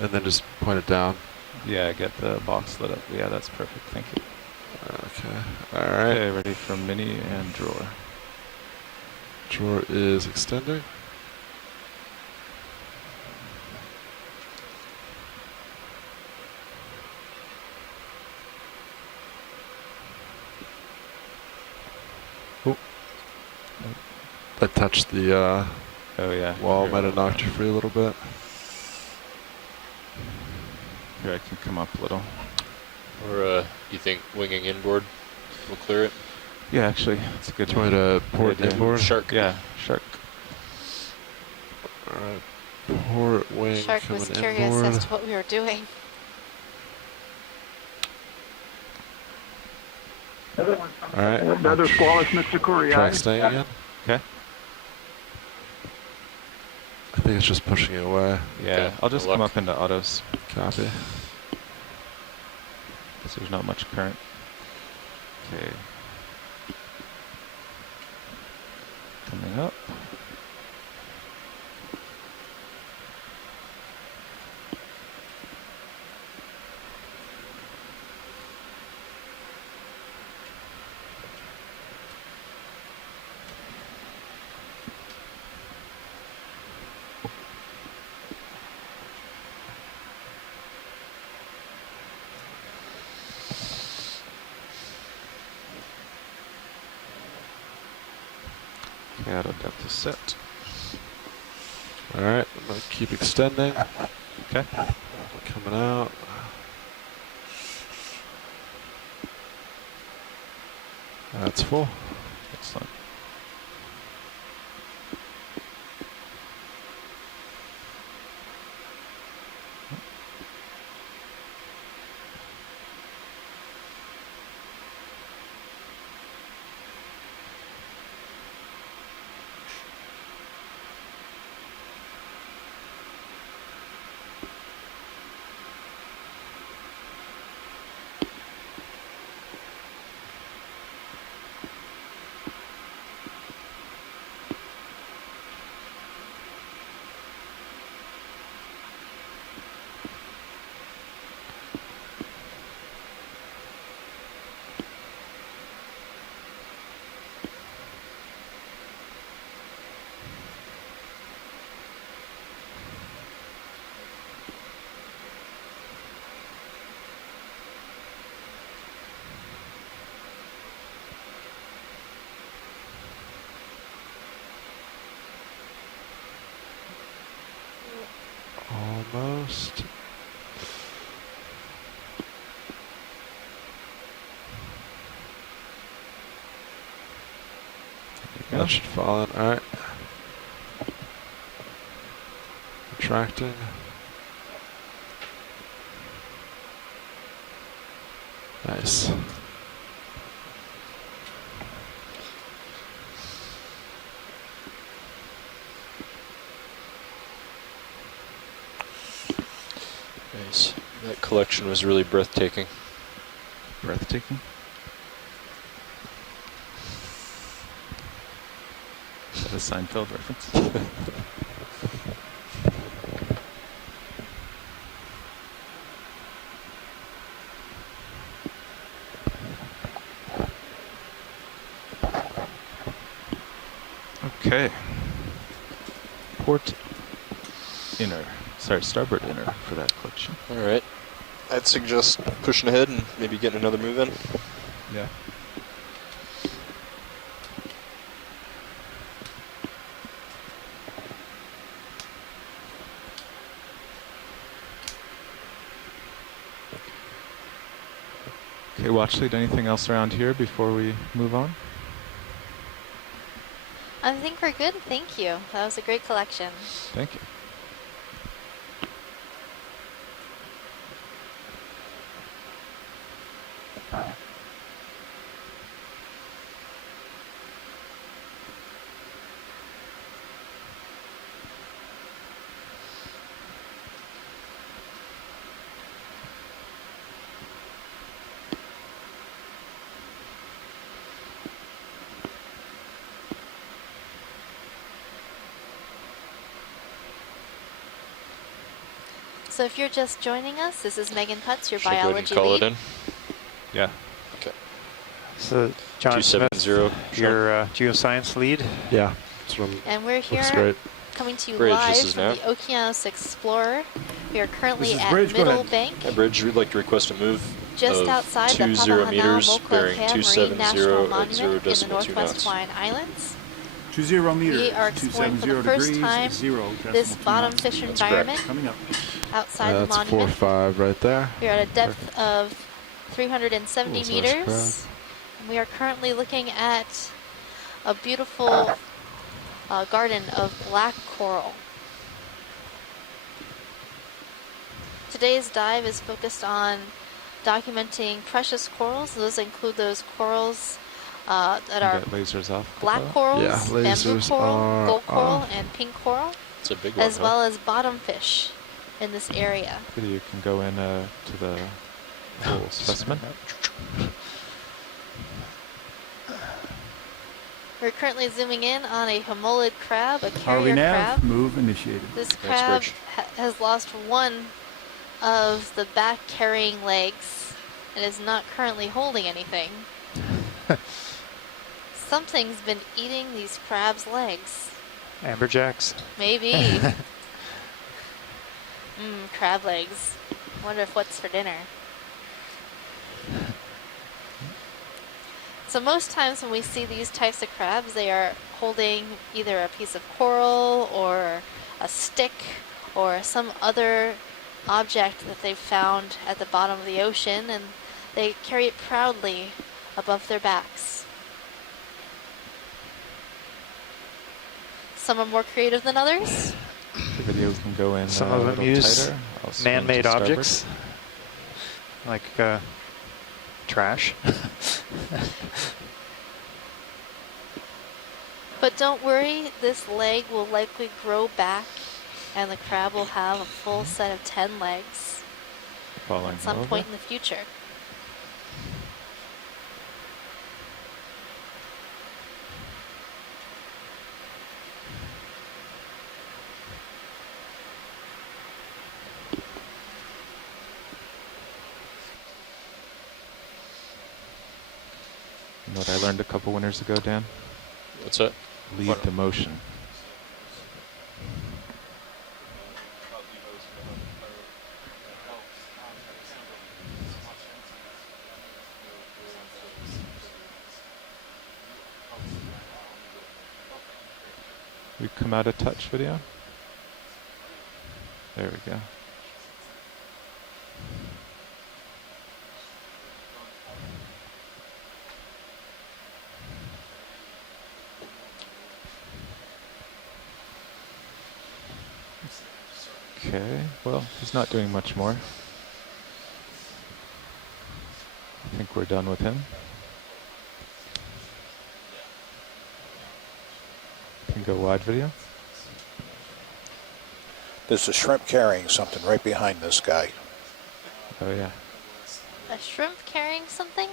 And then just point it down. Yeah, get the box lit up. Yeah, that's perfect. Thank you. Okay. Alright. Okay, ready for Mini and drawer. Drawer is extending. Oh. I touched the oh yeah. wall, might have knocked you free a little bit. Here, I can come up a little. Or you think winging inboard will clear it? Yeah, actually, it's a good Try to port idea. inboard. Shark. Yeah, shark. Alright. Port wing Shark coming was curious inboard. as to what we were doing. Alright. Another squalus Mitsukuri. Try staying again. Okay. I think it's just pushing it away. Yeah, Okay, I'll just good come luck. up into autos. Copy. Because there's not much current. Okay. Coming up. Okay, auto depth is set. All right, I'm gonna keep extending. Okay. Coming out. That's full. Excellent. Almost. That should fall in. All right. Retracting. Nice. Nice. That collection was really breathtaking. Breathtaking? Is that a Seinfeld reference? Okay. Port inner. Sorry, starboard inner for that collection. All right. I'd suggest pushing ahead and maybe getting another move in. Yeah. Okay, watch lead. Anything else around here before we move on? I think we're good. Thank you. That was a great collection. Thank you. So if you're just joining us, this is Megan Putz, your Should I go ahead and biology call lead. it in? Yeah. Okay. So John Smith, 270. your geoscience lead. Yeah. And we're here great. coming to you Bridge, live this is from Nav. the Okeanos Explorer. We are currently This is at Bridge, go Middle ahead. Bank, Hi, Bridge. We'd like to request a move just of outside the 20 Papahana meters Mokuakea bearing Marine National 270 Monument at 0 in the decimal 2 Northwest knots. Hawaiian Islands. 20 meters. We are exploring for the 270 first degrees, time 0 this decimal 2 bottom knots. fish That's environment correct. Coming up. outside the That's monument. 4-5 right there. We are at a depth of 370 Cool, nice meters. And we are currently looking at a beautiful garden of black coral. Today's dive is focused on documenting precious corals. Those include those corals that are Get lasers off. black corals, Yeah, bamboo lasers coral, are gold coral, off. and pink coral. It's a big one, as well as bottom fish in this area. You can go in to the whole specimen. We're currently zooming in on a homolid crab, a ROV carrier nav, crab. move initiated. This Thanks, crab Bridge. has lost one of the back carrying legs and is not currently holding anything. Something's been eating these crabs' legs. Amberjacks. Maybe. Crab legs. Wonder if what's for dinner. So most times when we see these types of crabs, they are holding either a piece of coral or a stick or some other object that they've found at the bottom of the ocean, and they carry it proudly above their backs. Some are more creative than others. The video can go in Some a of them little use tighter. I'll swing man-made to starboard. objects, like trash. But don't worry, this leg will likely grow back and the crab will have a full set of 10 legs Falling at some over. point in the future. You know what I learned a couple winters ago, Dan? What's that? Lead the motion. We come out of touch video. There we go. Okay, well, he's not doing much more. I think we're done with him. Can go wide video. There's a shrimp carrying something right behind this guy. Oh yeah. A shrimp carrying something?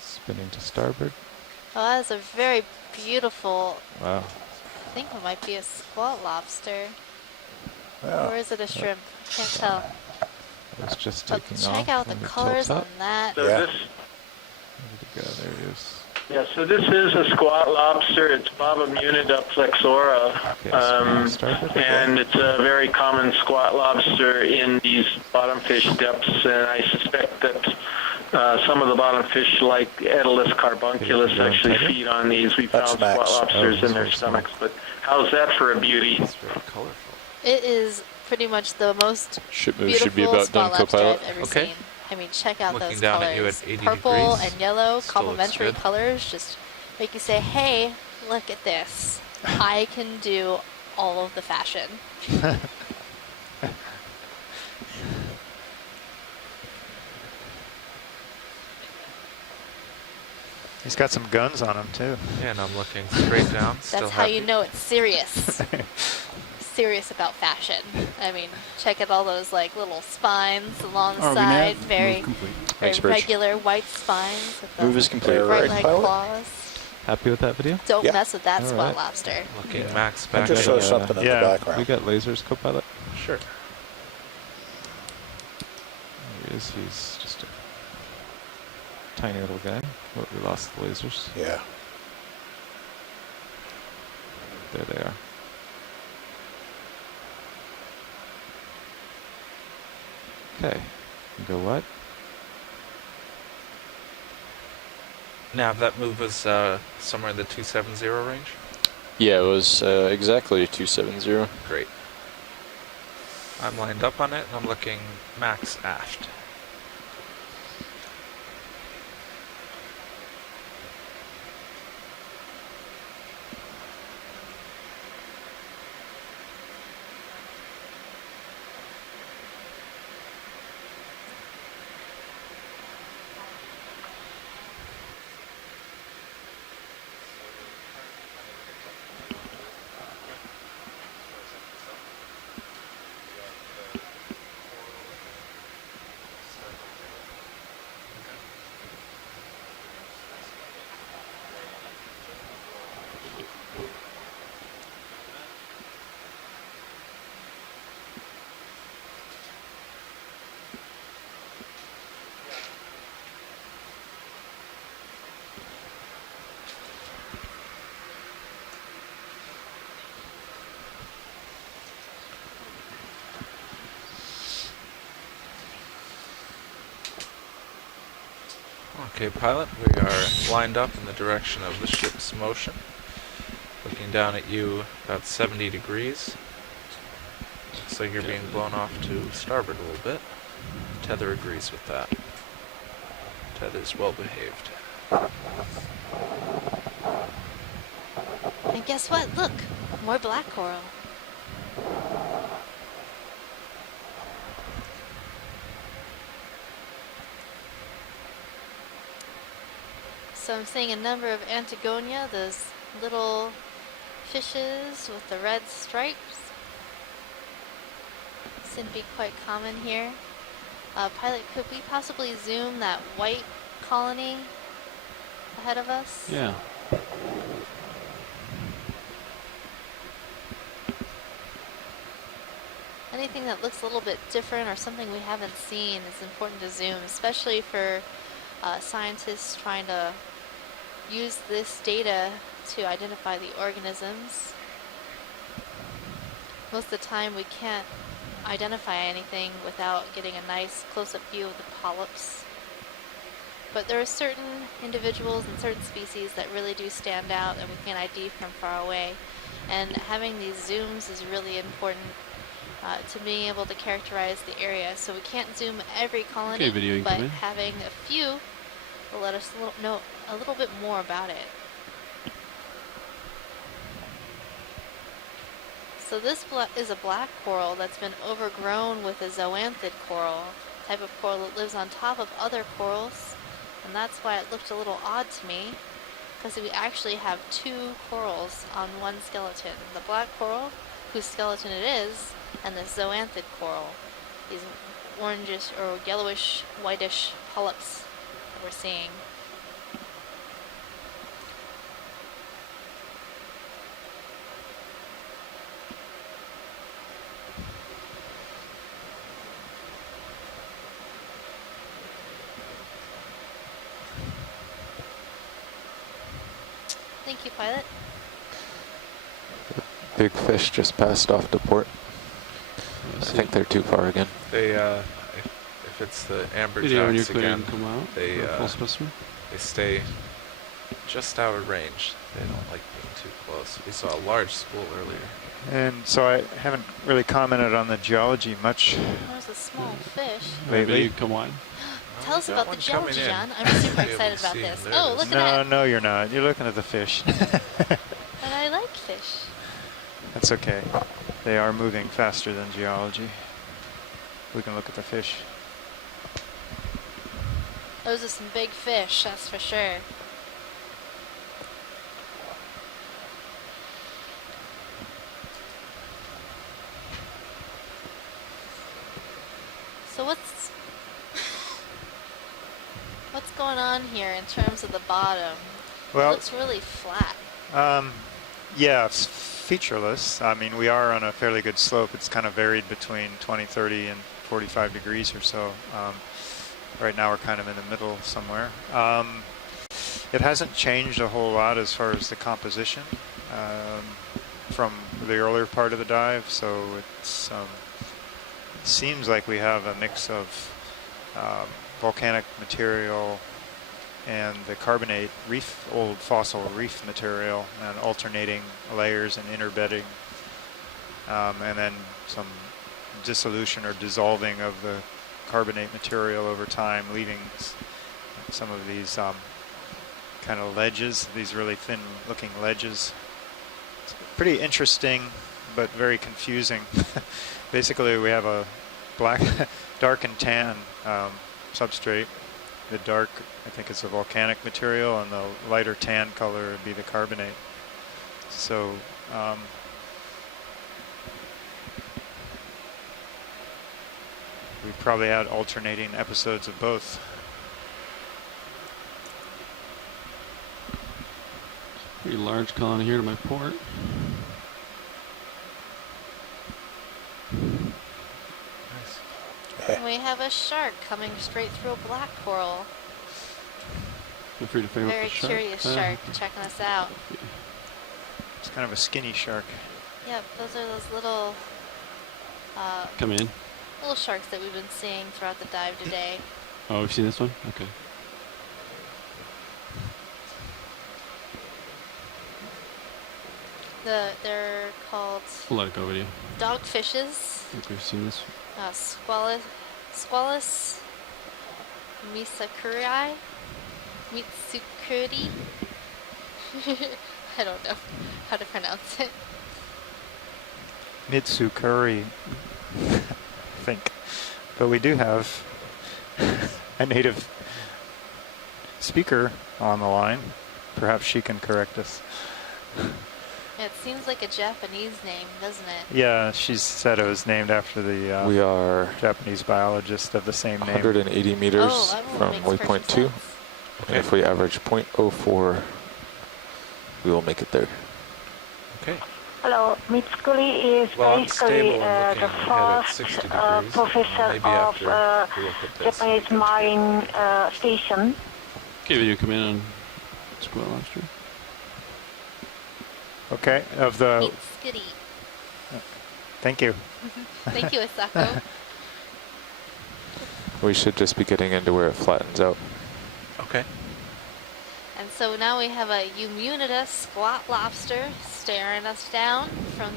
Spinning to starboard. Oh, that is a very beautiful, Wow. I think it might be a squat lobster. Yeah. Or is it a shrimp? Can't tell. It's just But taking check off. out the when it colors tilts on up. that. So Yeah. this, Where did it go? There he is. yeah, so this is a squat lobster. It's Baba munida flexora, Okay, starboard. and it's a very common squat lobster in these bottom fish depths. And I suspect that some of the bottom fish, like Edilus carbunculus, Okay, actually tighter. feed on these. We That's found Max. squat lobsters Oh, in their very stomachs. But how's that for a beauty? It's very colorful. It is pretty much the most Ship beautiful should be about done, spot lobster co-pilot. I've ever Okay. seen. I mean, check out Looking those down colors. at you at 80 Purple degrees. and yellow, Still looks complementary good. colors, just make you say, hey, look at this. I can do all of the fashion. He's got some guns on him too. Yeah, and I'm looking straight down. Still That's how happy. you know it's serious. Serious about fashion. I mean, check out all those like little spines along the ROV side. nav, Very, move complete. very Thanks, Bridge. regular white spines with Move the is complete. bright Right, red pilot? claws. Happy with that video? Don't Yeah. mess with that All squat right. lobster. Looking Yeah. Max That back. just at shows you. something in yeah. the We background. got lasers, co-pilot. Sure. There he is. He's just a tiny little guy. Oh, we lost the lasers. Yeah. There they are. Okay. Go what? Now, that move was somewhere in the 270 range? Yeah, it was exactly 270. Great. I'm lined up on it, and I'm looking max aft. Okay, pilot, we are lined up in the direction of the ship's motion. Looking down at you about 70 degrees. Looks like you're being blown off to starboard a little bit. Tether agrees with that. Tether's well behaved. And guess what? Look, more black coral. So I'm seeing a number of Antigonia, those little fishes with the red stripes. Seem to be quite common here. Pilot, could we possibly zoom that white colony ahead of us? Yeah. Anything that looks a little bit different or something we haven't seen is important to zoom, especially for scientists trying to use this data to identify the organisms. Most of the time we can't identify anything without getting a nice close-up view of the polyps. But there are certain individuals and certain species that really do stand out and we can ID from far away. And having these zooms is really important to being able to characterize the area. So we can't zoom every colony, but having a few will let us know a little bit more about it. So this is a black coral that's been overgrown with a zoanthid coral, type of coral that lives on top of other corals, and that's why it looked a little odd to me, because we actually have two corals on one skeleton. The black coral, whose skeleton it is, and the zoanthid coral, these orangish or yellowish, whitish polyps that we're seeing. Thank you, pilot. Big fish just passed off to port. I think they're too far again. They, if it's the amberjacks again, they stay just out of range. They don't like being too close. We saw a large spool earlier. And so I haven't really commented on the geology much. There's a small fish. Lately. Come on. Tell us about the geology, John. I'm super excited about this. Oh, look at that. No, you're not. You're looking at the fish. But I like fish. That's okay. They are moving faster than geology. We can look at the fish. Those are some big fish, that's for sure. So what's going on here in terms of the bottom? Well, it looks really flat. Yeah, it's featureless. I mean, we are on a fairly good slope. It's kind of varied between 20, 30, and 45 degrees or so. Right now we're kind of in the middle somewhere. It hasn't changed a whole lot as far as the composition from the earlier part of the dive, so it's it seems like we have a mix of volcanic material and the carbonate reef, old fossil reef material, and alternating layers and interbedding, and then some dissolution or dissolving of the carbonate material over time, leaving some of these kind of ledges, these really thin looking ledges. It's pretty interesting, but very confusing. Basically, we have a black, dark and tan substrate. The dark, I think it's a volcanic material, and the lighter tan color would be the carbonate. So we probably had alternating episodes of both. Pretty large colony here to my port. And we have a shark coming straight through a black coral. Feel free to figure out Very the shark. curious shark checking us out. It's kind of a skinny shark. Yep, those are those little Come in. little sharks that we've been seeing throughout the dive today. Oh, we've seen this one? Okay. They're called I'll let it go with you. dogfishes. I think we've seen this. Squalus misakuri. Mitsukuri. I don't know how to pronounce it. Mitsukuri, I think. But we do have a native speaker on the line. Perhaps she can correct us. It seems like a Japanese name, doesn't it? Yeah, she said it was named after the we are Japanese biologist of the same name. 180 meters Oh, from makes waypoint perfect 2. sense. And if we average 0.04, we will make it there. Okay. Hello, Mitsukuri is Well, I'm basically stable and the looking ahead at first 60 degrees. professor Maybe of after we look at this. Japanese Marine Station. Okay, you come in on Squirrel Lobster. Okay, of the... Skitty. Thank you. Thank you, Asako. We should just be getting into where it flattens out. Okay. And so now we have a Humunida squat lobster staring us down from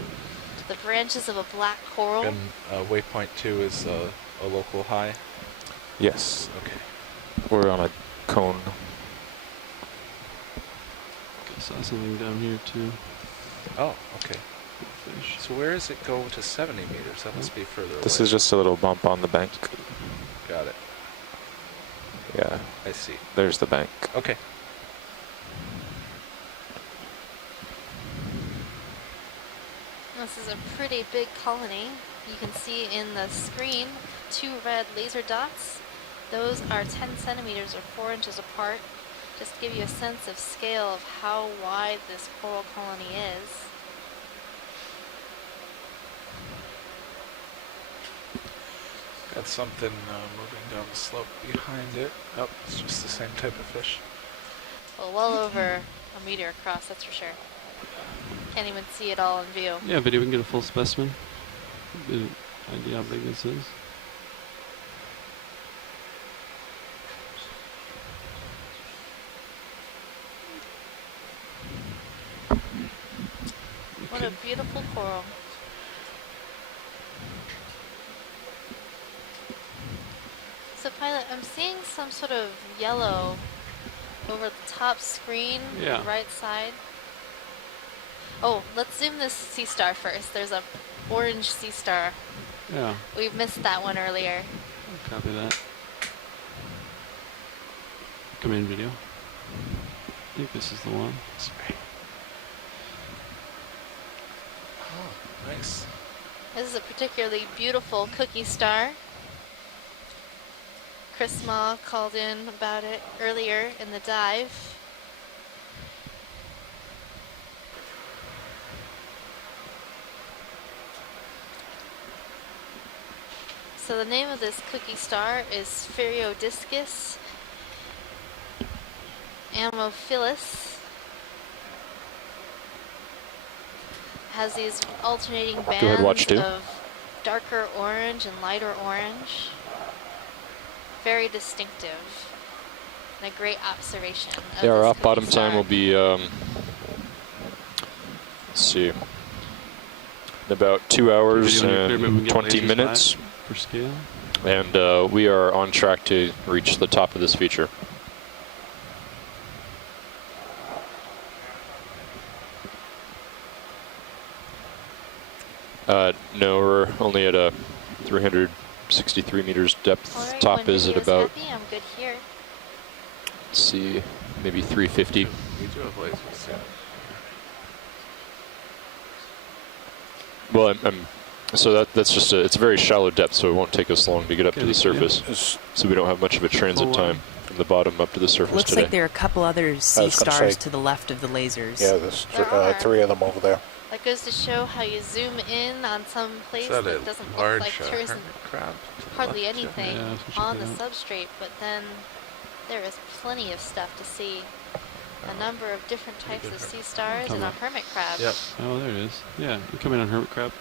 the branches of a black coral. And waypoint 2 is a local high. Yes. Okay. We're on a cone. I saw something down here too. Oh, okay. So where does it go to 70 meters? That must be further away. This is just a little bump on the bank. Got it. Yeah. I see. There's the bank. Okay. This is a pretty big colony. You can see in the screen 2 red laser dots. Those are 10 centimeters or 4 inches apart. Just to give you a sense of scale of how wide this coral colony is. Got something moving down the slope behind it. Oh, it's just the same type of fish. Well over a meter across, that's for sure. Can't even see it all in view. Yeah, video, we can get a full specimen. Get an idea how big this is. What a beautiful coral. So Pilot, I'm seeing some sort of yellow over the top screen, Yeah. right side. Oh, let's zoom this sea star first. There's a orange sea star. Yeah. We missed that one earlier. Copy that. Come in, video. I think this is the one. Sorry. Oh, nice. This is a particularly beautiful cookie star. Chris Ma called in about it earlier in the dive. So the name of this cookie star is Spherodiscus Ammophilus. Has these alternating ahead, watch bands two. of darker orange and lighter orange. Very distinctive. And a great observation. Of Yeah, our this off bottom cookie time star. will be, let's see, in about 2 hours Video on your clear, maybe we can and get 20 lasers minutes. flat for scale. And we are on track to reach the top of this feature. No, we're only at a 363 meters depth. All right, Top when is at video's about, happy, I'm good here. let's see, maybe 350. We do have lasers, yeah. Well, so that's just it's a very shallow depth, so it won't take us long to get up to the surface. So we don't have much of a transit time from the bottom up to the surface Looks today. like there are a couple other sea was gonna stars say- to the left of the lasers. Yeah, there's There are. 3 of them over there. That goes to show how you zoom in on some place Is that that a doesn't look large like there isn't hermit crab to the hardly left? anything Yeah, that's what on you the got. substrate, but then there is plenty of stuff to see. A number of different types of sea stars and a hermit crab. Yep. Oh, there it is. Yeah, you come in on hermit crab.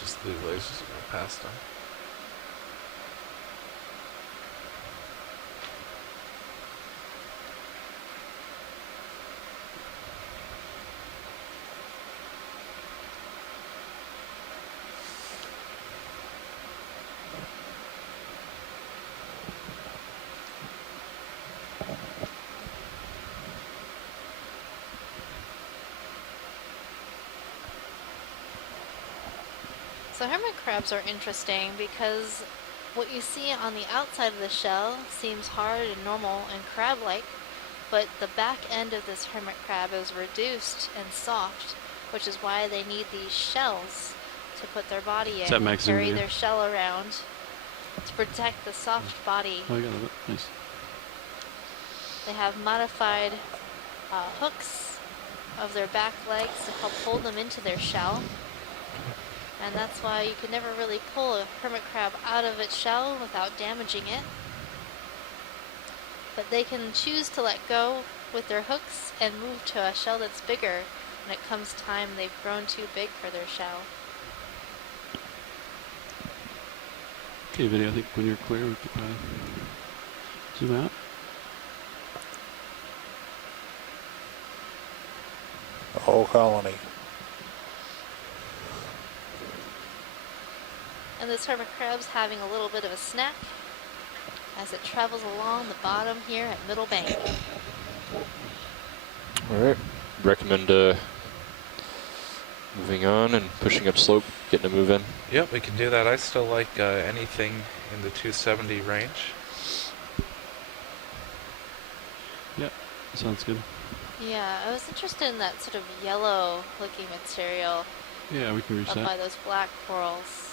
Just leave lasers to go past them. So hermit crabs are interesting because what you see on the outside of the shell seems hard and normal and crab-like, but the back end of this hermit crab is reduced and soft, which is why they need these shells to put their body in and carry their shell around to protect the soft body. Oh, I got it. Nice. They have modified hooks of their back legs to help hold them into their shell. And that's why you can never really pull a hermit crab out of its shell without damaging it. But they can choose to let go with their hooks and move to a shell that's bigger when it comes time they've grown too big for their shell. Okay, video, I think when you're clear, we could probably zoom out. The whole colony. And this hermit crab's having a little bit of a snack as it travels along the bottom here at Middle Bank. All right. Recommend moving on and pushing up slope, getting a move in. Yep, we can do that. I still like anything in the 270 range. Yep, sounds good. Yeah, I was interested in that sort of yellow-looking material. Yeah, we can reach up that. by those black corals.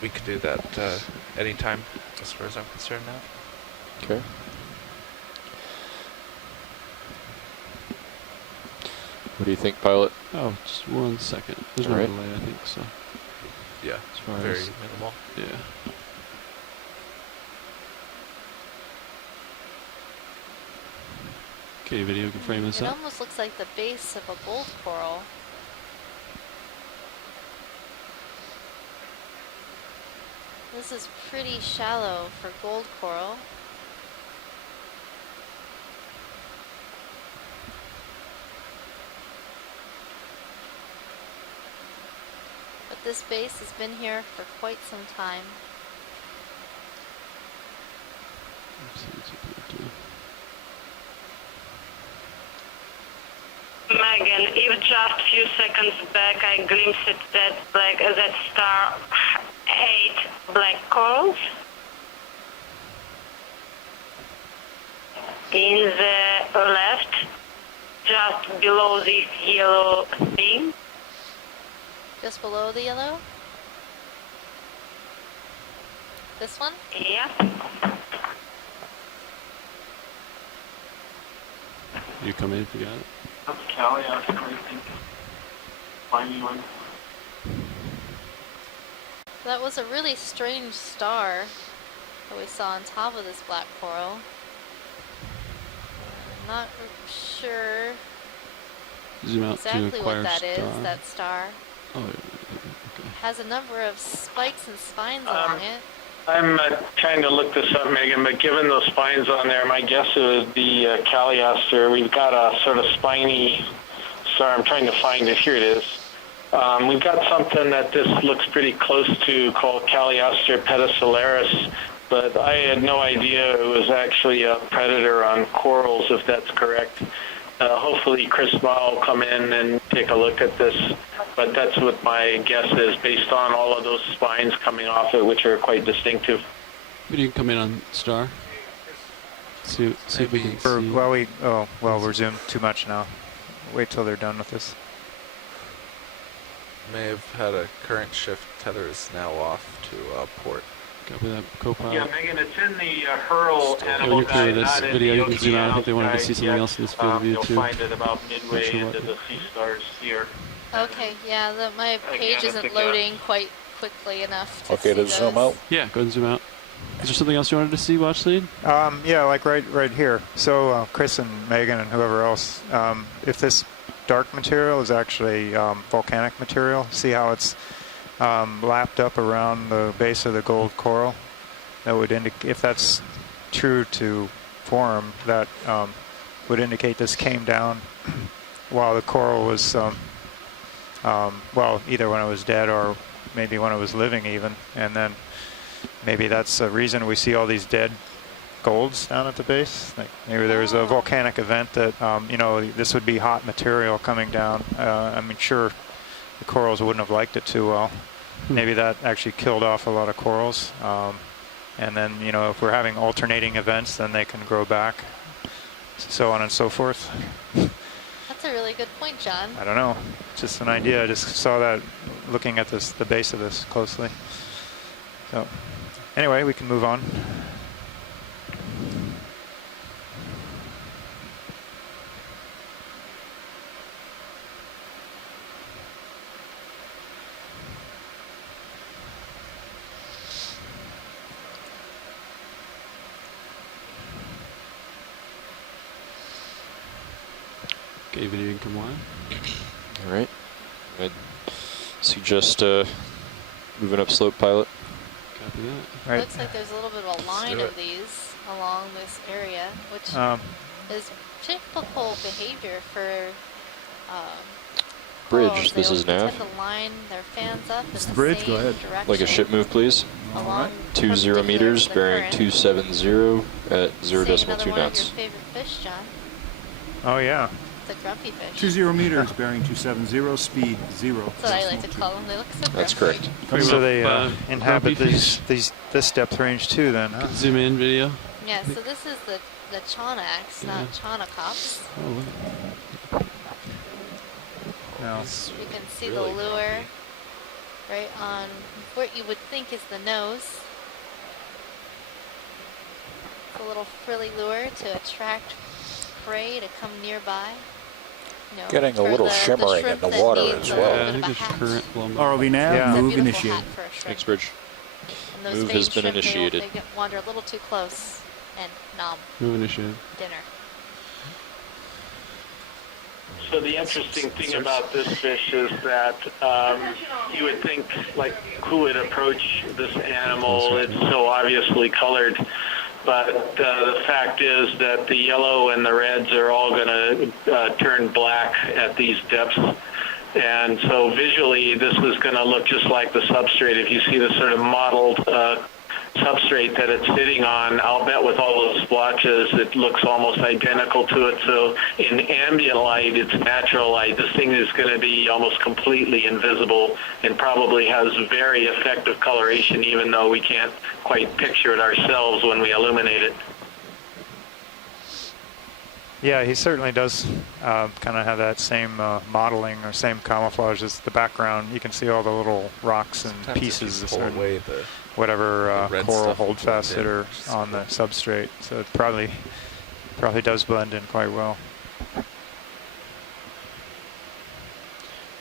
We could do that anytime, as far as I'm concerned now. Okay. What do you think, pilot? Oh, just 1 second. There's no All right. delay, I think, so. Yeah, as far very as, minimal. Yeah. Okay, video, you can frame this It up. almost looks like the base of a gold coral. This is pretty shallow for gold coral. But this base has been here for quite some time. Megan, if just a few seconds back I glimpsed that star 8 black corals in the left, just below this yellow thing. Just below the yellow? This one? Yeah. You come in if you got it. That's Callie, I think. Finding one. That was a really strange star that we saw on top of this black coral. I'm not sure Zoom out exactly to what acquire that star. is, that star. Oh, yeah, okay. Has a number of spikes and spines along it. I'm trying to look this up, Megan, but given those spines on there, my guess it would be Calliaster. We've got a sort of spiny star. I'm trying to find it. Here it is. We've got something that this looks pretty close to called Calliaster pedicularis, but I had no idea it was actually a predator on corals, if that's correct. Hopefully Chris Ma will come in and take a look at this, but that's what my guess is based on all of those spines coming off it, which are quite distinctive. But you can come in on star. See if we can see. Well, we're zoomed too much now. Wait till they're done with this. May have had a current shift. Tether is now off to port. Copy that, co-pilot. Yeah, Megan, it's in the hurl animal when you're clear guide, with not this in video, the you can zoom out. I think they wanted to Okeanos see something guide else in this yet. field of view You'll too. find it about midway Not sure into what. the sea stars here. Okay, yeah, my page Again, isn't loading quite quickly enough to Okay, see to zoom those. out. Yeah, go ahead and zoom out. Is there something else you wanted to see, Watch Lead? Yeah, like right here. So Chris and Megan and whoever else, if this dark material is actually volcanic material, see how it's lapped up around the base of the gold coral? That would indicate, if that's true to form, that would indicate this came down while the coral was, well, either when it was dead or maybe when it was living even, and then maybe that's the reason we see all these dead golds down at the base. Like maybe there was a volcanic event that, you know, this would be hot material coming down. I mean, sure, the corals wouldn't have liked it too well. Maybe that actually killed off a lot of corals. And then, you know, if we're having alternating events, then they can grow back, so on and so forth. That's a really good point, John. I don't know. Just an idea. I just saw that looking at this, the base of this closely. So anyway, we can move on. Okay, video can come on. All right. I'd suggest moving up slope, pilot. Copy that. Right. Looks like there's a little bit of a line do of it. these along this area, which is typical behavior for Bridge, corals. this They'll is nav. tend to line their fans up in the bridge, same go ahead. direction. Like a ship move, please. Along 20 meters, the bearing current. 270 at 0.2 Another one of knots. your favorite fish, John. Oh yeah. The grumpy fish. 20 meters, bearing 270, speed 0. That's what I like to call them. They look so That's grumpy. correct. So they inhabit grumpy this depth range too, then, huh? Zoom in video. Yeah, so this is the Chaunax, not Chaunacops. Oh, look. No. You can see the lure right on what you would think is the nose. It's a little frilly lure to attract prey to come nearby. You know, Getting a for little the shimmering in shrimp the that water needs as a well. little Yeah, I bit think of a there's hat. current blowing. ROV nav, Yeah. move It's a beautiful initiated. hat for a shrimp. Thanks, Bridge. And those Move vein has been shrimp, initiated. They wander a little too close and nom Move initiated. dinner. So the interesting thing about this fish is that you would think, like, who would approach this animal? It's so obviously colored. But the fact is that the yellow and the reds are all going to turn black at these depths. And so visually, this is going to look just like the substrate. If you see the sort of mottled substrate that it's sitting on, I'll bet with all those splotches, it looks almost identical to it. So in ambient light, it's natural light. This thing is going to be almost completely invisible and probably has very effective coloration, even though we can't quite picture it ourselves when we illuminate it. Yeah, he certainly does kind of have that same modeling or same camouflage as the background. You can see all the little rocks and Sometimes pieces if of you pull away whatever the red coral stuff will holdfasts blend that in. are on the substrate. So it probably does blend in quite well.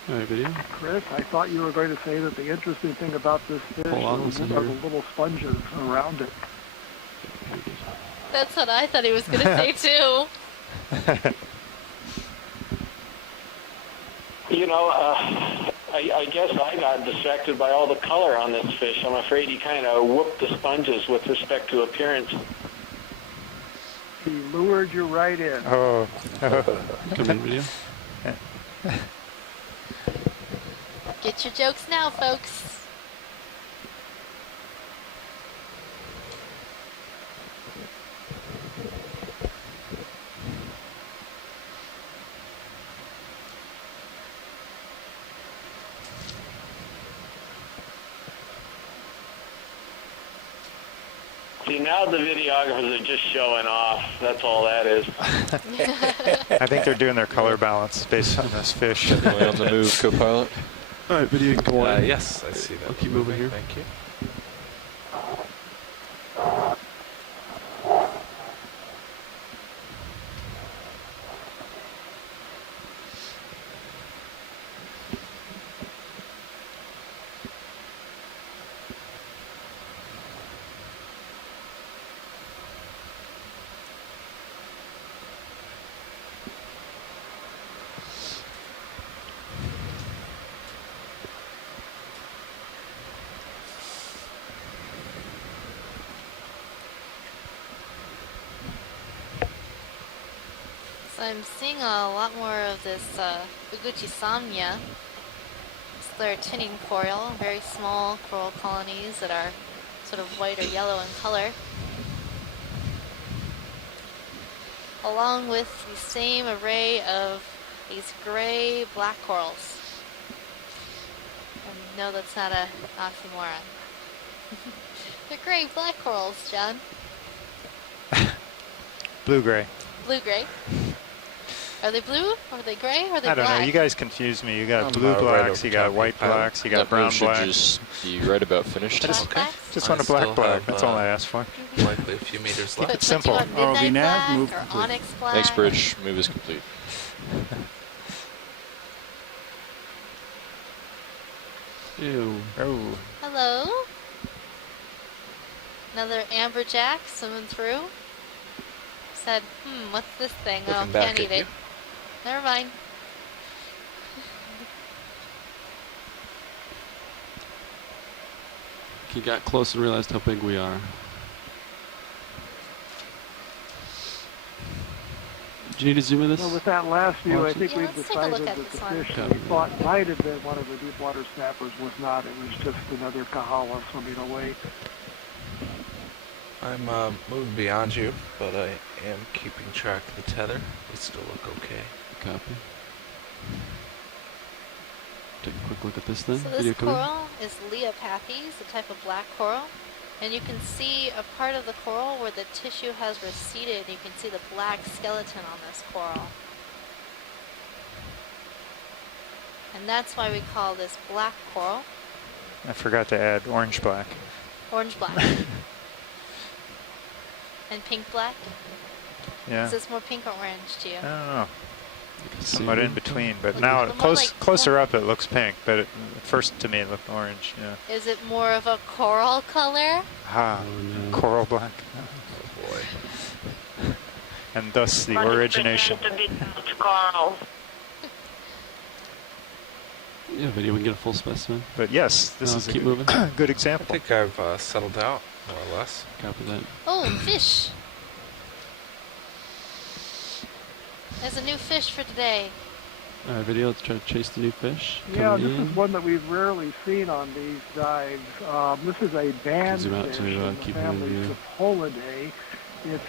All right, video. Chris, I thought you were going to say that the interesting thing about this fish Hold on, are listen the here. little sponges around it. That's what I thought he was going to say too. You know, I guess I got distracted by all the color on this fish. I'm afraid he kind of whooped the sponges with respect to appearance. He lured you right in. Oh. Come in video. Get your jokes now, folks. See, now the videographers are just showing off. That's all that is. I think they're doing their color balance based on this fish. Definitely on the move, co-pilot. All right, video can come on. Yes, I see that. I'll keep moving here. Thank you. So I'm seeing a lot more of this Uguchi-samnia. It's their tinning coral, very small coral colonies that are sort of white or yellow in color. along with the same array of these gray black corals. And no, that's not a oxymoron. They're gray black corals, John. Blue-gray. Blue-gray. Are they blue? Are they gray? Or are they I don't black? know. You guys confuse me. You got I'm blue right blacks, over you got top white of your pile. blacks, you got That brown row should blacks. just be right about finished. Just want a black black. That's all I asked for. Likely a few meters Keep left. it simple. ROV nav, move or complete. onyx black? Thanks, Bridge. Move is complete. Ew. Oh. Hello. Another amberjack swimming through. Said, what's this thing? Looking Oh, back can't eat at it. Never mind. He got close and realized how big we are. Do you need to zoom in this? Well, with that last view, I Watch it. think Yeah, we've let's take a decided look at that the this one. fish that we thought might have been one of the deep water snappers was not. It was just another kahala swimming away. I'm moving beyond you, but I am keeping track of the tether. We still look okay. Copy. Take a quick look at this then. So this Video coming. coral is Leopathes, a type of black coral. And you can see a part of the coral where the tissue has receded. You can see the black skeleton on this coral. And that's why we call this black coral. I forgot to add orange black. Orange black. And pink black? Yeah. Is this more pink or orange to you? I don't know. See Somewhat it. in between, but Look- now look more like- closer up it looks pink, but at first to me it looked orange. Yeah. Is it more of a coral color? Ah, coral black. Oh boy. And thus the But origination. it's pretend to be touch coral. Yeah, video. We can get a full specimen. But yes, this No, is keep a moving. good I example. think I've settled out, more or less. Copy that. Oh, fish. There's a new fish for today. All right, video. Let's try to chase the new fish. Yeah, Coming this in. is one that we've rarely seen on these dives. This is a band Zoom out fish to, in the keep it in family view. Cephalidae. It's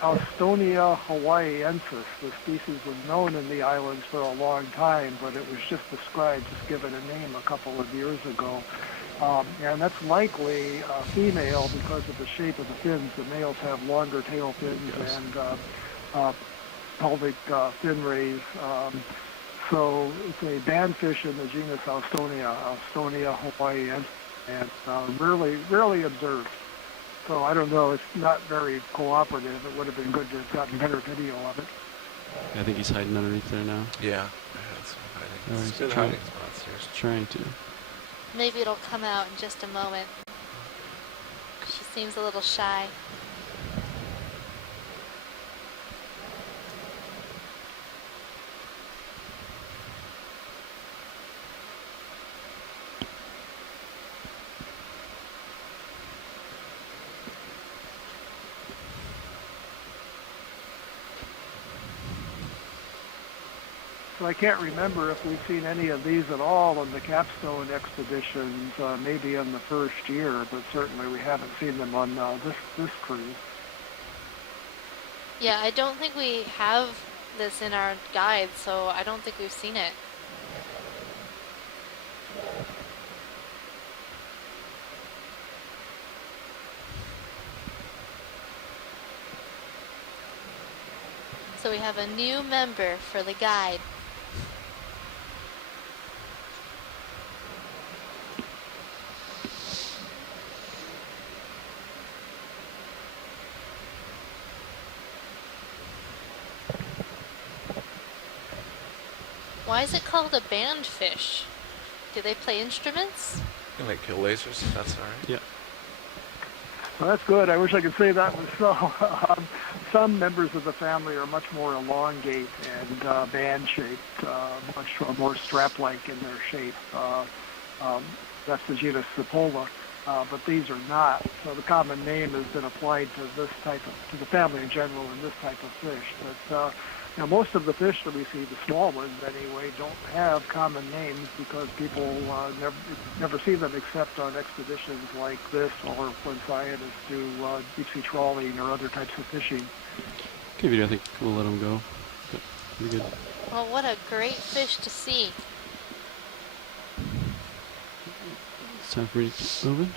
Austonia hawaiiensis. The species was known in the islands for a long time, but it was just described, just given a name a couple of years ago. And that's likely a female because of the shape of the fins. The males have longer tail fins and pelvic fin rays. So it's a bandfish in the genus Austonia hawaiiensis, and rarely observed. So I don't know, it's not very cooperative. It would have been good to have gotten better video of it. I think he's hiding underneath there now. Yeah. I had some hiding. Alright, It's good try- hiding spots here. Trying to. Maybe it'll come out in just a moment. She seems a little shy. So I can't remember if we've seen any of these at all in the capstone expeditions, maybe in the first year, but certainly we haven't seen them on this cruise. Yeah, I don't think we have this in our guide, so I don't think we've seen it. So we have a new member for the guide. Why is it called a band fish? Do they play instruments? You can like kill lasers, if that's alright. Yeah. Well, that's good. I wish I could say that was so. Some members of the family are much more elongate and band-shaped, much more strap-like in their shape. That's the genus Cipolla, but these are not. So the common name has been applied to this to the family in general and this type of fish. But most of the fish that we see, the small ones anyway, don't have common names because people never see them except on expeditions like this or when scientists do deep-sea trawling or other types of fishing. Okay, video, I think we'll let him go. But pretty good. Well, what a great fish to see. It's time for me to keep moving.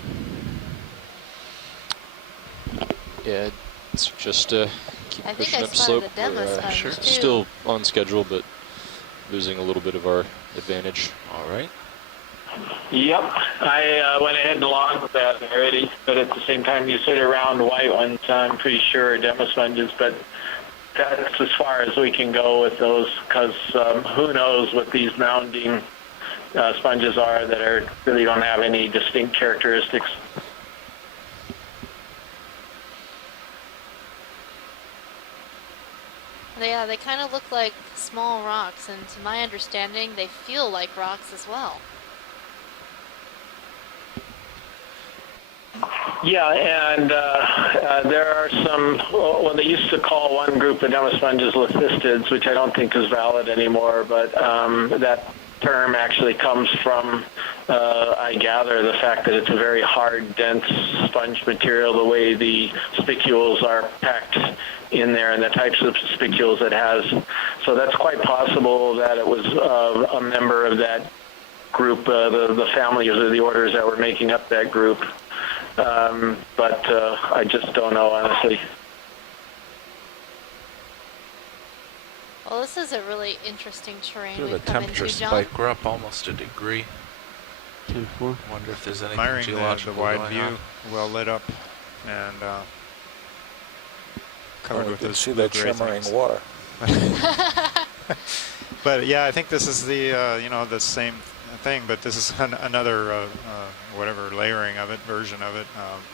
Yeah, it's just keep I think pushing I up spotted slope. a demo We're, sponge, sure. too. Still on schedule, but losing a little bit of our advantage. All right. Yep, I went ahead and logged that already, but at the same time you said around white ones, I'm pretty sure are demo sponges, but that's as far as we can go with those, because who knows what these mounding sponges are that are really don't have any distinct characteristics. Yeah, they kind of look like small rocks, and to my understanding, they feel like rocks as well. Yeah, and there are some, well, they used to call one group of demo sponges lithistids, which I don't think is valid anymore, but that term actually comes from, I gather, the fact that it's a very hard, dense sponge material, the way the spicules are packed in there and the types of spicules it has. So that's quite possible that it was a member of that group, the families or the orders that were making up that group. But I just don't know, honestly. Well, this is a really interesting terrain Feel the we've come temperature into, John. spike. We're up almost a degree. 10-4. Wonder if there's anything Admiring geological the wide going view, on. well lit up, and covered you with can those see blue that gray shimmering things. water. But yeah, I think this is the you know, the same thing, but this is another whatever layering of it, version of it,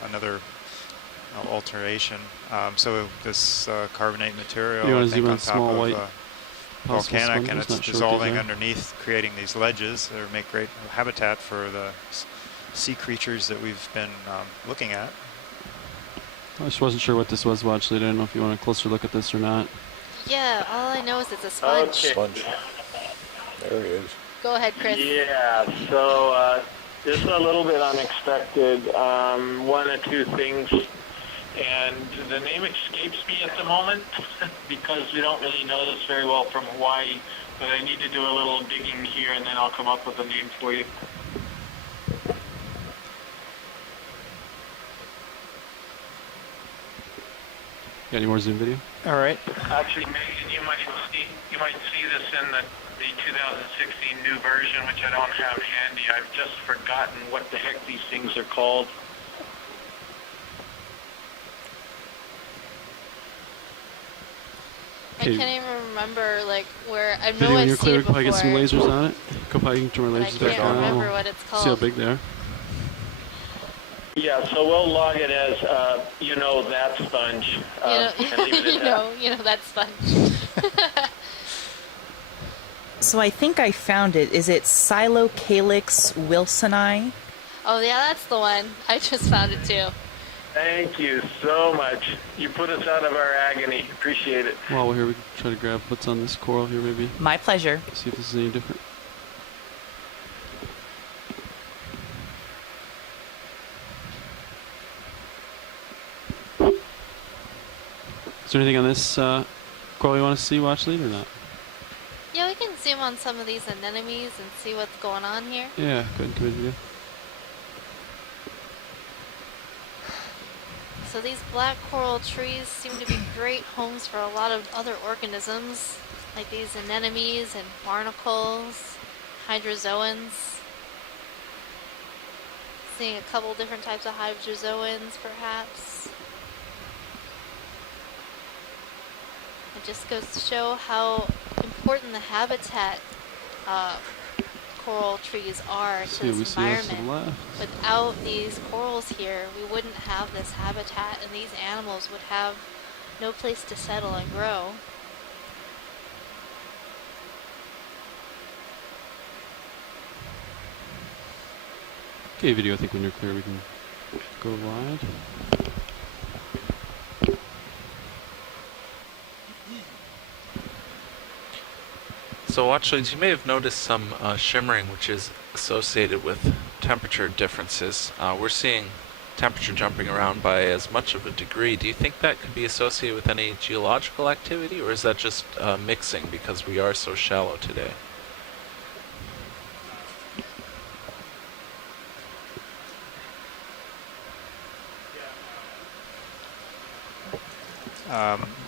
another alteration. So this carbonate material, You I want to think, zoom on in top small of white volcanic, and sponges? it's Not sure what dissolving these are. underneath, creating these ledges that make great habitat for the sea creatures that we've been looking at. I just wasn't sure what this was, Watchley. I didn't know if you want a closer look at this or not. Yeah, all I know is it's a sponge. Okay. Sponge. There he is. Go ahead, Chris. Yeah, so this is a little bit unexpected. One or two things, and the name escapes me at the moment because we don't really know this very well from Hawaii, but I need to do a little digging here and then I'll come up with a name for you. Got any more Zoom video? All right. Actually, Megan, you might see this in the 2016 new version, which I don't have handy. I've just forgotten what the heck these things are called. I can't even remember like where I know Video when I've you're seen clear, it before. probably get some lasers on it. Go probably you can turn my But I lasers back can't on. remember We'll what it's See how called. big they are. Yeah, so we'll log it as that sponge. And leave it at that. you know that sponge. So I think I found it. Is it Silocalyx wilsoni? Oh yeah, that's the one. I just found it too. Thank you so much. You put us out of our agony. Appreciate it. While we're here, we can try to grab what's on this coral here, maybe. My pleasure. See if this is any different. Is there anything on this coral you want to see, Watchlead, or not? Yeah, we can zoom on some of these anemones and see what's going on here. Yeah, go ahead and come in video. So these black coral trees seem to be great homes for a lot of other organisms, like these anemones and barnacles, hydrozoans. Seeing a couple different types of hydrozoans, perhaps. It just goes to show how important the habitat coral trees are to this environment. Without these corals here, we wouldn't have this habitat, and these animals would have no place to settle and grow. Okay, video, I think when you're clear, we can go wide. So Watchleads, you may have noticed some shimmering which is associated with temperature differences. We're seeing temperature jumping around by as much of a degree. Do you think that could be associated with any geological activity, or is that just mixing because we are so shallow today?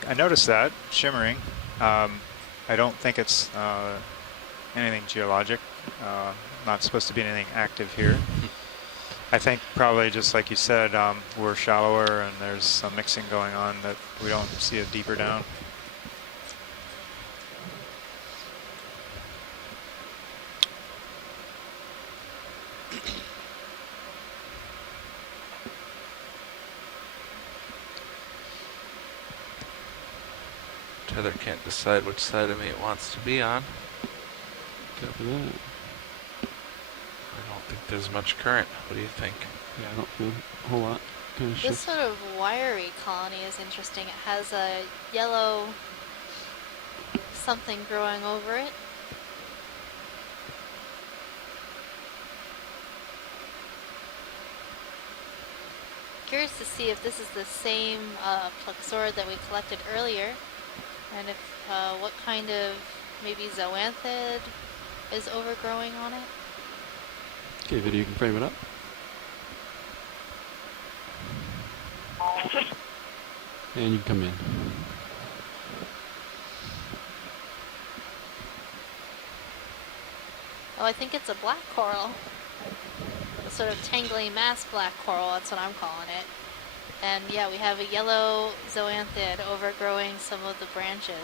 I noticed that shimmering. I don't think it's anything geologic. Not supposed to be anything active here. I think probably just like you said, we're shallower and there's some mixing going on that we don't see it deeper down. Tether can't decide which side of me it wants to be on. Copy that. I don't think there's much current. What do you think? Yeah, I don't feel a whole lot. Kind of This shift. sort of wiry colony is interesting. It has a yellow something growing over it. Curious to see if this is the same plexaurid that we collected earlier, and if what kind of maybe zoanthid is overgrowing on it. Okay, video, you can frame it up. And you can come in. Oh, I think it's a black coral. A sort of tangly mass black coral, that's what I'm calling it. And yeah, we have a yellow zoanthid overgrowing some of the branches.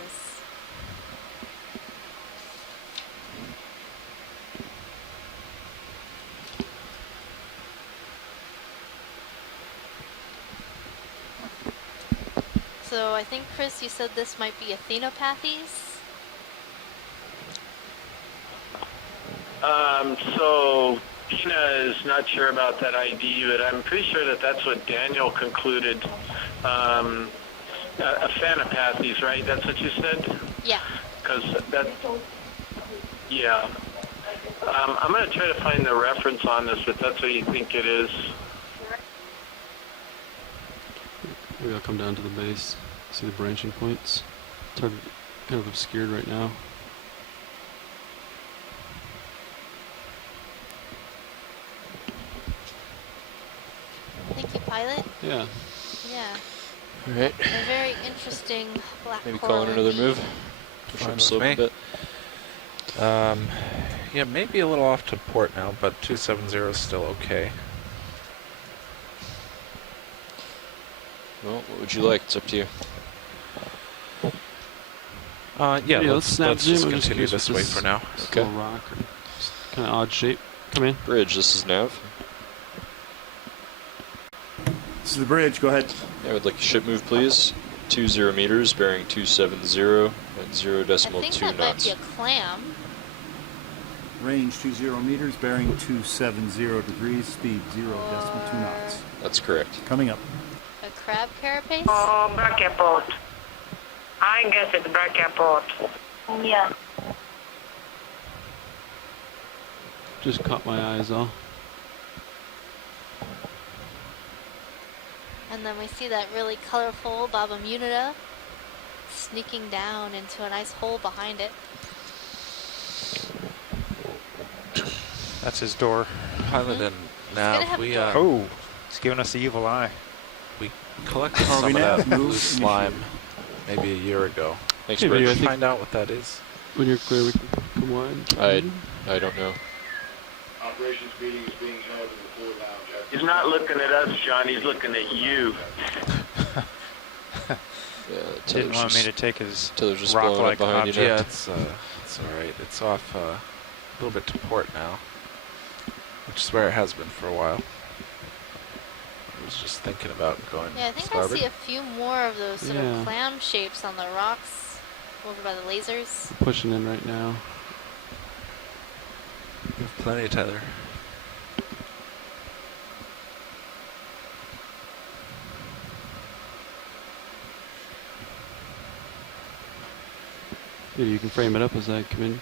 So I think, Chris, you said this might be Athenopathes? So Tina is not sure about that ID, but I'm pretty sure that that's what Daniel concluded. Aphanopathes, right? That's what you said? Yeah. Because that, yeah. I'm going to try to find the reference on this, but that's what you think it is. Maybe I'll come down to the base, see the branching points. It's hard, kind of obscured right now. Thank you, pilot. Yeah. Yeah. All right. A very interesting black Maybe coral call in another indeed. move. Push him slope a bit. Yeah, maybe a little off to port now, but 270 is still okay. Well, what would you like? It's up to you. Yeah, let's snap let's zoom just and continue use this way for now. Okay. Little rock or kind of odd shape. Come in. Bridge, this is Nav. This is the bridge. Go ahead. I would like a ship move, please. 20 meters, bearing 270 at 0.2 I think that might knots. be a clam. Range 20 meters, bearing 270 degrees, speed 0.2 knots. That's correct. Coming up. A crab carapace? Oh, brachiopods. I guess it's brachiopods. Yeah. Just caught my eyes all. And then we see that really colorful Babamunida sneaking down into a nice hole behind it. That's his door. Pilot and Nav, we oh, it's giving us the evil eye. we collected some of that blue slime maybe a year ago. Thanks, Hey, Bridge. video, I think Find out what that is. when you're clear, we can come wide. I don't know. Operations meeting is being held in the floor lounge. He's not looking at us, John. He's looking at you. Yeah, Didn't want me to take his Taylor's just blowing up rock-like behind you object. now. Yeah, it's all right. It's off a little bit to port now, which is where it has been for a while. I was just thinking about going Yeah, I think starboard. I see a few more of those sort Yeah. of clam shapes on the rocks over by the lasers. Pushing in right now. We have plenty of tether. Yeah, you can frame it up as I come in.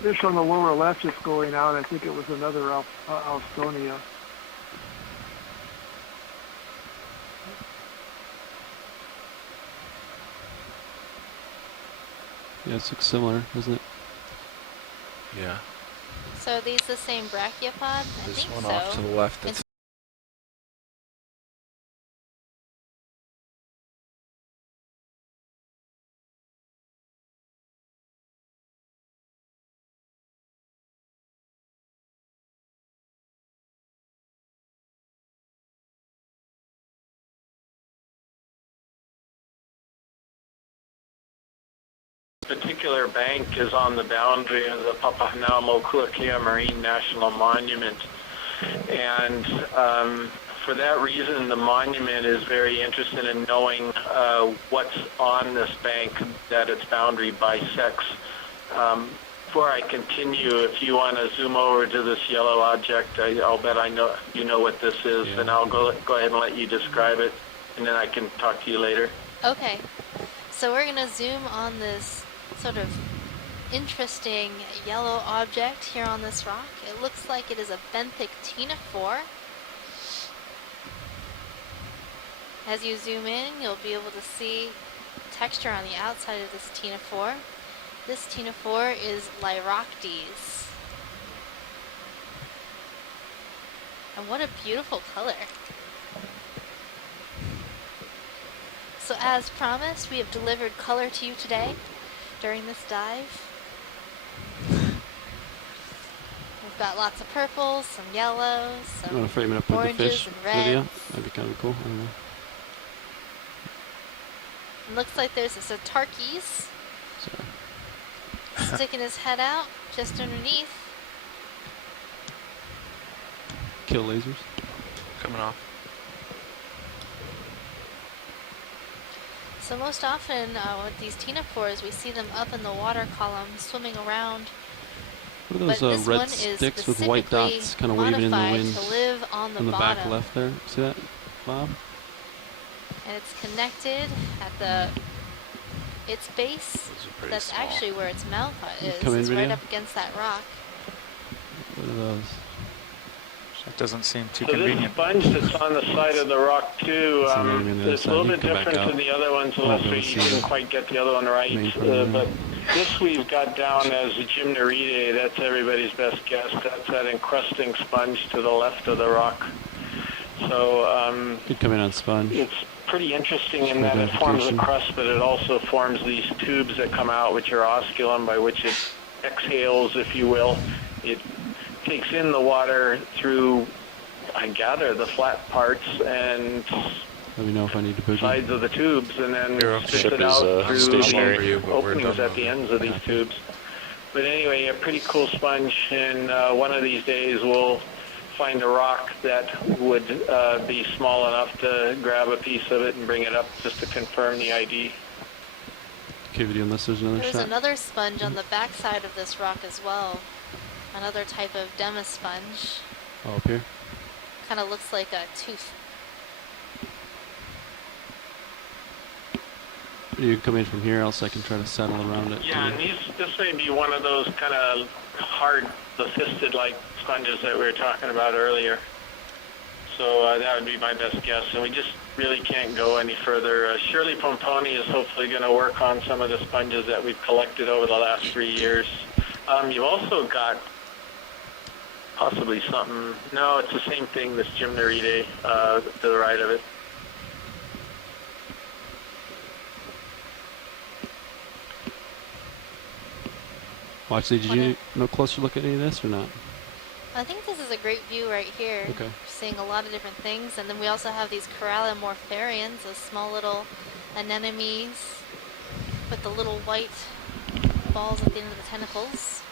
fish on the lower left just going out. I think it was another Alstonia. Yeah, it looks similar, doesn't it? Yeah. So are these the same brachiopod? I This think one so. off to the left. It's particular bank is on the boundary of the Papahanaumokuakea Marine National Monument. And for that reason, the monument is very interested in knowing what's on this bank that its boundary bisects. Before I continue, if you want to zoom over to this yellow object, I'll bet I know you know what this is, and I'll go ahead and let you describe it, and then I can talk to you later. okay. So we're going to zoom on this sort of interesting yellow object here on this rock. It looks like it is a benthic ctenophore. As you zoom in, you'll be able to see texture on the outside of this ctenophore. This ctenophore is Lyroctes. And what a beautiful color. So as promised, we have delivered color to you today during this dive. We've got lots of purples, some yellows, You some want to frame it up with the oranges fish and reds. video? That'd be kind of cool. I don't know. It looks like there's a Satarkes sticking his head out just underneath. Kill lasers. Coming off. So most often with these ctenophores, we see them up in the water column swimming around. What are But those this red one is sticks with white specifically dots kind of waving in the modified wind? to live on the in the bottom. back left there. See that, Bob? And it's connected at its base. That's small. actually where its mouth is. Come in, It's right video? up against that rock. What are those? That doesn't seem too So this convenient. sponge that's on the side of the rock too, So maybe on the other it's a side, little you bit come back different out. than the other ones, Might unless be able you to see didn't the quite get the other one right. main front But this we've got down as a gymnoridae. That's everybody's best guess. That's that encrusting sponge to the left of the rock. So Could come in on sponge. it's pretty interesting in For that it forms a identification. crust, but it also forms these tubes that come out, which are osculum, by which it exhales, if you will. It takes in the water through, I gather, the flat parts and Let me know if I need to boogie. sides of the tubes, and then spits Ship it is, out through stationary. the openings at the ends of these tubes. But anyway, a pretty cool sponge, and one of these days we'll find a rock that would be small enough to grab a piece of it and bring it up just to confirm the ID. Okay, video, unless there's another There's shot. another sponge on the backside of this rock as well. Another type of demasponge. Oh, up here? Kind of looks like a tooth. You can come in from here, else I can try to settle around it. Yeah, and this may be one of those kind of hard, assisted-like sponges that we were talking about earlier. So that would be my best guess, and we just really can't go any further. Shirley Pomponi is hopefully going to work on some of the sponges that we've collected over the last 3 years. You've also got possibly something, no, it's the same thing, this gymnoridae to the right of it. Watch, did you no closer look at any of this or not? I think this is a great view right here. Okay. We're seeing a lot of different things, and then we also have these corallimorpharians, those small little anemones with the little white balls at the end of the tentacles.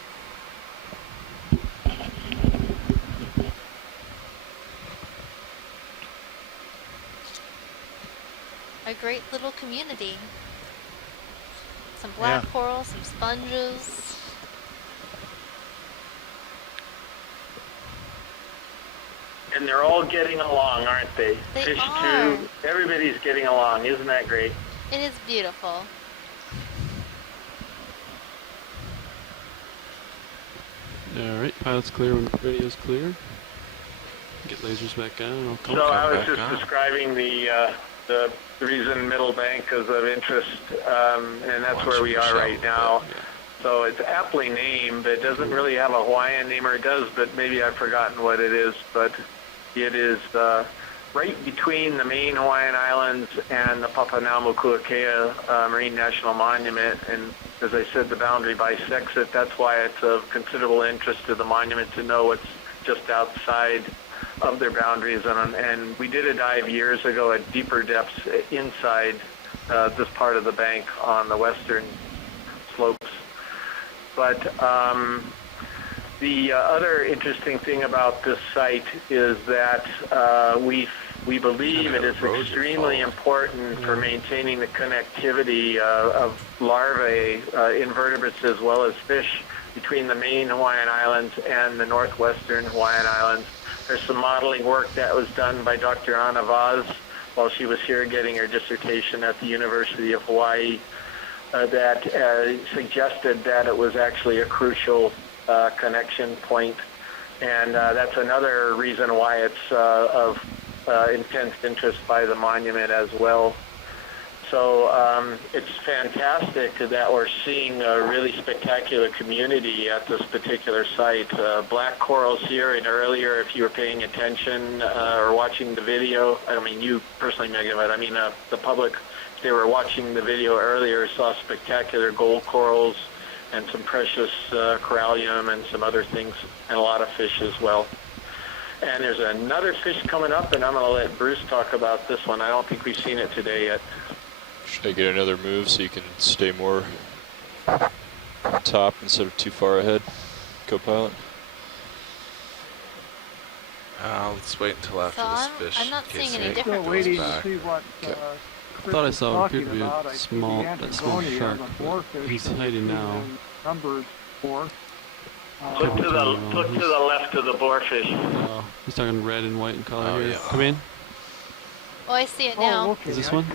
A great little community. Some black coral, some sponges. And they're all getting along, aren't they? They Fish are. too. Everybody's getting along. Isn't that great? It is beautiful. Alright, pilot's clear when radio's clear. Get lasers back on. So I was just describing the reason Middle Bank is of interest, and that's where we are right now. So it's aptly named, but it doesn't really have a Hawaiian name, or it does, but maybe I've forgotten what it is. But it is right between the main Hawaiian Islands and the Papahanaumokuakea Marine National Monument. And as I said, the boundary bisects it. That's why it's of considerable interest to the monument to know what's just outside of their boundaries. And we did a dive years ago at deeper depths inside this part of the bank on the western slopes. But the other interesting thing about this site is that we believe it is extremely important for maintaining the connectivity of larvae, invertebrates as well as fish between the main Hawaiian Islands and the northwestern Hawaiian Islands. There's some modeling work that was done by Dr. Anna Vaz while she was here getting her dissertation at the University of Hawaii that suggested that it was actually a crucial connection point. And that's another reason why it's of intense interest by the monument as well. So it's fantastic that we're seeing a really spectacular community at this particular site. Black corals here, and earlier, if you were paying attention or watching the video, I don't mean you personally, Megan, but I mean the public, if they were watching the video earlier, saw spectacular gold corals and some precious corallium and some other things, and a lot of fish as well. And there's another fish coming up, and I'm going to let Bruce talk about this one. I don't think we've seen it today yet. Should I get another move so you can stay more on top instead of too far ahead, co-pilot? Let's wait until after this fish. I'm not seeing any Still difference. waiting to see what I thought I saw what appeared to be a small shark. He's hiding now. Numbers 4. Look to the left of the boarfish. He's talking red and white in color here. Yeah. Come in. Oh, I see it now. Okay. Is this one?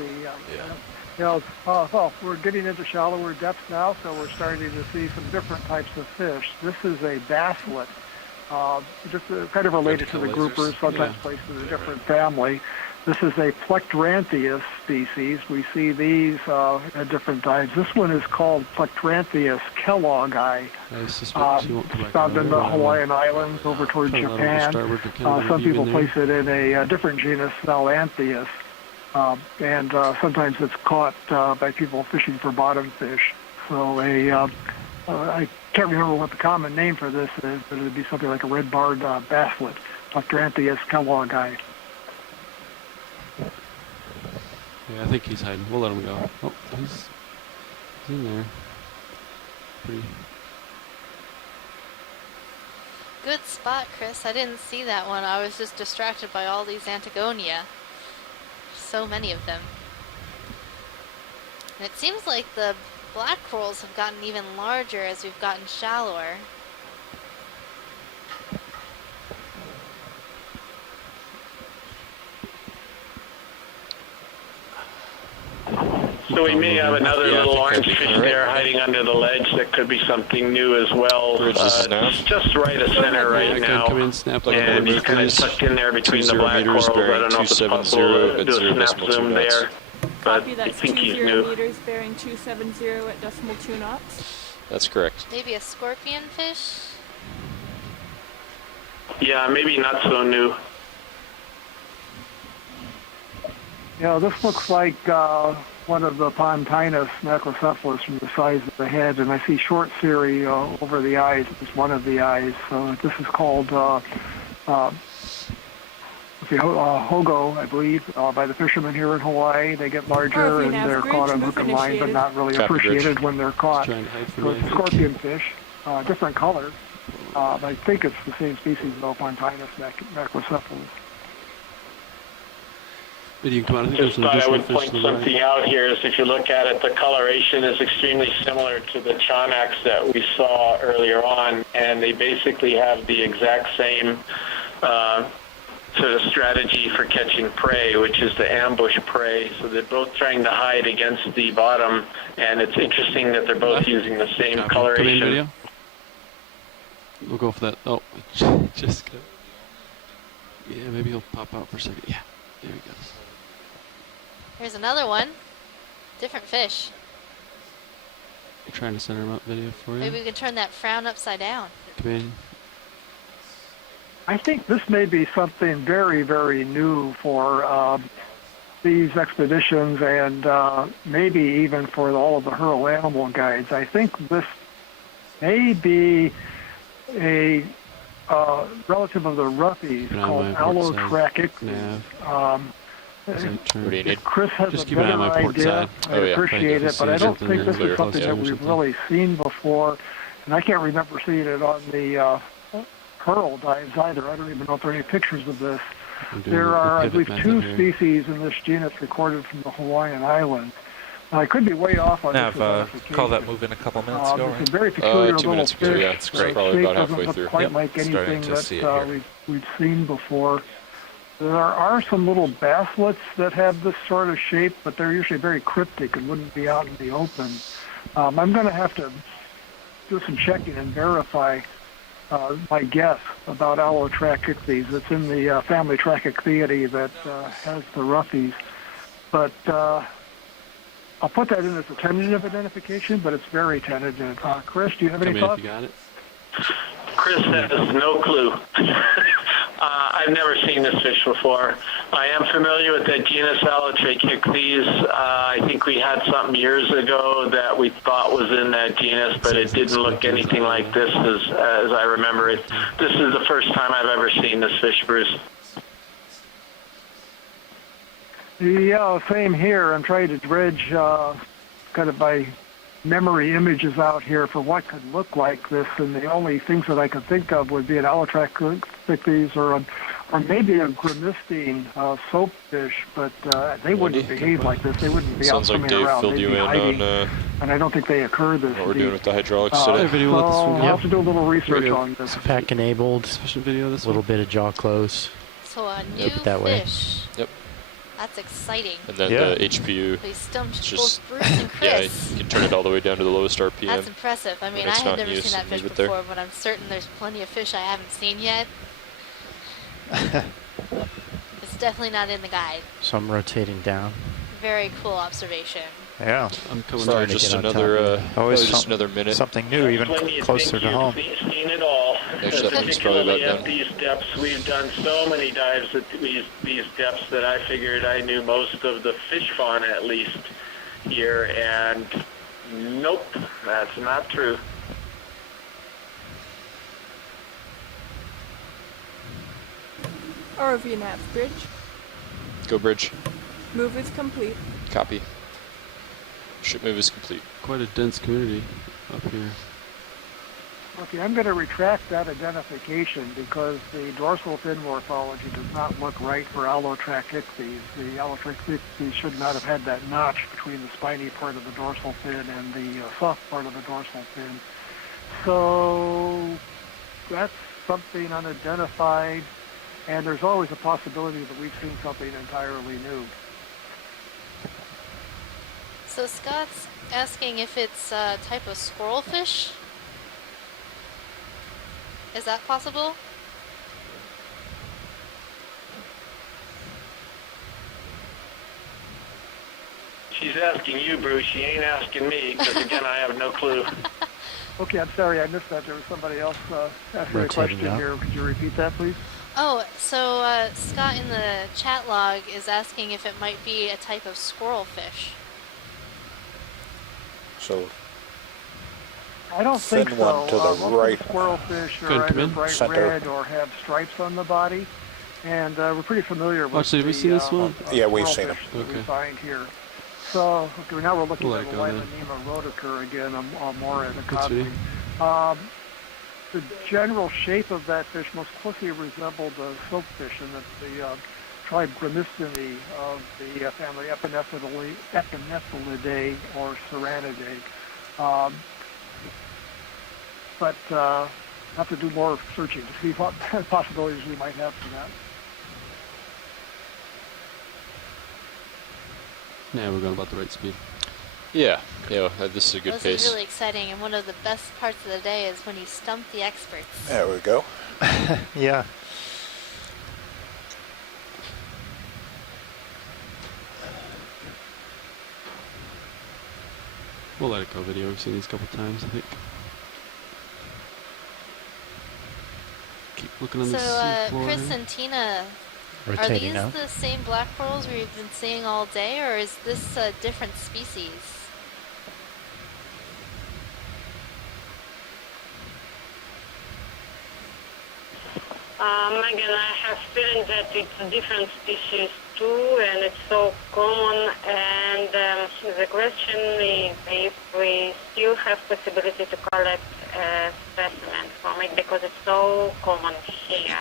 Yeah, well, we're getting into shallower depths now, so we're starting to see some different types of fish. This is a basslet, just kind of related to the groupers, sometimes placed in a different family. This is a Plectrantheus species. We see these at different times. This one is called Plectrantheus kelloggi. Found in the Hawaiian Islands over towards Japan. Some people place it in a different genus, Salanthius. And sometimes it's caught by people fishing for bottom fish. So I can't remember what the common name for this is, but it would be something like a red-barred basslet, Plectrantheus kelloggi. Yeah, I think he's hiding. We'll let him go. Oh, he's in there. Pretty. Good spot, Chris. I didn't see that one. I was just distracted by all these Antigonia. So many of them. And it seems like the black corals have gotten even larger as we've gotten shallower. So we may have another little orange fish there hiding under the ledge that could be something new as well. It's just right of center right now. And he's kind of tucked in there between the black corals. I don't know if it's possible to do a snap zoom there. But I think he's new. Meters bearing 270 at decimal 2 knots. That's correct. Maybe a scorpion fish? Yeah, maybe not so new. Yeah, this looks like one of the Pontinus macrocephalus from the size of the head, and I see short cirri over the eyes. It's one of the eyes. So this is called hogo, I believe, by the fishermen here in Hawaii. They get larger and they're caught on hook and line, but not really appreciated when they're caught. So it's a scorpion fish, different color. I think it's the same species though, Pontinus macrocephalus. Just thought I would point something out here is if you look at it, the coloration is extremely similar to the Chanax that we saw earlier on, and they basically have the exact same sort of strategy for catching prey, which is to ambush prey. So they're both trying to hide against the bottom, and it's interesting that they're both using the same coloration. We'll go for that. Oh, just got. Yeah, maybe he'll pop out for a second. Yeah, there he goes. Here's another one. Different fish. I'm trying to center him up video for you. Maybe we can turn that frown upside down. Comedian. I think this may be something very, very new for these expeditions and maybe even for all of the Hurl animal guides. I think this may be a relative of the roughies called Allotrachichthys. If Chris has Just a keep an eye on better my port idea, side. I'd appreciate it, but I don't think this is something that we've really seen before, and I can't remember seeing it on the Hurl dives either. I don't even know if there are any pictures of this. There are, I believe, 2 species in this genus recorded from the Hawaiian Islands. Now, I could be way off on Nav, this. call that move in a couple minutes ago, It's right? a very peculiar 2 little minutes fish. ago, yeah. It's The probably shape about doesn't halfway look through. quite like Starting anything to see it that here. we've seen before. There are some little basslets that have this sort of shape, but they're usually very cryptic and wouldn't be out in the open. I'm going to have to do some checking and verify my guess about Allotrachichthys. It's in the family Trachychthiidae that has the roughies. But I'll put that in as a tentative identification, but it's very tentative. Chris, do you have any thoughts? If you got it. Chris has no clue. I've never seen this fish before. I am familiar with that genus Allotrachichthys. I think we had something years ago that we thought was in that genus, but it didn't look anything like this as I remember it. This is the first time I've ever seen this fish, Bruce. Yeah, same here. I'm trying to dredge kind of my memory images out here for what could look like this, and the only things that I could think of would be an Allotrachichthys or maybe a grimistine soapfish, but they wouldn't behave like this. They wouldn't be Sounds out like swimming Dave around. filled They'd you be in hiding, on and I don't think they occur this what we're deep. doing with the hydraulics today. So I'll have to do a little research on this. Pack enabled. Special video this A little bit of jaw close. So a new that way. fish. Yep. That's exciting. And then the HPU. They stumped it's both just Bruce and yeah, Chris. you can turn it all the way down to the lowest RPM. That's impressive. I mean, when I it's had not never in seen use that and fish leave it there. before, but I'm certain there's plenty of fish I haven't seen yet. It's definitely not in the guide. So I'm rotating down. Very cool observation. Yeah. I'm coming Sorry, to just get on another top. Always just another minute. Something new, even closer to home. Seen it all. Actually, that one's probably about Particularly at done. these depths, we've done so many dives at these depths that I figured I knew most of the fish fauna at least here, and nope, that's not true. ROV nav bridge. Go bridge. Move is complete. Copy. Ship move is complete. Quite a dense community up here. Okay, I'm going to retract that identification because the dorsal fin morphology does not look right for Allotrachichthys. The Allotrachichthys should not have had that notch between the spiny part of the dorsal fin and the soft part of the dorsal fin. So that's something unidentified, and there's always a possibility that we've seen something entirely new. So Scott's asking if it's a type of squirrel fish. Is that possible? She's asking you, Bruce. She ain't asking me, because again, I have no clue. Okay, I'm sorry, I missed that. There was somebody else asking a Rotating question up. here. Could you repeat that, please? Oh, so Scott in the chat log is asking if it might be a type of squirrel fish. So I don't think thin so. one to the Most right. of the squirrelfish Go ahead, are come either in. bright Center. red or have stripes on the body, and we're pretty familiar with Actually, have we the seen this one? Yeah, we've seen squirrelfish that we Okay. find here. So okay, now we're looking We'll at let the go then. Limonema rhodokur again, more at a Good copy. see. The general shape of that fish most closely resembled the silkfish in the tribe Grimistinae of the family Epinephylidae or Serranidae. But have to do more searching to see what possibilities we might have for that. Yeah, we're going about the right speed. Yeah, this is a good This pace. is really exciting, and one of the best parts of the day is when you stump the experts. There we go. Yeah. We'll let it go video. We've seen these a couple times, I think. Keep looking on So, the floor Chris here. and Tina, are Rotating these now. the same black corals we've been seeing all day, or is this a different species? Megan, I have feeling that it's a different species too, and it's so common. And the question is if we still have possibility to collect a specimen from it because it's so common here.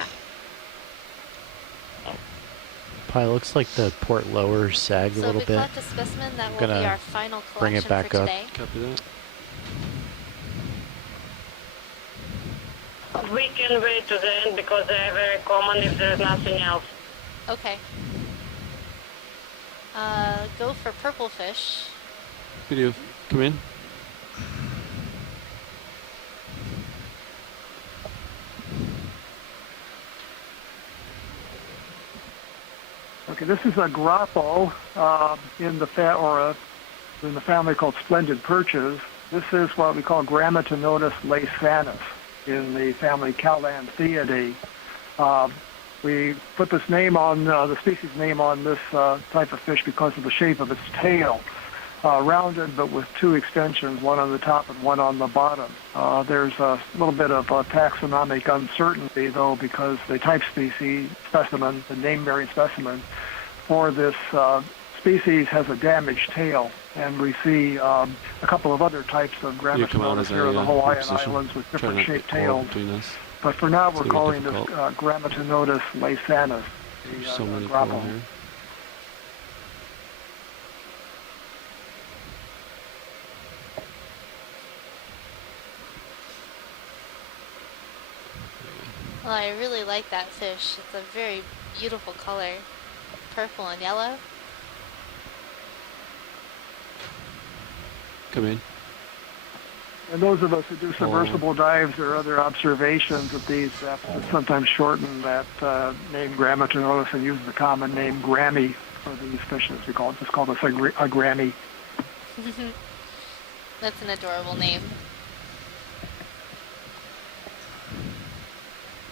Probably looks like the port lower sagged a So little if we bit. collect a specimen, that will Gonna be our final collection bring it back for up. today. Copy that. We can wait to the end because they are very common if there's nothing else. Okay. Go for purple fish. Video, come in. Okay, this is a grappo in the in the family called splendid perches. This is what we call Grammatinotus laysanus in the family Calanthiidae. We put this name on the species name on this type of fish because of the shape of its tail, rounded but with two extensions, one on the top and one on the bottom. There's a little bit of taxonomic uncertainty though because the type species specimen, the name-bearing specimen for this species has a damaged tail, and we see a couple of other types of Grammatinotus here in the Hawaiian Islands with different shaped tails. But for now, we're calling this Grammatinotus laysanus, the grappo. Well, I really like that fish. It's a very beautiful color. Purple and yellow. Come in. And those of us who do submersible dives or other observations of these sometimes shorten that name Grammatinotus and use the common name Grammy for these fishes. We call it, just call this a Grammy. That's an adorable name.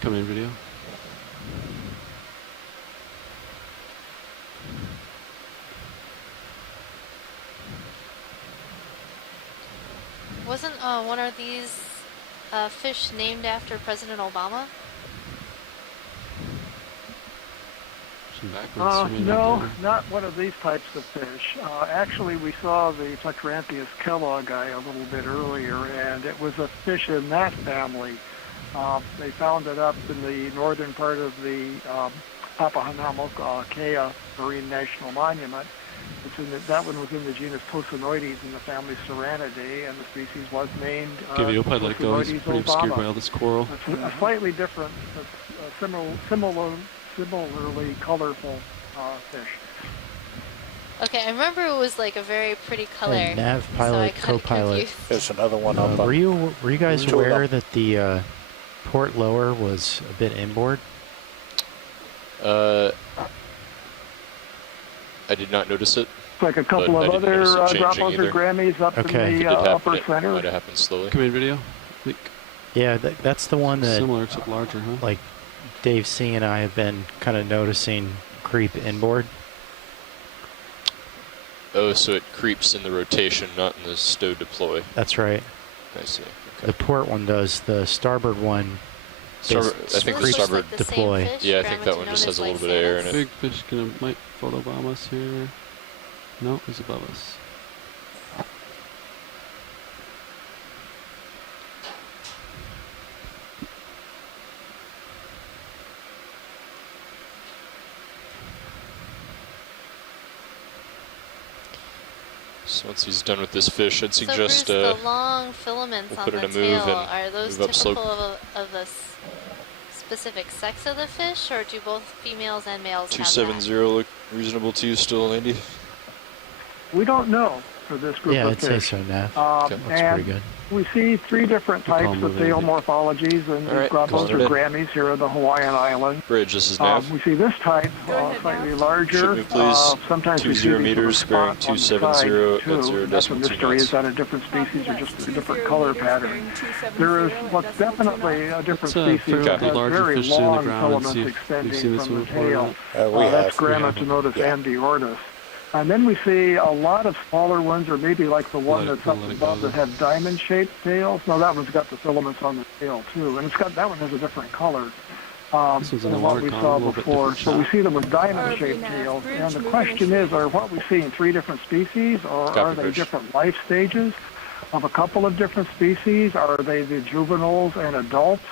Come in, video. Wasn't one of these fish named after President Obama? No, not one of these types of fish. Actually, we saw the Plectrantheus kelloggi a little bit earlier, and it was a fish in that family. They found it up in the northern part of the Papahanaumokuakea Marine National Monument. That one was in the genus Tosinoides in the family Serranidae, and the species was named You'll probably let go. He's pretty obscured by all this coral. It's a slightly different, similarly colorful fish. Okay, I remember it was like a very pretty color. Hey, nav pilot, co-pilot. There's another one up. Were you guys Two of aware them. that the port lower was a bit inboard? I did not notice it. It's like a couple of other Grappos or Grammys up in the upper center. Might have happened slowly. Come in, video. Yeah, that's the one that similar except larger, huh? Like Dave C and I have been kind of noticing creep inboard. Oh, so it creeps in the rotation, not in the stow deploy. That's right. I see. Okay. The port one does. The starboard one. I think the starboard like deploy. Yeah, I think that one just has a little bit of air in it. Big fish might photobomb us here. No, he's above us. So once he's done with this fish, I'd So suggest Bruce, the long filaments we'll on put the in a move tail, and are those move up slope. typical of the specific sex of the fish, or do both females and males have that? 270 look reasonable to you still, Andy? We don't know. for this group Yeah, of I'd say fish. so, Nav. Okay. Looks pretty good. We see three different types of tail morphologies, and All right, these calling grubbos it are in. Grammys here in the Hawaiian Islands. Bridge, this is Nav. We see this type slightly larger. Ship move, please. Sometimes we see 20 these with a meters, bearing spot on the 270 side, at too. That's a 0.2 mystery. knots. Is that a different species or just a different color pattern? There is what's definitely a different species that has very long filaments extending from the tail. That's Grammatinotus ambiortis. And then we see a lot of smaller ones, or maybe like the one that's up above that have diamond-shaped tails. No, that one's got the filaments on the tail too, and that one has a different color than what we saw before. So we see them with diamond-shaped tails, and the question is, are what we see in three different species, or are they different life stages of a couple of different species? Are they the juveniles and adults?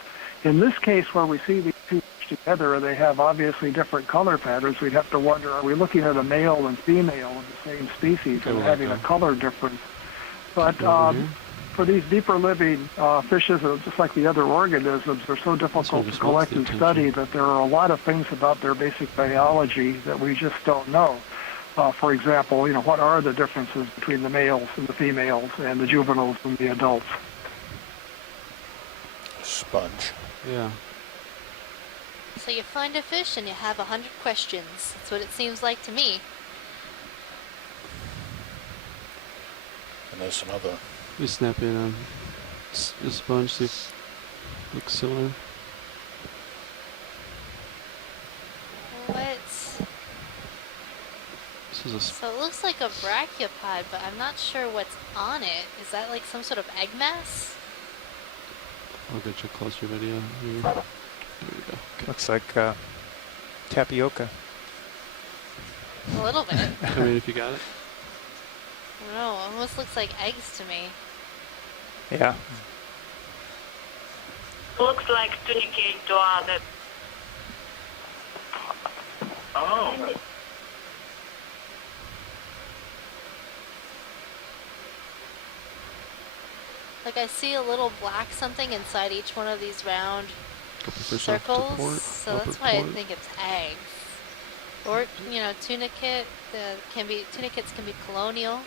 In this case, where we see these two together, they have obviously different color patterns. We'd have to wonder, are we looking at a male and female of the same species and having a color difference? But for these deeper living fishes, just like the other organisms, they're so difficult to collect and study that there are a lot of things about their basic biology that we just don't know. For example, what are the differences between the males and the females and the juveniles and the adults? Sponge. Yeah. So you find a fish and you have 100 questions. That's what it seems like to me. And there's another. We snap in on the sponge, see if it looks similar. What? This is a So it looks like a brachiopod, but I'm not sure what's on it. Is that like some sort of egg mass? I'll get you a closer video here. There we go. Looks like tapioca. A little bit. I mean, if you got it. I don't know. It almost looks like eggs to me. Yeah. Looks like tunicate to other. Oh. Like I see a little black something inside each one of these round circles, so that's why I think it's eggs. Or, tunicate, tunicates can be colonial.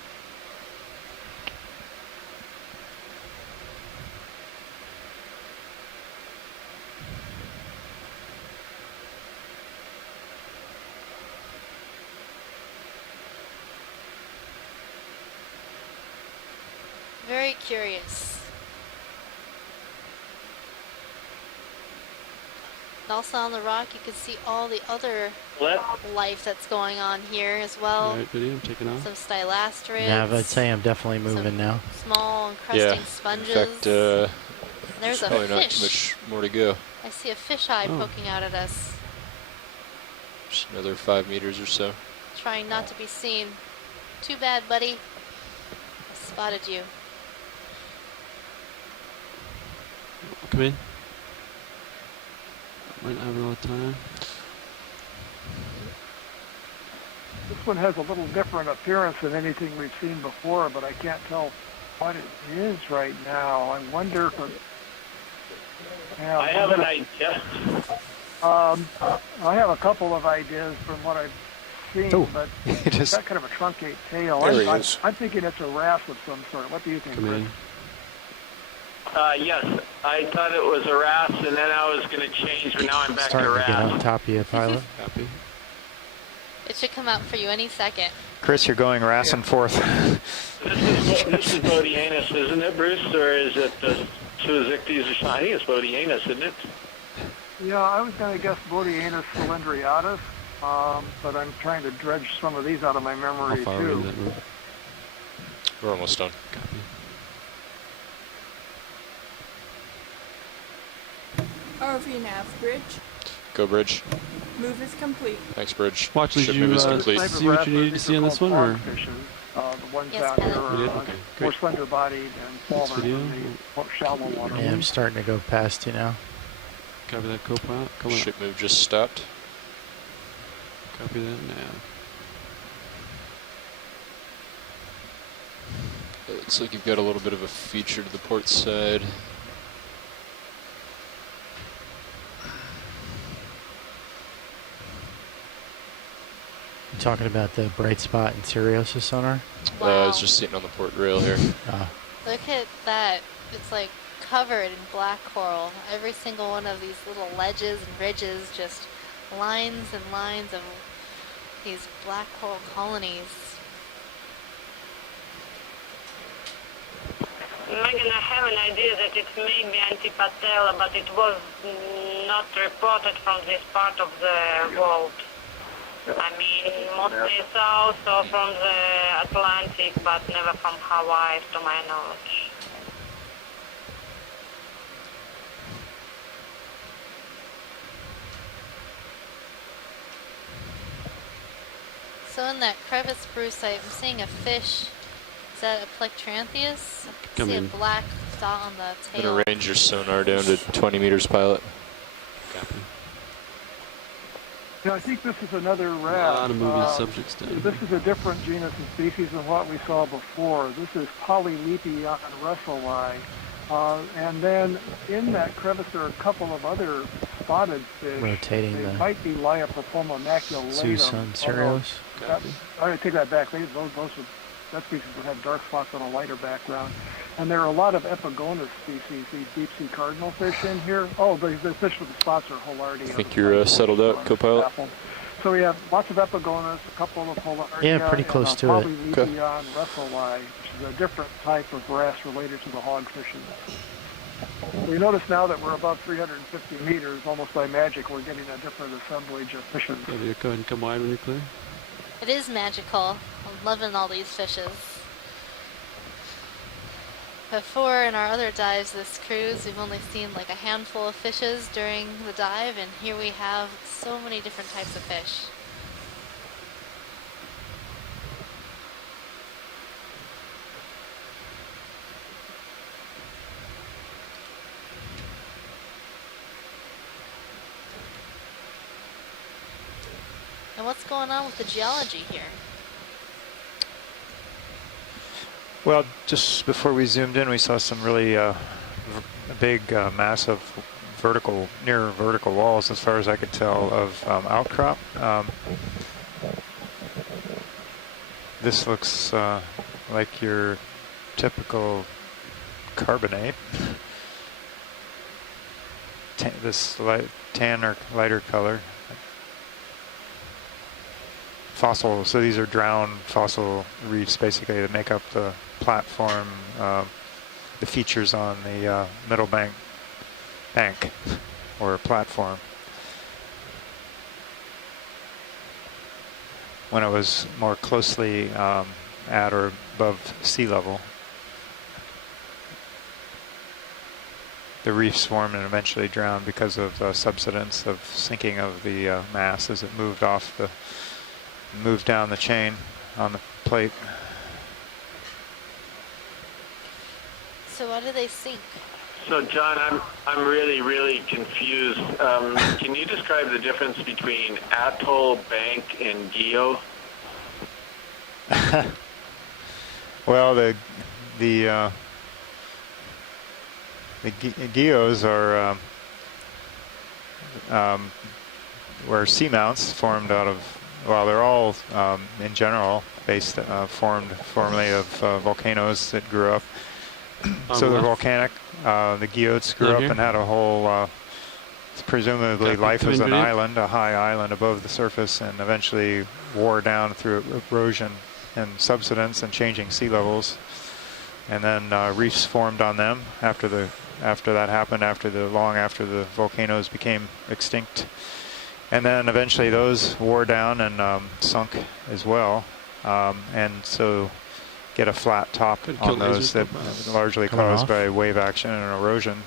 Very curious. And also on the rock, you can see all the other life that's going on here as well. Alright, video, I'm taking off. Some stylastrids. Nav, I'd say I'm definitely moving now. Small encrusting sponges. In fact, there's a probably fish. not too much more to go. I see a fish eye poking out at us, Just another 5 meters or so. trying not to be seen. Too bad, buddy. I spotted you. Come in. Might not have a lot of time. This one has a little different appearance than anything we've seen before, but I can't tell what it is right now. I wonder if I have an idea. I have a couple of ideas from what I've seen, but it's got kind of a truncate tail. I'm thinking it's a wrasse of some sort. What do you think, Chris? Yes, I thought it was a wrasse, and then I was going to change, but now I'm back to Starting to get wrasse. on top of you, pilot. Copy. It should come out for you any second. Chris, you're going wrasse and forth. This is Bodianus, isn't it, Bruce? Or is it Suizictes or something? I think it's Bodianus, isn't it? Yeah, I was going to guess Bodianus cylindriatus, but I'm trying to dredge some of these out of my memory, How far too. are we in that room? We're almost done. Copy. ROV nav bridge. Go, Bridge. Move is complete. Thanks, Bridge. Watch, did Ship you move is complete. see what you needed to see on this one, or? The ones Yes, down here pilot. are more slender-bodied and smaller video? than the shallow water Yeah, I'm ones. starting to go past you now. Copy that, co-pilot. Come on. Ship move just stopped. Copy that now. It looks like you've got a little bit of a feature to the port side. You talking about the bright spot in Sirius sonar? I was just sitting on the port rail here. Look at that. It's like covered in black coral. Every single one of these little ledges and ridges, just lines and lines of these black coral colonies. Megan, I have an idea that it may be Antipatella, but it was not reported from this part of the world. I mean, mostly south or from the Atlantic, but never from Hawaii, to my knowledge. So in that crevice, Bruce, I'm seeing a fish. Is that a Plectrantheus? I see a black dot on the I'm tail. gonna range your sonar down to 20 meters, pilot. Yeah, I think this is another A rat. lot of moving subjects down. This is a different genus and species than what we saw before. This is Polylepion russellii. And then in that crevice there are a couple of other spotted fish. Rotating They the might be Leiopropoma maculatum. Susan Sirius. I take that back. That species would have dark spots on a lighter background. And there are a lot of epigonus species, these deep-sea cardinal fish in here. Oh, the fish with the spots are Holardia. I think you're settled out, co-pilot. So we have lots of epigonus, a couple of Holardia, Yeah, pretty close and to it. Polylepion russellii, which is a different type of wrasse related to the hogfishes. We notice now that we're above 350 meters, almost by magic, we're getting a different assemblage of fishes. Go ahead and come wide when you're clear. It is magical. I'm loving all these fishes. Before, in our other dives this cruise, we've only seen like a handful of fishes during the dive, and here we have so many different types of fish. And what's going on with the geology here? Well, just before we zoomed in, we saw some really big, massive near vertical walls, as far as I could tell, of outcrop. This looks like your typical carbonate. This tan or lighter color. Fossil, so these are drowned fossil reefs basically that make up the platform, the features on the middle bank or platform. When it was more closely at or above sea level, the reefs formed and eventually drowned because of subsidence of sinking of the mass as it moved down the chain on the plate. So why do they sink? So John, I'm really confused. Can you describe the difference between atoll, bank, and geo? Well, the geos are where seamounts formed out of. Well, they're all in general formed formerly of volcanoes that grew up. So they're volcanic. The geodes grew up and had a whole, presumably life as an island, a high island above the surface, and eventually wore down through erosion and subsidence and changing sea levels. And then reefs formed on them after that happened, long after the volcanoes became extinct. And then eventually those wore down and sunk as well. And so get a flat top on those that largely caused by wave action and erosion.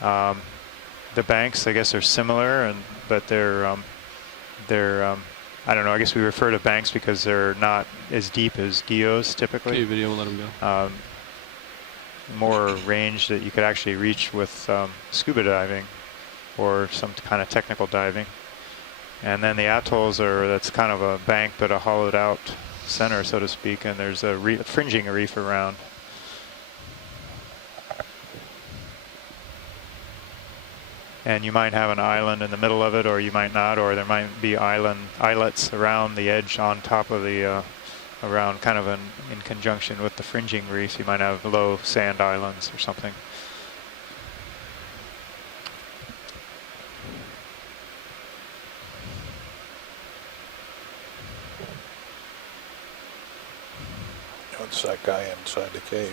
The banks, I guess, are similar, but they're I don't know. I guess we refer to banks because they're not as deep as geos typically. Okay, video, let them go. More range that you could actually reach with scuba diving or some kind of technical diving. And then the atolls that's kind of a bank but a hollowed out center, so to speak, and there's a fringing reef around. and you might have an island in the middle of it, or you might not, or there might be islets around the edge on top of the around kind of in conjunction with the fringing reef. You might have low sand islands or something. What's that guy inside the cave?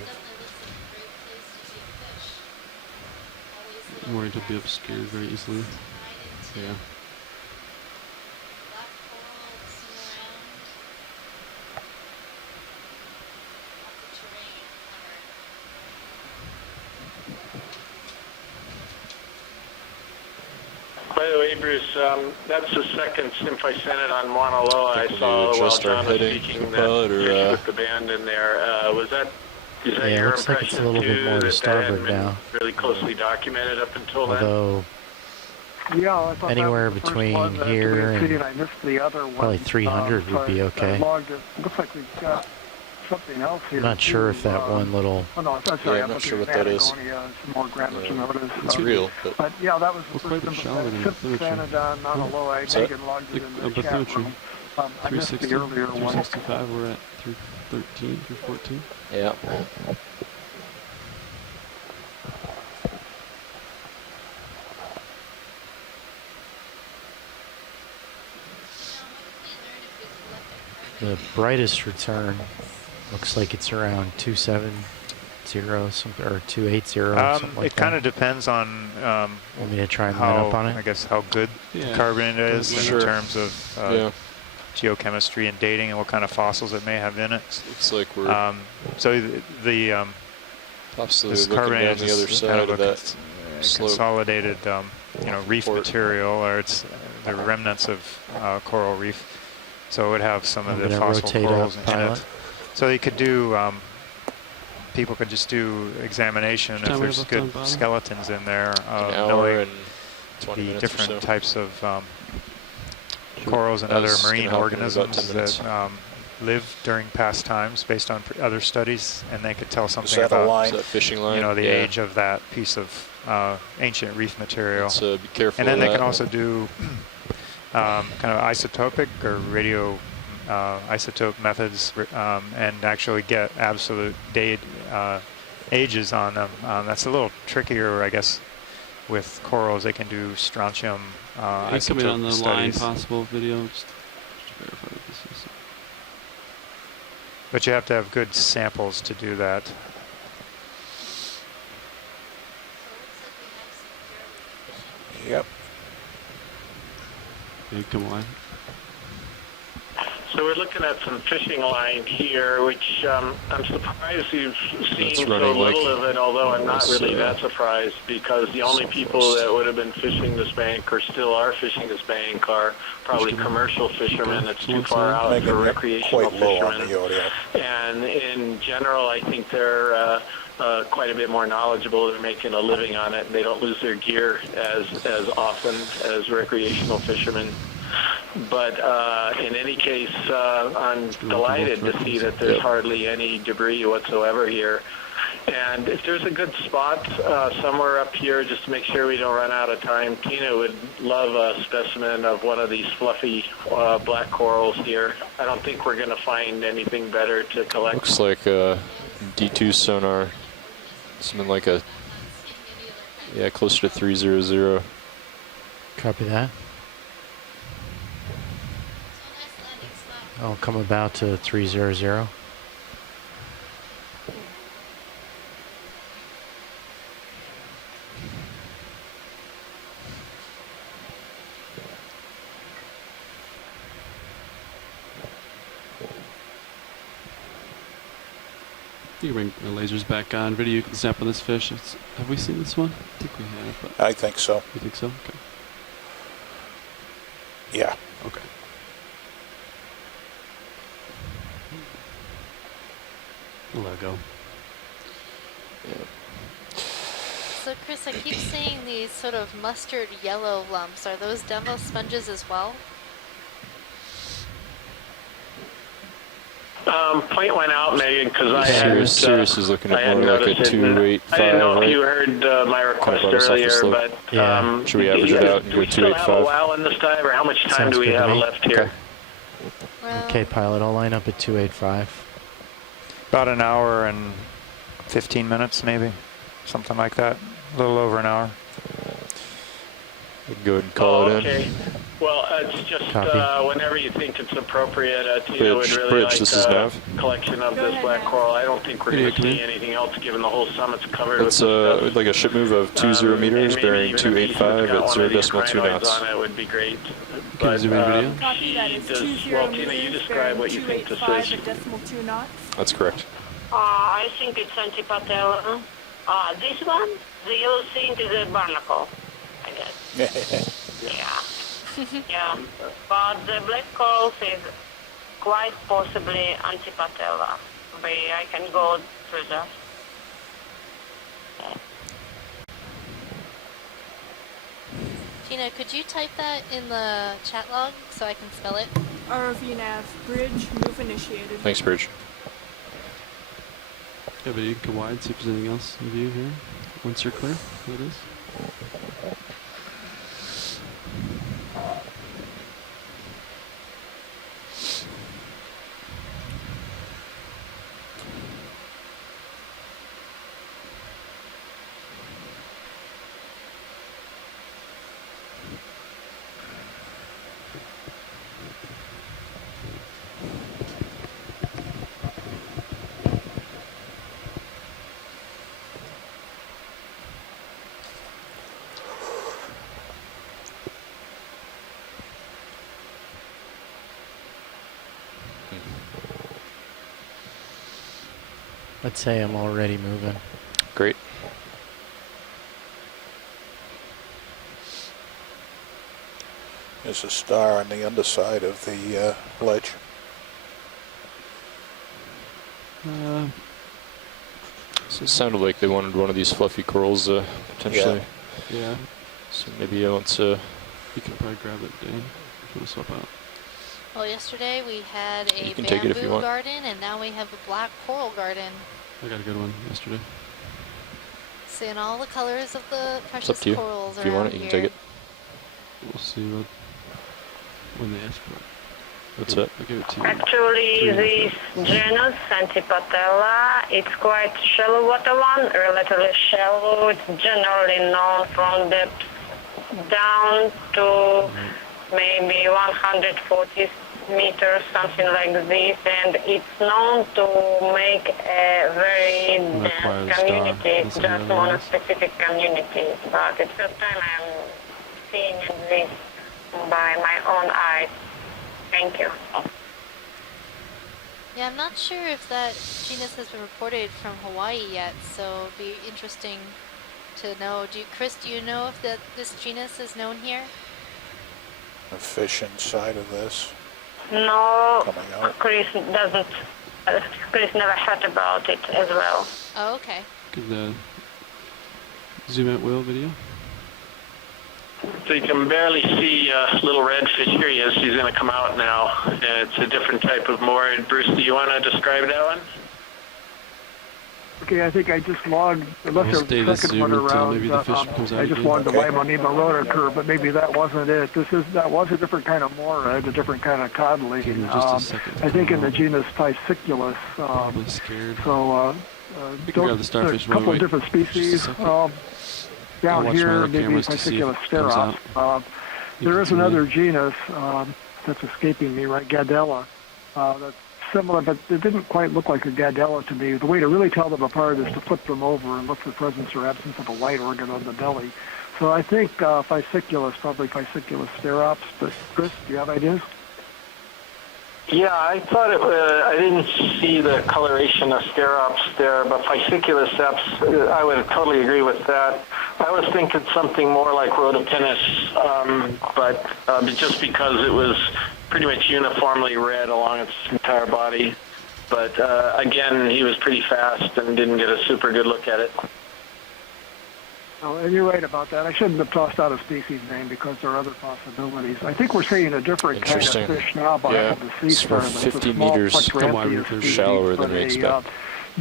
I'm worried to be obscured very easily. Yeah. By the way, Bruce, that's the second since I sent it on Mauna Loa. I saw while adjust our John was heading speaking about, or, that with the band in there. Is that Yeah, it your looks like it's a impression little bit too, more to that starboard hadn't been now. really closely documented up until then? Although Yeah, I thought anywhere that was the first between one, here and and I missed the other one. probably 300 would be I okay. logged it. Looks like we've got something else here. I'm not sure too. if that one little. Oh no, I'm sorry. Yeah, I'm not sure what that is. Some more grammar to notice. It's real, but yeah, that was the quite first a shallow one. than Since Sanadon, Mauna Loa, Megan logged it in the chat room. I missed the 360, earlier one. 365, we're at 313, 314. Yeah. The brightest return looks like it's around 270 something, or 280 something like it kind of depends on want me to try and how, line up on it? I guess, how good Yeah. carbon it is Sure. in terms of geochemistry and dating and what kind of fossils it may have in it. Looks like we're so possibly this looking carbonate down is the other just side kind of a that slope. consolidated reef Port. material, or it's the remnants of coral reef. So it would have some of I'm the gonna fossil rotate corals up, in pilot. it. So you could do, people could just do examination if Time we there's have left good on bottom? skeletons in there, an hour knowing and 20 the minutes or different so. types of corals and I other was gonna marine help you in about 10 organisms minutes. that live during past times based on other studies, and they could tell something that a about line? Is that fishing line? the Yeah. age of that piece of ancient reef material. So be careful And then of they that. can also do kind of isotopic or radio isotope methods and actually get absolute ages on them. That's a little trickier, I guess, with corals. They can do strontium It's coming on the isotope line studies. possible video. Just to verify what this is. But you have to have good samples to do that. Yep. Big come on. So we're looking at some fishing line here, which I'm surprised you've seen so running little like of it, although I'm not this, really that surprised, because the only people that would have been fishing this bank or still are fishing this bank are probably commercial fishermen. It's too far out Making for it recreational quite low on fishermen. the audio. And in general, I think they're quite a bit more knowledgeable. They're making a living on it, and they don't lose their gear as often as recreational fishermen. But in any case, I'm delighted to see that there's hardly any debris whatsoever here. And if there's a good spot somewhere up here, just to make sure we don't run out of time, Tina would love a specimen of one of these fluffy black corals here. I don't think we're going to find anything better to collect. Looks like a D2 sonar. Something like a, closer to 300. Copy that. I'll come about to 300. You can bring the lasers back on. Video, you can snap on this fish. Have we seen this one? I think we have. But I think so. you think so? Okay. Yeah. Okay. I'll let it go. So Chris, I keep seeing these sort of mustard yellow lumps. Are those demo sponges as well? Point went out, Megan, because I hadn't. Sirius is looking at more like a noticed it. 285. I didn't know right? if you heard my request Brought us off the earlier, slope. but Yeah. Should we average it out and do go we still have a 285? while in this dive, or how much time Sounds do we good to have me. left here? Okay, pilot, I'll line up at 285. About an hour and 15 minutes, maybe. Something like that. A little over an hour. We can go ahead and call it in. Okay. Well, it's just whenever you think it's appropriate. Tina would really Bridge, like this is Nav. collection of this black coral. I don't think we're going to see anything else, given the whole summit's covered It's with this like a ship move of 20 stuff. meters, And maybe bearing even if 285 it's got at one of these 0.2 crinoids knots. on it would be great. Can you zoom in video? Copy that. It's 20 well, Tina, you meters, describe what you bearing think this 285 is. at decimal 2 knots. That's correct. I think it's antipatella. This one, the yellow thing is a barnacle, I guess. Yeah. But the black coral is quite possibly antipatella. I can go through that. Tina, could you type that in the chat log so I can spell it? ROV nav, bridge, move initiated. Thanks, Bridge. Yeah, but you can go wide, see if there's anything else in view here. Once you're clear, there it is. I'd say I'm already moving. Great. There's a star on the underside of the ledge. So it sounded like they wanted one of these fluffy corals potentially. Yeah. So maybe let's. You can probably grab it, Dane, if you want to swap out. Well, yesterday we had a You can take it if you bamboo want. garden, and now we have a black coral garden. I got a good one yesterday. Seeing all the colors of the It's precious up to you. corals If you want it, you around can here. take it. We'll see what when they ask for it. What's that? I'll give it to you. Actually, this genus Antipatella, it's quite shallow water one, relatively shallow. It's generally known from depth down to maybe 140 meters, something like this, and it's known to make a very dense community. It's just monospecific community, but it's the first time I'm seeing this by my own eyes. Thank you. Yeah, I'm not sure if that genus has been reported from Hawaii yet, so it'd be interesting to know. Chris, do you know if this genus is known here? A fish inside of this. No, Coming out. Chris doesn't. Chris never heard about it as well. Oh, okay. Could zoom out whale video. So you can barely see little redfish. Here he is. He's going to come out now. And it's a different type of moored. Bruce, do you want to describe that one? Okay, I think I just logged, unless We'll stay there this was a second one zoom until around. maybe the fish comes out I just again. wanted to Okay. Lima rotor curve, but maybe that wasn't it. That was a different kind of moorhead, a different kind of codling. Give me just a second to I think come in the out. genus Pisciculus. Probably scared. So, You can grab the starfish a couple while we of different wait. Just a species. second. I'll Down watch my here, other maybe cameras to see if Pisciculus it comes sterops. out. There can is see another that. genus that's escaping me, right? Gadella. That's similar, but it didn't quite look like a Gadella to me. The way to really tell them apart is to flip them over and look for the presence or absence of a light organ on the belly. So I think Pisciculus, probably Pisciculus sterops. But Chris, do you have ideas? Yeah, I thought I didn't see the coloration of sterops there, but Pisciculus seps, I would totally agree with that. I was thinking something more like Rhodopinus, but just because it was pretty much uniformly red along its entire body. But again, he was pretty fast and didn't get a super good look at it. Oh, and you're right about that. I shouldn't have tossed out a species name because there are other possibilities. I think we're seeing a different kind of Interesting. fish now by Yeah, the sea it's star. for That's a 50 small meters Plectranthia species, shallower than but we expect.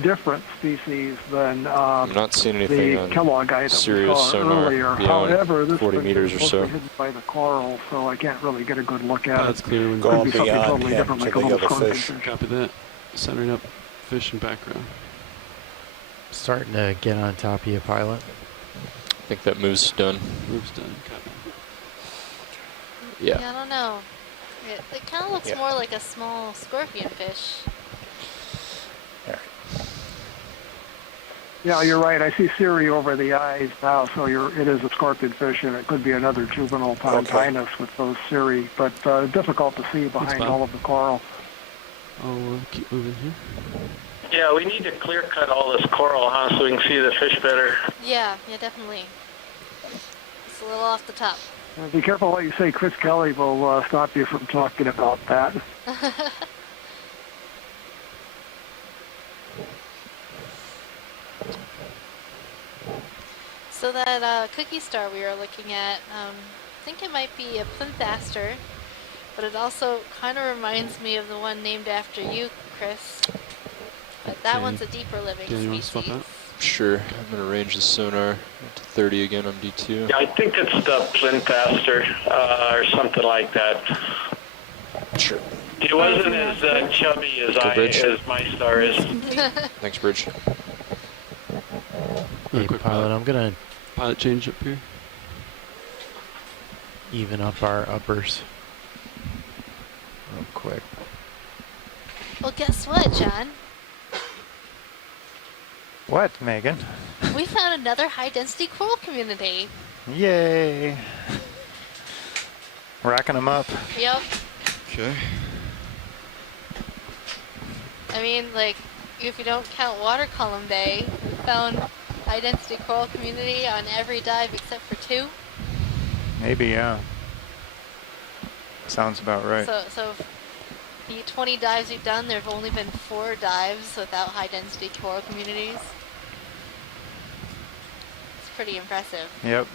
different species than I'm not seeing anything the on Kellogg guy that we serious saw sonar earlier. beyond However, this 40 fish meters is or so. mostly hidden by the coral, so I can't really get a good look at That's it. clear. Could Going be something beyond totally him different, to like a the little other sunken fish. fish. Copy that. Centering up fish in background. Starting to get on top of you, pilot. I think that move's done. Move's done. Copy. Yeah. Yeah, I don't know. It kind of looks Yeah. more like a small scorpion fish. Yeah, you're right. I see Siri over the eyes now, so it is a scorpion fish, and it could be another juvenile Pontinus with those Siri, but difficult to see behind all of the coral. I'll keep moving here. Yeah, we need to clear cut all this coral, huh, so we can see the fish better. Yeah, definitely. It's a little off the top. Be careful what you say. Chris Kelly will stop you from talking about that. So that cookie star we were looking at, I think it might be a plymphaster, but it also kind of reminds me of the one named after you, Chris. But that one's a deeper living Dan, you want to swap species. out? Sure. I'm going to range the sonar to 30 again on D2. Yeah, I think it's the plymphaster or something like that. Sure. He wasn't as chubby as as my star is. Thanks, Bridge. Hey, pilot, I'm going to pilot change up here. Even up our uppers real quick. Well, guess what, John? What, Megan? We found another high-density coral community. Yay! Racking them up. Yep. Okay. I mean, like, if you don't count Water Column Bay, we found high-density coral community on every dive except for 2. Maybe, yeah. Sounds about right. So the 20 dives we've done, there have only been 4 dives without high-density coral communities. It's pretty impressive. Yep.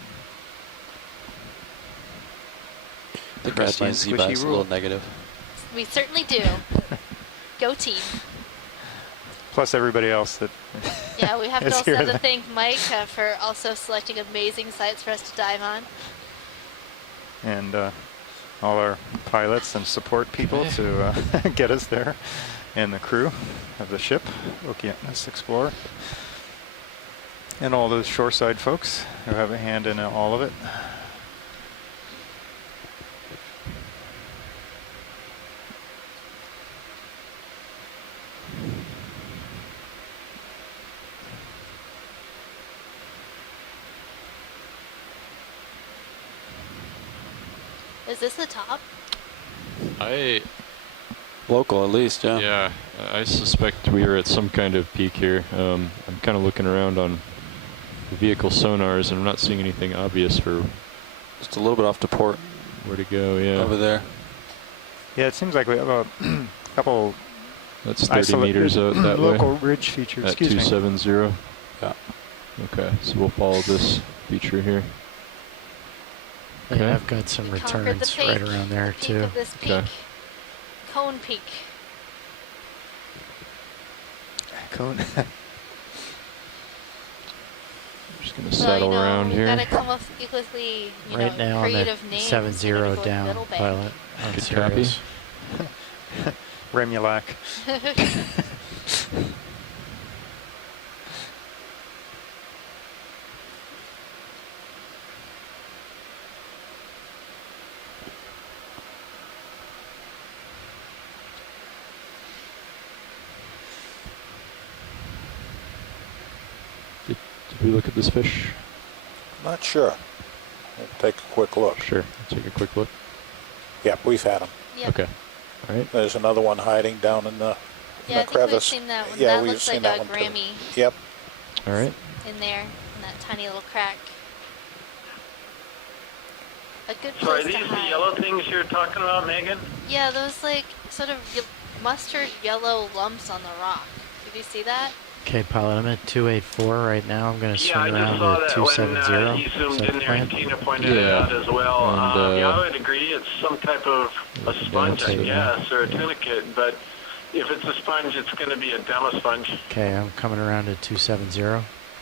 I think Christine's Z-Back's a little negative. We certainly do. Go team. Plus everybody else that Yeah, we have to is also here have to then. thank Mike for also selecting amazing sites for us to dive on. And all our pilots and support people to get us there, and the crew of the ship, Okeanos Explorer, and all those shoreside folks who have a hand in all of it. Is this the top? Local, at least, yeah. Yeah, I suspect we are at some kind of peak here. I'm kind of looking around on the vehicle sonars, and I'm not seeing anything obvious for just a little bit off to port. Where to go? Yeah, over there. Yeah, it seems like we have a couple. That's 30 meters out that way. Local ridge feature. At Excuse me. 270. Yeah. Okay, so we'll follow this feature here. Yeah, I've got some We conquered the returns peak. right around there Peak too. of this peak. Okay. Cone Peak. Cone. Just gonna So, saddle around you here. gotta come up with Right now on creative the names. 7-0 Go down, Middle Bank. pilot. On Good Sirius. Remulac. Did we look at this fish? Not sure. We'll take a quick look. Sure, take a quick look. Yep, we've had them. Yep. Okay. All right. There's another one hiding down in the, Yeah, I think crevice. we've seen that one. Yeah, That we've looks seen like that a one too. Grammy Yep. All right. in there, in that tiny little crack. A good So are place to these the hide. yellow things you're talking about, Megan? Yeah, those like sort of mustard yellow lumps on the rock. Did you see that? Okay, pilot, I'm at 284 right now. I'm going to swing I just around saw to that 270. when he zoomed in there and Tina pointed it Yeah. out as well. And, yeah, I would agree. It's some type of a sponge, I rotate now. guess, or a tunicate. But if it's a sponge, it's going to be a demo sponge. Okay, I'm coming around to 270.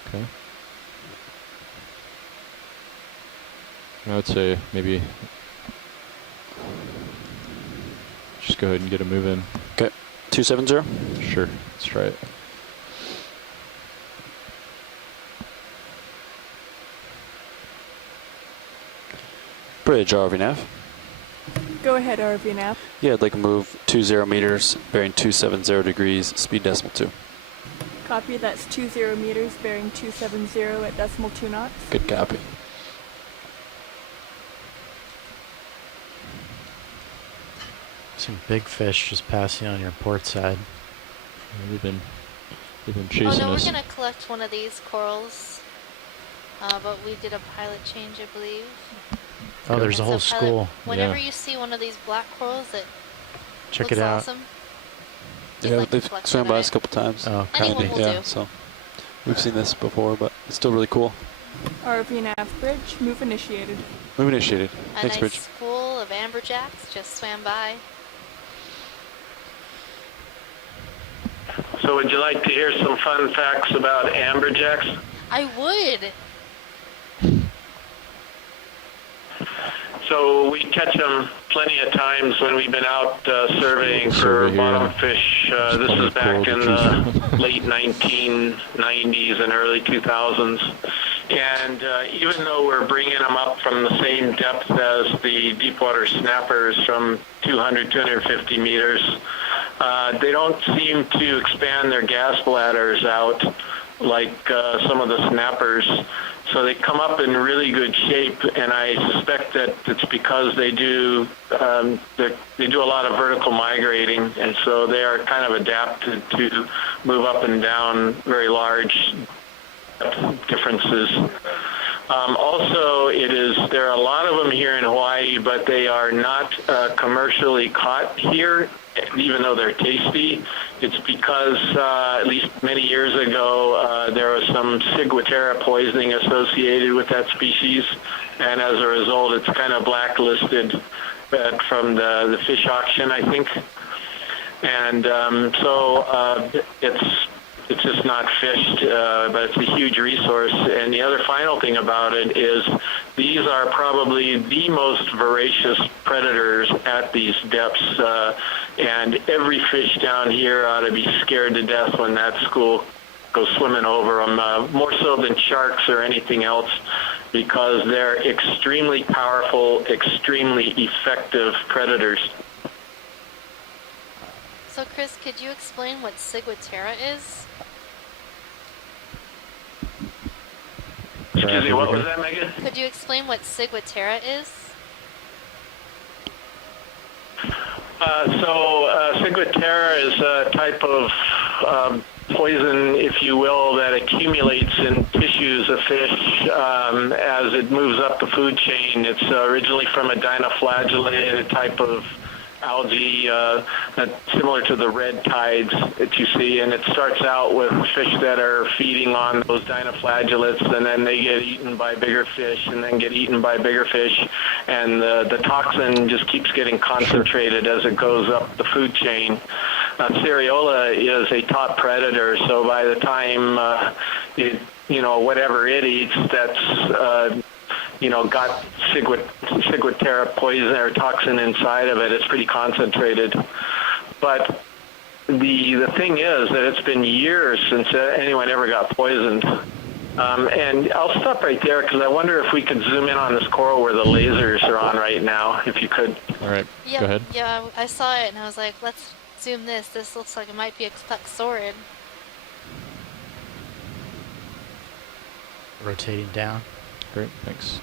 Okay. I would say maybe just go ahead and get a move in. Okay. 270? Sure. Let's try it. Bridge, ROV nav. Go ahead, RV nav. Yeah, I'd like to move 20 meters, bearing 270 degrees, speed decimal 2. Copy, that's 20 meters, bearing 270 at decimal 2 knots. Good copy. Some big fish just passing on your port side. They've been chasing us. Oh no, we're gonna collect one of these corals, but we did a pilot change, I believe. Oh, there's a And whole so pilot, school. Whenever Yeah. you see one of these black corals that Check looks it out. awesome, Yeah, like to they've collect swam one of by it. us a couple times. Oh, Anyone copy. will Yeah, do. so we've seen this before, but it's still really cool. RV nav bridge, move initiated. Move initiated. A Thanks, nice Bridge. school of amberjacks just swam by. So would you like to hear some fun facts about amberjacks? I would. So we catch them plenty of times when we've been out surveying for Survey here. bottom fish. This is back in the late 1990s and early 2000s. And even though we're bringing them up from the same depth as the deepwater snappers from 200, 250 meters, they don't seem to expand their gas bladders out like some of the snappers. So they come up in really good shape, and I suspect that it's because they do a lot of vertical migrating, and so they are kind of adapted to move up and down very large differences. Also, there are a lot of them here in Hawaii, but they are not commercially caught here, even though they're tasty. It's because, at least many years ago, there was some ciguatera poisoning associated with that species, and as a result, it's kind of blacklisted from the fish auction, I think. And so it's just not fished, but it's a huge resource. And the other final thing about it is these are probably the most voracious predators at these depths, and every fish down here ought to be scared to death when that school goes swimming over them, more so than sharks or anything else, because they're extremely powerful, extremely effective predators. So Chris, could you explain what ciguatera is? Excuse me, what was that, Megan? Could you explain what ciguatera is? Ciguatera is a type of poison, if you will, that accumulates in tissues of fish as it moves up the food chain. It's originally from a dinoflagellated type of algae similar to the red tides that you see, and it starts out with fish that are feeding on those dinoflagellates, and then they get eaten by bigger fish and then get eaten by bigger fish, and the toxin just keeps getting concentrated as it goes up the food chain. Seriola is a top predator, so by the time whatever it eats that's got ciguatera poison or toxin inside of it, it's pretty concentrated. But the thing is that it's been years since anyone ever got poisoned. And I'll stop right there because I wonder if we could zoom in on this coral where the lasers are on right now, if you could. All right, Yep, go ahead. Yeah, I saw it and I was like, let's zoom this. This looks like it might be a plexaurid. Rotating down. Great, thanks.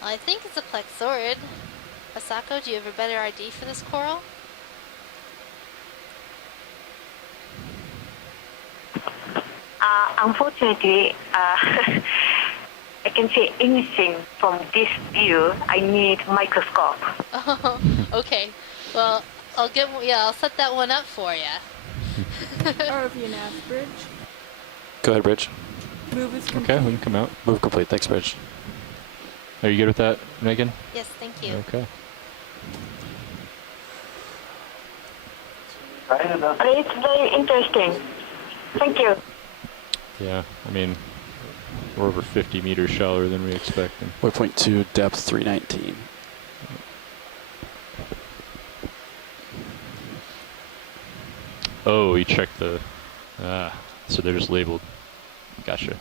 I think it's a plexaurid. Asako, do you have a better ID for this coral? Unfortunately, I can see anything from this view. I need microscope. Oh, okay. Well, I'll set that one up for you. ROV nav bridge. Go ahead, Bridge. Move is complete. Okay, we can come out. Move complete. Thanks, Bridge. Are you good with that, Megan? Yes, thank you. Okay. It's very interesting. Thank you. Yeah, I mean, we're over 50 meters shallower than we expected. Waypoint 2, depth 319. Oh, you checked the... so they're just labeled. Gotcha.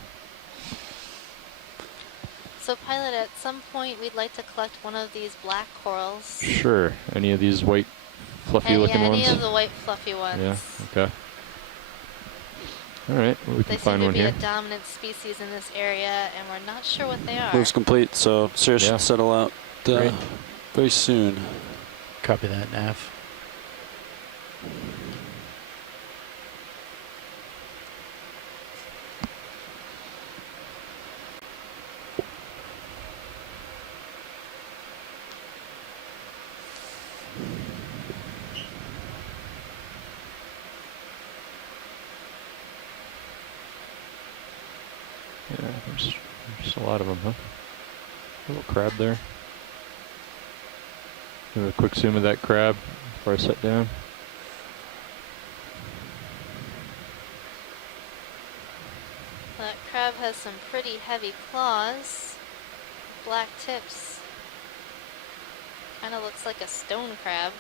So, pilot, at some point we'd like to collect one of these black corals. Sure. Any of these white, fluffy-looking ones? Any of the white, fluffy ones. Yeah, okay. All right, well, we can find one here. They seem to be a dominant species in this area, and we're not sure what they are. Move's complete, so Sirius should settle out very soon. Copy that, Nav. Yeah, there's a lot of them, huh? A little crab there. Give a quick zoom of that crab before I set down. That crab has some pretty heavy claws. Black tips. Kind of looks like a stone crab.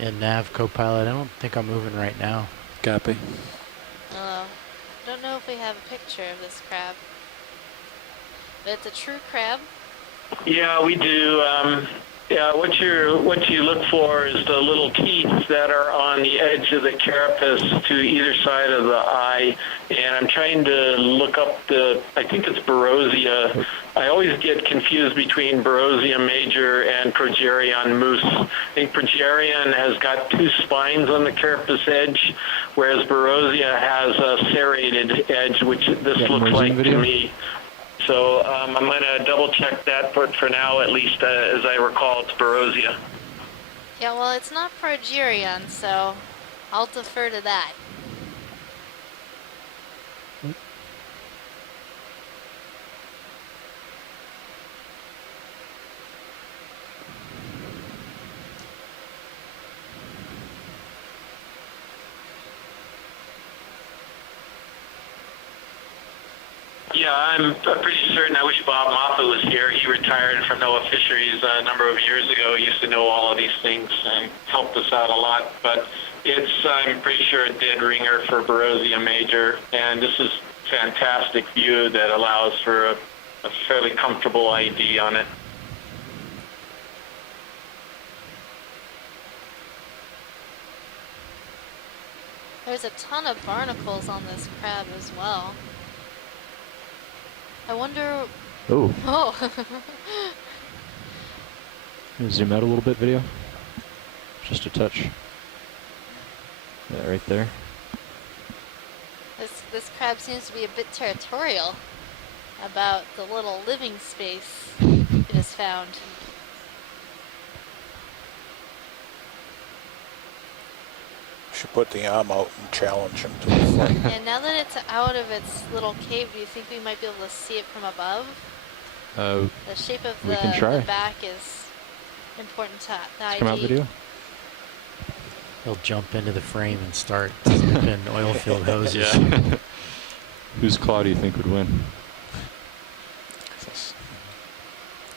And Nav, co-pilot, I don't think I'm moving right now. Copy. I don't know if we have a picture of this crab. But it's a true crab. Yeah, we do. Yeah, what you look for is the little teeth that are on the edge of the carapace to either side of the eye. And I'm trying to look up I think it's Barosia. I always get confused between Barosia major and Progerion moose. I think Progerion has got two spines on the carapace edge, whereas Barosia has a serrated edge, which this looks like to me. So I'm going to double check that, but for now, at least as I recall, it's Barosia. Yeah, well, it's not Progerion, so I'll defer to that. Yeah, I'm pretty certain. I wish Bob Moffat was here. He retired from NOAA Fisheries a number of years ago. He used to know all of these things and helped us out a lot. But I'm pretty sure a dead ringer for Barosia major. And this is fantastic view that allows for a fairly comfortable ID on it. There's a ton of barnacles on this crab as well. I wonder... Oh. Oh. Zoom out a little bit, video. Just a touch. Yeah, right there. This crab seems to be a bit territorial about the little living space it has found. Should put the arm out and challenge him to a fight. And now that it's out of its little cave, do you think we might be able to see it from above? The shape of the back is important to the ID. Come out video. He'll jump into the frame and start zipping oil field hoses. Yeah. Whose claw do you think would win?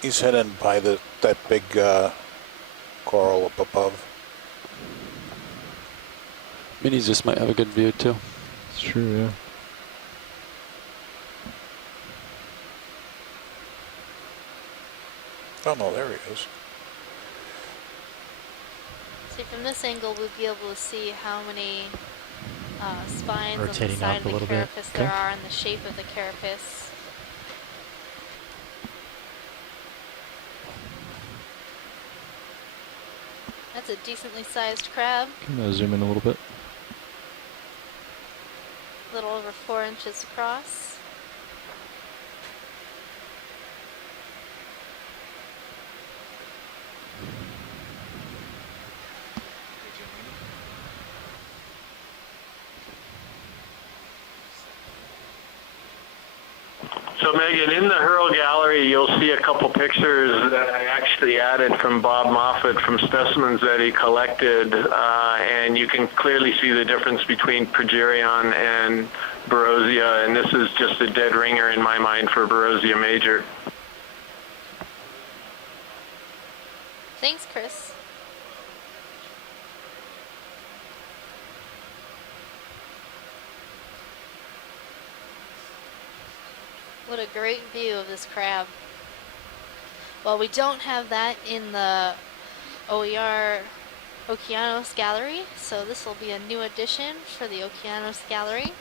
He's hidden by that big coral up above. Minis just might have a good view too. It's true, yeah. Oh no, there he is. See, from this angle, we'd be able to see how many spines rotating on the side up of a the little bit. carapace there are, and the shape of the carapace. That's a decently sized crab. Can I zoom in a little bit? A little over 4 inches across. So Megan, in the Hurl gallery, you'll see a couple pictures that I actually added from Bob Moffat from specimens that he collected, and you can clearly see the difference between Progerion and Barosia, and this is just a dead ringer in my mind for Barosia major. Thanks, Chris. What a great view of this crab. Well, we don't have that in the OER Okeanos gallery, so this will be a new addition for the Okeanos gallery.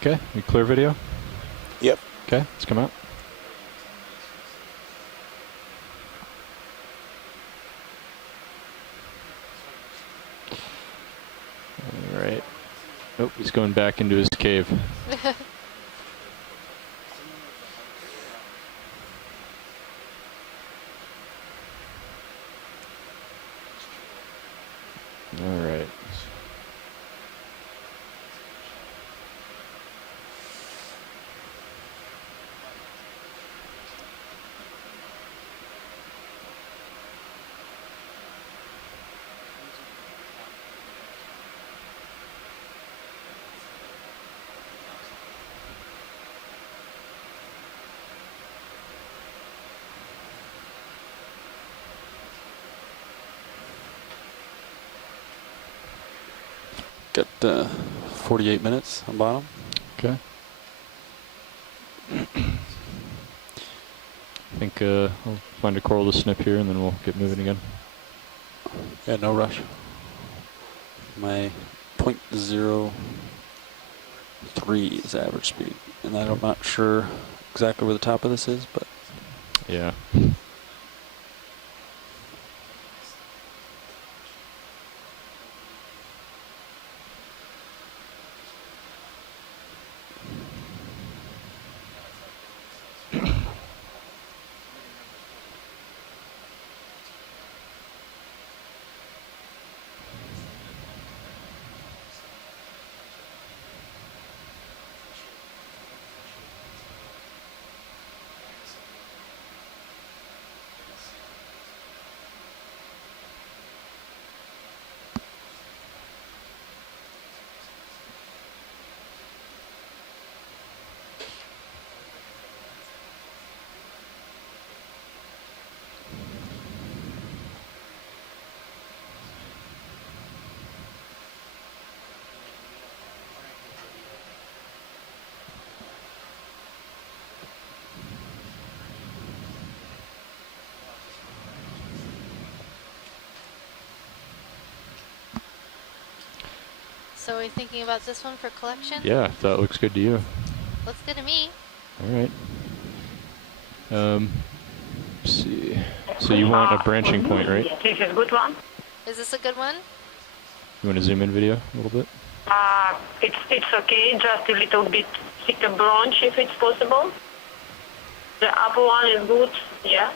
Okay, we clear video? Yep. Okay, let's come out. All right. Oh, he's going back into his cave. All right. Got 48 minutes on bottom. Okay. I think I'll find a coral to snip here and then we'll get moving again. Yeah, no rush. My 0.03 is average speed, and I'm not sure exactly where the top of this is, but yeah. So are we thinking about this one for collection? Yeah, if that looks good to you. Looks good to me. All right. Let's see. So you want a branching point, right? This is a good one. Is this a good one? You want to zoom in video a little bit? It's okay, just a little bit thicker branch if it's possible. The upper one is good, yeah.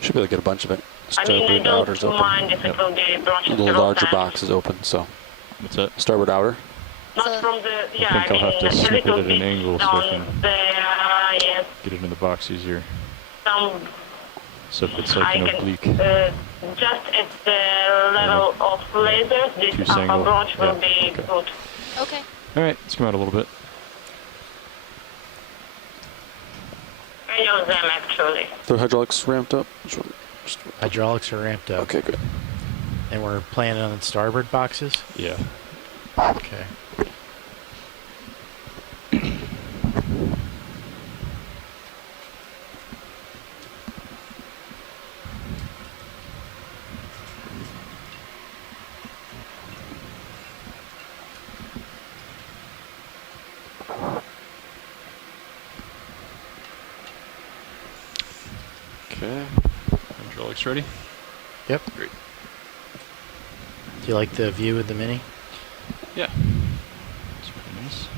should be able to get a bunch of it. I mean, I Starboard outer's don't open. mind if it will be branches The several larger times. box is open, so. What's that? Starboard outer. Not from the, yeah, I think I'll have to a snip it little at an bit angle so I down can there, yes. get it in the box easier. Some, So if it's like an oblique. just at the level of lasers, this Too upper single. branch will Yeah, be okay. good. Okay. All right, let's come out a little bit. I use them actually. The hydraulics ramped up? Hydraulics are ramped up. Okay, good. And we're planning on the starboard boxes? Yeah. Okay. Okay. Hydraulics ready? Yep. Great. Do you like the view of the Mini? Yeah. It's pretty nice.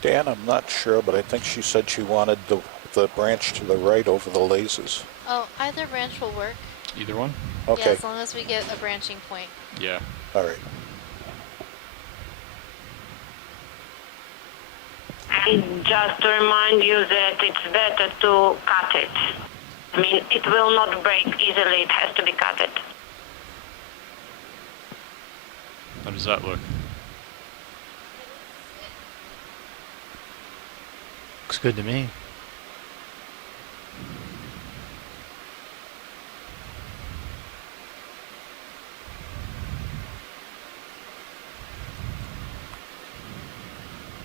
Dan, I'm not sure, but I think she said she wanted the branch to the right over the lasers. Oh, either branch will work. Either one? Okay. Yeah, as long as we get a branching point. Yeah. All right. And just to remind you that it's better to cut it. I mean, it will not break easily. It has to be cut it. How does that look? Looks good to me.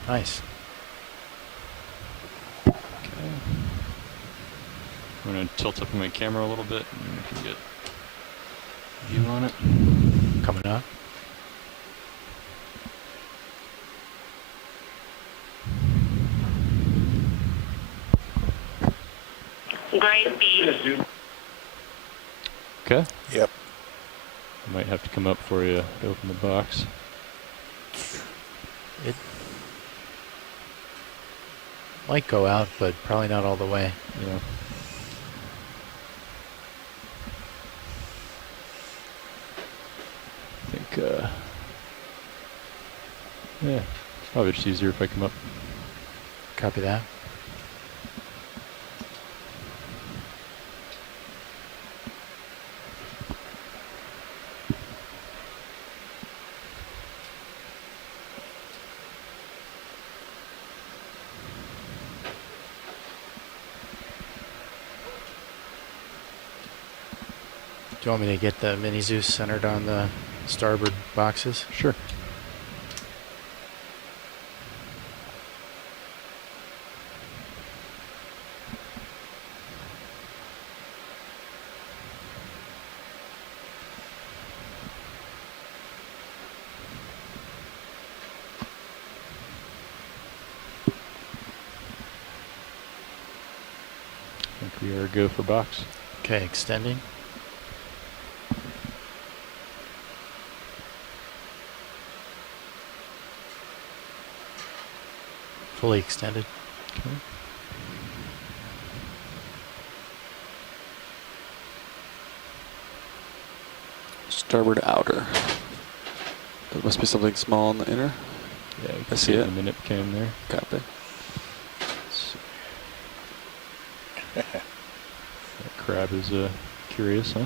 Nice. Okay. I'm going to tilt up my camera a little bit and we can get view on it. Coming up. Great piece. Okay. Yep. I might have to come up for you to open the box. It might go out, but probably not all the way. Yeah. I think, yeah, it's probably just easier if I come up. Copy that. Do you want me to get the mini Zeus centered on the starboard boxes? Sure. I think we are go for box. Okay, extending. Fully extended. Okay. Starboard outer. There must be something small in the inner. Yeah, you I can see it. in the minute cam there. Copy. That crab is curious, huh?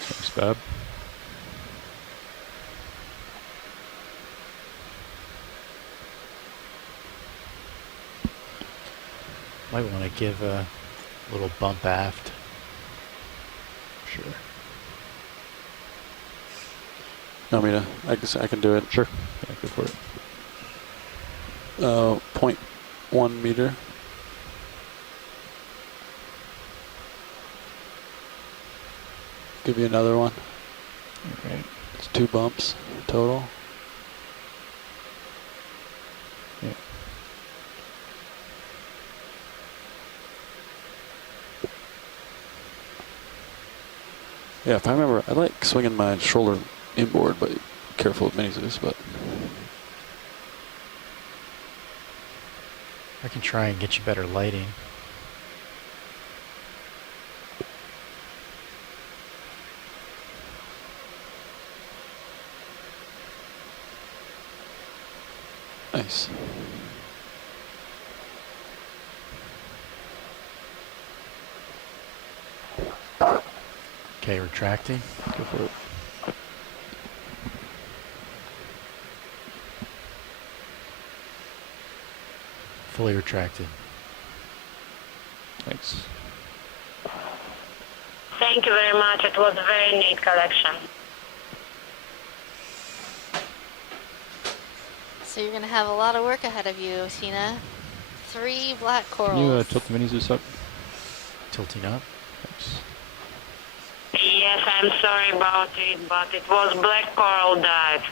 Thanks, Bob. Might want to give a little bump aft. Sure. Want me to? I can do it. Sure. Yeah, go for it. 0.1 meter. Give you another one. Okay. It's 2 bumps total. Yeah. Yeah, if I remember, I like swinging my shoulder inboard, but careful with mini Zeus, but I can try and get you better lighting. Nice. Okay, retracting. Go for it. Fully retracted. Thanks. Thank you very much. It was a very neat collection. So you're going to have a lot of work ahead of you, Tina. 3 black corals. Can you tilt the mini Zeus up? Tilting up. Thanks. Yes, I'm sorry about it, but it was black coral dive.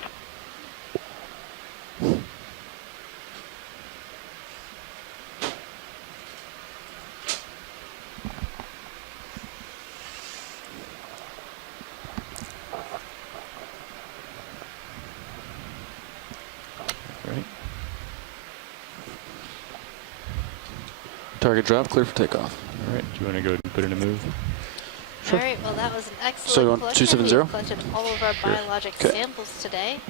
Right. Target drop, clear for takeoff. All right. Do you want to go ahead and put in a move? All right, well, that was an So you excellent want collection. 270? We've collected all of our Sure. biologic Okay. samples today.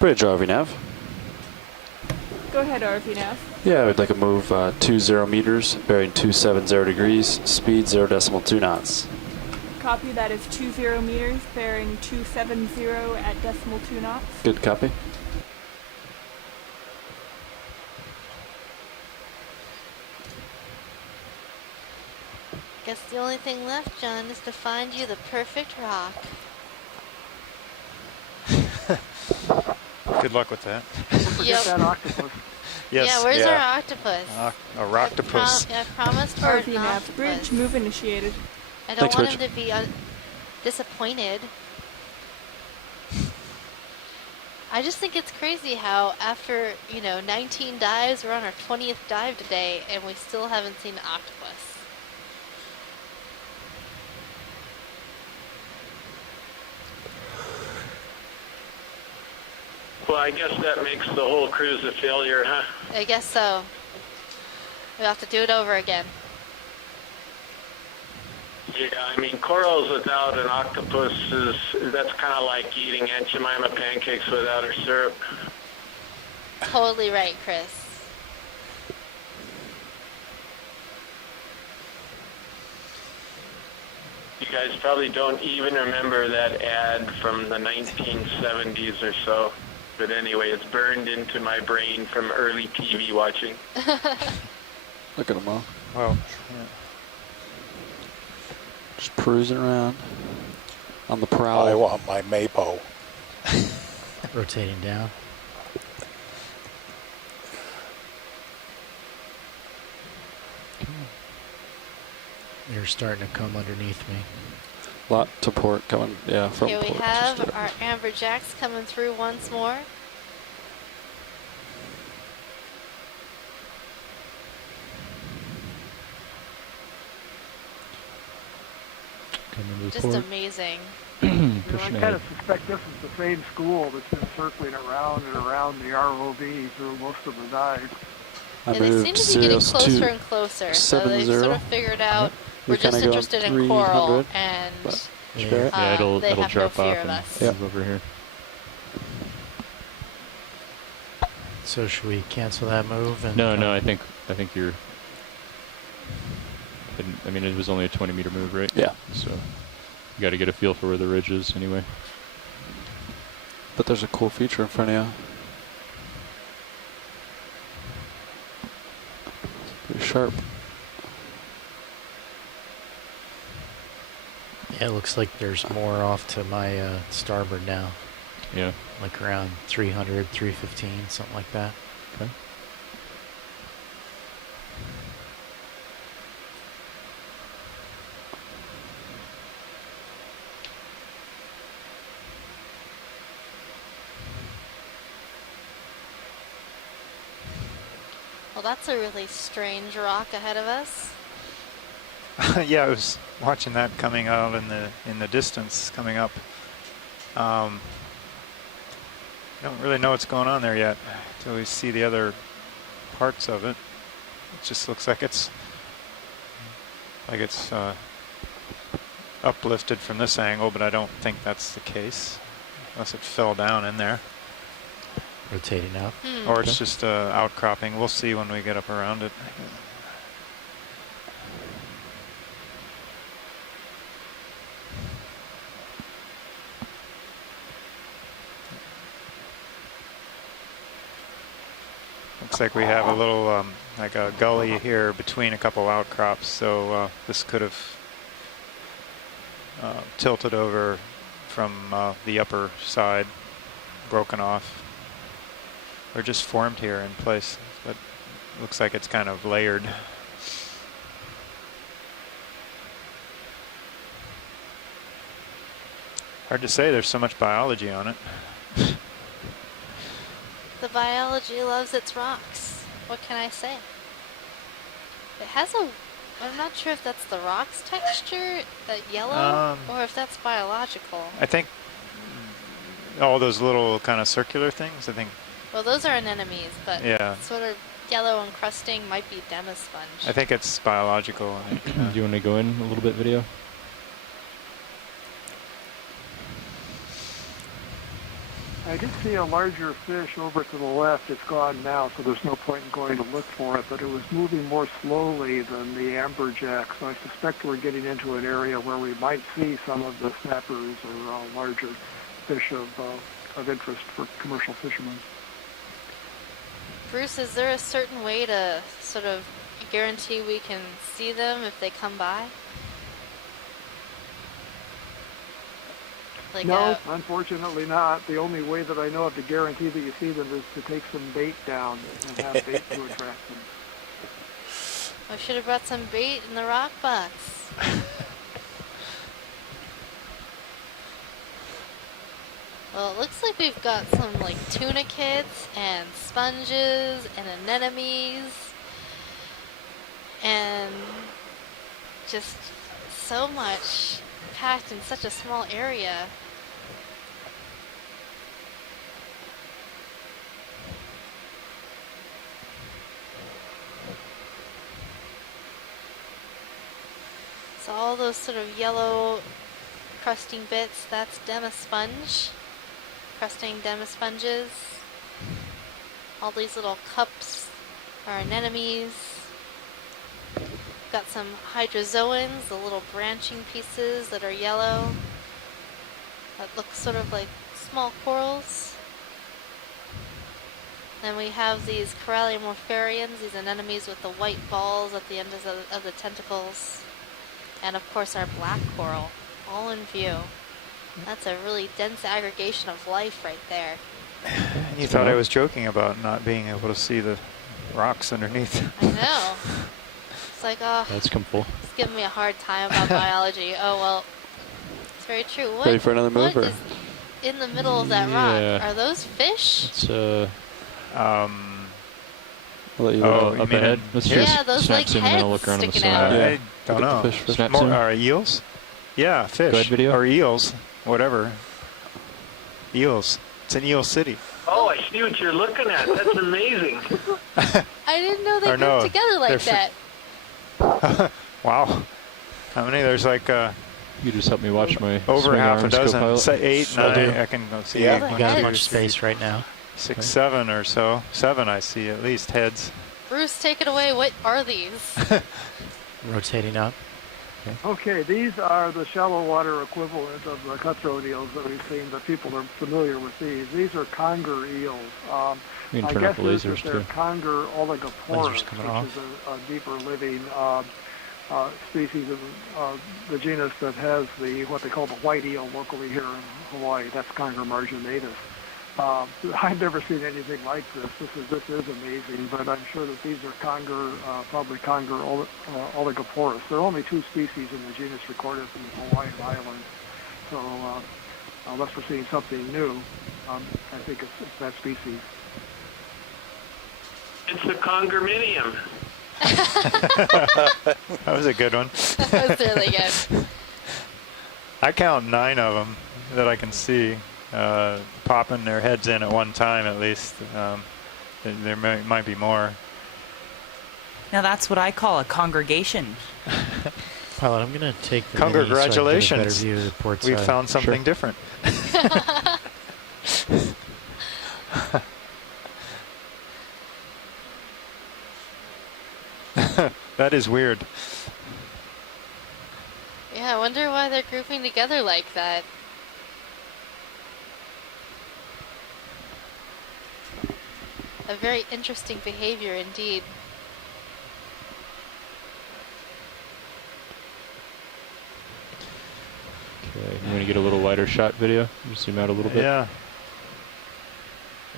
Bridge RV nav. Go ahead, RV nav. Yeah, we'd like to move 20 meters, bearing 270 degrees, speed 0.2 knots. Copy, that is 20 meters, bearing 270 at decimal 2 knots. Good copy. Guess the only thing left, John, is to find you the perfect rock. Good luck with that. Yep. That octopus. Yes. Yeah, where's yeah. our octopus? A rocktopus. I promised for RV an nav. octopus. Bridge move initiated. I don't Thanks, want Bridge. him to be disappointed. I just think it's crazy how after, 19 dives, we're on our 20th dive today, and we still haven't seen an octopus. Well, I guess that makes the whole cruise a failure, huh? I guess so. We'll have to do it over again. Yeah, I mean, corals without an octopus that's kind of like eating Aunt Jemima pancakes without her syrup. Totally right, Chris. You guys probably don't even remember that ad from the 1970s or so. But anyway, it's burned into my brain from early TV watching. Look at them all. Well, yeah. Just cruising around on the prowl. I want my Mapo. Rotating down. You're starting to come underneath me. Lot to port coming, yeah, from Here we port. have Just, our amberjacks coming through once more. Coming to Just port. amazing. I Pushing kind ahead. of suspect this is the same school that's been circling around and around the ROV through most of the dive. I Yeah, they seem moved to be getting Sirius closer 2 and closer. So they've 70. sort of figured out we're kinda just going interested in coral, 300, and but- Yeah, it'll they have drop no fear off of and us. move over here. So should we cancel that move? And No, I think you're. I mean, it was only a 20-meter move, right? Yeah. So you got to get a feel for where the ridge is, anyway. But there's a cool feature in front of you. Pretty sharp. Yeah, it looks like there's more off to my starboard now. Yeah. Like around 300, 315, something like that. Okay. Well, that's a really strange rock ahead of us. Yeah, I was watching that coming out in the distance, coming up. Don't really know what's going on there yet until we see the other parts of it. It just looks like it's uplifted from this angle, but I don't think that's the case, unless it fell down in there. Rotating up. Or it's just outcropping. We'll see when we get up around it. Looks like we have a little, like a gully here between a couple outcrops, so this could have tilted over from the upper side, broken off, or just formed here in place, but looks like it's kind of layered. Hard to say, there's so much biology on it. The biology loves its rocks. What can I say? It has a... I'm not sure if that's the rock's texture, that yellow, or if that's biological. I think all those little kind of circular things, I think... Well, those are anemones, but yeah, sort of yellow encrusting might be demisponge. I think it's biological. I think, Do you want to go in a little bit, video? I did see a larger fish over to the left. It's gone now, so there's no point in going to look for it, but it was moving more slowly than the amberjack, so I suspect we're getting into an area where we might see some of the snappers or larger fish of interest for commercial fishermen. Bruce, is there a certain way to sort of guarantee we can see them if they come by? Like no, unfortunately not. The only way that I know of to guarantee that you see them is to take some bait down and have bait to attract them. I should have brought some bait in the rock box. Well, it looks like we've got some like tunicates and sponges and anemones and just so much packed in such a small area. So all those sort of yellow crusting bits, that's demisponge, crusting demisponges. All these little cups are anemones. Got some hydrozoans, the little branching pieces that are yellow. That look sort of like small corals. Then we have these coralliomorpharians, these anemones with the white balls at the end of the tentacles. And of course our black coral, all in view. That's a really dense aggregation of life right there. And you thought I was joking about not being able to see the rocks underneath. I know. It's like, oh, That's come full. it's giving me a hard time about biology. Oh, well, it's very true. What, Ready for another move? what Or? is in the middle of that rock? Are those fish? It's I'll let you oh, up you mean ahead. Let's Yeah, just those snap like zoom and then I'll heads look around on the sticking side. out. I don't Look at know. the fish first. Snap More, zoom. eels? Yeah, fish. Go ahead, video. Or eels, whatever. Eels. It's an eel city. Oh, I see what you're looking at. That's amazing. I didn't know they Or grouped no, together like they're that. Wow. How many? There's like You just helped me watch my over swing half a arms dozen. co-pilot. Say 8, Will 9. do. I can go see. Yeah, One, we got a two, bunch of three, space right now. 6, 7 or so. 7 I see at least heads. Bruce, take it away. What are these? Rotating up. Okay, these are the shallow water equivalent of the cutthroat eels that we've seen, but people are familiar with these. These are conger eels. We can My turn guess up the is that lasers they're too. conger oligoporus, Lasers coming which off. is a deeper living species of the genus that has what they call the white eel locally here in Hawaii. That's conger marginatus. I've never seen anything like this. This is amazing, but I'm sure that these are conger, probably conger oligoporus. There are only 2 species in the genus recorded in the Hawaiian Islands. So unless we're seeing something new, I think it's that species. It's a congerminium. That was a good one. That was really good. I count 9 of them that I can see popping their heads in at one time at least. There might be more. Now that's what I call a congregation. Pilot, I'm going to take the mini so I can get a better Congratulations. view of the port We side. found something different. That is weird. Yeah, I wonder why they're grouping together like that. A very interesting behavior indeed. Okay, I'm gonna get a little wider shot video. Just zoom out a little bit. Yeah.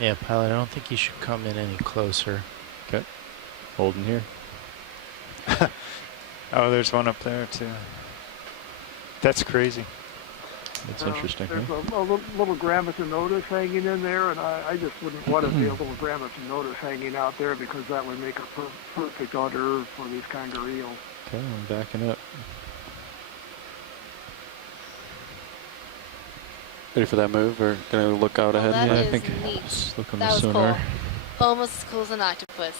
Yeah, Pilot, I don't think you should come in any closer. Okay. Holding here. Oh, there's one up there too. That's crazy. That's interesting. There's Huh? a little Grammaton notice hanging in there, and I just wouldn't want to see a little Grammaton notice hanging out there because that would make a perfect hors d'oeuvre for these kind of eels. Okay, I'm backing up. Ready for that move, or gonna look out ahead? That Yeah, I is think neat. just look on That the was sonar. cool. Almost as cool as an octopus.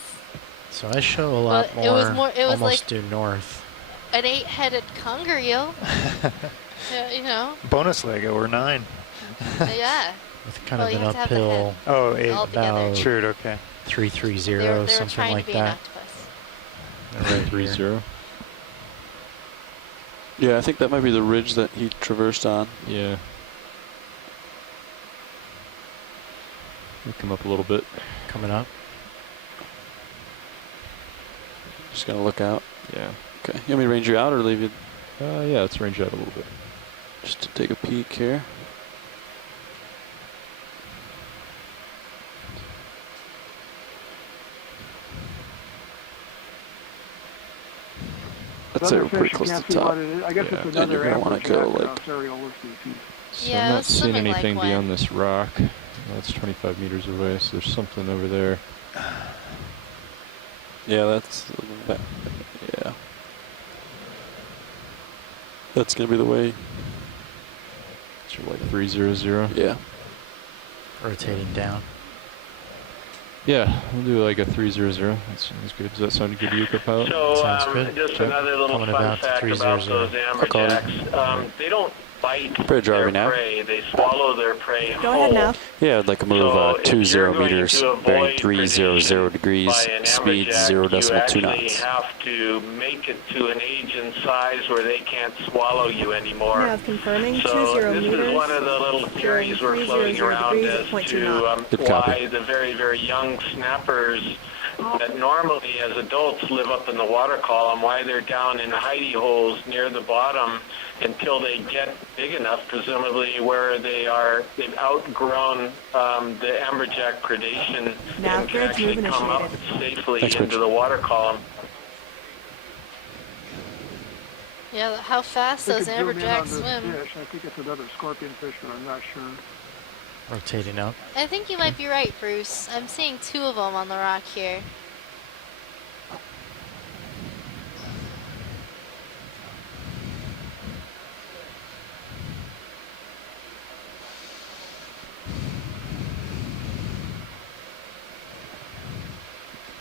So I show a lot But it was it was almost like due north. an 8-headed conger eel. You know. Bonus leg over 9. Yeah. With kind Well, of you an have to have the uphill. head Oh, 8. all together. About Sure, okay. 330, They were something trying like to be an that. octopus. Right 3-0. here. Yeah, I think that might be the ridge that he traversed on. Yeah. We come up a little bit. Coming up. Just gonna look out. Yeah. Okay. You want me to range you out or leave you? Yeah, let's range out a little bit. Just to take a peek here. I'd say we're pretty close to the top. I guess it's And another you're gonna want to go like. So Yeah, I'm it not was seeing swimming like anything one. beyond this rock. That's 25 meters away, so there's something over there. Yeah, that's. Yeah. That's gonna be the way. So like 300. Yeah. Rotating down. Yeah, we'll do like a 300. That sounds good. Does that sound good to you, co-pilot? So Sounds good. just Okay. another little Coming fun about fact 300. about those call it. amberjacks. They don't bite Bridge their RV now. prey. They swallow their prey Go whole. ahead now. Yeah, I'd like to move So if 20 you're going meters, to bearing avoid 300 degrees, by an speed amberjack, 0.2 you actually knots. have to make it to an age and size where they can't swallow you anymore. Now confirming So 20 this meters. is one of the little theories we're 300 floating around degrees as at 0.2 to knots. Good why copy. the very, very young snappers that normally as adults live up in the water column, why they're down in hidey holes near the bottom until they get big enough, presumably where they've outgrown the amberjack predation Nav and can bridge actually move come up initiated. safely Thanks, into Rich. the water column. Yeah, how fast those amberjacks swim. Fish. I think it's another scorpion fish, but I'm not sure. Rotating up. I think you might be right, Bruce. I'm seeing 2 of them on the rock here.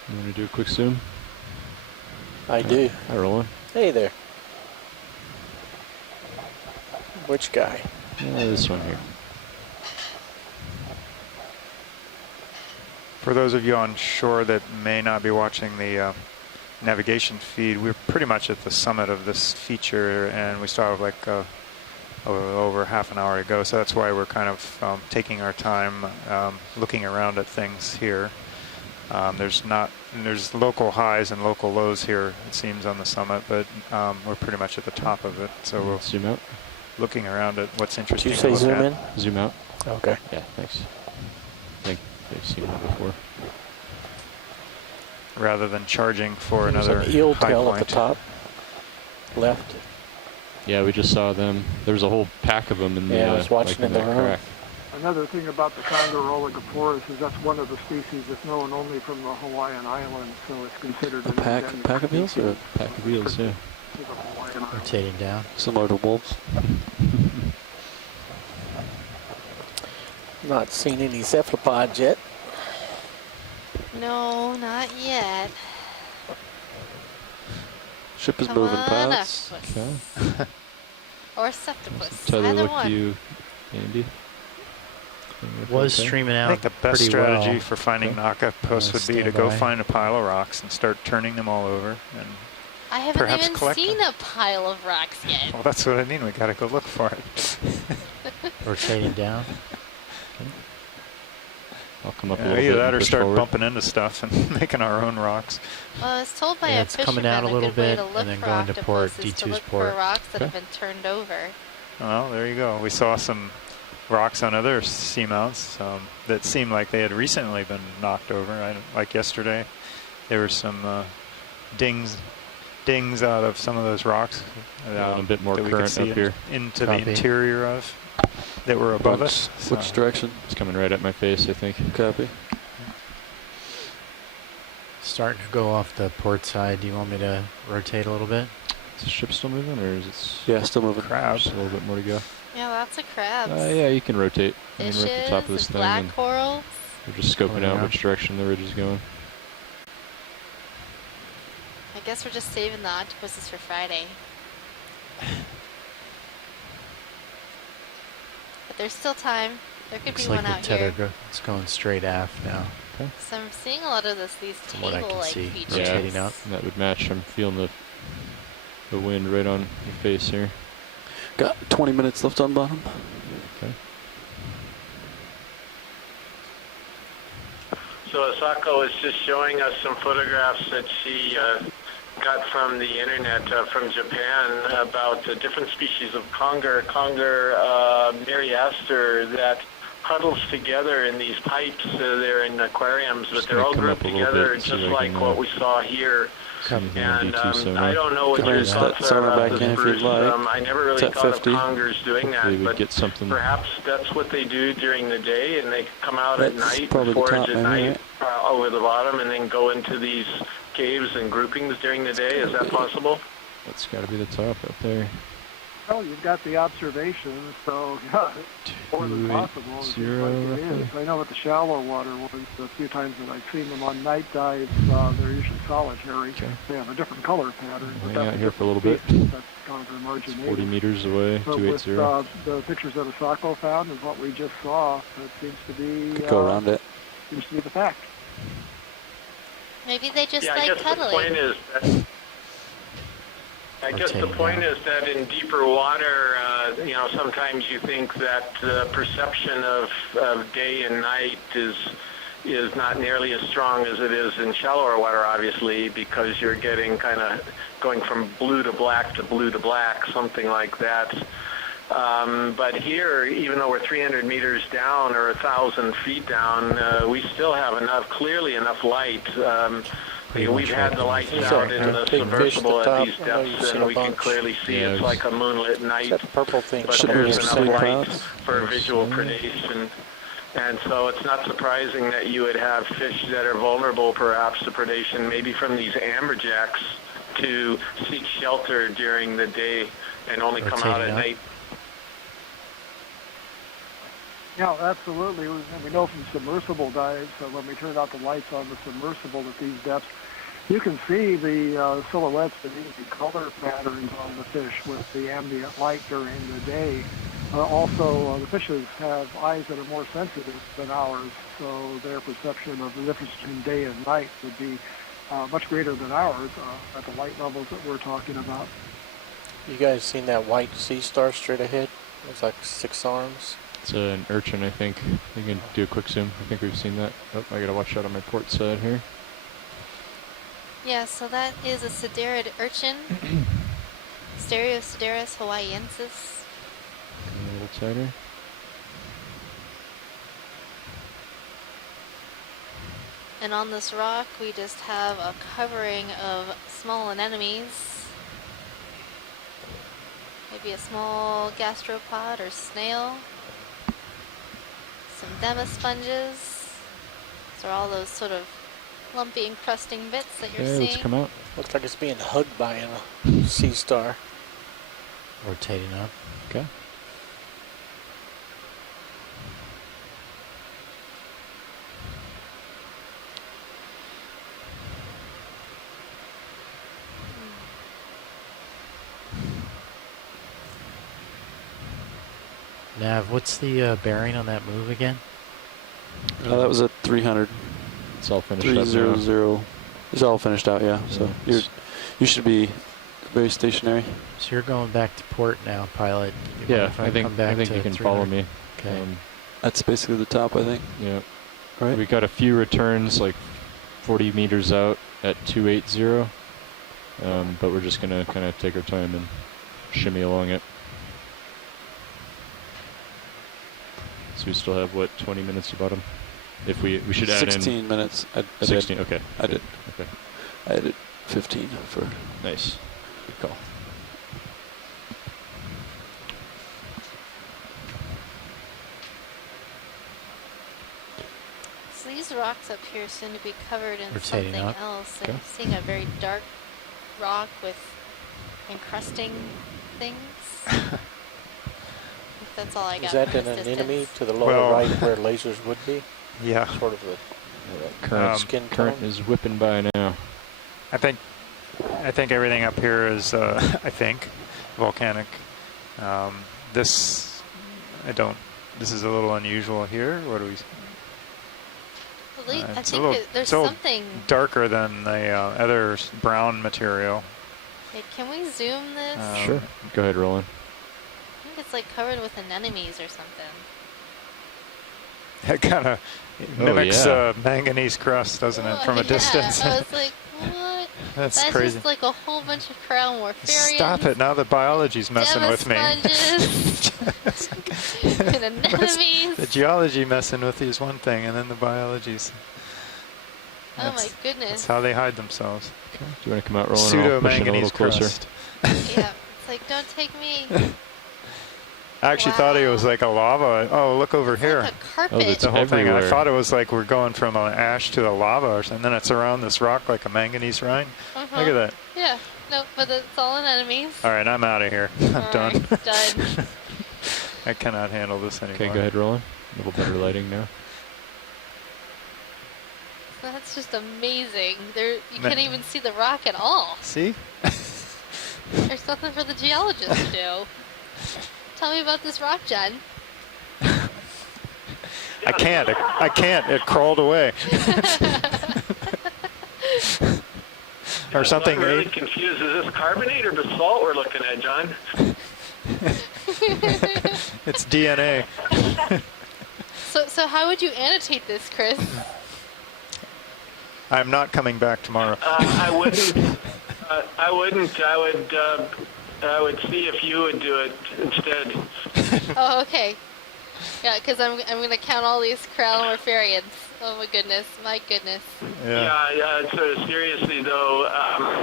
You want to do a quick zoom? I do. Hi, Roland. Hey there. Which guy? This one here. For those of you on shore that may not be watching the navigation feed, we're pretty much at the summit of this feature, and we still have like over half an hour to go. So that's why we're kind of taking our time looking around at things here. There's local highs and local lows here, it seems, on the summit, but we're pretty much at the top of it. So we'll zoom out. Looking around at what's interesting. Did you say to look zoom at. in? Zoom out. Okay. Yeah, thanks. I think they've seen that before. Rather than charging for There's another an eel high tail point. at the top, left. Yeah, we just saw them. There was a whole pack of them in the, Yeah, I was watching like in in the that room. crack. Another thing about the conger oligoporus is that's one of the species that's known only from the Hawaiian Islands, so it's considered an endemic Pack of eels or a pack of eels? Yeah. to the Hawaiian Islands. Rotating down. Similar to wolves. Not seen any cephalopods yet. No, not yet. Ship is Come moving, on, Pats. octopus. Or septopus. Tether Either look one. to you, Andy. Was streaming out I think the best pretty strategy well. for finding Okay. octopus would be to go Standby. find a pile of rocks and start turning them all over. And I haven't perhaps even collect seen a pile of rocks yet. well, that's what I mean. We got to go look for it. Rotating down. I'll come up a Yeah, little either bit that and or push start forward. bumping into stuff and making our own rocks. Well, I was told by Yeah, a it's coming out fisherman a little good way bit, to look and then for going to port, octopus is to D2's look port. for rocks that Okay. have been turned over. Well, there you go. We saw some rocks on other seamounts that seemed like they had recently been knocked over. Like yesterday, there were some dings out of some of those rocks. A bit more that we could current see up here. into Copy. the interior of that were above us. So. Which direction? It's coming right at my face, I think. Copy. Starting to go off the port side. Do you want me to rotate a little bit? Is the ship still moving, or is it Yeah, still moving. Crabs? just a little bit more to go? Yeah, lots of crabs. Yeah, you can rotate. I mean, we're at the top of this Fishes, thing, black and corals. we're just scoping Coming out around. which direction the ridge is going. I guess we're just saving the octopuses for Friday. But there's still time. There could Looks be like one the out tether here. it's going straight aft now. So I'm seeing a lot of these From what I can table-like see. features. Rotating up. That would match. I'm feeling the wind right on your face here. Got 20 minutes left on bottom. Okay. So Asako is just showing us some photographs that she got from the internet from Japan about different species of conger Myriaster that huddles together in these pipes. They're in aquariums, but Just they're gonna all come up grouped a little together bit and see just if I like can, what we saw here. Anything And on D2 sonar. I don't know what Can your raise thoughts that are sonar about back this, in if you'd Bruce. like. I never really It's at thought 50. of congers doing that, We would but get something. perhaps that's what they do during the day, and they come out at That's night, probably the forage top, at maybe, night over the bottom, and then go into these caves and groupings during the day. Is that possible? That's got to be the top up there. Well, you've got the observations, so yeah, it's more than possible. It seems like it is. I know with the shallow water ones, the few times that I've seen them on night dives, they're usually solitary. Okay. They have a different color pattern. But Hang that's out a here for a little different bit. species. That's kind of their It's marginated. 40 meters away, But with 280. the pictures that Asako found and what we just saw, it seems to be Could go around it. seems to be the fact. Maybe they just Yeah, I like guess the cuddling. point is that I guess the point is that in deeper water, sometimes you think that the perception of day and night is not nearly as strong as it is in shallower water, obviously, because you're getting kind of going from blue to black, something like that. But here, even though we're 300 meters down or 1,000 feet down, we still have clearly enough light. We've had the lights out in the submersible at these depths, and we can clearly see it's like a moonlit night. That purple thing. But there's enough light for visual predation. And so it's not surprising that you would have fish that are vulnerable perhaps to predation, maybe from these amberjacks, to seek shelter during the day and only come out at night. Yeah, absolutely. We know from submersible dives, when we turn out the lights on the submersible at these depths, you can see the silhouettes beneath the color patterns on the fish with the ambient light during the day. Also, the fishes have eyes that are more sensitive than ours, so their perception of the difference between day and night would be much greater than ours at the light levels that we're talking about. You guys seen that white sea star straight ahead? It's like 6 arms. It's an urchin, I think. You can do a quick zoom. I think we've seen that. Oh, I gotta watch out on my port side here. Yeah, so that is a sedarid urchin. Stereosideris hawaiiensis. A little tighter. And on this rock, we just have a covering of small anemones. Maybe a small gastropod or snail. Some demasponges. So all those sort of lumpy encrusting bits that you're seeing. Let's come out. Looks like it's being hugged by a sea star. Rotating up. Okay. Nav, what's the bearing on that move again? That was at 300. It's all finished 300. It's all finished out, yeah. So you should be very stationary. So you're going back to port now, pilot. You Yeah, mind if I think you can follow me. Okay. That's basically the top, I think. Yeah. Right. We got a few returns, like 40 meters out at 280. But we're just gonna kind of take our time and shimmy along it. So we still have, what, 20 minutes to bottom? If we should add 16 minutes. I 16, did. okay. I did. Okay. I did 15 for. Nice. Good call. So these rocks up here seem to be covered in Rotating something up. else. Okay. I'm seeing a very dark rock with encrusting things. I think that's all I got. Is that from an this enemy distance. to the lower right where lasers would be? Yeah. Sort of the Current skin current tone? is whipping by now. I think everything up here is I think volcanic. This is a little unusual here. What do we? Well, I it's a think little, there's it's a little something. darker than the other brown material. Hey, can we zoom this? Sure. Go ahead, Roland. I think it's like covered with anemones or something. It kind of mimics manganese crust, doesn't it, from a distance? I was like, what? That's crazy. Just like a whole bunch of crown warfarians. Stop it! Now the biology's messing with me. And anemones. The geology messing with you is one thing, and then the biology's. Oh my goodness. That's how they hide themselves. Okay. Do you want to come out, Roland? Pseudo-manganese closer. crust. Yeah, it's like, don't take me. I actually thought it was like a lava. Oh, look over here. Like a carpet. Oh, that's the whole thing. everywhere. I thought it was like we're going from an ash to a lava or something. Then it's around this rock like a manganese rind. Look at that. Yeah, no, but it's all anemones. All right, I'm out of here. I'm done. Done. I cannot handle this anymore. Okay, go ahead, Roland. A little better lighting now. That's just amazing. You can't even see the rock at all. See? There's nothing for the geologist to do. Tell me about this rock, Jen. I can't. It crawled away. Or something. I'm really confused. Is this carbonate or basalt we're looking at, John? It's DNA. So how would you annotate this, Chris? I'm not coming back tomorrow. I wouldn't. I would see if you would do it instead. Oh, okay. Yeah, because I'm gonna count all these crown warfarians. Oh my goodness, my goodness. Yeah. Sort of seriously though,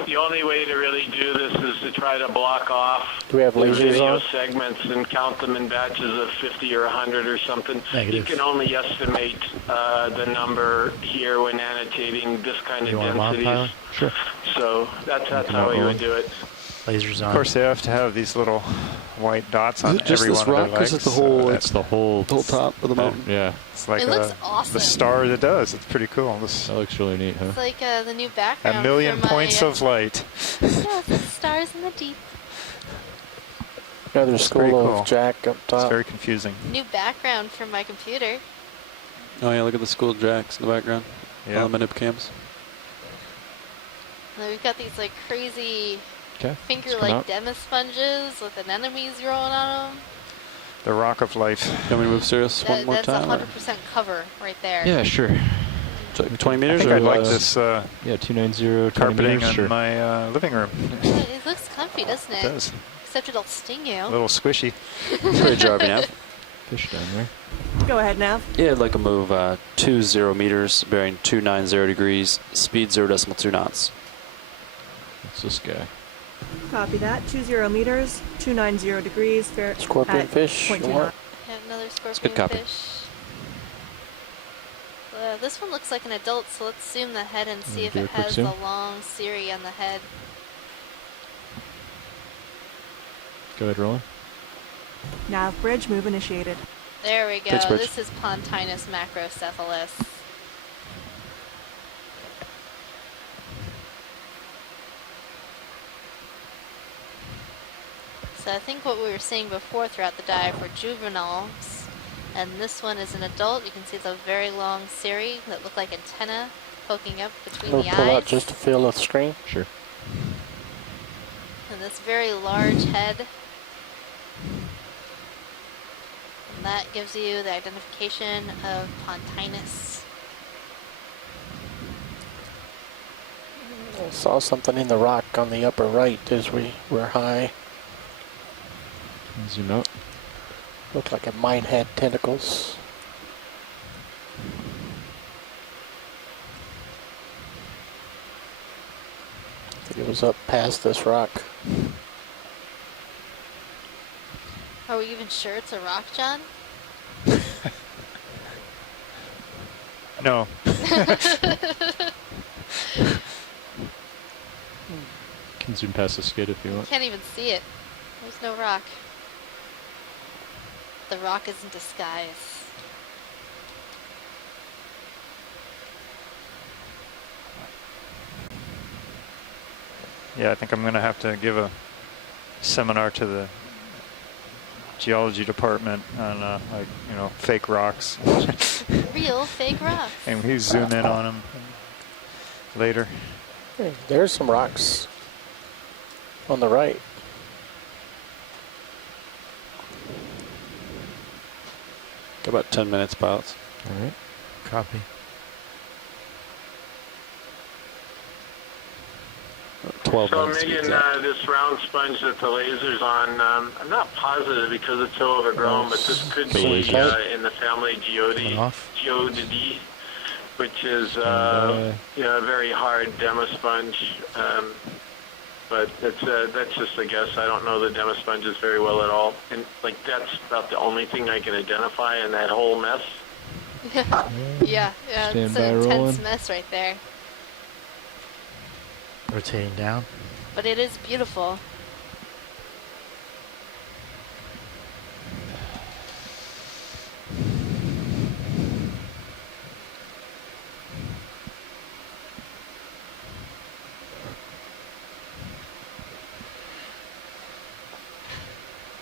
the only way to really do this is to try to block off Do we have the lasers video on? segments and count them in batches of 50 or 100 or something. Negative. You can only estimate the number here when annotating this kind of You want them on, densities. pilot? Sure. So that's how we would do it. Lasers on. Of course, they have to have these little white dots on Is it just every this one rock, of their or is legs. it the whole? That's the whole top of the mountain. Yeah. It's like It looks awesome. the star that does. It's pretty cool. That looks really neat, huh? It's like the new background. A million for points my, of light. Yeah, it's stars in the deep. Another It's school pretty of cool. Jack up It's top. very confusing. New background for my computer. Oh yeah, look at the school jacks in the background. Yeah. All the manip cams. And then we've got these like crazy Okay. finger-like demisponges with anemones growing on them. The rock of life. You want me to move serious one more That's time? or- 100% cover right there. Yeah, sure. So 20 I meters? think or I'd like this Yeah, 290, 20 carpeting meters, in sure. my living room. It looks comfy, doesn't it? It does. Except it'll sting you. A little squishy. Great job, Nav. Fish down there. Go ahead, Nav. Yeah, I'd like to move 20 meters, bearing 290 degrees, speed 0.2 knots. What's this guy? Copy that. 20 meters, 290 degrees. Scorpion fish. Point you two want? knots. Yeah, another scorpion good copy. fish. This one looks like an adult, so let's zoom the head and see if do a it quick has zoom. the long cirri on the head. Go ahead, Roland. Nav bridge move initiated. There we go. Thanks, Bridge. This is Pontinus macrocephalus. So So I think what we were seeing before throughout the dive were juveniles, and this one is an adult. You can see the very long cirri that look like antenna poking up between We'll the pull out eyes. just to feel the screen. Sure. And this very large head. And that gives you the identification of Pontinus. I saw something in the rock on the upper right as we were high. Zoom out. Looked like it might have tentacles. I think it was up past this rock. Are we even sure it's a rock, John? No. Can zoom past the skid if you You want. can't even see it. There's no rock. The rock is in disguise. Yeah, I think I'm going to have to give a seminar to the geology department on, like, you know, fake rocks. Real fake rocks. And we zoom in on them later. Hey, there's some rocks on the right. Got about 10 minutes, pilots. All right. Copy. 12 So minutes. Megan, this round sponge that the laser's on, I'm not positive because it's so overgrown, but this could be in the family Geodidae, which is you know, a very hard demo sponge. But that's just a guess. I don't know the demo sponges very well at all, and like that's about the only thing I can identify in that whole mess. Yeah, it's an intense mess right there. Rotating down. But it is beautiful.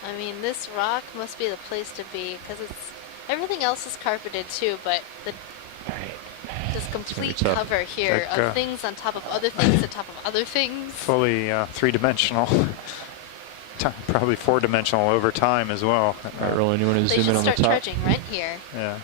I mean, this rock must be the place to be because it's everything else is carpeted too, but the this complete cover here like, of things on top of other things on top of other things. Fully three-dimensional. Probably four-dimensional over time as well. All right, Roland, you want to zoom in on the top? They should start trudging right here. Yeah.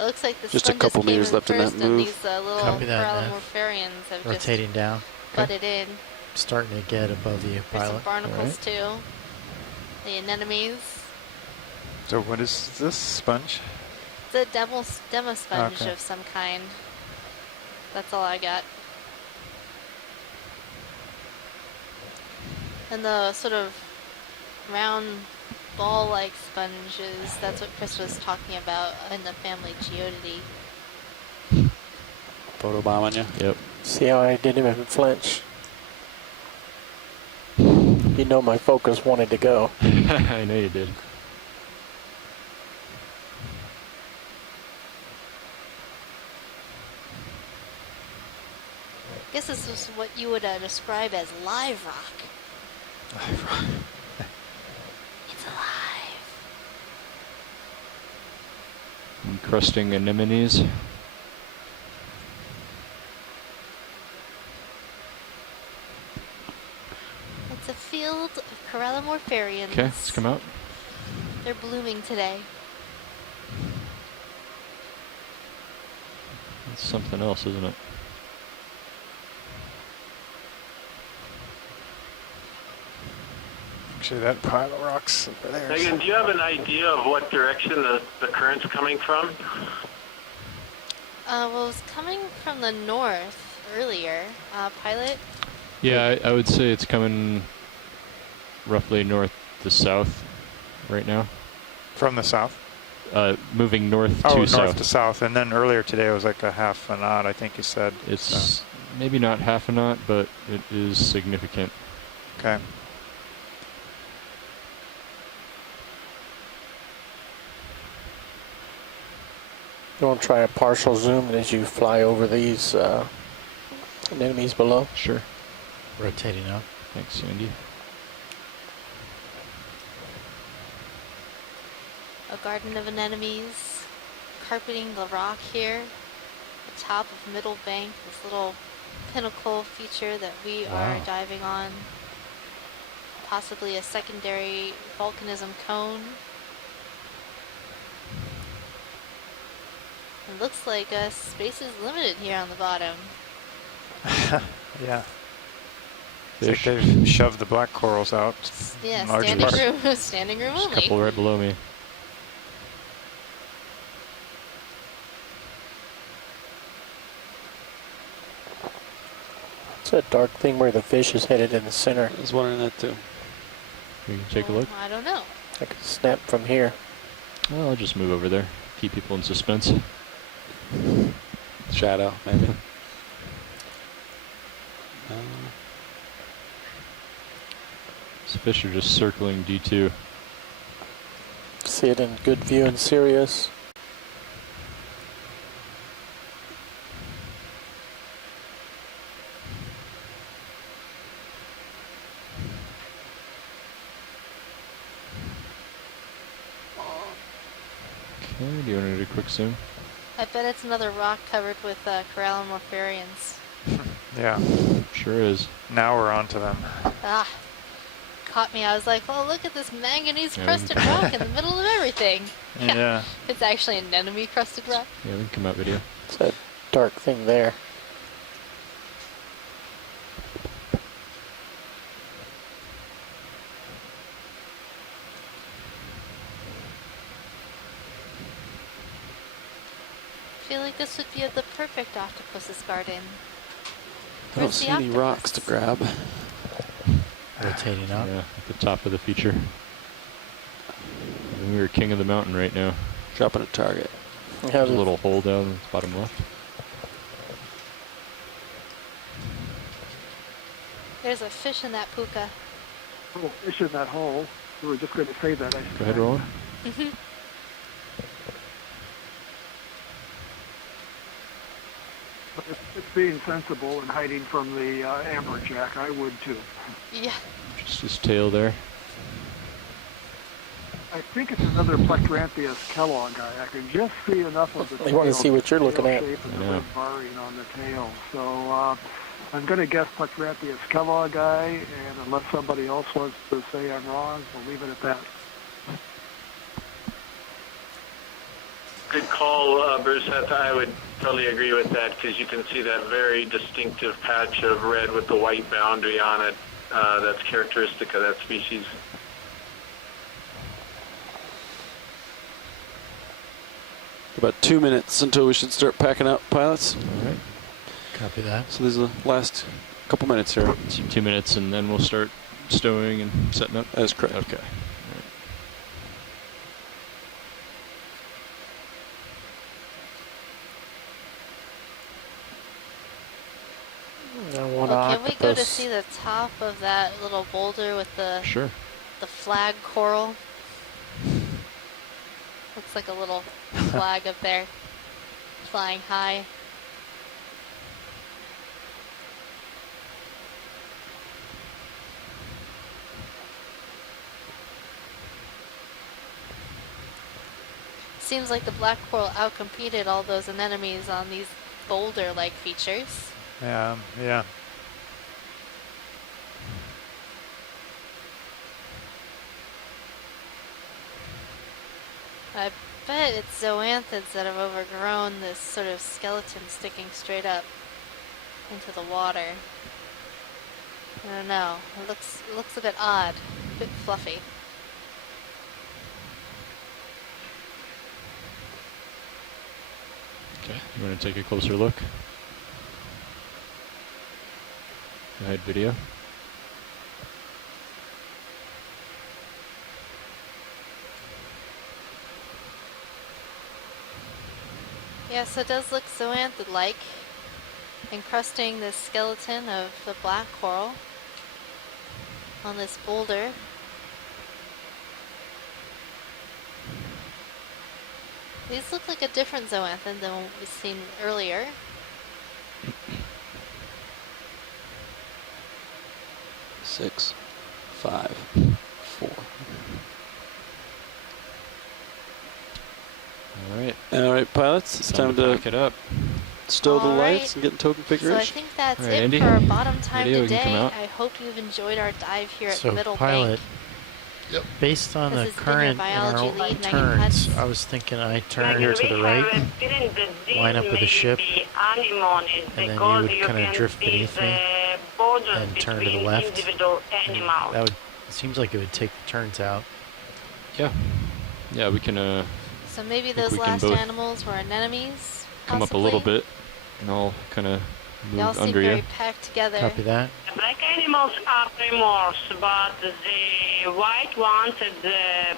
It looks like the just a couple meters left in that move. These little Corallimorpharians have rotating just down. butted in. Starting to get above you, There's pilot. some barnacles too. The anemones. So what is this sponge? It's a demo sponge Okay. of some kind. That's all I got. And the sort of round ball-like sponges, that's what Chris was talking about in the family Geodidae. Photobombing you? Yep. See how I didn't even flinch? You know my focus wanted to go. I know you did. I guess this is what you would describe as live rock. Live rock. It's alive. Encrusting anemones. It's a field of Corallimorpharians. Okay, let's come out. They're blooming today. It's something else, isn't it? Actually, that pile of rocks over there. Megan, do you have an idea of what direction the current's coming from? Well, it was coming from the north earlier. Pilot? Yeah, I would say it's coming roughly north to south right now. From the south? Moving north Oh, to north south. to south. And then earlier today it was like a half a knot, I think you said. It's maybe not half a knot, but it is significant. Okay. You want to try a partial zoom as you fly over these Anemones below. Sure. Rotating up. Thanks, Sandy. A garden of anemones carpeting the rock here. The top of Middle Bank, this little pinnacle feature that we are diving on. Possibly a secondary volcanism cone. It looks like space is limited here on the bottom. Yeah. It's like they've shoved the black corals out. Yeah, in large standing part. room, standing room There's only. a couple right below me. It's that dark thing where the fish is headed in the center. I was wondering that too. We can take a look. I don't know. I could snap from here. Well, I'll just move over there. Keep people in suspense. Shadow, maybe. These fish are just circling D2. See it in good view in Sirius. Okay, do you want to do a quick zoom? I bet it's another rock covered with corallimorpharians. Yeah. Sure is. Now we're on to them. Ah, caught me. I was like, oh, look at this manganese-crusted rock in the middle of everything. Yeah. It's actually an anemone-crusted rock. Yeah, we can come out video. It's that dark thing there. I feel like this would be the perfect octopus's garden. I don't see any rocks to grab. Rotating up. Yeah, at the top of the feature. We are king of the mountain right now. Dropping a target. There's a little hole down in the bottom left. There's a fish in that puka. Little fish in that hole. We were just going to say that. Go ahead, Roland. It's being sensible and hiding from the amberjack. I would too. Yeah. Just his tail there. I think it's another Plectrantheus Kellogg guy. I can just see enough of the They want to see what you're looking at. shape and the red barring on the tail. So I'm going to guess Plectrantheus Kellogg guy, and unless somebody else wants to say I'm wrong, we'll leave it at that. Good call, Bruce. I would totally agree with that because you can see that very distinctive patch of red with the white boundary on it. That's characteristic of that species. About 2 minutes until we should start packing up, pilots. All right. Copy that. So these are the last couple minutes here. 2 minutes, and then we'll start stowing and setting up. That is correct. Okay. Can we go to see the top of that little boulder with the the flag coral? Looks like a little flag up there, flying high. Seems like the black coral outcompeted all those anemones on these boulder-like features. Yeah, yeah. I bet it's zoanthids that have overgrown this sort of skeleton sticking straight up into the water. I don't know. It looks a bit odd, a bit fluffy. Okay, you want to take a closer look? Go ahead, video. Yes, it does look zoanthid-like, encrusting the skeleton of the black coral on this boulder. These look like a different zoanthid than what we've seen earlier. 6, 5, 4. All right, pilots. It's time to back it up. stow the All lights right. and get in tow So I configuration. think that's All right, it Andy. for our bottom time Video, you can come today. out. I hope you've enjoyed our dive here at So, the Middle pilot, Bank. based on This the has been your current in biology our lead, Megan turns, Hutz. I was thinking I turn here to the right, line up with the ship, and then you would kind of drift beneath me and turn to the left. And that would, it seems like it would take the turns out. Yeah. Yeah, we can So maybe think those we can last both animals were anemones. come up a little bit, and I'll kind of They all move seem under very you. packed together. Copy that. The black animals are primors, but the white ones at the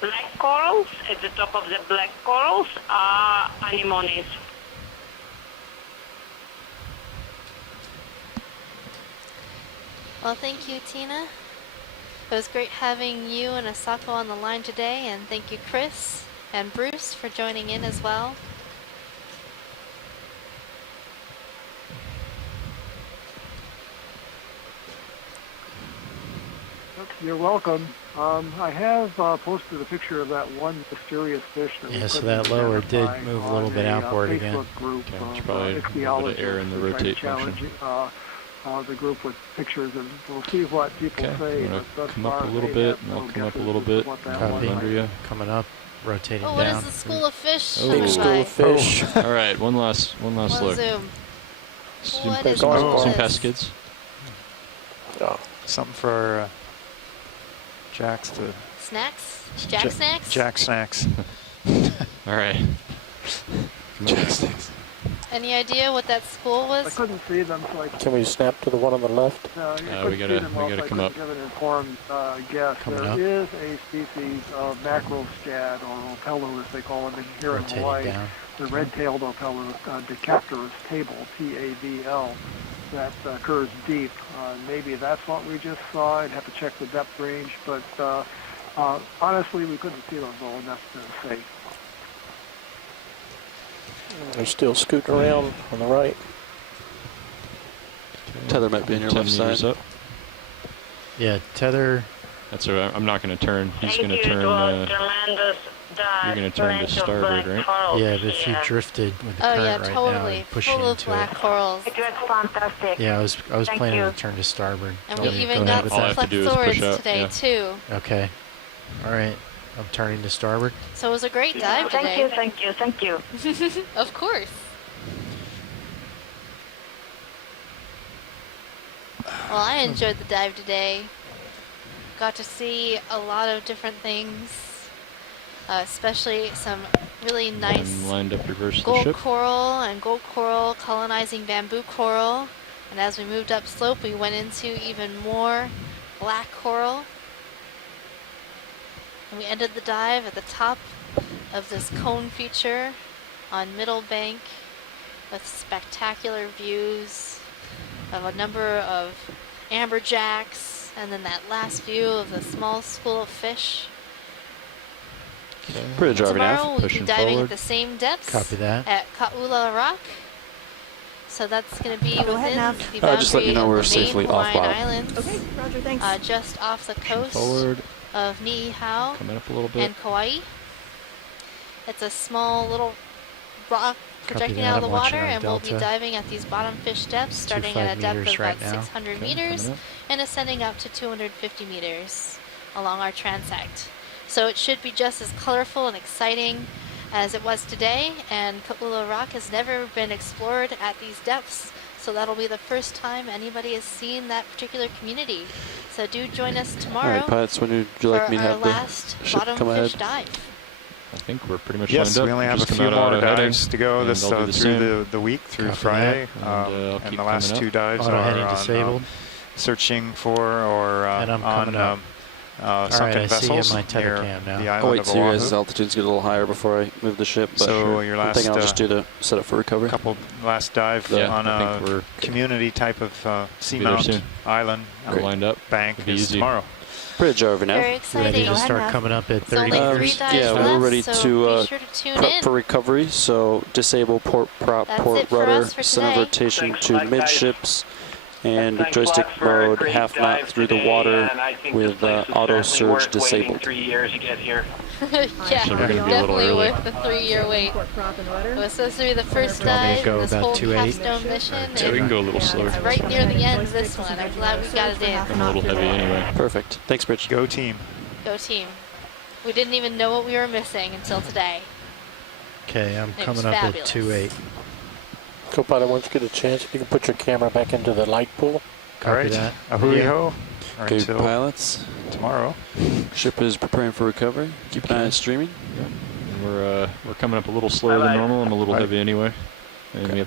black corals, at the top of the black corals, are anemones. Well, thank you, Tina. It was great having you and Asako on the line today, and thank you, Chris and Bruce, for joining in as well. You're welcome. I have posted a picture of that one mysterious fish that we Yeah, so couldn't that lower did identify move a on little bit a, outboard Facebook again. Group Okay, it's of, probably a little bit of air in the ichthyologists rotate who try to function. challenge the group with pictures, and we'll see what people Okay, say. I'm gonna but thus come up far a little they bit, have and I'll no come up a guesses little as to bit, what that and was. Copy. under you. Coming up, rotating Oh, what down. is the school of fish? Oh. Big school of fish. All right, one last One look. zoom. Zoom, What is zoom this? past skids. Oh. Something for Jack's to Snacks? Jack snacks? Jack snacks. All right. Jack snacks. Any idea what that school I was? couldn't see them, so I Can we snap to the one on the left? you we couldn't gotta- see them we well, gotta so I come couldn't up. give an informed guess. Coming There up. is a species of mackerel scad, or opello as they call them here in Rotating Hawaii. down. The red-tailed opello, Decapterus table, T-A-B-L, that occurs deep. Maybe that's what we just saw. I'd have to check the depth range, but honestly, we couldn't see those well enough to say. They're still scooting around on the right. Tether might be on your 10 left side. meters up. Yeah, tether. That's all right. I'm not going to turn. He's Thank going to you, turn. it was tremendous dive. You're going to turn to Plenty of starboard, black right? corals Yeah, but if you here. drifted with the Oh current yeah, right now totally. and pushing Full of into black it. corals. It was fantastic. Yeah, I was Thank planning you. to turn to starboard. And Go we ahead, even go got ahead with All I some have to do is push plexaurs out, today yeah. too. Okay. All right. I'm turning to starboard. So it was a great dive Thank today. you, thank you, thank you. Of course. Well, I enjoyed the dive today. Got to see a lot of different things, especially some really nice And lined up reverse the gold ship. coral and gold coral colonizing bamboo coral. And as we moved up slope, we went into even more black coral. And we ended the dive at the top of this cone feature on Middle Bank with spectacular views of a number of amberjacks, and then that last view of the small school of fish. Bridge RV Tomorrow nav. we'll be Pushing diving forward. at the same depths Copy that. at Ka'ula Rock. So that's going to be Go ahead, within Nav. the boundary Just let me know of we're the main safely off Hawaiian bow. Islands, Okay, Roger, thanks. just off the coast Forward. of Niihau Coming up a little bit. and Kauai. It's a small little rock projecting that. out of the I'm watching water, our and we'll be delta. diving at these bottom fish depths, starting 25 at a depth meters of right about now. 600 Okay, meters coming up. and ascending up to 250 meters along our transect. So it should be just as colorful and exciting as it was today, and Ka'ula Rock has never been explored at these depths, so that'll be the first time anybody has seen that particular community. So do join us All tomorrow right, pilots, when would you like for me to our have the last ship bottom come fish ahead? dive. I think we're pretty much Yes, lined up. we only have Just a come few out more of heading, dives to go and this I'll do the same. through the week, through Copy Friday, that. And, I'll and keep the last coming two up. dives Auto are heading on disabled. searching for or And I'm coming up. sunken I see vessels my tether near cam now. the I'll island wait of till your Oahu. guys' altitudes get a little higher before I move the ship. But So your one thing last, I'll just do to set up for recovery. Last dive Yeah, on I a think we're community type of be there seamount soon. island We're lined up. bank It'll be is easy. tomorrow. Bridge RV nav. Very Ready exciting. to start coming up at It's 30 only meters. 3 dives Yeah, left, we're ready so to be sure to tune prep in. for recovery. So disable port prop, That's port it for rudder, us for center today. rotation Thanks, to Mike, guys. midships, And Thanks joystick a lot for a mode, great half knot dive through the today, water and I think with this place is auto certainly surge worth waiting disabled. 3 years to get here. Yeah, So we're gonna be a little definitely early. worth the 3-year wait. Prop and rudder. It was supposed to be the first Do you want me to dive go in this about whole 2.8? capstone mission, Yeah, we can and go a little slower. it's right near the end of this one. I'm glad we got it in. I'm a little heavy anyway. Perfect. Thanks, Rich. Go team. Go team. We didn't even know what we were missing until today. Okay, I'm It coming was up fabulous. with 2.8. Co-pilot, once you get a chance, if you can put your camera back into the light pool. All Copy right. that. Ahui Yeah. ho. Okay, Until pilots. tomorrow. Ship is preparing for recovery. Keep an eye on streaming. And we're coming up a little slower than normal. I'm a little heavy anyway. And we have